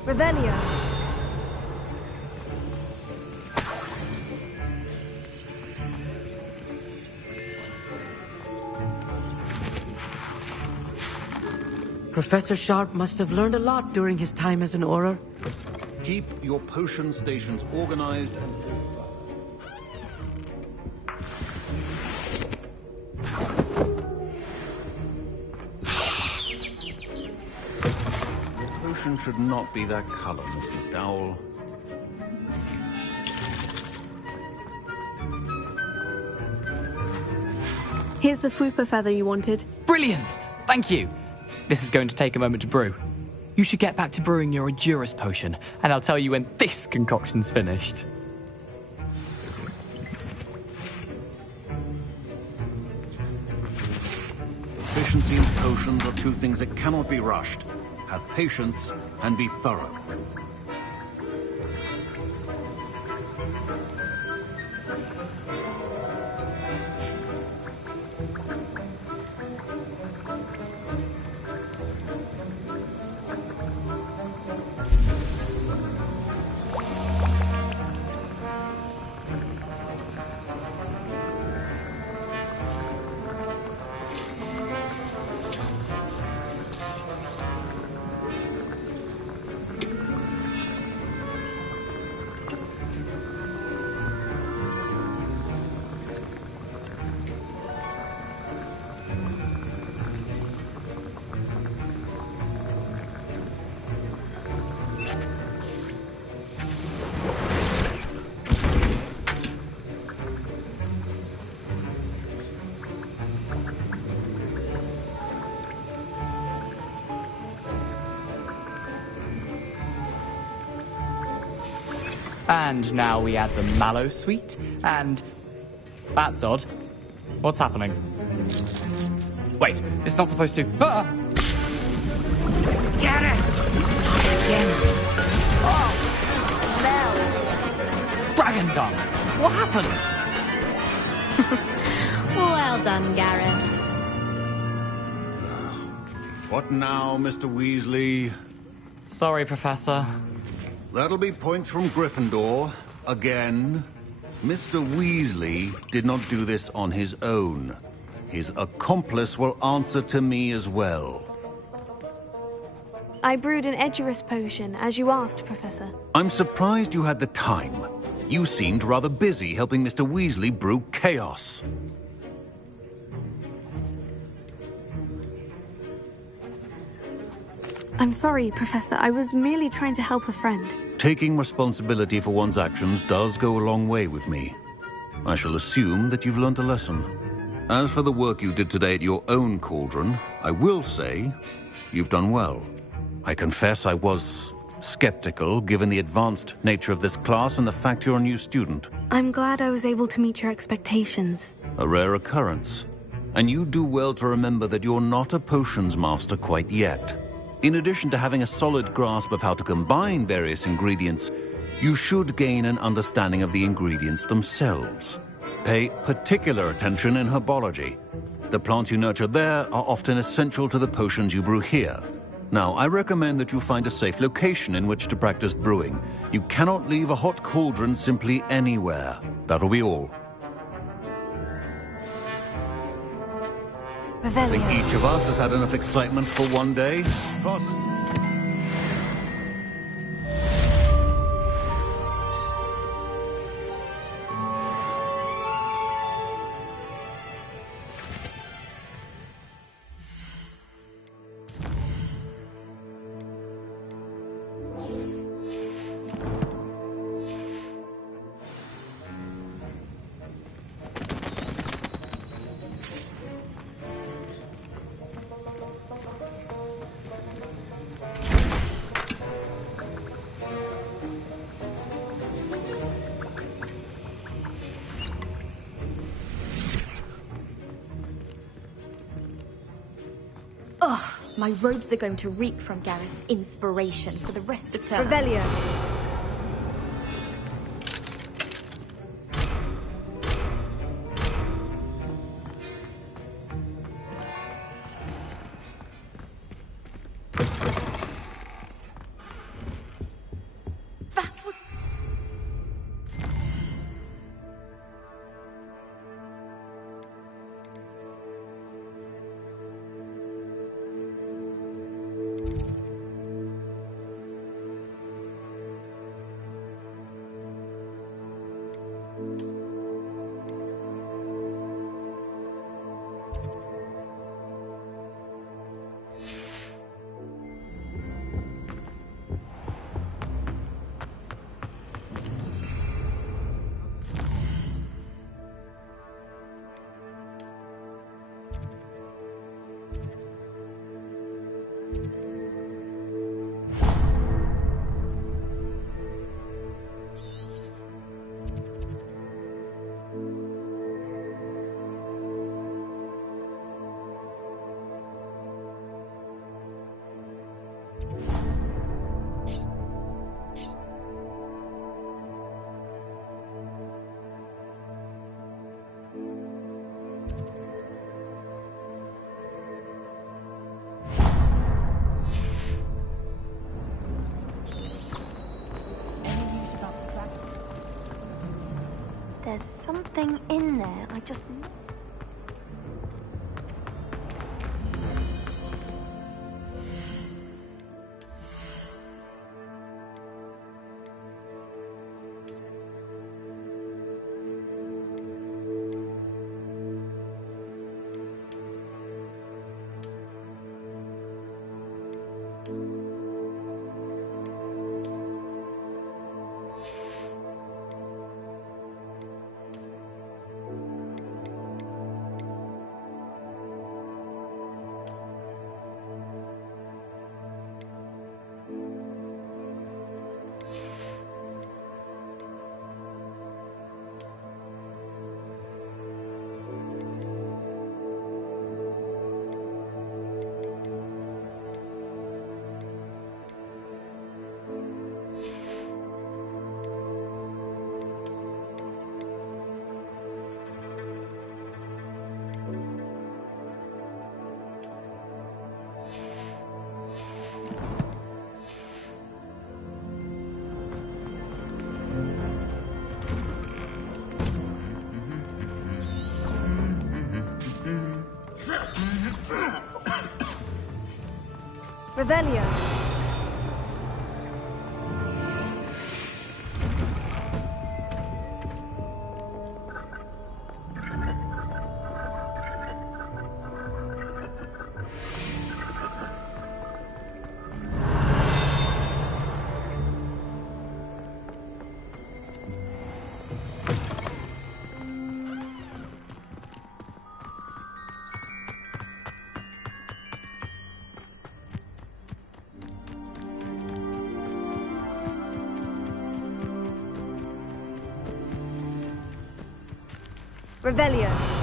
Revelio. Professor Sharp must have learned a lot during his time as an Auror. Keep your potion stations organized and... The potion should not be that color, Miss McDowell. Here's the Fwooper feather you wanted. Brilliant! Thank you! This is going to take a moment to brew. You should get back to brewing your Edurus potion, and I'll tell you when this concoction's finished. Efficiency and potions are two things that cannot be rushed. Have patience and be thorough. And now we add the mallow sweet, and... That's odd. What's happening? Wait, it's not supposed to... Ah! Get it! Again. Oh, done? What happened? Well done, Gareth. What now, Mr. Weasley? Sorry, Professor. That'll be points from Gryffindor. Again. Mr. Weasley did not do this on his own. His accomplice will answer to me as well. I brewed an Edurus potion, as you asked, Professor. I'm surprised you had the time. You seemed rather busy helping Mr. Weasley brew chaos. I'm sorry, Professor. I was merely trying to help a friend. Taking responsibility for one's actions does go a long way with me. I shall assume that you've learnt a lesson. As for the work you did today at your own cauldron, I will say you've done well. I confess I was skeptical, given the advanced nature of this class and the fact you're a new student. I'm glad I was able to meet your expectations. A rare occurrence. And you do well to remember that you're not a potions master quite yet. In addition to having a solid grasp of how to combine various ingredients, you should gain an understanding of the ingredients themselves. Pay particular attention in herbology. The plants you nurture there are often essential to the potions you brew here. Now, I recommend that you find a safe location in which to practice brewing. You cannot leave a hot cauldron simply anywhere. That'll be all. I think each of us has had enough excitement for one day. Ugh, my robes are going to reek from Gareth's inspiration for the rest of term. Revelio. There's something in there. I just... Revelio. Revelio.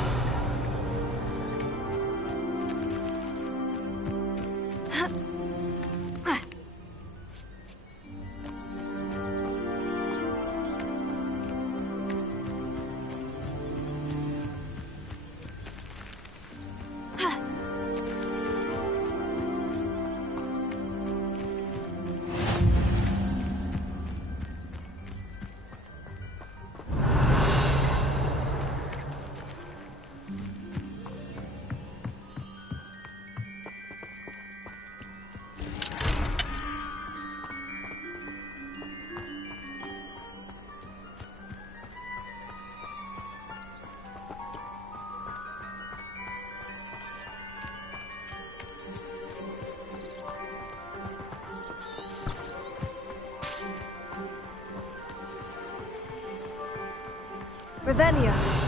Revelio.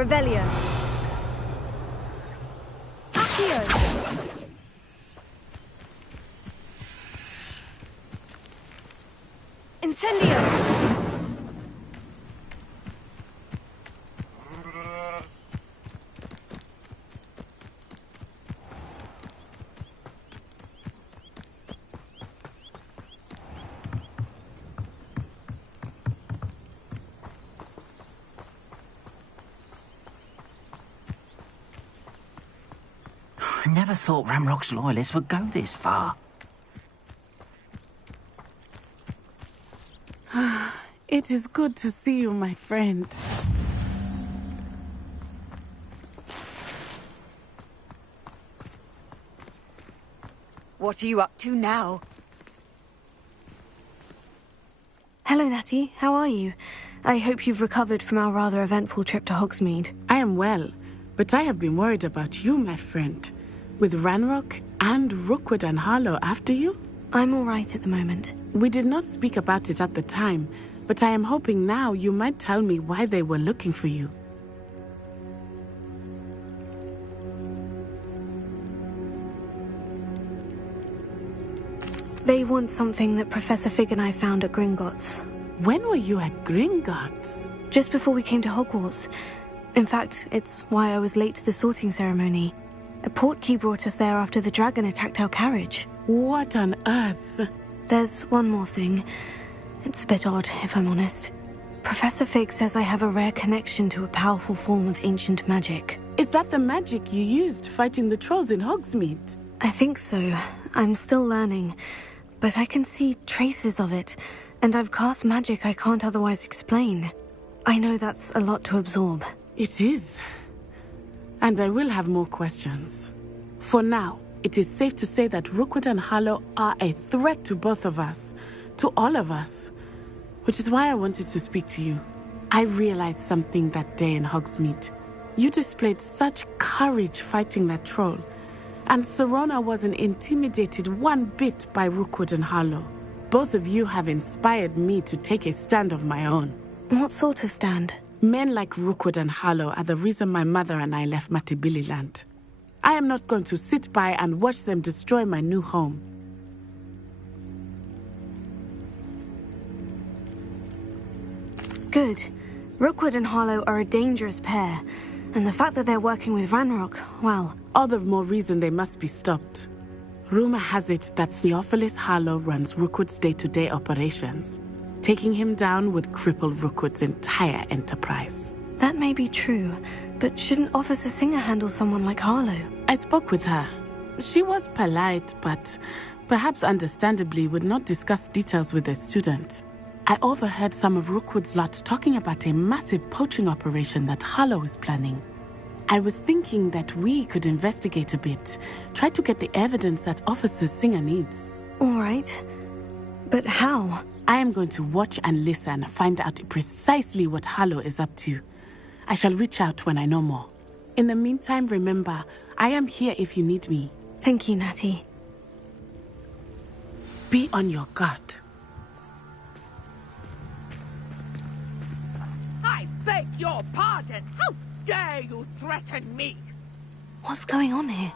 Revelio. Accio. Incendio. I never thought Ramrock's loyalists would go this far. It is good to see you, my friend. What are you up to now? Hello, Natty. How are you? I hope you've recovered from our rather eventful trip to Hogsmeade. I am well, but I have been worried about you, my friend. With Ranrock and Rookwood and Harlow after you? I'm all right at the moment. We did not speak about it at the time, but I am hoping now you might tell me why they were looking for you. They want something that Professor Fig and I found at Gringotts. When were you at Gringotts? Just before we came to Hogwarts. In fact, it's why I was late to the sorting ceremony. A portkey brought us there after the dragon attacked our carriage. What on earth? There's one more thing. It's a bit odd, if I'm honest. Professor Fig says I have a rare connection to a powerful form of ancient magic. Is that the magic you used fighting the trolls in Hogsmeade? I think so. I'm still learning. But I can see traces of it, and I've cast magic I can't otherwise explain. I know that's a lot to absorb. It is. And I will have more questions. For now, it is safe to say that Rookwood and Harlow are a threat to both of us, to all of us. Which is why I wanted to speak to you. I realized something that day in Hogsmeade. You displayed such courage fighting that troll. And Serona wasn't intimidated one bit by Rookwood and Harlow. Both of you have inspired me to take a stand of my own. What sort of stand? Men like Rookwood and Harlow are the reason my mother and I left Matibililand. I am not going to sit by and watch them destroy my new home. Good. Rookwood and Harlow are a dangerous pair. And the fact that they're working with Ranrock, well... All the more reason they must be stopped. Rumor has it that Theophilus Harlow runs Rookwood's day-to-day operations. Taking him down would cripple Rookwood's entire enterprise. That may be true, but shouldn't Officer Singer handle someone like Harlow? I spoke with her. She was polite, but perhaps understandably would not discuss details with a student. I overheard some of Rookwood's lot talking about a massive poaching operation that Harlow is planning. I was thinking that we could investigate a bit, try to get the evidence that Officer Singer needs. All right. But how? I am going to watch and listen, find out precisely what Harlow is up to. I shall reach out when I know more. In the meantime, remember, I am here if you need me. Thank you, Natty. Be on your guard. I beg your pardon. How dare you threaten me? What's going on here?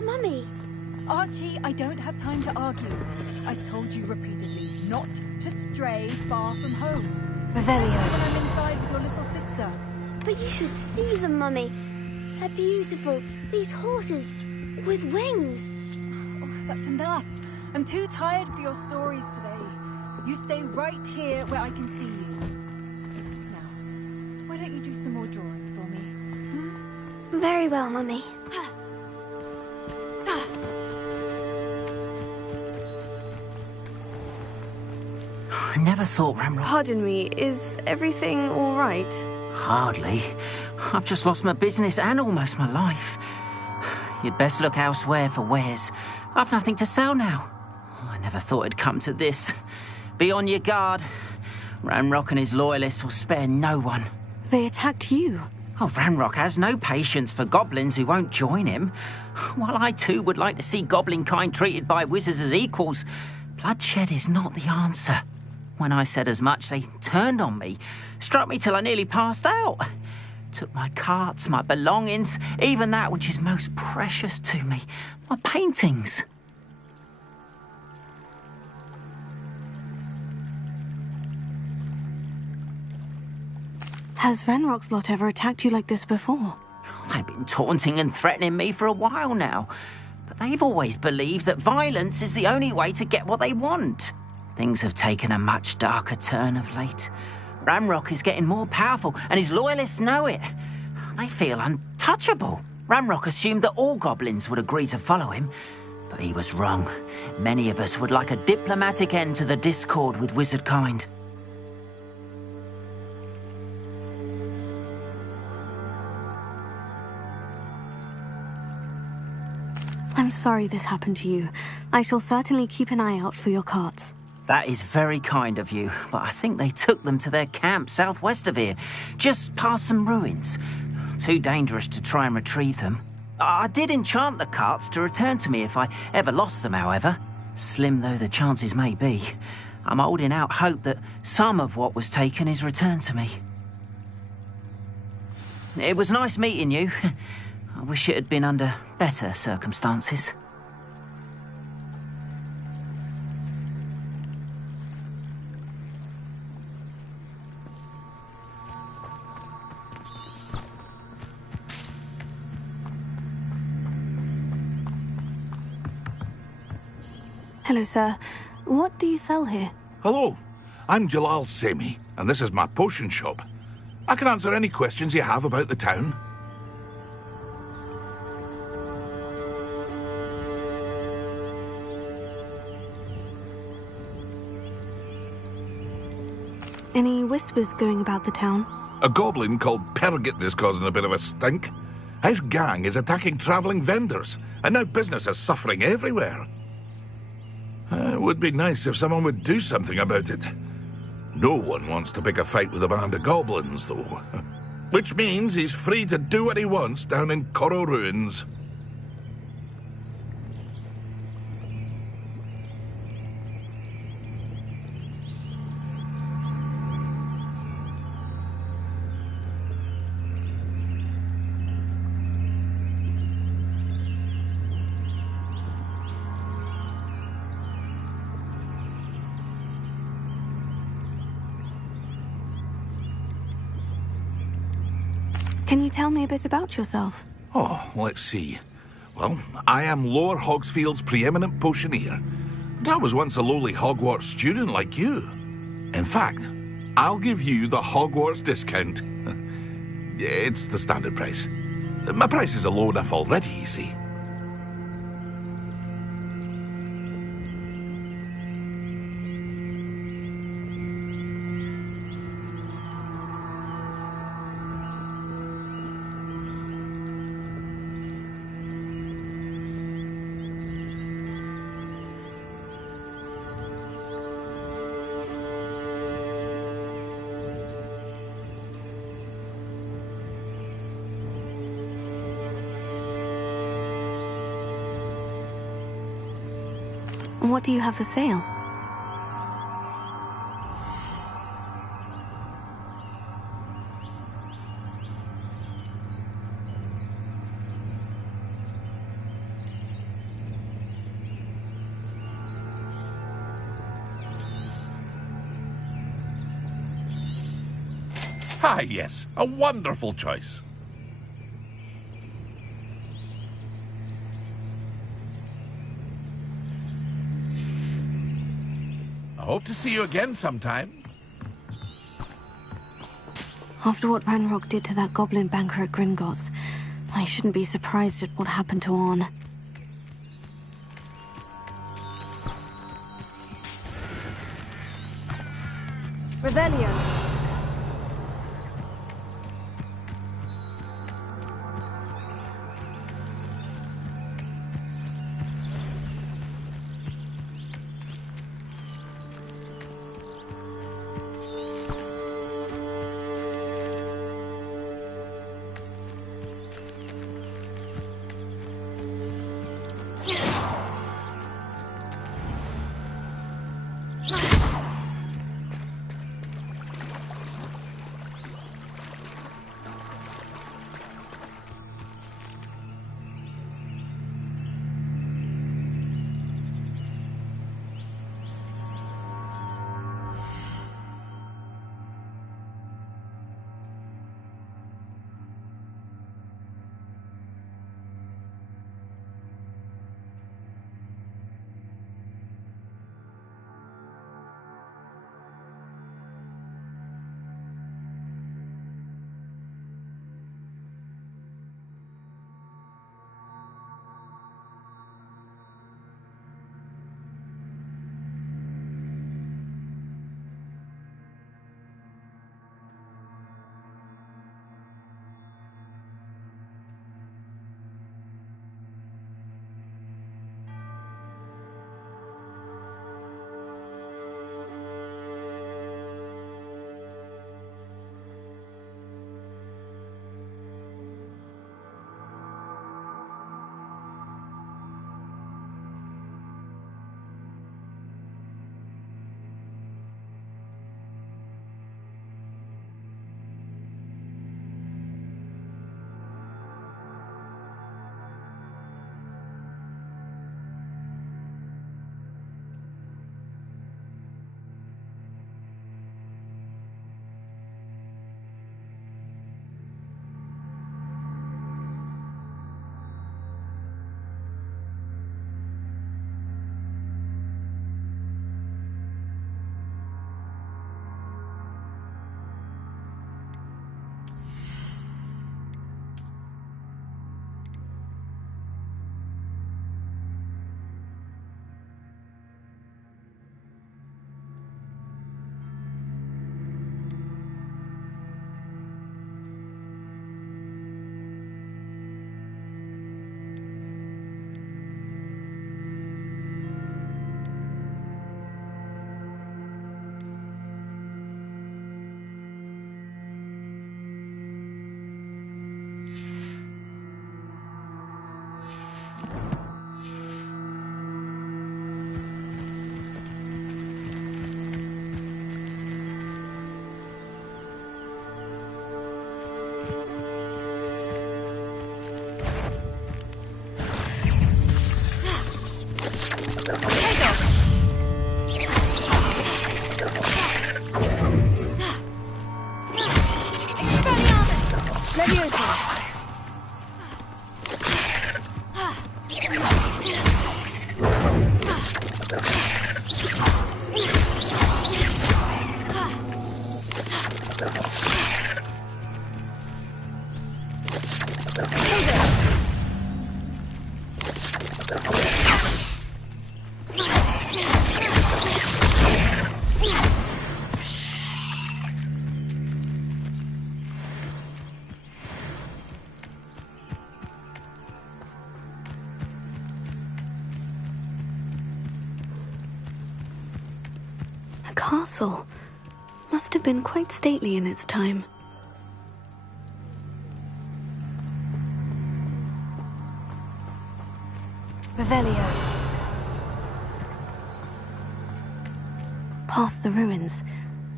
But Mummy... Archie, I don't have time to argue. I've told you repeatedly not to stray far from home. Revelio. When I'm inside with your little sister. But you should see them, Mummy. They're beautiful. These horses with wings. Oh, that's enough. I'm too tired for your stories today. You stay right here where I can see you. Now, why don't you do some more drawings for me? Very well, Mummy. I never thought Ramrock... Pardon me, is everything all right? Hardly. I've just lost my business and almost my life. You'd best look elsewhere for wares. I've nothing to sell now. I never thought it'd come to this. Be on your guard. Ramrock and his loyalists will spare no one. They attacked you. Oh, Ramrock has no patience for goblins who won't join him. While I too would like to see goblin kind treated by wizards as equals, bloodshed is not the answer. When I said as much, they turned on me, struck me till I nearly passed out. Took my carts, my belongings, even that which is most precious to me, my paintings. Has Ranrock's lot ever attacked you like this before? They've been taunting and threatening me for a while now, but they've always believed that violence is the only way to get what they want. Things have taken a much darker turn of late. Ramrock is getting more powerful, and his loyalists know it. They feel untouchable. Ramrock assumed that all goblins would agree to follow him, but he was wrong. Many of us would like a diplomatic end to the discord with wizard kind. I'm sorry this happened to you. I shall certainly keep an eye out for your carts. That is very kind of you, but I think they took them to their camp southwest of here, just past some ruins. Too dangerous to try and retrieve them. I did enchant the carts to return to me if I ever lost them, however. Slim though the chances may be, I'm holding out hope that some of what was taken is returned to me. It was nice meeting you. I wish it had been under better circumstances. Hello, sir. What do you sell here? Hello, I'm Jalal Semi, and this is my potion shop. I can answer any questions you have about the town. Any whispers going about the town? A goblin called Pergit is causing a bit of a stink. His gang is attacking travelling vendors, and now business is suffering everywhere. It would be nice if someone would do something about it. No one wants to pick a fight with a band of goblins, though. Which means he's free to do what he wants down in Coral Ruins. Can you tell me a bit about yourself? Oh, let's see. Well, I am Lower Hogsfield's preeminent potioneer. And I was once a lowly Hogwarts student like you. In fact, I'll give you the Hogwarts discount. It's the standard price. My prices are low enough already, you see. What do you have for sale? Ah, yes, a wonderful choice. I hope to see you again sometime. After what Ranrock did to that goblin banker at Gringotts, I shouldn't be surprised at what happened to Orn. Revelio. A castle. Must have been quite stately in its time. Revelio. Past the ruins.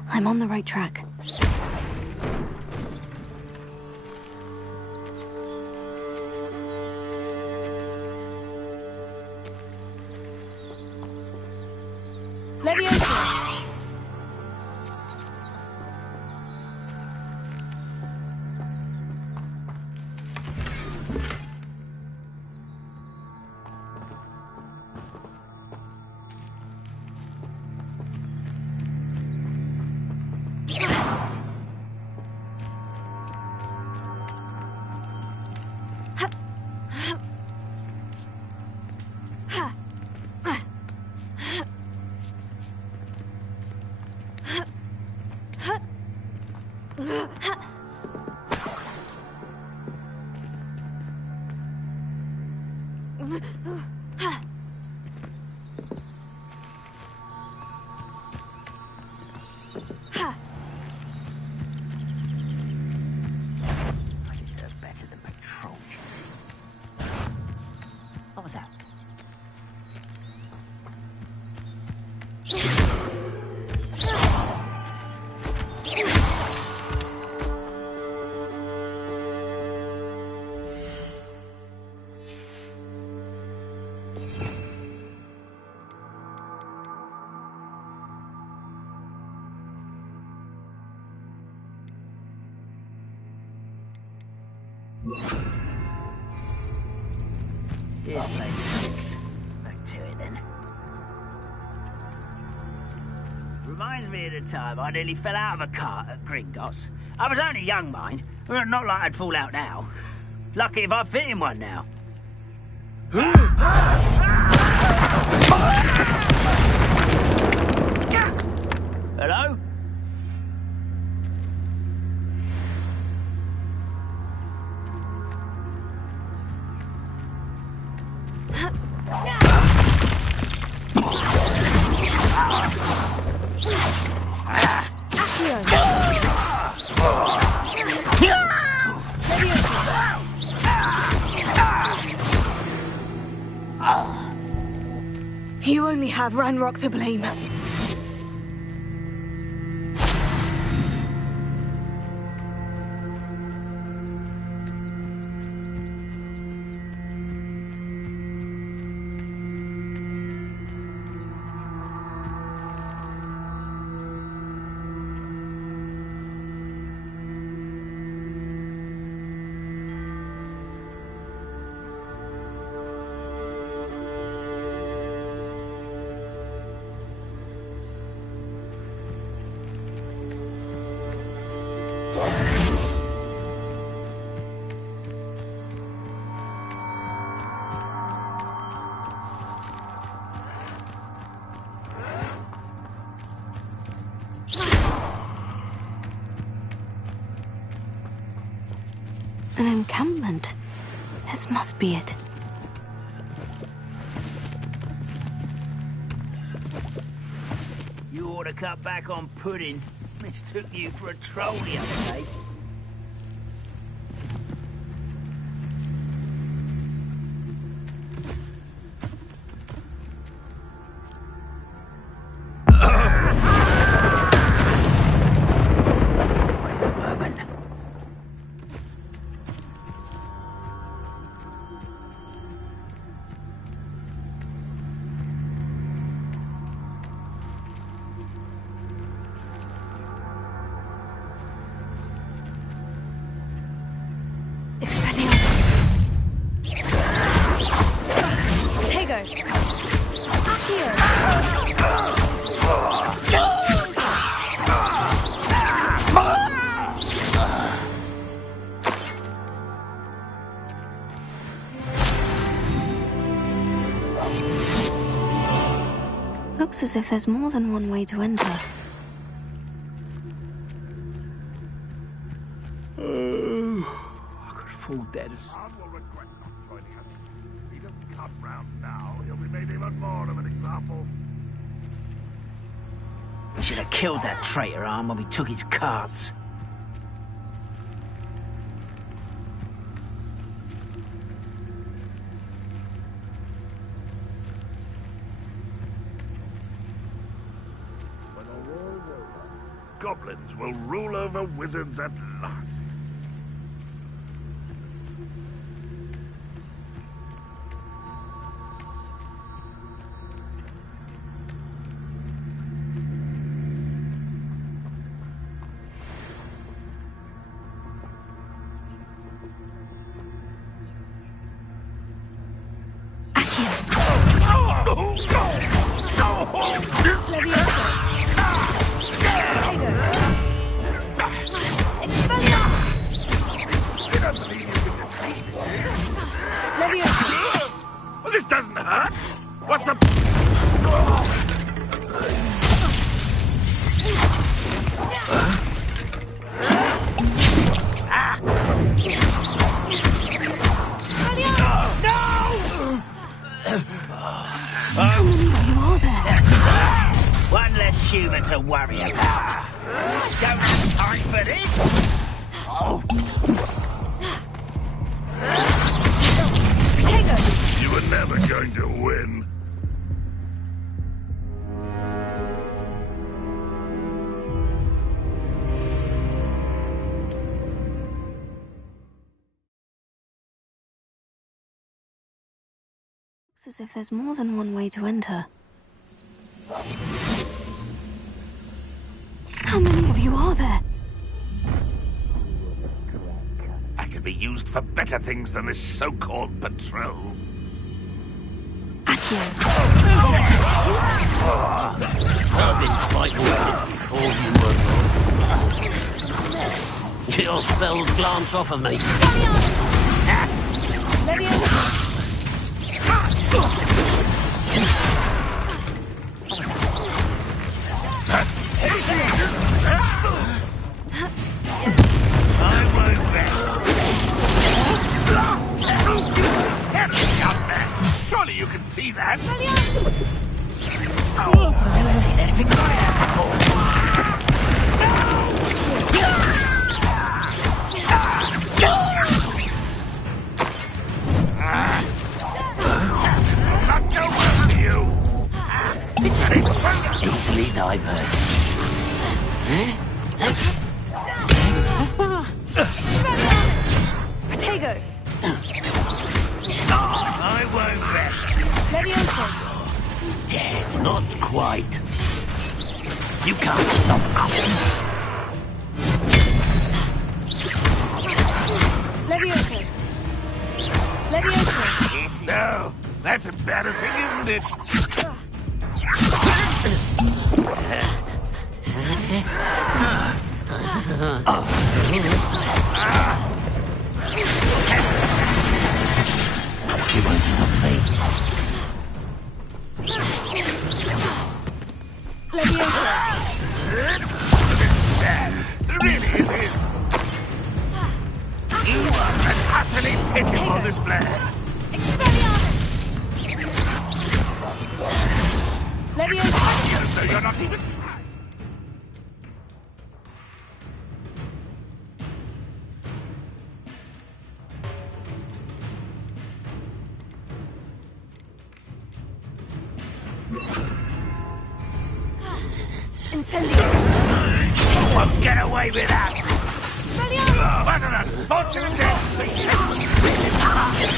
I'm on the right track. Leviosa. deserve better than patrol duty. What was that? Here's Lady Six. Back to it then. Reminds me of the time I nearly fell out of a cart at Gringotts. I was only young, mind. Well, not like I'd fall out now. Lucky if I fit in one now. Hello? You only have Ranrock to blame. An encampment. This must be it. You ought to cut back on pudding. Mistook you for a troll the other day. Looks as if there's more than one way to enter. I could fall dead as... will regret not joining us. If he doesn't cut round now, he'll be made even more of an example. We should have killed that traitor arm when we took his carts. When the war's over, goblins will rule over wizards at last. Expelliarmus! One less humour to worry about. Don't have time for this. Oh. You were never going to win. Looks as if there's more than one way to enter. How many of you are there? I could be used for better things than this so-called patrol. I've been fighting with it before you were. Your spells glance off of me. I won't rest. Surely you can see that. I've never seen anything like that before. Not go well for you. It's an intruder. Easily diverted. Protego! I won't rest. Leviosa! Dead, not quite. You can't stop us. Leviosa! Leviosa! No, that's embarrassing, isn't it? You won't stop me. Leviosa! Really, it is. You are an utterly pitiful display. Leviosa! So you're not even trying. Incendio! You won't get away with that. What an unfortunate death!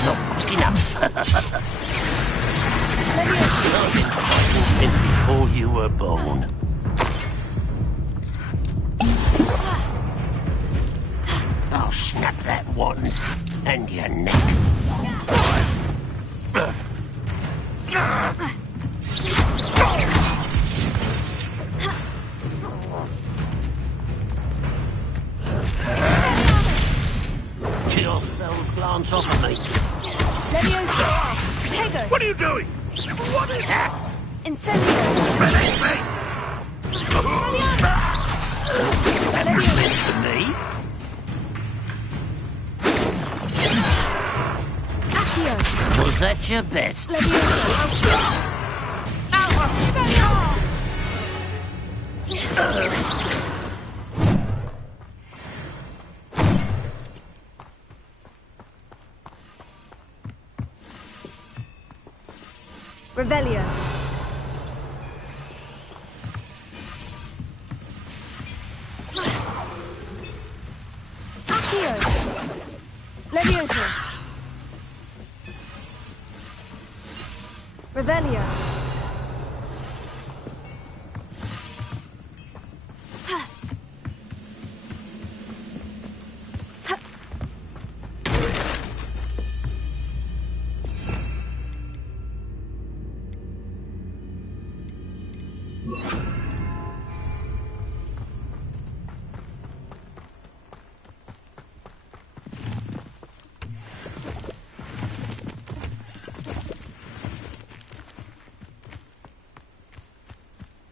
Not quick enough. I've been fighting since before you were born. I'll snap that wand and your neck. Your spells glance off of me. Leviosa! Protego! What are you doing? What is that? Incendio! Release me! That was meant for me. Accio! Was that your best? Revelio! Accio! Leviosa! Revelio!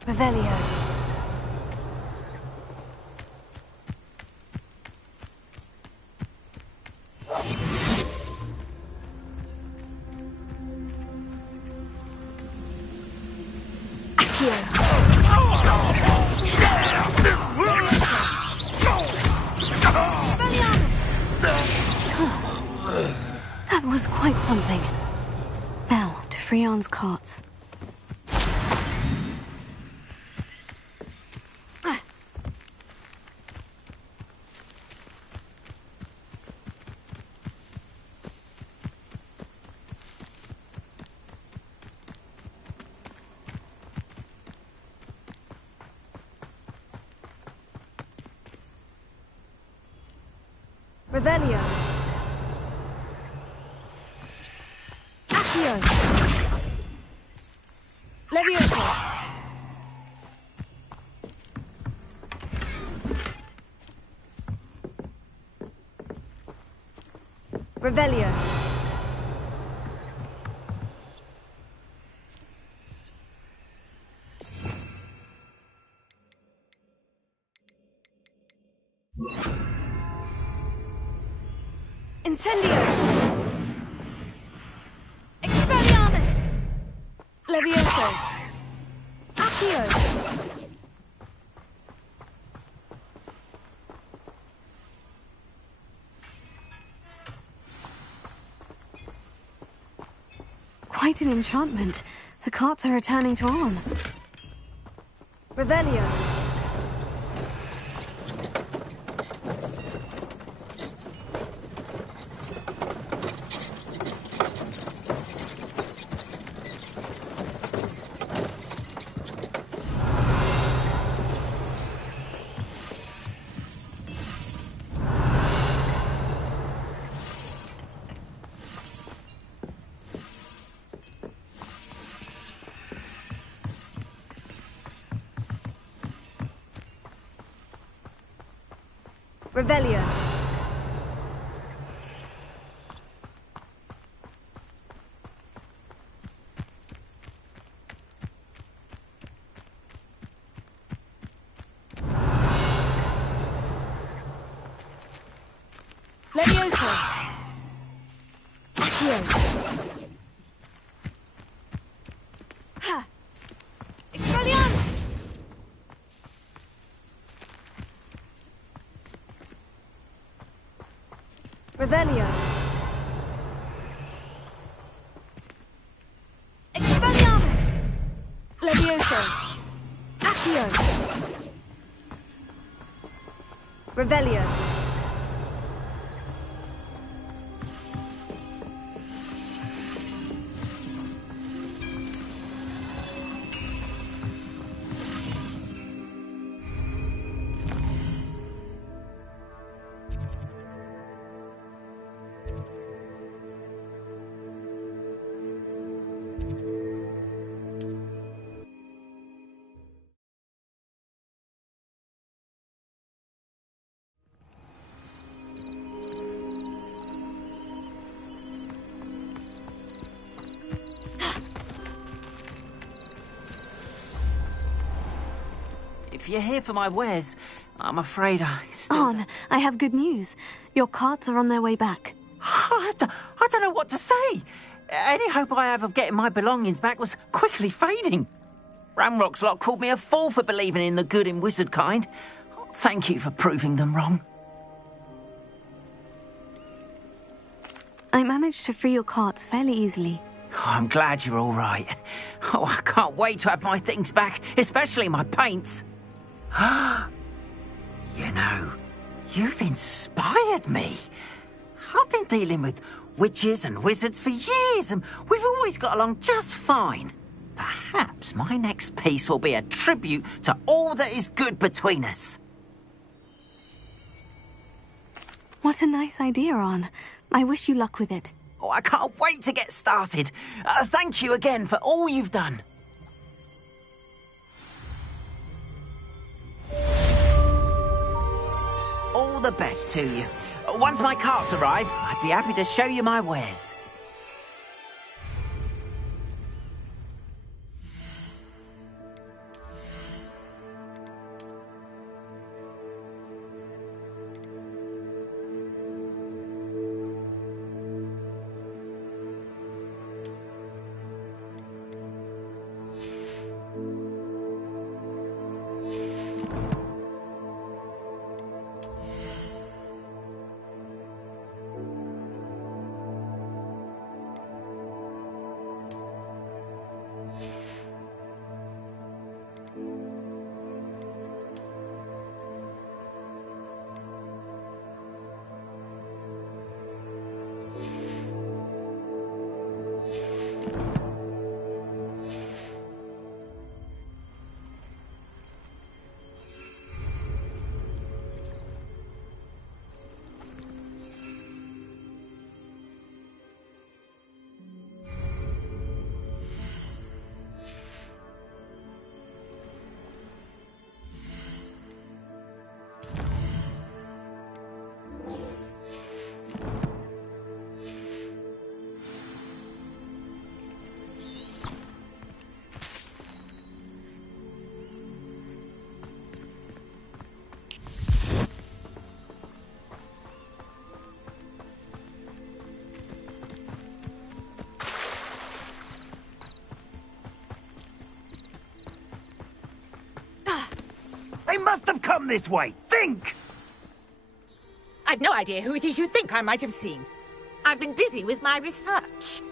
Revelio. Accio. was quite something. Now, to Freon's carts. Revelio. Accio. Levioso. Revelio. Incendio! Expelliarmus! Levioso! Accio! Quite an enchantment. The carts are returning to on. Revelio! Revelio. Levioso. Accio. Ha. Expelliarmus. Revelio. Expelliarmus! Levioso. Accio. Revelio. If you're here for my wares, I'm afraid I still... On, I have good news. Your carts are on their way back. I don't know what to say. Any hope I have of getting my belongings back was quickly fading. Ramrock's lot called me a fool for believing in the good in wizard kind. Thank you for proving them wrong. I managed to free your carts fairly easily. Oh, I'm glad you're all right. Oh, I can't wait to have my things back, especially my paints. You know, you've inspired me. I've been dealing with witches and wizards for years, and we've always got along just fine. Perhaps my next piece will be a tribute to all that is good between us. What a nice idea, On. I wish you luck with it. Oh, I can't wait to get started. Thank you again for all you've done. All the best to you. Once my carts arrive, I'd be happy to show you my wares. They must have come this way. Think! I've no idea who it is you think I might have seen. I've been busy with my research.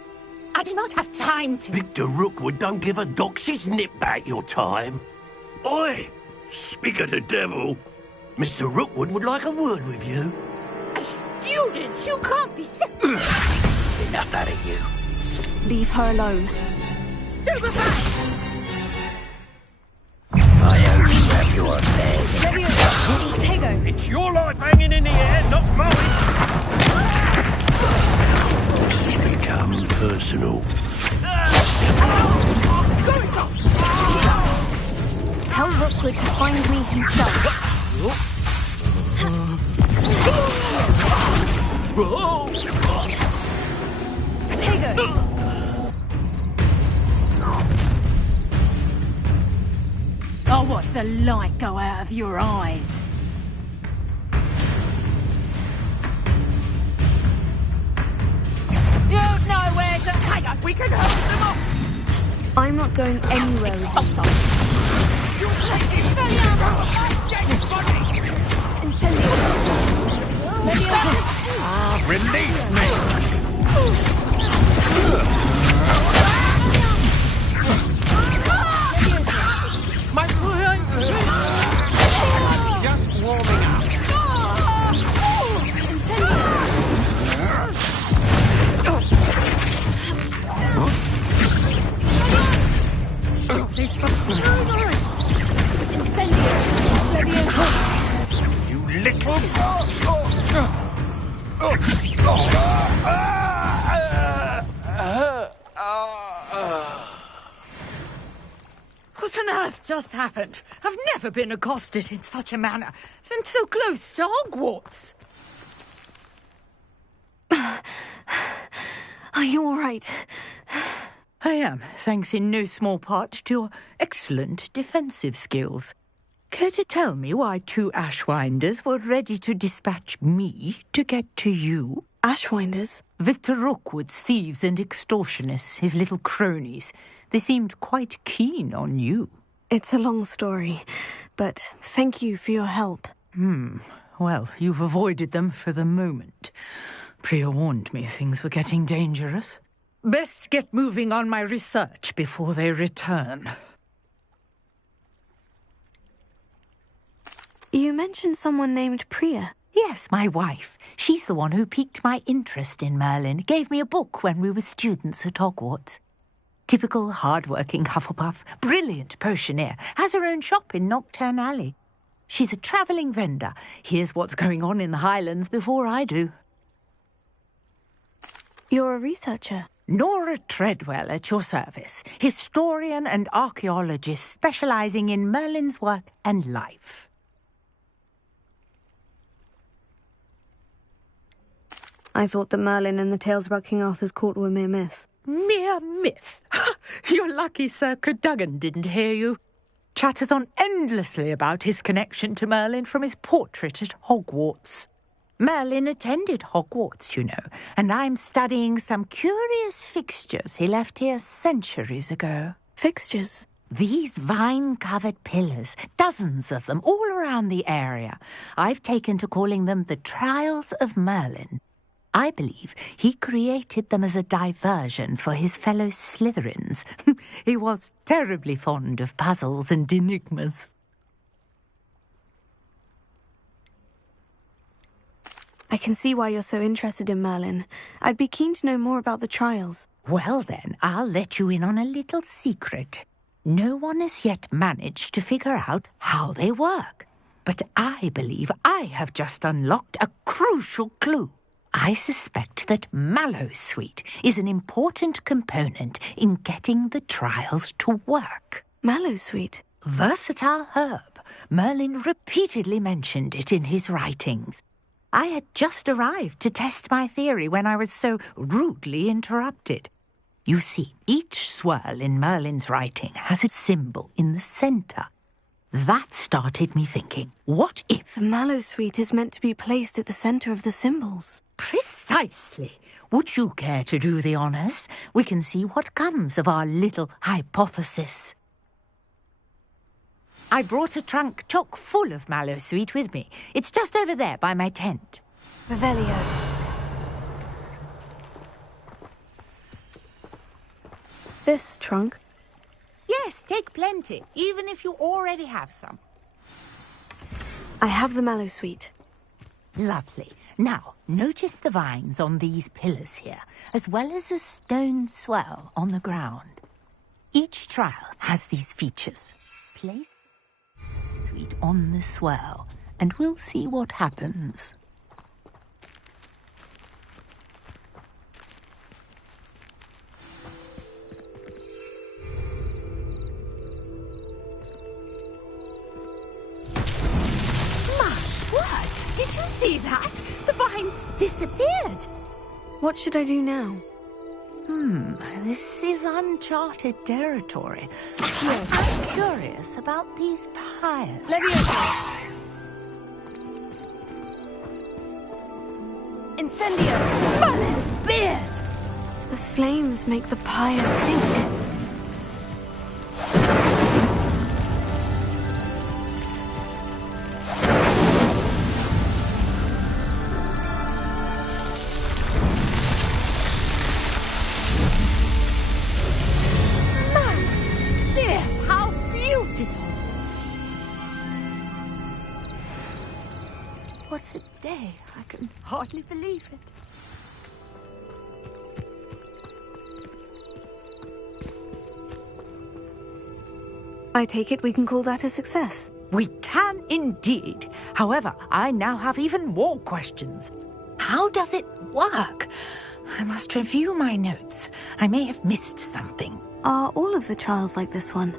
I do not have time to... Victor Rookwood don't give a doxy's nip back your time. Oi! Speak of the devil. Mr. Rookwood would like a word with you. A student? You can't be sick. Enough out of you. Leave her alone. Stupefy! I only have your affairs. Potato. It's your life hanging in the air, not mine. This has become personal. Tell Rookwood to find me himself. Potato. I'll watch the light go out of your eyes. You know where to hang up. We can hold them off. I'm not going anywhere with you, son. Your place is Incendio. Release me! My friend! Just warming up. Stop this. You little... What on earth just happened? I've never been accosted in such a manner, and so close to Hogwarts. Are you all right? I am, thanks in no small part to your excellent defensive skills. Care to tell me why 2 Ashwinders were ready to dispatch me to get to you? Ashwinders? Victor Rookwood's thieves and extortionists, his little cronies. They seemed quite keen on you. It's a long story, but thank you for your help. Well, you've avoided them for the moment. Priya warned me things were getting dangerous. Best get moving on my research before they return. You mentioned someone named Priya. Yes, my wife. She's the one who piqued my interest in Merlin. Gave me a book when we were students at Hogwarts. Typical hard-working Hufflepuff, brilliant potioneer, has her own shop in Knockturn Alley. She's a travelling vendor. Hears what's going on in the Highlands before I do. You're a researcher? Nora Treadwell at your service, historian and archaeologist specialising in Merlin's work and life. I thought that Merlin and the tales about King Arthur's court were mere myth. Mere myth? You're lucky Sir Cadogan didn't hear you. Chatters on endlessly about his connection to Merlin from his portrait at Hogwarts. Merlin attended Hogwarts, you know, and I'm studying some curious fixtures he left here centuries ago. Fixtures? These vine-covered pillars, dozens of them, all around the area. I've taken to calling them the Trials of Merlin. I believe he created them as a diversion for his fellow Slytherins. He was terribly fond of puzzles and enigmas. I can see why you're so interested in Merlin. I'd be keen to know more about the trials. Well then, I'll let you in on a little secret. No one has yet managed to figure out how they work. But I believe I have just unlocked a crucial clue. I suspect that Mallowsweet is an important component in getting the trials to work. Mallowsweet? Versatile herb. Merlin repeatedly mentioned it in his writings. I had just arrived to test my theory when I was so rudely interrupted. You see, each swirl in Merlin's writing has a symbol in the centre. That started me thinking, what if... The Mallowsweet is meant to be placed at the centre of the symbols. Precisely. Would you care to do the honours? We can see what comes of our little hypothesis. I brought a trunk chock full of mallow sweet with me. It's just over there by my tent. Revelio. This trunk? Yes, take plenty, even if you already have some. I have the mallow sweet. Lovely. Now, notice the vines on these pillars here, as well as a stone swell on the ground. Each trial has these features. Place sweet on the swell, and we'll see what happens. Did you see that? The vines disappeared. What should I do now? This is uncharted territory. I'm curious about these pyres. Incendio! Valer's beard! The flames make the pyre sink. What a day. I can hardly believe it. I take it we can call that a success. We can indeed. However, I now have even more questions. How does it work? I must review my notes. I may have missed something. Are all of the trials like this one?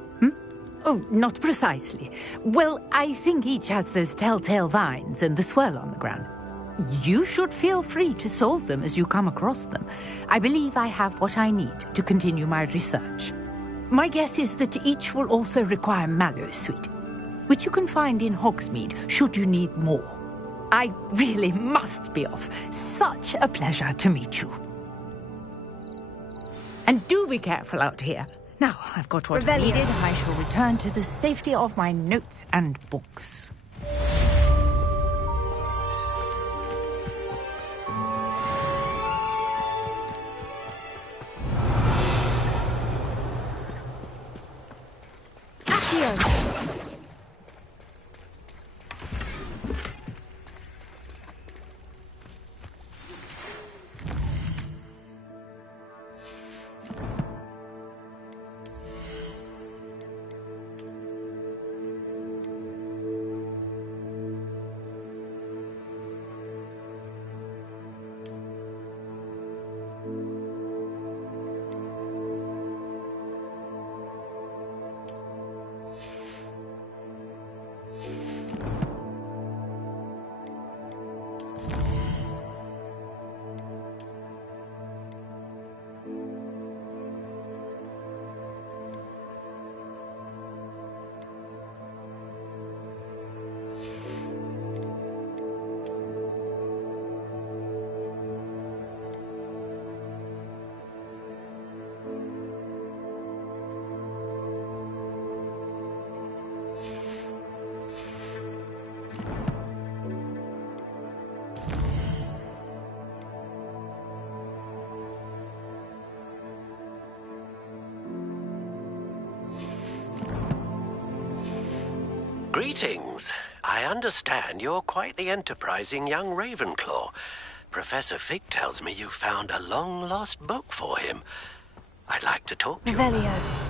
Oh, not precisely. Well, I think each has those telltale vines and the swirl on the ground. You should feel free to solve them as you come across them. I believe I have what I need to continue my research. My guess is that each will also require mallow sweet, which you can find in Hogsmeade should you need more. I really must be off. Such a pleasure to meet you. And do be careful out here. Now, I've got what I needed. I shall return to the safety of my notes and books. Greetings. I understand you're quite the enterprising young Ravenclaw. Professor Fig tells me you found a long-lost book for him. I'd like to talk to you. Revelio.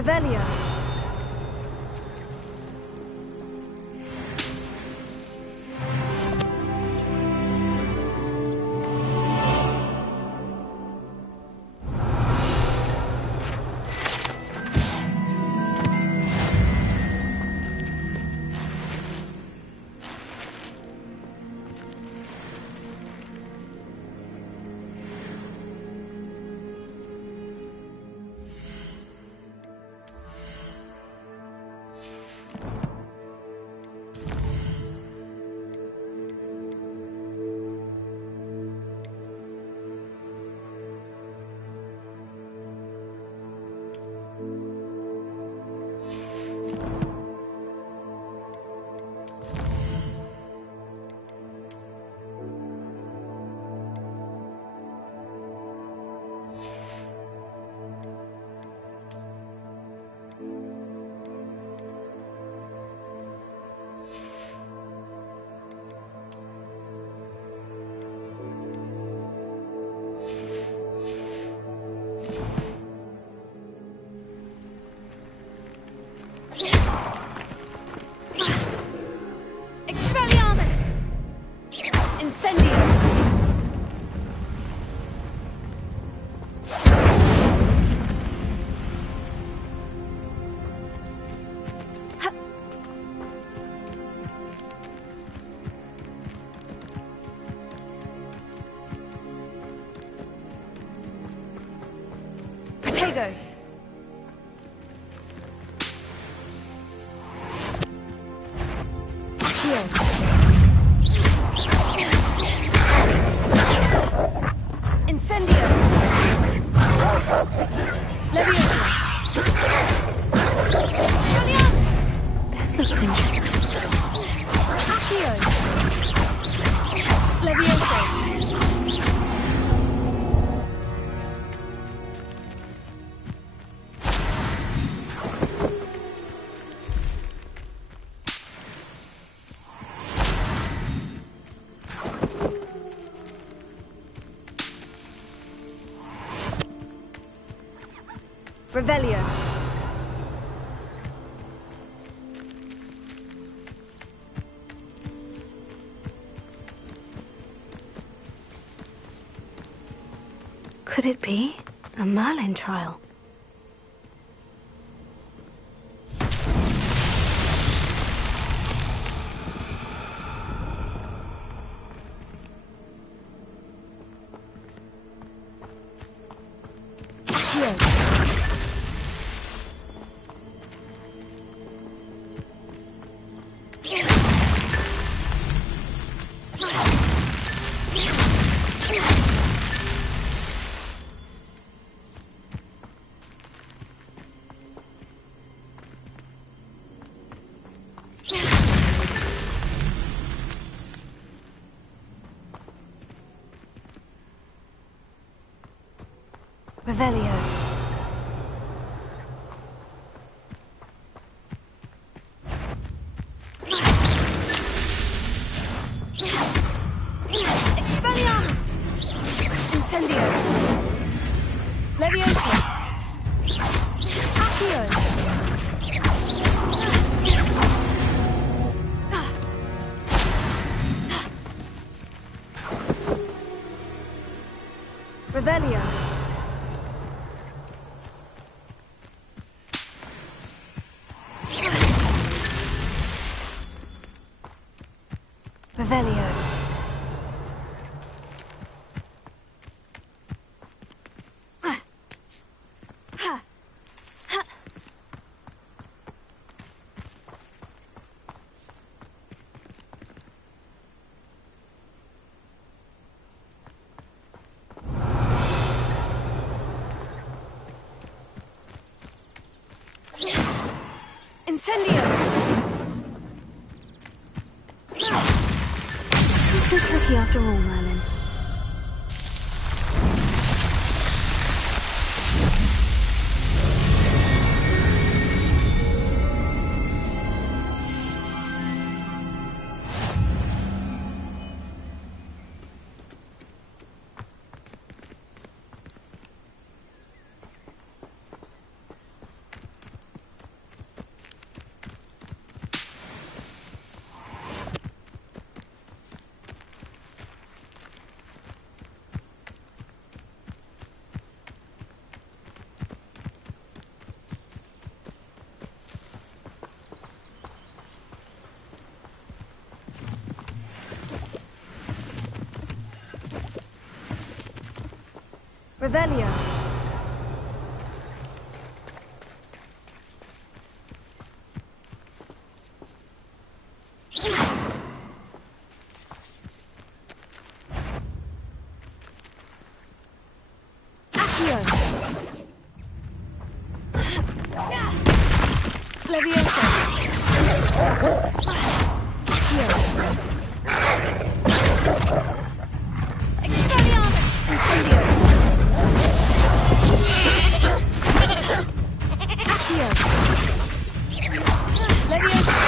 Revelio. Protego. Incendio. Leviosa. This looks interesting. Accio. Leviosa. Revelio. Could it be a Merlin trial? Revelio. Expelliarmus. Incendio. Leviosa. Accio. Revelio. Revelio. Incendio! You're so tricky after all, Merlin. Revelio. Leviosa. Expelliarmus. Incendio. Accio. Leviosa.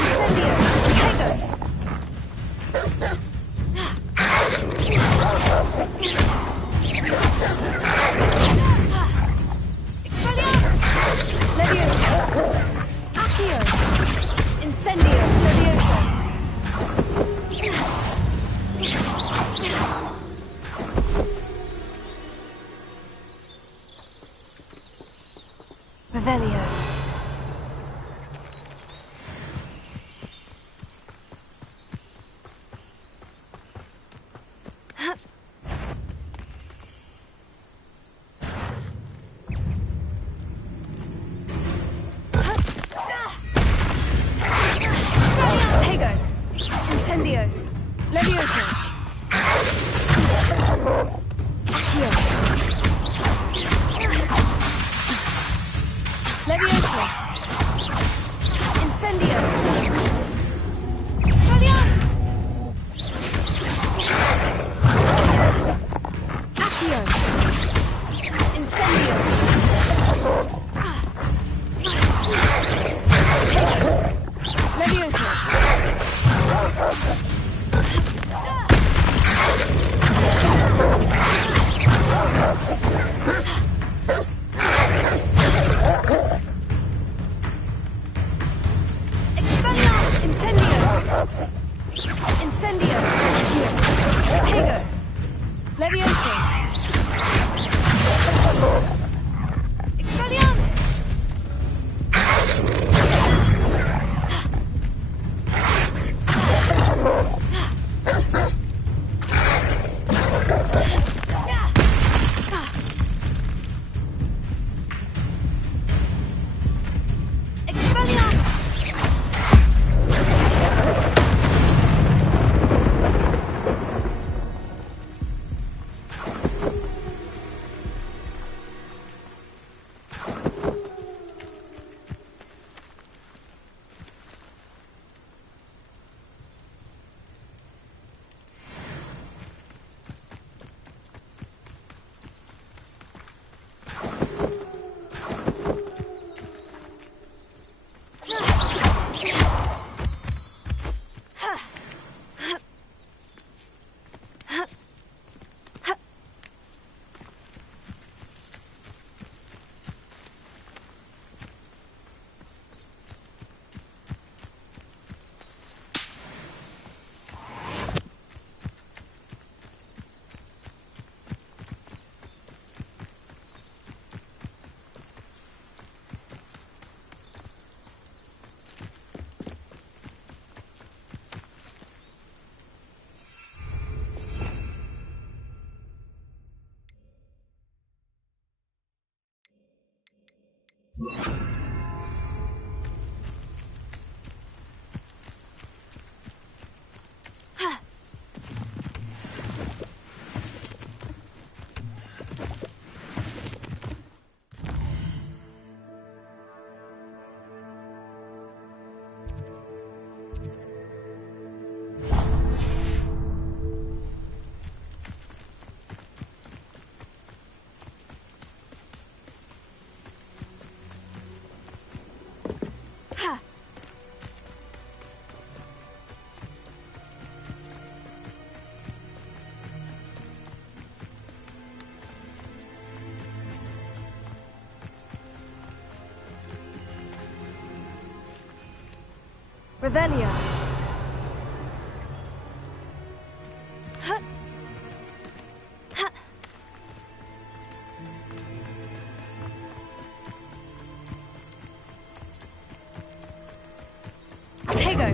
Incendio. Tego. Expelliarmus. Leviosa. Accio. Incendio. Leviosa. Revelio. Tego. Incendio. Leviosa. Accio. Leviosa. Incendio. Expelliarmus. Accio. Incendio. Tego. Leviosa. Expelliarmus. Incendio. Incendio. Tego. Leviosa. Expelliarmus. Revelio. Tego.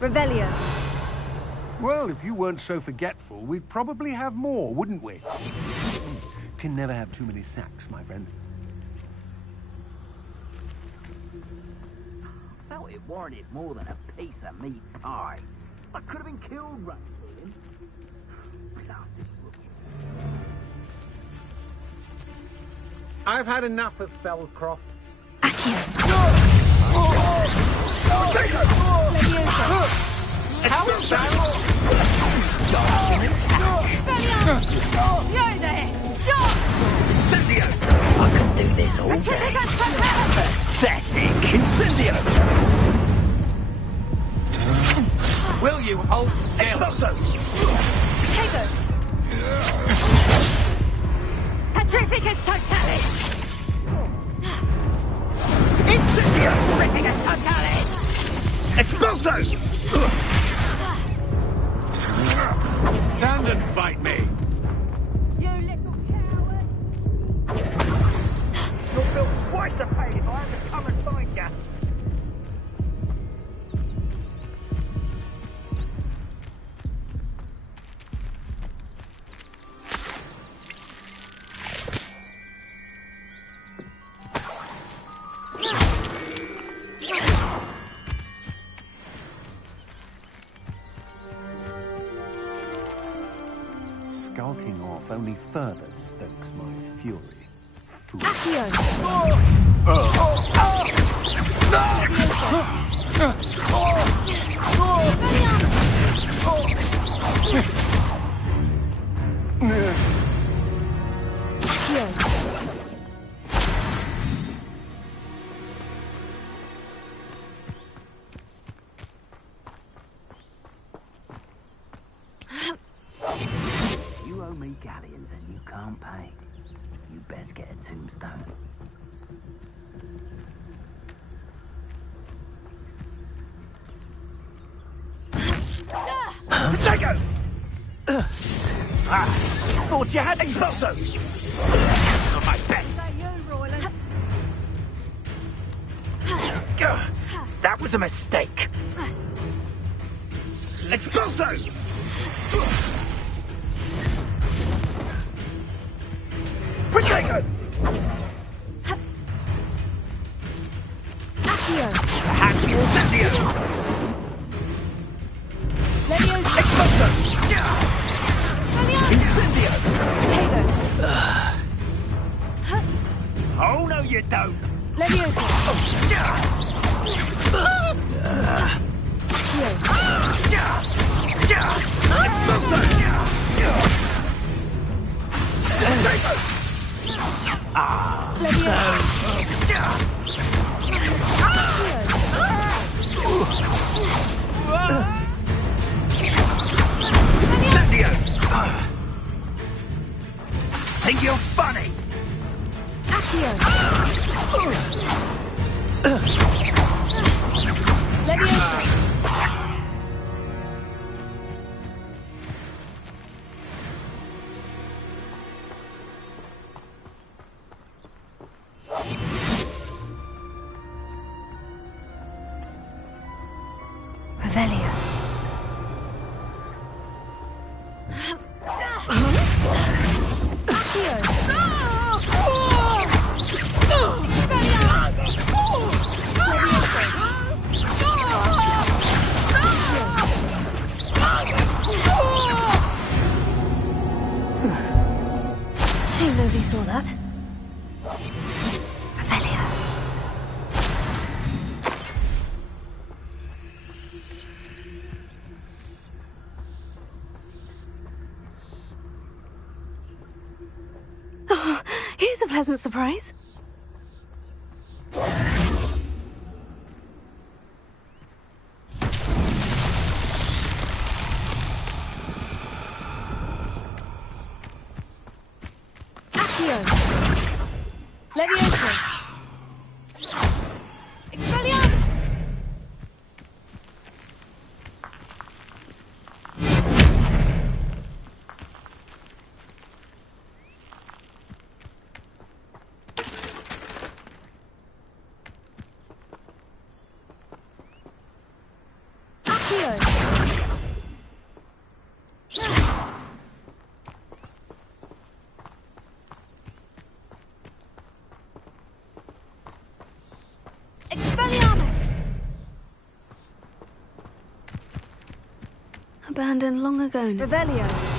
Revelio. Well, if you weren't so forgetful, we'd probably have more, wouldn't we? Can never have too many sacks, my friend. Felt it warranted more than a piece of meat pie. I could have been killed right for him. I've had enough of Fellcroft. How is that? You're there! Incendio! I could do this all day. Pathetic! Incendio! Will you hold still? Exploso! Potato! Petrificus totalis! Incendio! Petrificus totalis! Exploso! Stand and fight me! You little coward! You'll feel twice the pain if I have to come and find you. Skulking off only further stokes my fury. Accio! You owe me galleons and you can't pay. You best get a tombstone. Potato! Thought you had Exploso! Not my best. That was a mistake. Exploso! Potato! Perhaps Incendio! Exploso! Incendio! Oh, no, you don't! Think you're funny? Revelio. Ain't nobody saw that. Revelio. Oh, here's a pleasant surprise. Leviosa! Expelliarmus! Abandoned long ago now. Revelio.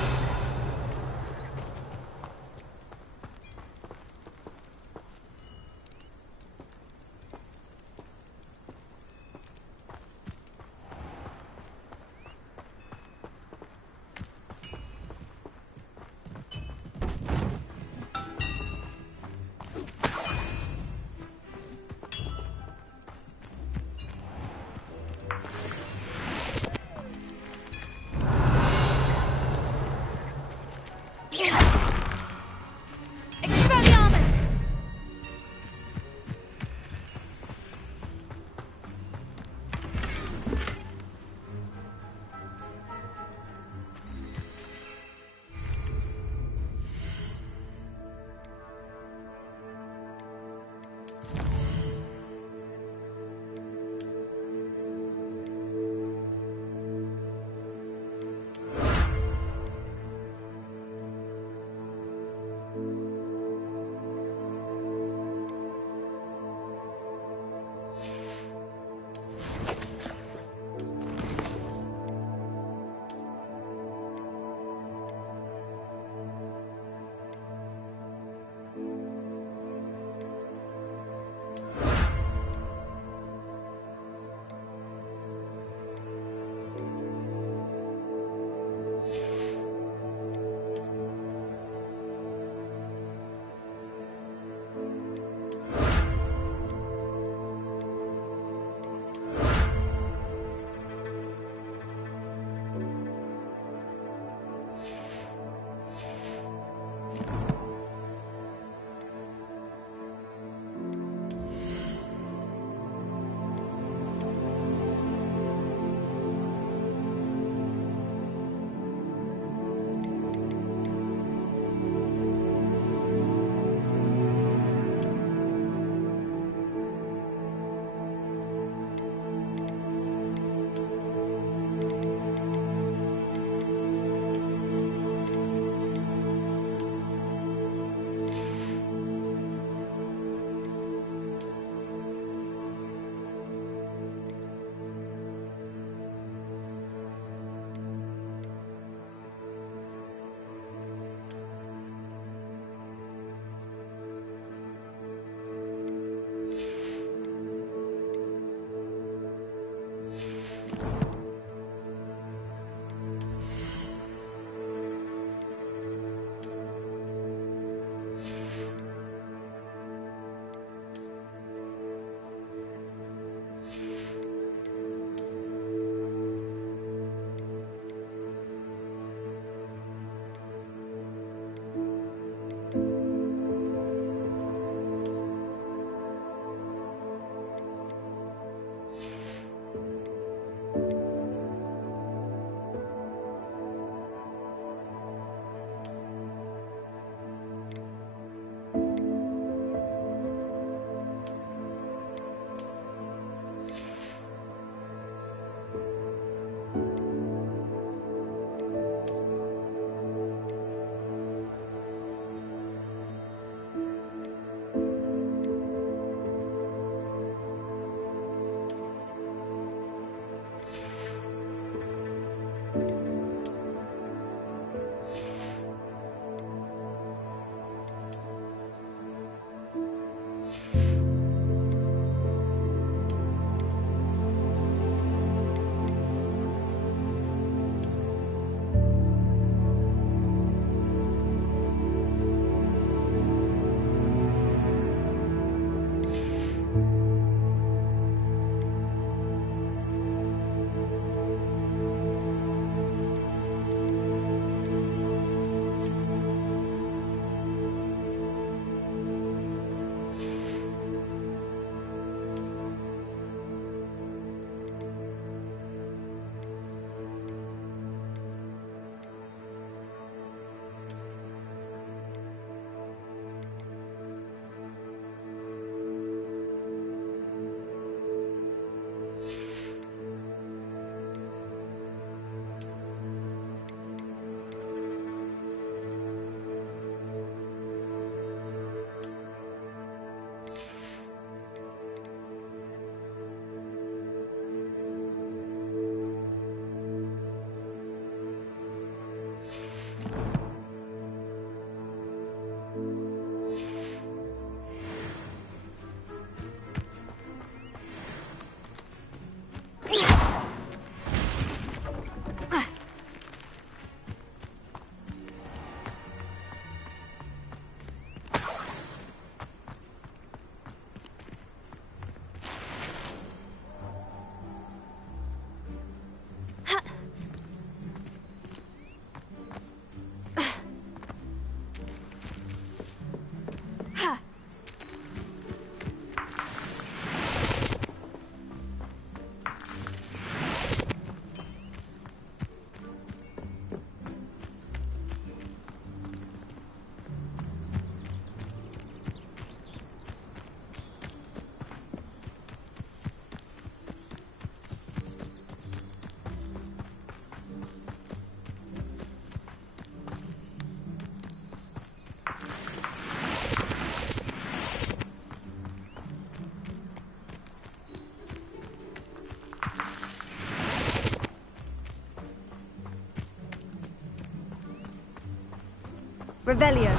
Revelio.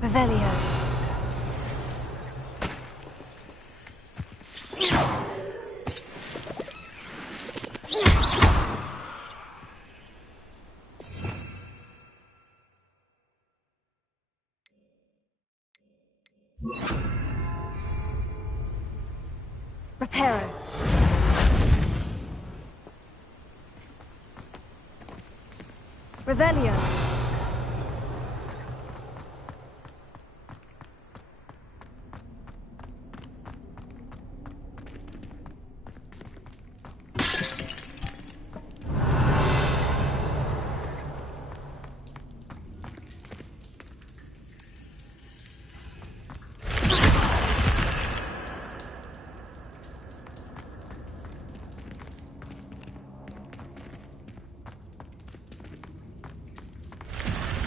Revelio. Reparo. Revelio.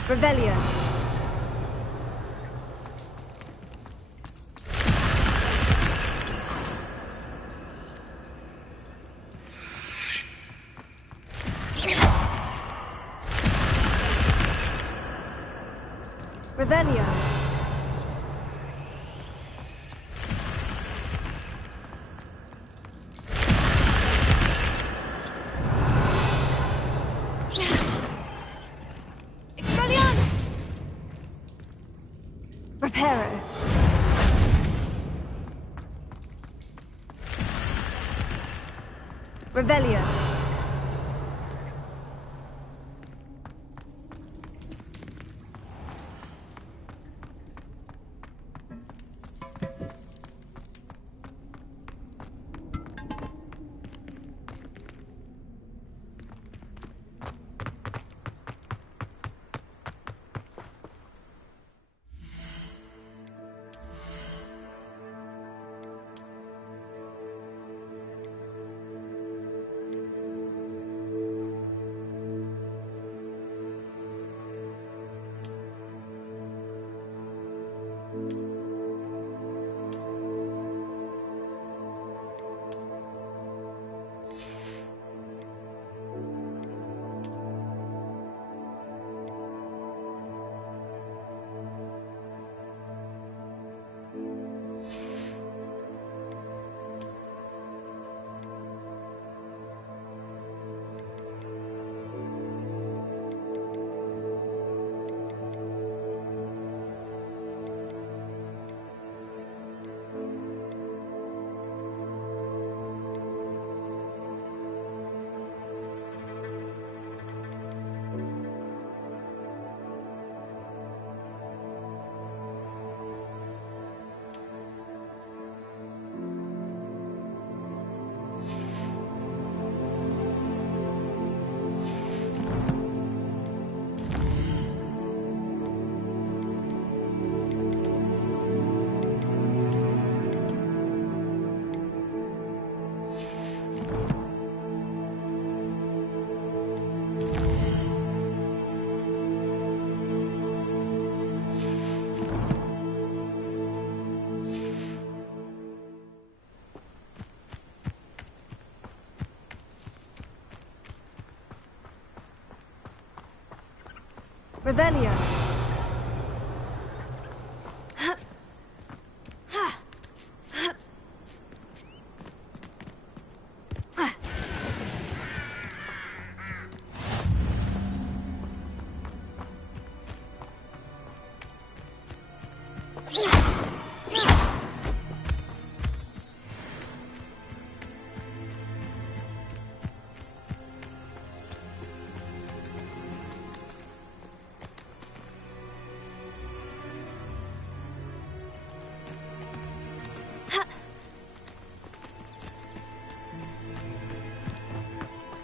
Revelio. Revelio. Reparo. Revelio. Revelio.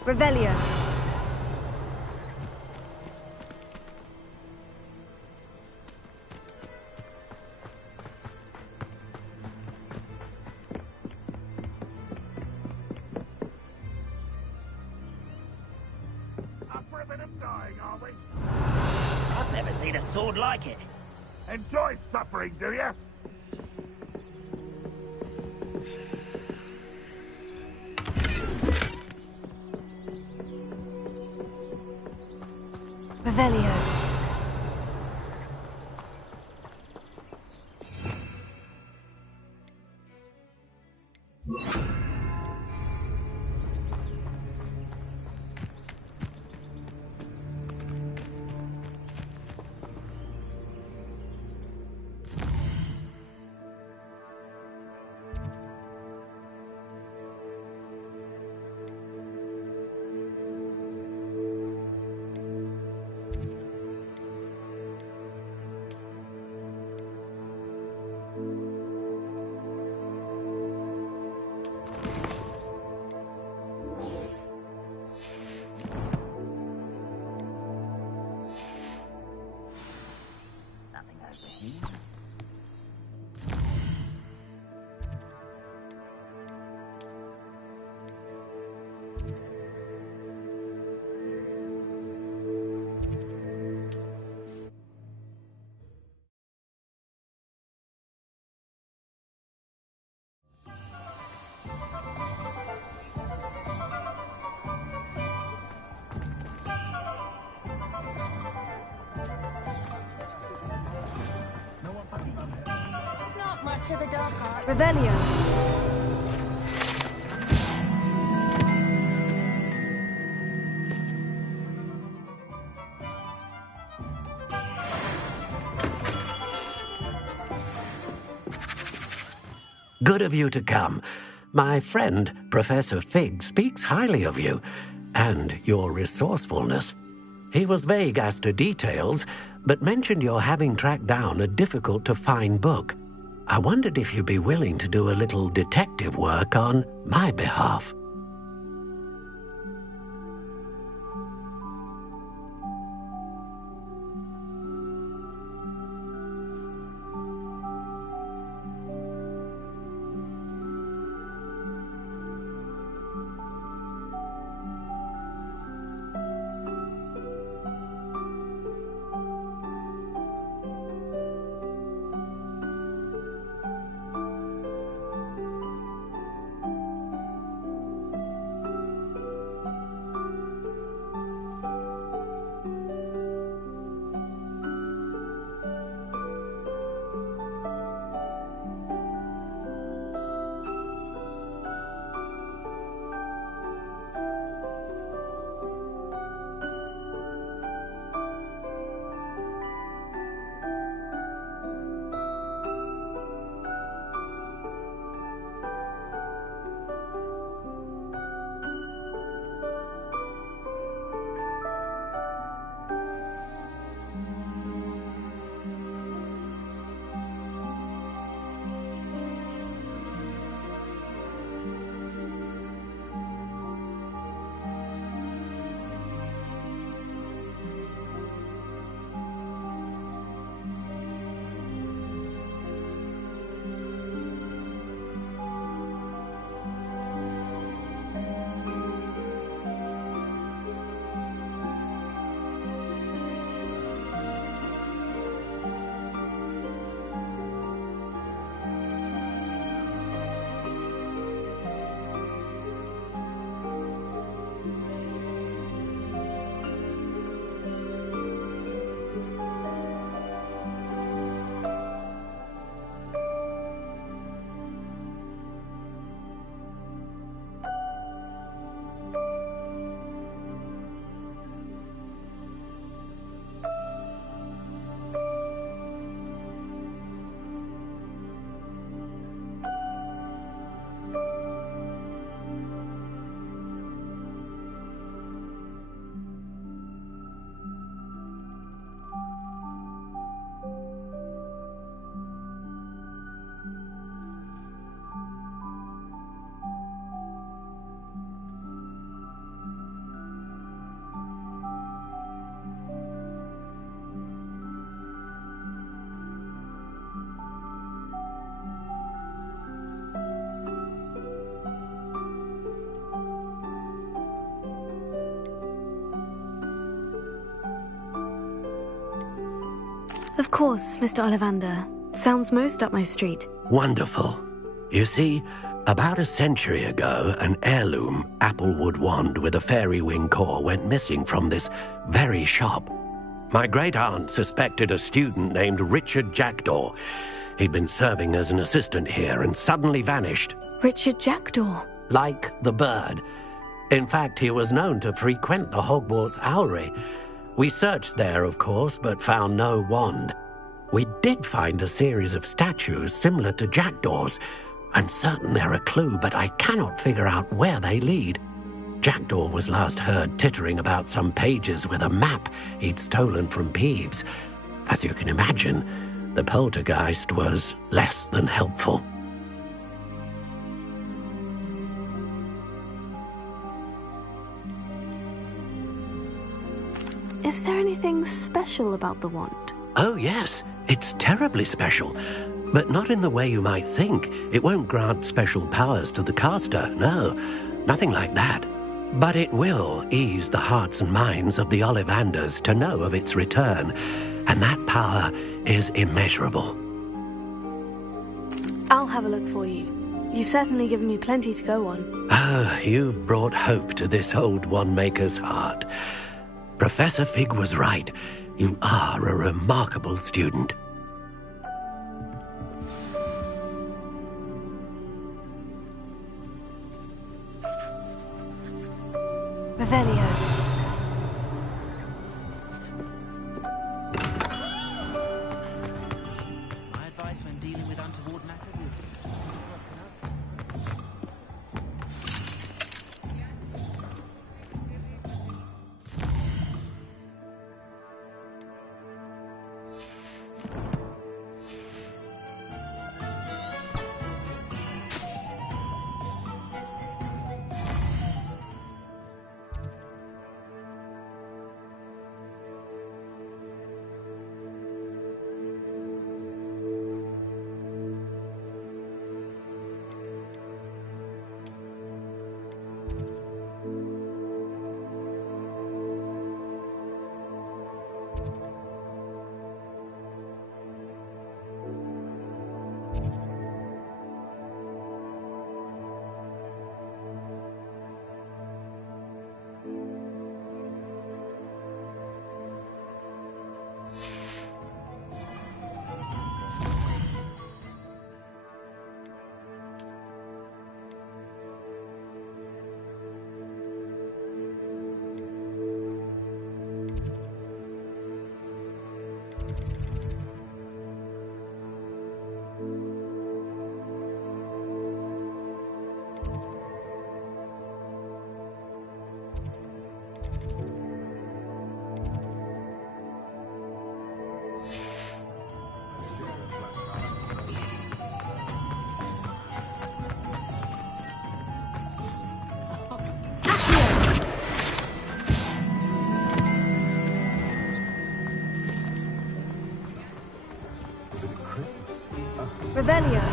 Revelio. seen a sword like it. Enjoy suffering, do you? Revelio. Not much of the dark art. Revelio. Good of you to come. My friend, Professor Fig, speaks highly of you and your resourcefulness. He was vague as to details, but mentioned your having tracked down a difficult-to-find book. I wondered if you'd be willing to do a little detective work on my behalf. Of course, Mr. Ollivander. Sounds most up my street. Wonderful. You see, about a century ago, an heirloom applewood wand with a fairy wing core went missing from this very shop. My great-aunt suspected a student named Richard Jackdaw. He'd been serving as an assistant here and suddenly vanished. Richard Jackdaw? Like the bird. In fact, he was known to frequent the Hogwarts Owlery. We searched there, of course, but found no wand. We did find a series of statues similar to Jackdaw's. I'm certain they're a clue, but I cannot figure out where they lead. Jackdaw was last heard tittering about some pages with a map he'd stolen from Peeves. As you can imagine, the poltergeist was less than helpful. Is there anything special about the wand? Oh, yes. It's terribly special. But not in the way you might think. It won't grant special powers to the caster, no. Nothing like that. But it will ease the hearts and minds of the Ollivanders to know of its return. And that power is immeasurable. I'll have a look for you. You've certainly given me plenty to go on. Oh, you've brought hope to this old one-maker's heart. Professor Fig was right. You are a remarkable student. Revelio. My advice when dealing with untoward matters is... Revelio.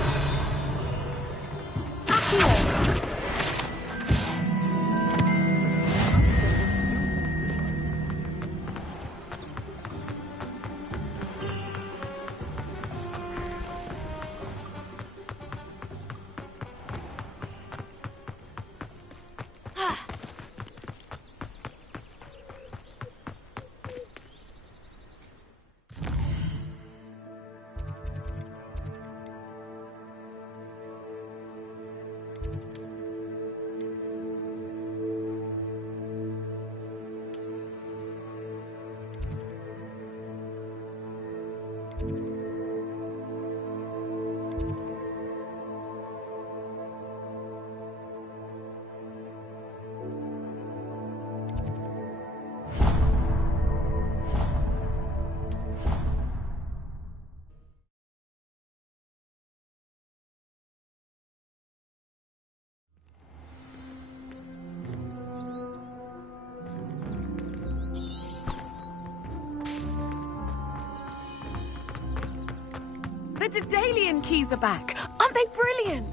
The Daedalian keys are back. Aren't they brilliant?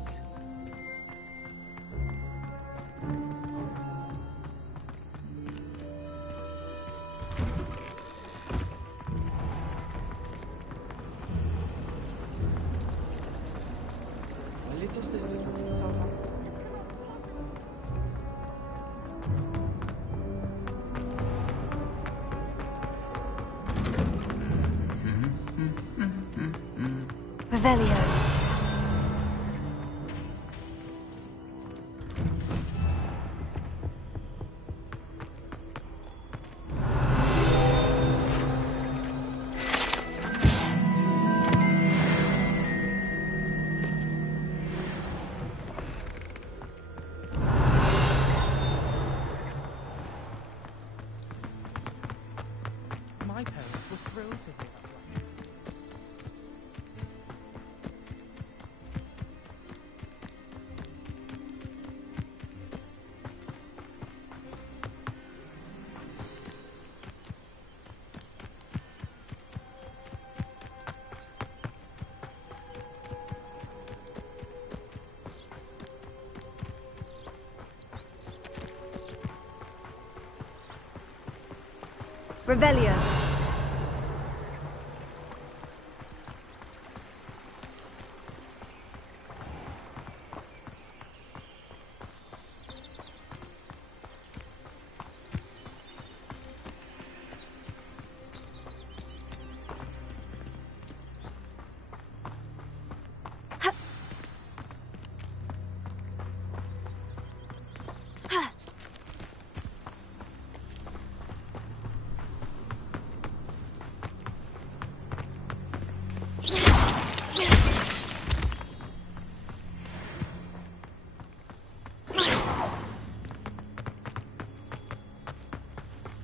Revelio. My parents were thrilled to hear that. Revelio.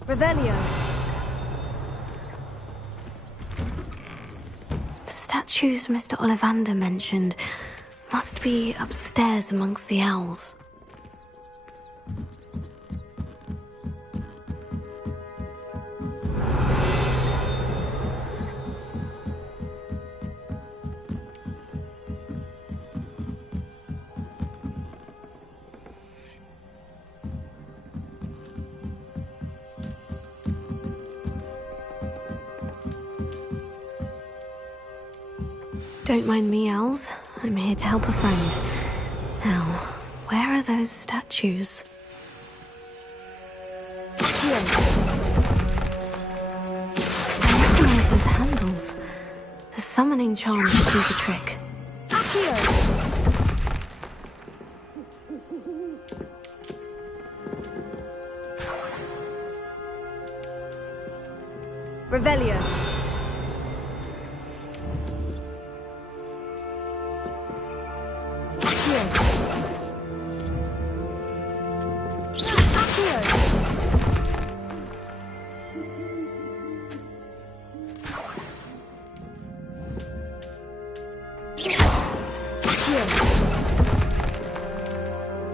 Revelio. The statues Mr. Ollivander mentioned must be upstairs amongst the owls. Don't mind me, owls. I'm here to help a friend. Now, where are those statues? Here. I recognize those handles. The summoning charm should do the trick. Revelio.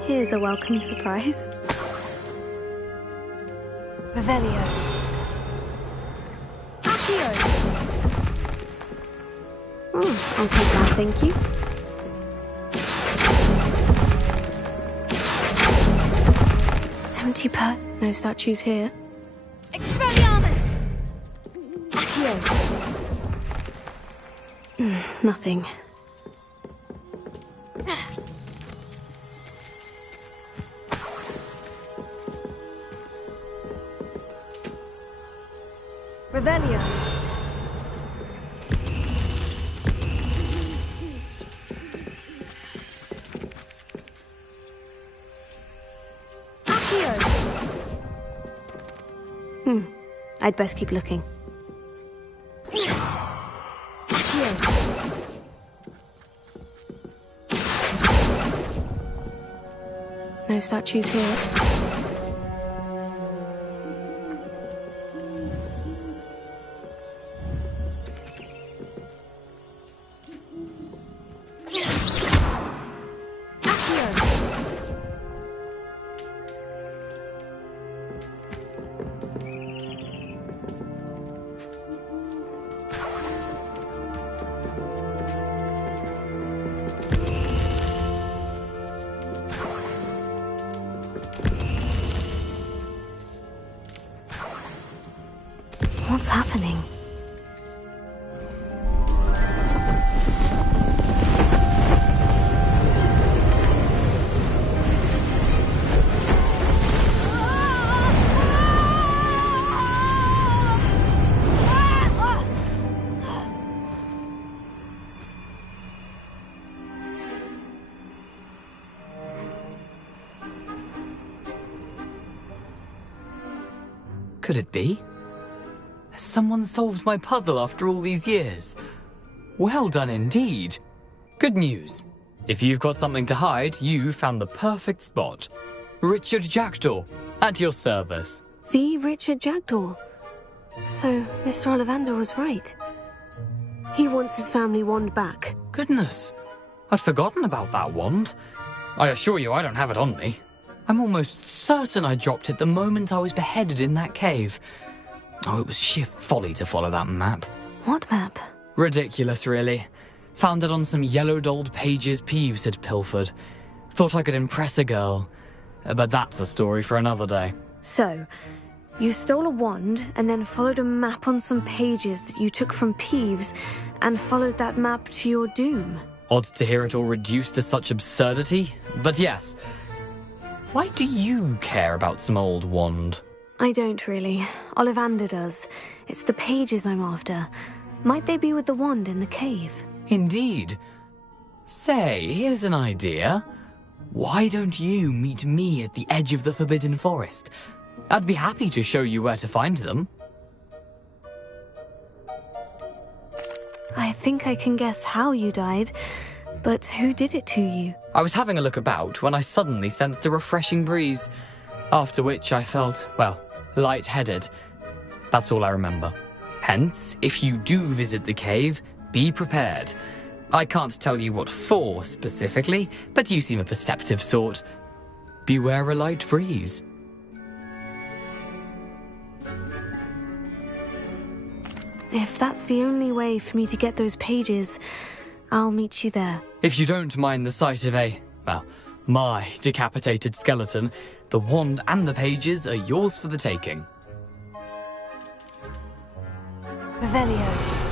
Here's a welcome surprise. Revelio. Oh, I'll take that, thank you. Empty purse. No statues here. Expelliarmus! Nothing. Revelio. I'd best keep looking. No statues here. What's happening? could it be? Has someone solved my puzzle after all these years? Well done indeed. Good news. If you've got something to hide, you found the perfect spot. Richard Jackdaw, at your service. The Richard Jackdaw. So, Mr. Ollivander was right. He wants his family wand back. Goodness, I'd forgotten about that wand. I assure you I don't have it on me. I'm almost certain I dropped it the moment I was beheaded in that cave. Oh, it was sheer folly to follow that map. What map? Ridiculous, really. Found it on some yellowed old pages Peeves had pilfered. Thought I could impress a girl. But that's a story for another day. So, you stole a wand and then followed a map on some pages that you took from Peeves and followed that map to your doom. Odd to hear it all reduced to such absurdity, but yes. Why do you care about some old wand? I don't really. Ollivander does. It's the pages I'm after. Might they be with the wand in the cave? Indeed. Say, here's an idea. Why don't you meet me at the edge of the Forbidden Forest? I'd be happy to show you where to find them. I think I can guess how you died, but who did it to you? I was having a look about when I suddenly sensed a refreshing breeze, after which I felt, well, lightheaded. That's all I remember. Hence, if you do visit the cave, be prepared. I can't tell you what for specifically, but you seem a perceptive sort. Beware a light breeze. If that's the only way for me to get those pages, I'll meet you there. If you don't mind the sight of my decapitated skeleton, the wand and the pages are yours for the taking. Revelio.